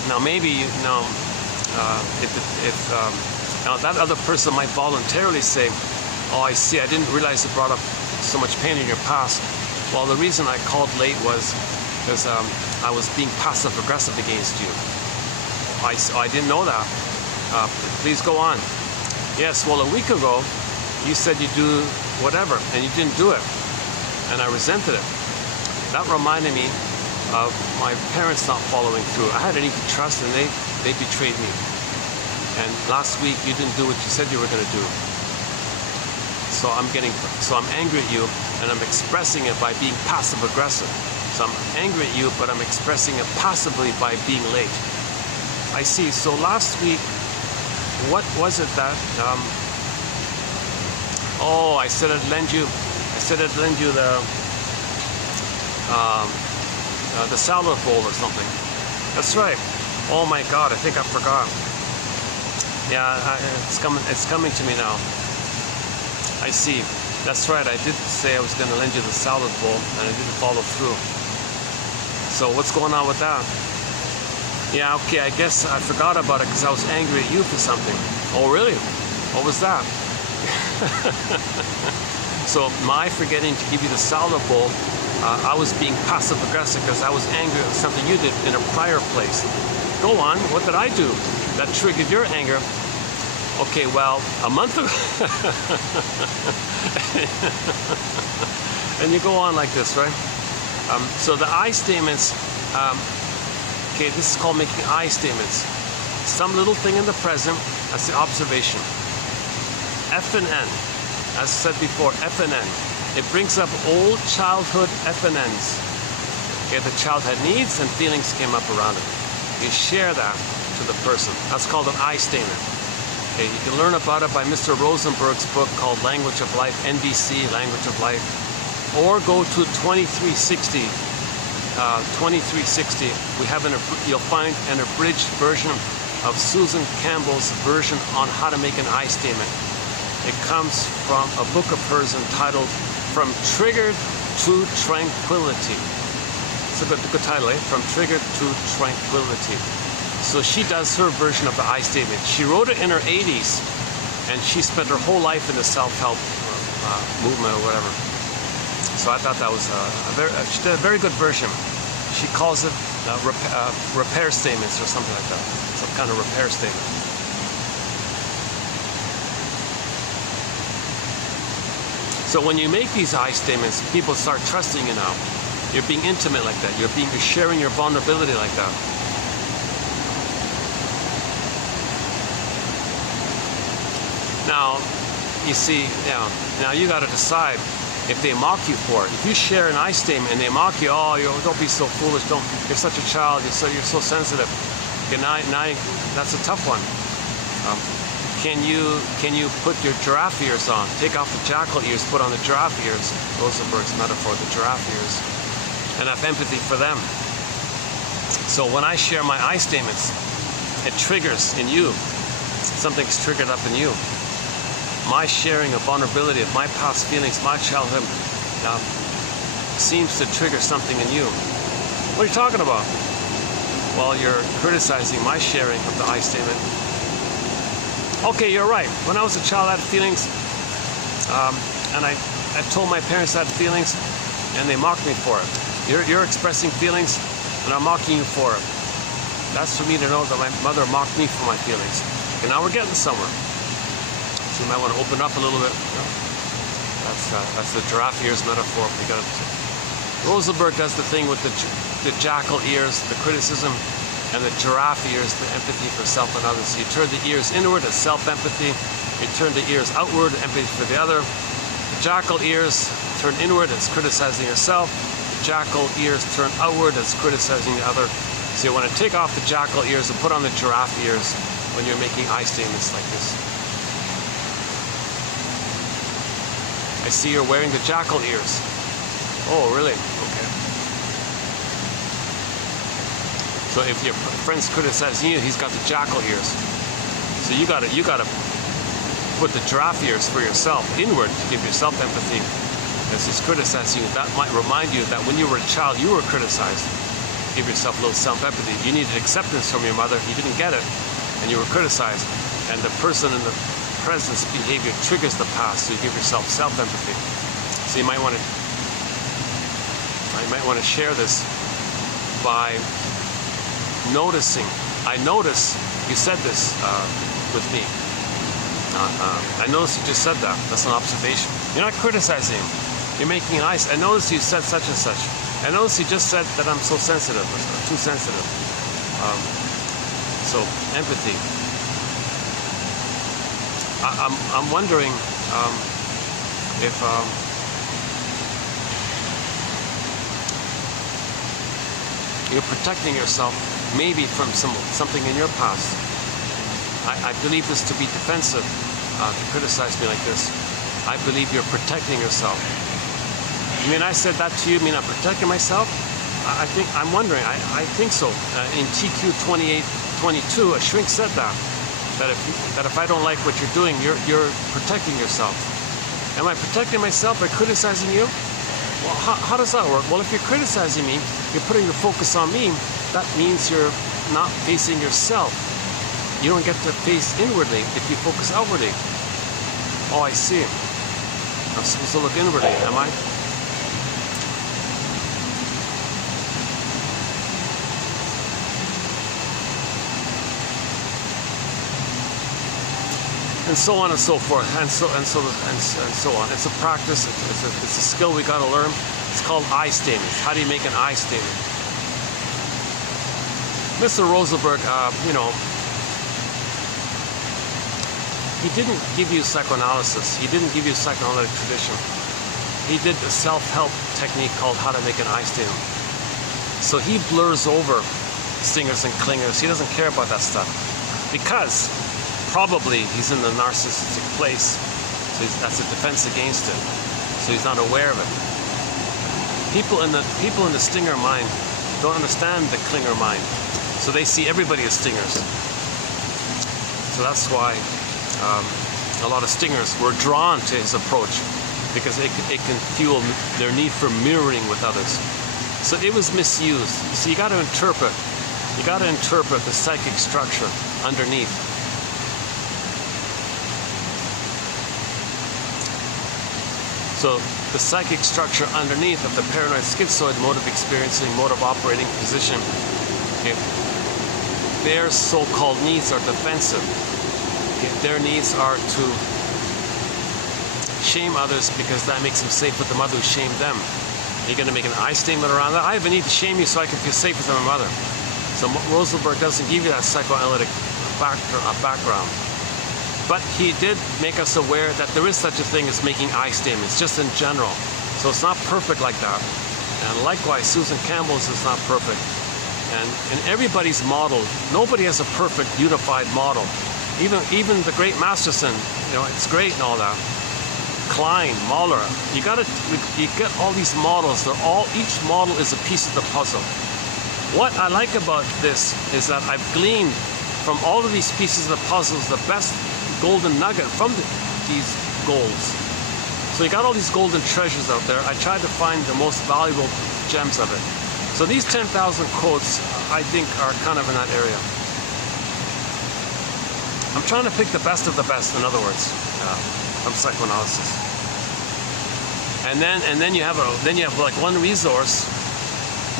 Now maybe now that other person might voluntarily say, oh, I see, I didn't realize it brought up so much pain in your past. Well, the reason I called late was because I was being passive-aggressive against you. I didn't know that. Please go on. Yes, well, a week ago, you said you'd do whatever, and you didn't do it. And I resented it. That reminded me of my parents not following through. I had a need to trust, and they betrayed me. And last week you didn't do what you said you were going to do. So I'm angry at you, and I'm expressing it by being passive aggressive. So I'm angry at you, but I'm expressing it passively by being late. I see. So last week, what was it that? Oh, I said I'd lend you the salad bowl or something. That's right. Oh my God, I think I forgot. Yeah, it's coming to me now. I see. That's right, I did say I was going to lend you the salad bowl, and I didn't follow through. So what's going on with that? Yeah, okay, I guess I forgot about it because I was angry at you for something. Oh, really? What was that? So my forgetting to give you the salad bowl, I was being passive-aggressive because I was angry at something you did in a prior place. Go on, what did I do that triggered your anger? Okay, well, a month ago. And you go on like this, right? So the I statements, okay, this is called making I statements. Some little thing in the present, that's the observation. F and N, as I said before, F and N. It brings up old childhood F and N's. Okay, the child had needs and feelings came up around it. You share that to the person. That's called an I statement. Okay, you can learn about it by Mr. Rosenberg's book called Language of Life, NBC, Language of Life. Or go to 2360. 2360. You'll find an abridged version of Susan Campbell's version on how to make an I statement. It comes from a book of hers entitled From Triggered to Tranquility. It's a good title, eh? From Triggered to Tranquility. So she does her version of the I statement. She wrote it in her 80s, and she spent her whole life in the self-help movement or whatever. So I thought that was she did a very good version. She calls it repair statements or something like that. Some kind of repair statement. So when you make these I statements, people start trusting you now. You're being intimate like that. You're sharing your vulnerability like that. Now, you see, now you got to decide if they mock you for it. If you share an I statement and they mock you, oh, don't be so foolish. You're such a child. You're so sensitive. Okay, now that's a tough one. Can you put your giraffe ears on? Take off the jackal ears, put on the giraffe ears. Rosenberg's metaphor, the giraffe ears, and have empathy for them. So when I share my I statements, it triggers in you. Something's triggered up in you. My sharing of vulnerability, of my past feelings, my childhood, seems to trigger something in you. What are you talking about? Well, you're criticizing my sharing of the I statement. Okay, you're right. When I was a child, I had feelings, and I told my parents I had feelings, and they mocked me for it. You're expressing feelings, and I'm mocking you for it. That's for me to know that my mother mocked me for my feelings. And now we're getting somewhere. So you might want to open up a little bit. That's the giraffe ears metaphor. We got Rosenberg does the thing with the jackal ears, the criticism, and the giraffe ears, the empathy for self and others. So you turn the ears inward as self-empathy. You turn the ears outward, empathy for the other. The jackal ears turn inward as criticizing yourself. The jackal ears turn outward as criticizing the other. So you want to take off the jackal ears and put on the giraffe ears when you're making I statements like this. I see you're wearing the jackal ears. Oh, really? Okay. So if your friend's criticizing you, he's got the jackal ears. So you gotta put the giraffe ears for yourself inward to give yourself empathy. As he's criticizing you, that might remind you that when you were a child, you were criticized. Give yourself a little self-empathy. You needed acceptance from your mother. You didn't get it, and you were criticized. And the person in the present's behavior triggers the past, so you give yourself self-empathy. So you might want to share this by noticing. I notice you said this with me. I noticed you just said that. That's an observation. You're not criticizing him. You're making eyes. I noticed you said such and such. I noticed you just said that I'm so sensitive, or too sensitive. So empathy. I'm wondering if you're protecting yourself maybe from something in your past. I believe this to be defensive, to criticize me like this. I believe you're protecting yourself. You mean I said that to you? You mean I'm protecting myself? I'm wondering. I think so. In TQ 2822, a shrink said that if I don't like what you're doing, you're protecting yourself. Am I protecting myself by criticizing you? Well, how does that work? Well, if you're criticizing me, you're putting the focus on me. That means you're not facing yourself. You don't get to face inwardly if you focus outwardly. Oh, I see. I'm supposed to look inwardly, am I? And so on and so forth, and so on. It's a practice. It's a skill we got to learn. It's called I statements. How do you make an I statement? Mr. Rosenberg, he didn't give you psychoanalysis. He didn't give you psychoanalytic tradition. He did a self-help technique called how to make an I statement. So he blurs over stingers and clingers. He doesn't care about that stuff because probably he's in the narcissistic place. So that's a defense against it. So he's not aware of it. People in the stinger mind don't understand the clinger mind. So they see everybody as stingers. So that's why a lot of stingers were drawn to his approach, because it can fuel their need for mirroring with others. So it was misused. So you got to interpret the psychic structure underneath. So the psychic structure underneath of the paranoid schizoid mode of experiencing, mode of operating position, their so-called needs are defensive. Their needs are to shame others because that makes them safe with the mother who shamed them. You're going to make an I statement around that. I have a need to shame you so I can feel safe with my mother. So Rosenberg doesn't give you that psychoanalytic background. But he did make us aware that there is such a thing as making I statements, just in general. So it's not perfect like that. And likewise, Susan Campbell's is not perfect. And in everybody's model, nobody has a perfect, unified model. Even the great Masterson, it's great and all that. Klein, Mahler, you get all these models. Each model is a piece of the puzzle. What I like about this is that I've gleaned from all of these pieces of the puzzles the best golden nugget from these golds. So you got all these golden treasures out there. I tried to find the most valuable gems of it. So these 10,000 quotes, I think, are kind of in that area. I'm trying to pick the best of the best, in other words, from psychoanalysis. And then you have like one resource,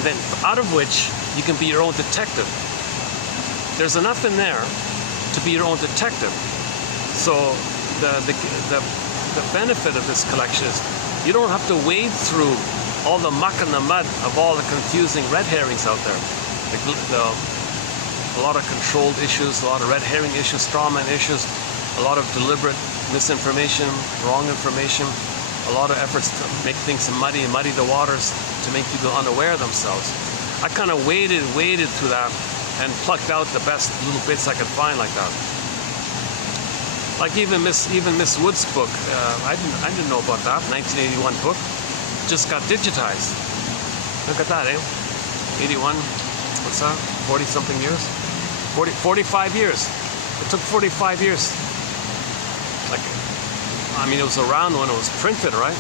then out of which you can be your own detective. There's enough in there to be your own detective. So the benefit of this collection is you don't have to wade through all the muck and the mud of all the confusing red herrings out there. A lot of controlled issues, a lot of red herring issues, straw man issues, a lot of deliberate misinformation, wrong information, a lot of efforts to make things muddy the waters, to make people unaware of themselves. I kind of waded through that and plucked out the best little bits I could find like that. Like even Miss Wood's book, I didn't know about that. 1981 book, just got digitized. Look at that, eh? 81. What's that? 40 something years? 45 years. It took 45 years. Like, I mean, it was around when it was printed, right?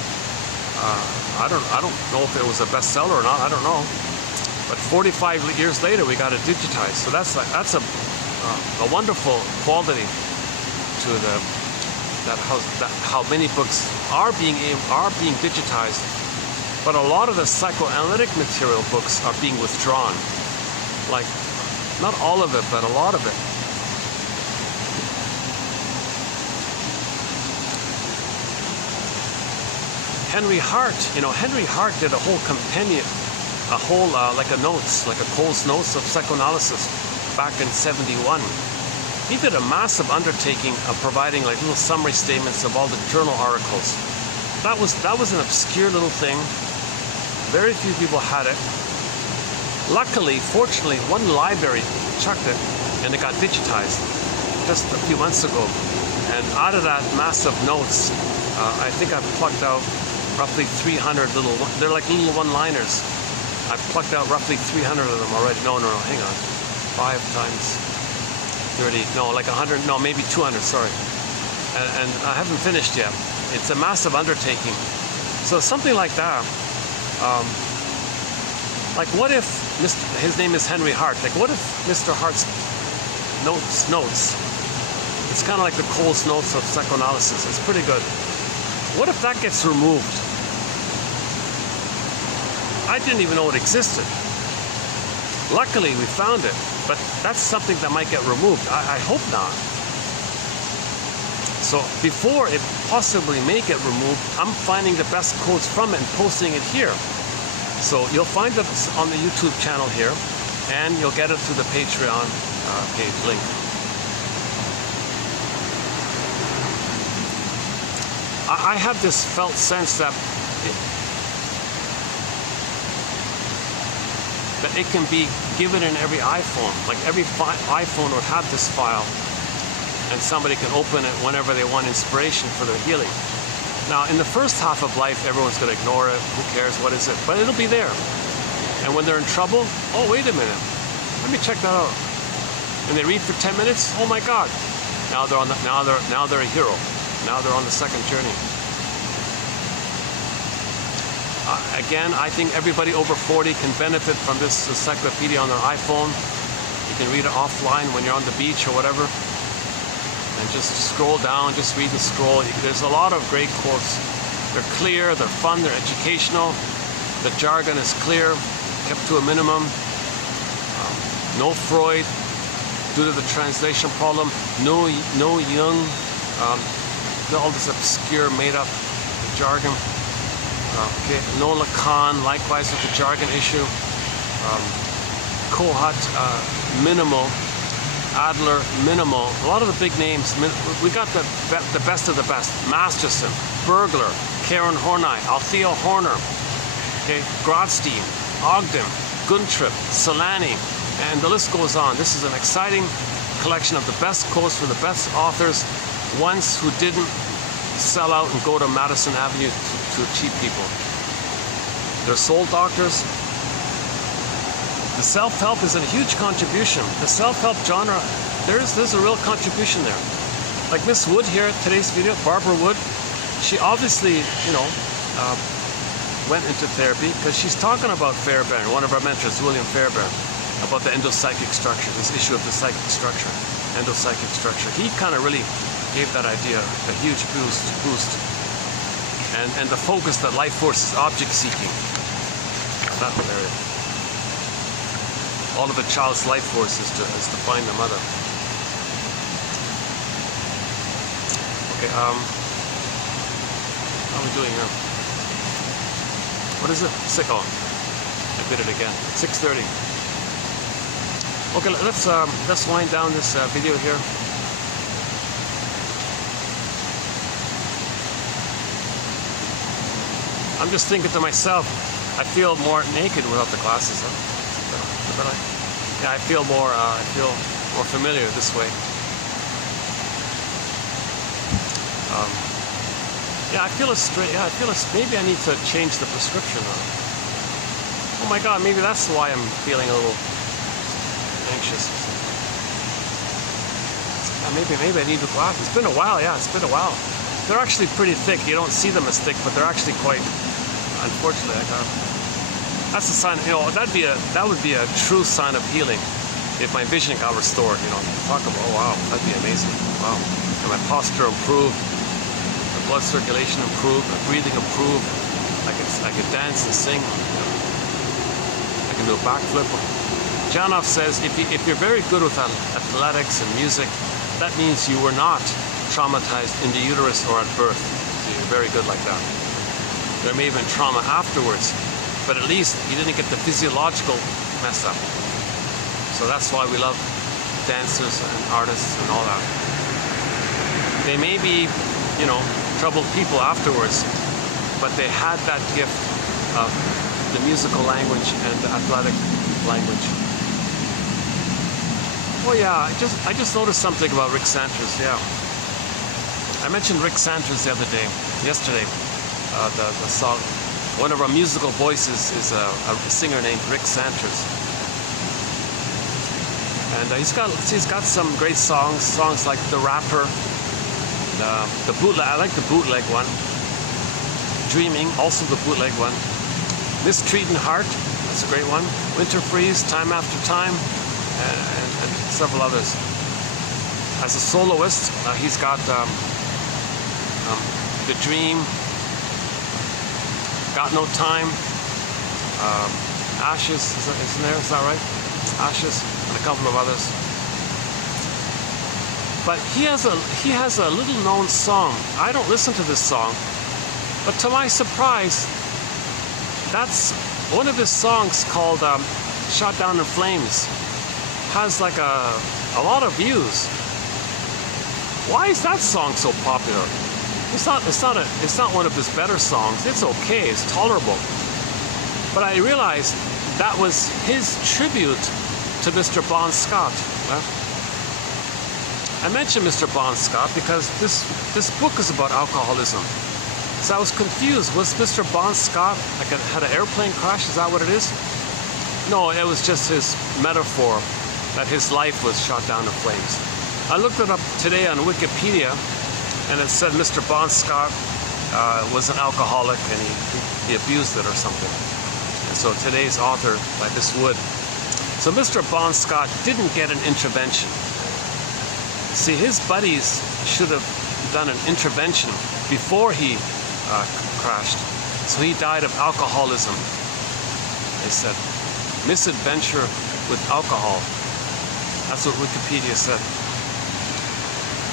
I don't know if it was a bestseller or not. I don't know. But 45 years later, we got it digitized. So that's a wonderful quality to how many books are being digitized. But a lot of the psychoanalytic material books are being withdrawn. Like, not all of it, but a lot of it. Henry Hart did a whole compendium, like a Cole's Notes of Psychoanalysis back in '71. He did a massive undertaking of providing like little summary statements of all the journal articles. That was an obscure little thing. Very few people had it. Luckily, fortunately, one library chucked it and it got digitized just a few months ago. And out of that massive notes, I think I've plucked out roughly 300 they're like little one-liners. I've plucked out roughly 300 of them already. No, hang on. 5 times 30, no, like 100, no, maybe 200, sorry. And I haven't finished yet. It's a massive undertaking. So something like that, like what if, his name is Henry Hart, like what if Mr. Hart's notes, it's kind of like the Cole's Notes of Psychoanalysis, it's pretty good. What if that gets removed? I didn't even know it existed. Luckily, we found it, but that's something that might get removed. I hope not. So before it possibly may get removed, I'm finding the best quotes from it and posting it here. So you'll find it on the YouTube channel here, and you'll get it through the Patreon page link. I have this felt sense that it can be given in every iPhone. Like every iPhone would have this file, and somebody can open it whenever they want inspiration for their healing. Now, in the first half of life, everyone's going to ignore it. Who cares? What is it? But it'll be there. And when they're in trouble, oh, wait a minute. Let me check that out. And they read for 10 minutes. Oh my God! Now they're a hero. Now they're on the second journey. Again, I think everybody over 40 can benefit from this encyclopedia on their iPhone. You can read it offline when you're on the beach or whatever. And just scroll down, just read and scroll. There's a lot of great quotes. They're clear, they're fun, they're educational. The jargon is clear, kept to a minimum. No Freud, due to the translation problem. No Jung, all this obscure, made-up jargon. Okay, no Lacan, likewise with the jargon issue. Kohut, minimal. Adler, minimal. A lot of the big names. We got the best of the best. Masterson, Bergler, Karen Horney, Althea Horner, okay, Grodstein, Ogden, Guntrip, Solani, and the list goes on. This is an exciting collection of the best quotes from the best authors, ones who didn't sell out and go to Madison Avenue to cheap people. They're soul doctors. The self-help is a huge contribution. The self-help genre, there's a real contribution there. Like Miss Wood here, today's video, Barbara Wood, she obviously, went into therapy because she's talking about Fairbairn, one of our mentors, William Fairbairn, about the endopsychic structure, this issue of the psychic structure, endopsychic structure. He kind of really gave that idea a huge boost. And the focus that life force is object seeking. That area. All of a child's life force is to find the mother. Okay, how are we doing here? What is it? Oh, I did it again. 6:30. Okay, let's wind down this video here. I'm just thinking to myself, I feel more naked without the glasses. But I feel more familiar this way. Yeah, I feel maybe I need to change the prescription. Oh my God, maybe that's why I'm feeling a little anxious. Maybe I need the glasses. It's been a while. Yeah, it's been a while. They're actually pretty thick. You don't see them as thick, but they're actually quite. Unfortunately, that's a sign. You know, that would be a true sign of healing if my vision got restored. You know, talk about, oh wow, that'd be amazing. Wow, and my posture improved, my blood circulation improved, my breathing improved. I could dance and sing. I can do a backflip. Janov says if you're very good with athletics and music, that means you were not traumatized in the uterus or at birth. So you're very good like that. There may have been trauma afterwards, but at least you didn't get the physiological mess up. So that's why we love dancers and artists and all that. They may be, you know, troubled people afterwards, but they had that gift of the musical language and the athletic language. Oh yeah, I just noticed something about Rick Santos. Yeah, I mentioned Rick Santos yesterday. The song, one of our musical voices is a singer named Rick Santos, and he's got some great songs like The Rapper, the bootleg. I like the bootleg one. Dreaming, also the bootleg one. Mistreating Heart, that's a great one. Winter Freeze, Time After Time, and several others. As a soloist, he's got The Dream, Got No Time, Ashes, isn't there? Is that right? Ashes, and a couple of others. But he has a little known song. I don't listen to this song, but to my surprise, that's one of his songs called "Shot Down in Flames." Has like a lot of views. Why is that song so popular? It's not one of his better songs. It's okay, it's tolerable. But I realized that was his tribute to Mr. Bon Scott. I mentioned Mr. Bon Scott because this book is about alcoholism. So I was confused. Was Mr. Bon Scott had an airplane crash? Is that what it is? No, it was just his metaphor that his life was shot down in flames. I looked it up today on Wikipedia, and it said Mr. Bon Scott was an alcoholic and he abused it or something. And so today's author, by Miss Wood. So Mr. Bon Scott didn't get an intervention. See, his buddies should have done an intervention before he crashed. So he died of alcoholism. They said, misadventure with alcohol. That's what Wikipedia said.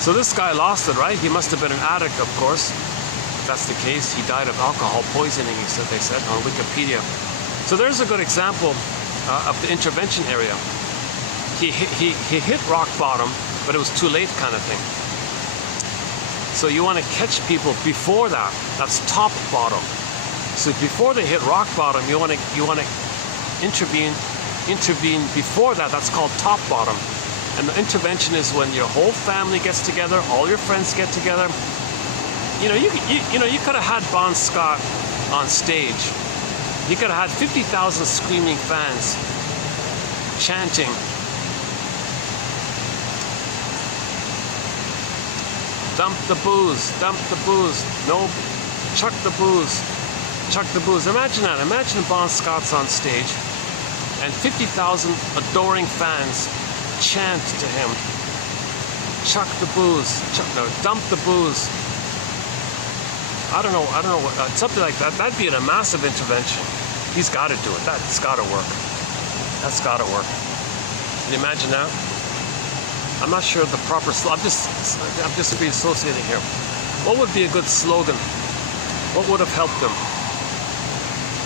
So this guy lost it, right? He must have been an addict, of course. If that's the case, he died of alcohol poisoning, they said on Wikipedia. So there's a good example of the intervention area. He hit rock bottom, but it was too late kind of thing. So you want to catch people before that. That's top bottom. So before they hit rock bottom, you want to intervene before that. That's called top bottom. And the intervention is when your whole family gets together, all your friends get together. You could have had Bon Scott on stage. You could have had 50,000 screaming fans chanting, dump the booze, no, chuck the booze. Imagine that. Imagine Bon Scott's on stage and 50,000 adoring fans chant to him, chuck the booze, dump the booze. I don't know, something like that. That'd be a massive intervention. He's got to do it. That's got to work. That's got to work. Can you imagine that? I'm not sure of the proper. I'm just free associating here. What would be a good slogan? What would have helped them?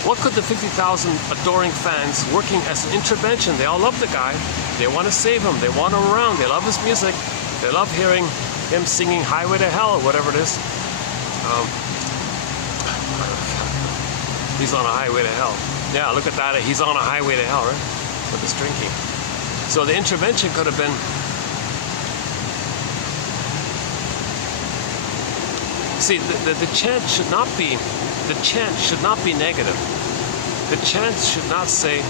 What could the 50,000 adoring fans working as an intervention, they all love the guy, they want to save him, they want him around, they love his music, they love hearing him singing Highway to Hell or whatever it is. He's on a highway to hell. Yeah, look at that, he's on a highway to hell, right? With his drinking. So the intervention could have been, see, the chant should not be, negative. The chant should not say,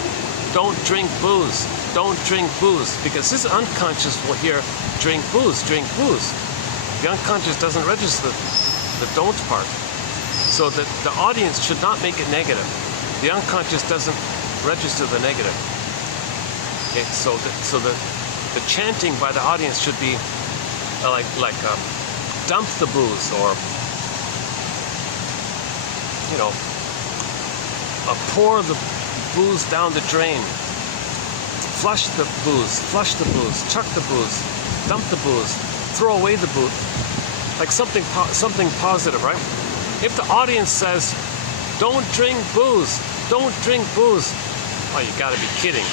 don't drink booze, don't drink booze, because his unconscious will hear, drink booze, drink booze. The unconscious doesn't register the don't part. So that the audience should not make it negative. The unconscious doesn't register the negative. Okay, so the chanting by the audience should be dump the booze, or pour the booze down the drain, flush the booze, chuck the booze, dump the booze, throw away the booze, like something positive, right? If the audience says, don't drink booze, don't drink booze, oh, you gotta be kidding.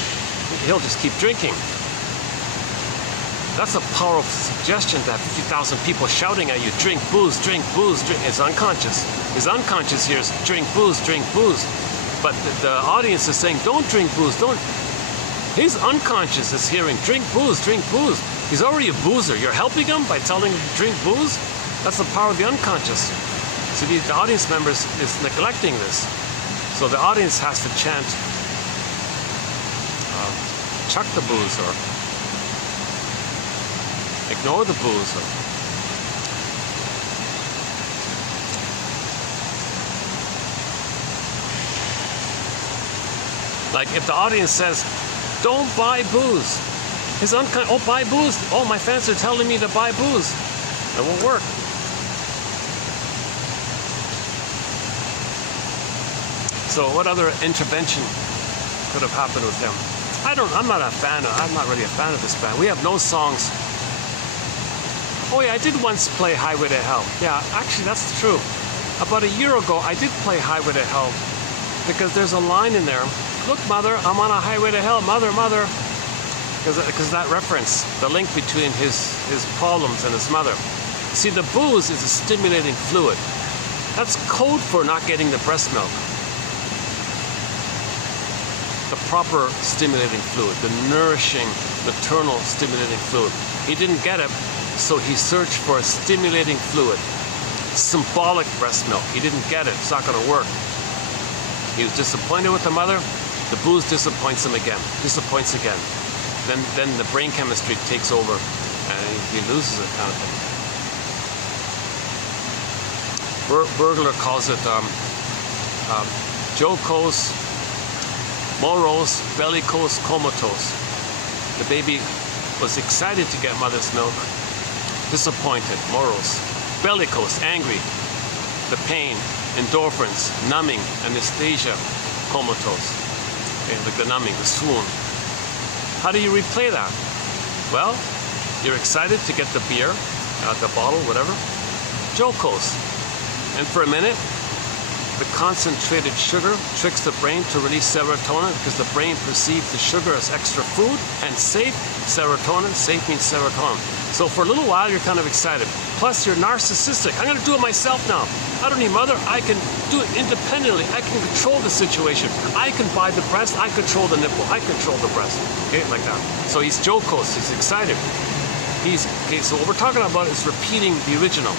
He'll just keep drinking. That's a powerful suggestion to have 50,000 people shouting at you, drink booze, drink booze, drink. It's unconscious. His unconscious hears, drink booze, drink booze. But the audience is saying, don't drink booze, don't. His unconscious is hearing, drink booze, drink booze. He's already a boozer. You're helping him by telling him to drink booze? That's the power of the unconscious. So the audience members is neglecting this. So the audience has to chant, chuck the booze, or ignore the booze. Like if the audience says, don't buy booze. His unconscious, oh, buy booze. Oh, my fans are telling me to buy booze. It won't work. So what other intervention could have happened with them? I'm not really a fan of this band. We have no songs. Oh yeah, I did once play Highway to Hell. Yeah, actually that's true. About a year ago, I did play Highway to Hell because there's a line in there. Look, mother, I'm on a highway to hell, mother, mother. Because that reference, the link between his problems and his mother. See, the booze is a stimulating fluid. That's code for not getting the breast milk. The proper stimulating fluid, the nourishing, maternal stimulating fluid. He didn't get it, so he searched for a stimulating fluid. Symbolic breast milk. He didn't get it. It's not going to work. He was disappointed with the mother. The booze disappoints him again. Disappoints again. Then the brain chemistry takes over, and he loses it, kind of thing. Burglar calls it jocose, morose, bellicose, comatose. The baby was excited to get mother's milk, disappointed, morose, bellicose, angry, the pain, endorphins, numbing, anesthesia, comatose, okay, like the numbing, the swoon. How do you replay that? Well, you're excited to get the beer, the bottle, whatever, jocose. And for a minute, the concentrated sugar tricks the brain to release serotonin because the brain perceives the sugar as extra food, and safe, serotonin, safe means serotonin. So for a little while, you're kind of excited. Plus, you're narcissistic. I'm going to do it myself now. I don't need mother. I can do it independently. I can control the situation. I can buy the breast. I control the nipple. I control the breast. Okay, like that. So he's jocose. He's excited. Okay, so what we're talking about is repeating the original.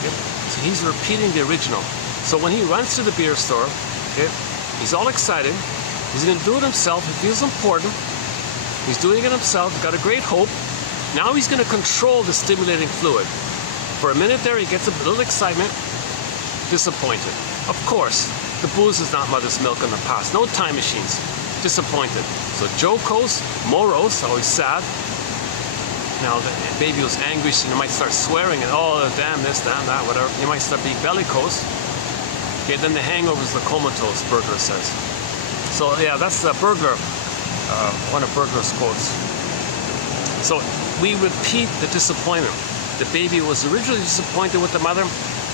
Okay? So he's repeating the original. So when he runs to the beer store, okay, he's all excited. He's going to do it himself. He feels important. He's doing it himself. He's got a great hope. Now he's going to control the stimulating fluid. For a minute there, he gets a little excitement. Disappointed. Of course, the booze is not mother's milk in the past. No time machines. Disappointed. So jocose, morose, always sad. Now the baby was angry, so you might start swearing and oh damn this, damn that, whatever. You might start being bellicose. Okay, then the hangover is the comatose, Burglar says. So yeah, that's the Burglar, one of Burglar's quotes. So we repeat the disappointment. the baby was originally disappointed with the mother.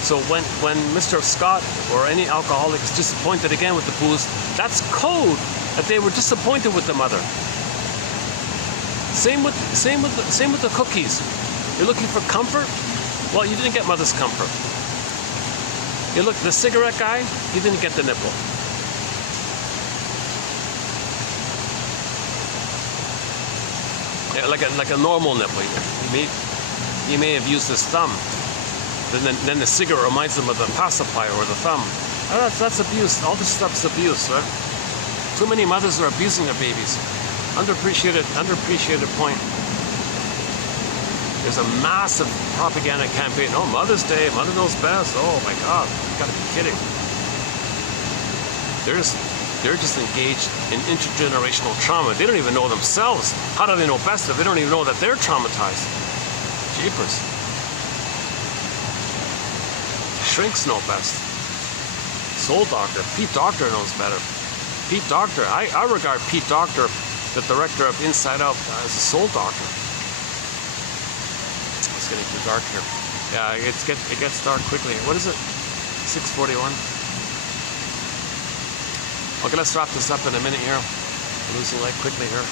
So when Mr. Scott or any alcoholic is disappointed again with the booze, that's code that they were disappointed with the mother. Same with the cookies. You're looking for comfort? Well, you didn't get mother's comfort. You look, the cigarette guy, he didn't get the nipple. Yeah, like a normal nipple. He may have used his thumb. Then the cigarette reminds him of the pacifier or the thumb. Oh, that's abuse. All this stuff's abuse, right? Too many mothers are abusing their babies. Underappreciated point. There's a massive propaganda campaign. Oh, Mother's Day, Mother knows best. Oh my God, you gotta be kidding. They're just engaged in intergenerational trauma. They don't even know themselves. How do they know best if they don't even know that they're traumatized? Jeepers. Shrinks know best. Soul Doctor. Pete Docter knows better. Pete Docter. I regard Pete Docter, the director of Inside Out, as a soul doctor. It's getting too dark here. Yeah, it gets dark quickly. What is it? 6:41. Okay, let's wrap this up in a minute here. We're losing light quickly here.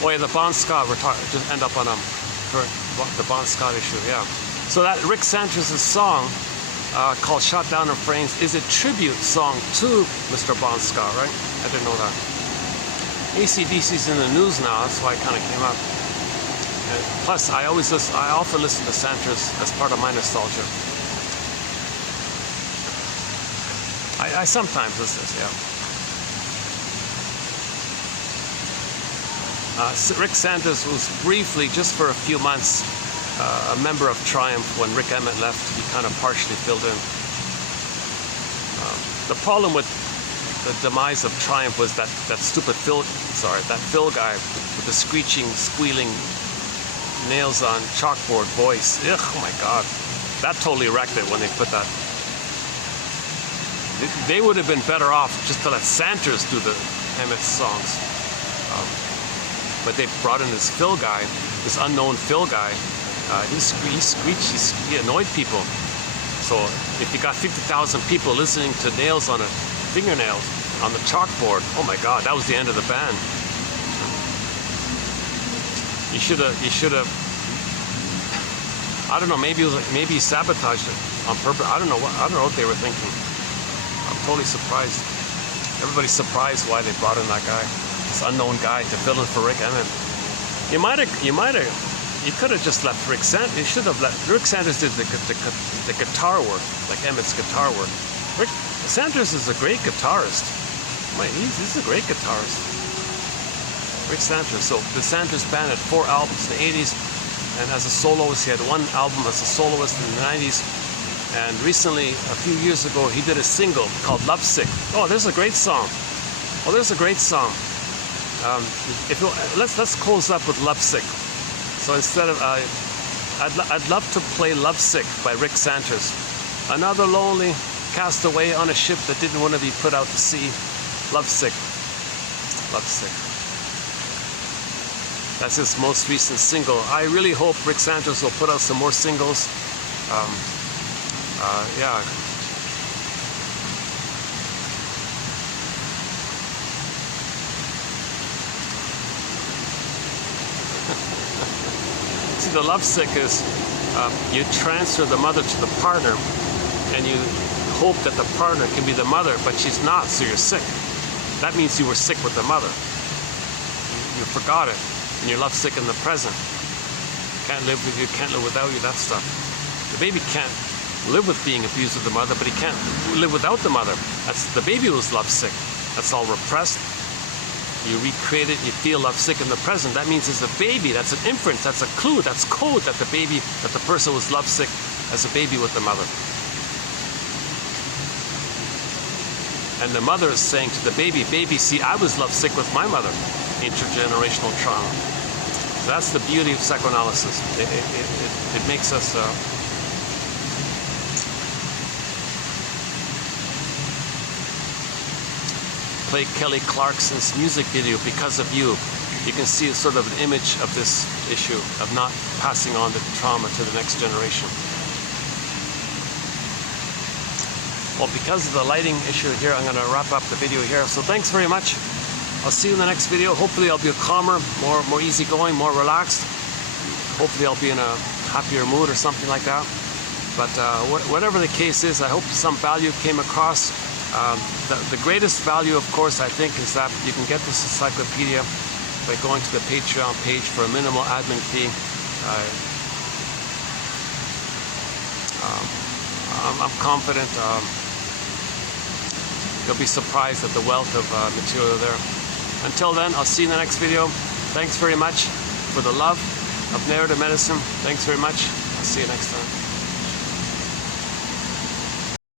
Oh yeah, the Bon Scott. Just end up on the Bon Scott issue. Yeah. So that Rick Sanchez's song called "Shot Down in Flames" is a tribute song to Mr. Bon Scott, right? I didn't know that. AC/DC's in the news now. That's why it kind of came up. And plus, I often listen to Sanchez as part of my nostalgia. I sometimes listen, yeah. Rick Sanchez was briefly, just for a few months, a member of Triumph. When Rick Emmett left, he kind of partially filled in. The problem with the demise of Triumph was that stupid Phil guy with the screeching, squealing, nails on chalkboard voice. Ugh, oh my God. That totally wrecked it when they put that. They would have been better off just to let Sanders do the Emmett songs. But they brought in this Phil guy, this unknown Phil guy. He screeched, he annoyed people. So if you got 50,000 people listening to nails on a fingernail on the chalkboard, oh my God, that was the end of the band. You should have. I don't know. Maybe he sabotaged it on purpose. I don't know what they were thinking. I'm totally surprised. Everybody's surprised why they brought in that guy, this unknown guy, to fill in for Rick Emmett. You could have just left Rick Sanders. You should have let Rick Sanders did the guitar work, like Emmett's guitar work. Rick Sanders is a great guitarist. He's a great guitarist. Rick Sanders. So the Sanders band had 4 albums in the 80s, and as a soloist, he had 1 album as a soloist in the 90s. And recently, a few years ago, he did a single called "Lovesick." Oh, there's a great song. Oh, there's a great song. Let's close up with "Lovesick." So instead of, I'd love to play "Lovesick" by Rick Sanders. Another lonely castaway on a ship that didn't want to be put out to sea. Lovesick. Lovesick. That's his most recent single. I really hope Rick Santos will put out some more singles. Yeah. See, the lovesick is you transfer the mother to the partner, and you hope that the partner can be the mother, but she's not, so you're sick. That means you were sick with the mother. You forgot it. And you're lovesick in the present. Can't live with you, can't live without you, that stuff. The baby can't live with being abused with the mother, but he can't live without the mother. The baby was lovesick. That's all repressed. You recreate it, you feel lovesick in the present. That means it's a baby, that's an inference, that's a clue, that's code that the person was lovesick as a baby with the mother. And the mother is saying to the baby, see, I was lovesick with my mother. Intergenerational trauma. So that's the beauty of psychoanalysis. It makes us play Kelly Clarkson's music video, Because of You. You can see sort of an image of this issue of not passing on the trauma to the next generation. Well, because of the lighting issue here, I'm going to wrap up the video here. So thanks very much. I'll see you in the next video. Hopefully I'll be calmer, more easygoing, more relaxed. Hopefully I'll be in a happier mood or something like that. But whatever the case is, I hope some value came across. The greatest value, of course, I think, is that you can get this encyclopedia by going to the Patreon page for a minimal admin fee. I'm confident you'll be surprised at the wealth of material there. Until then, I'll see you in the next video. Thanks very much for the love of narrative medicine. Thanks very much. I'll see you next time.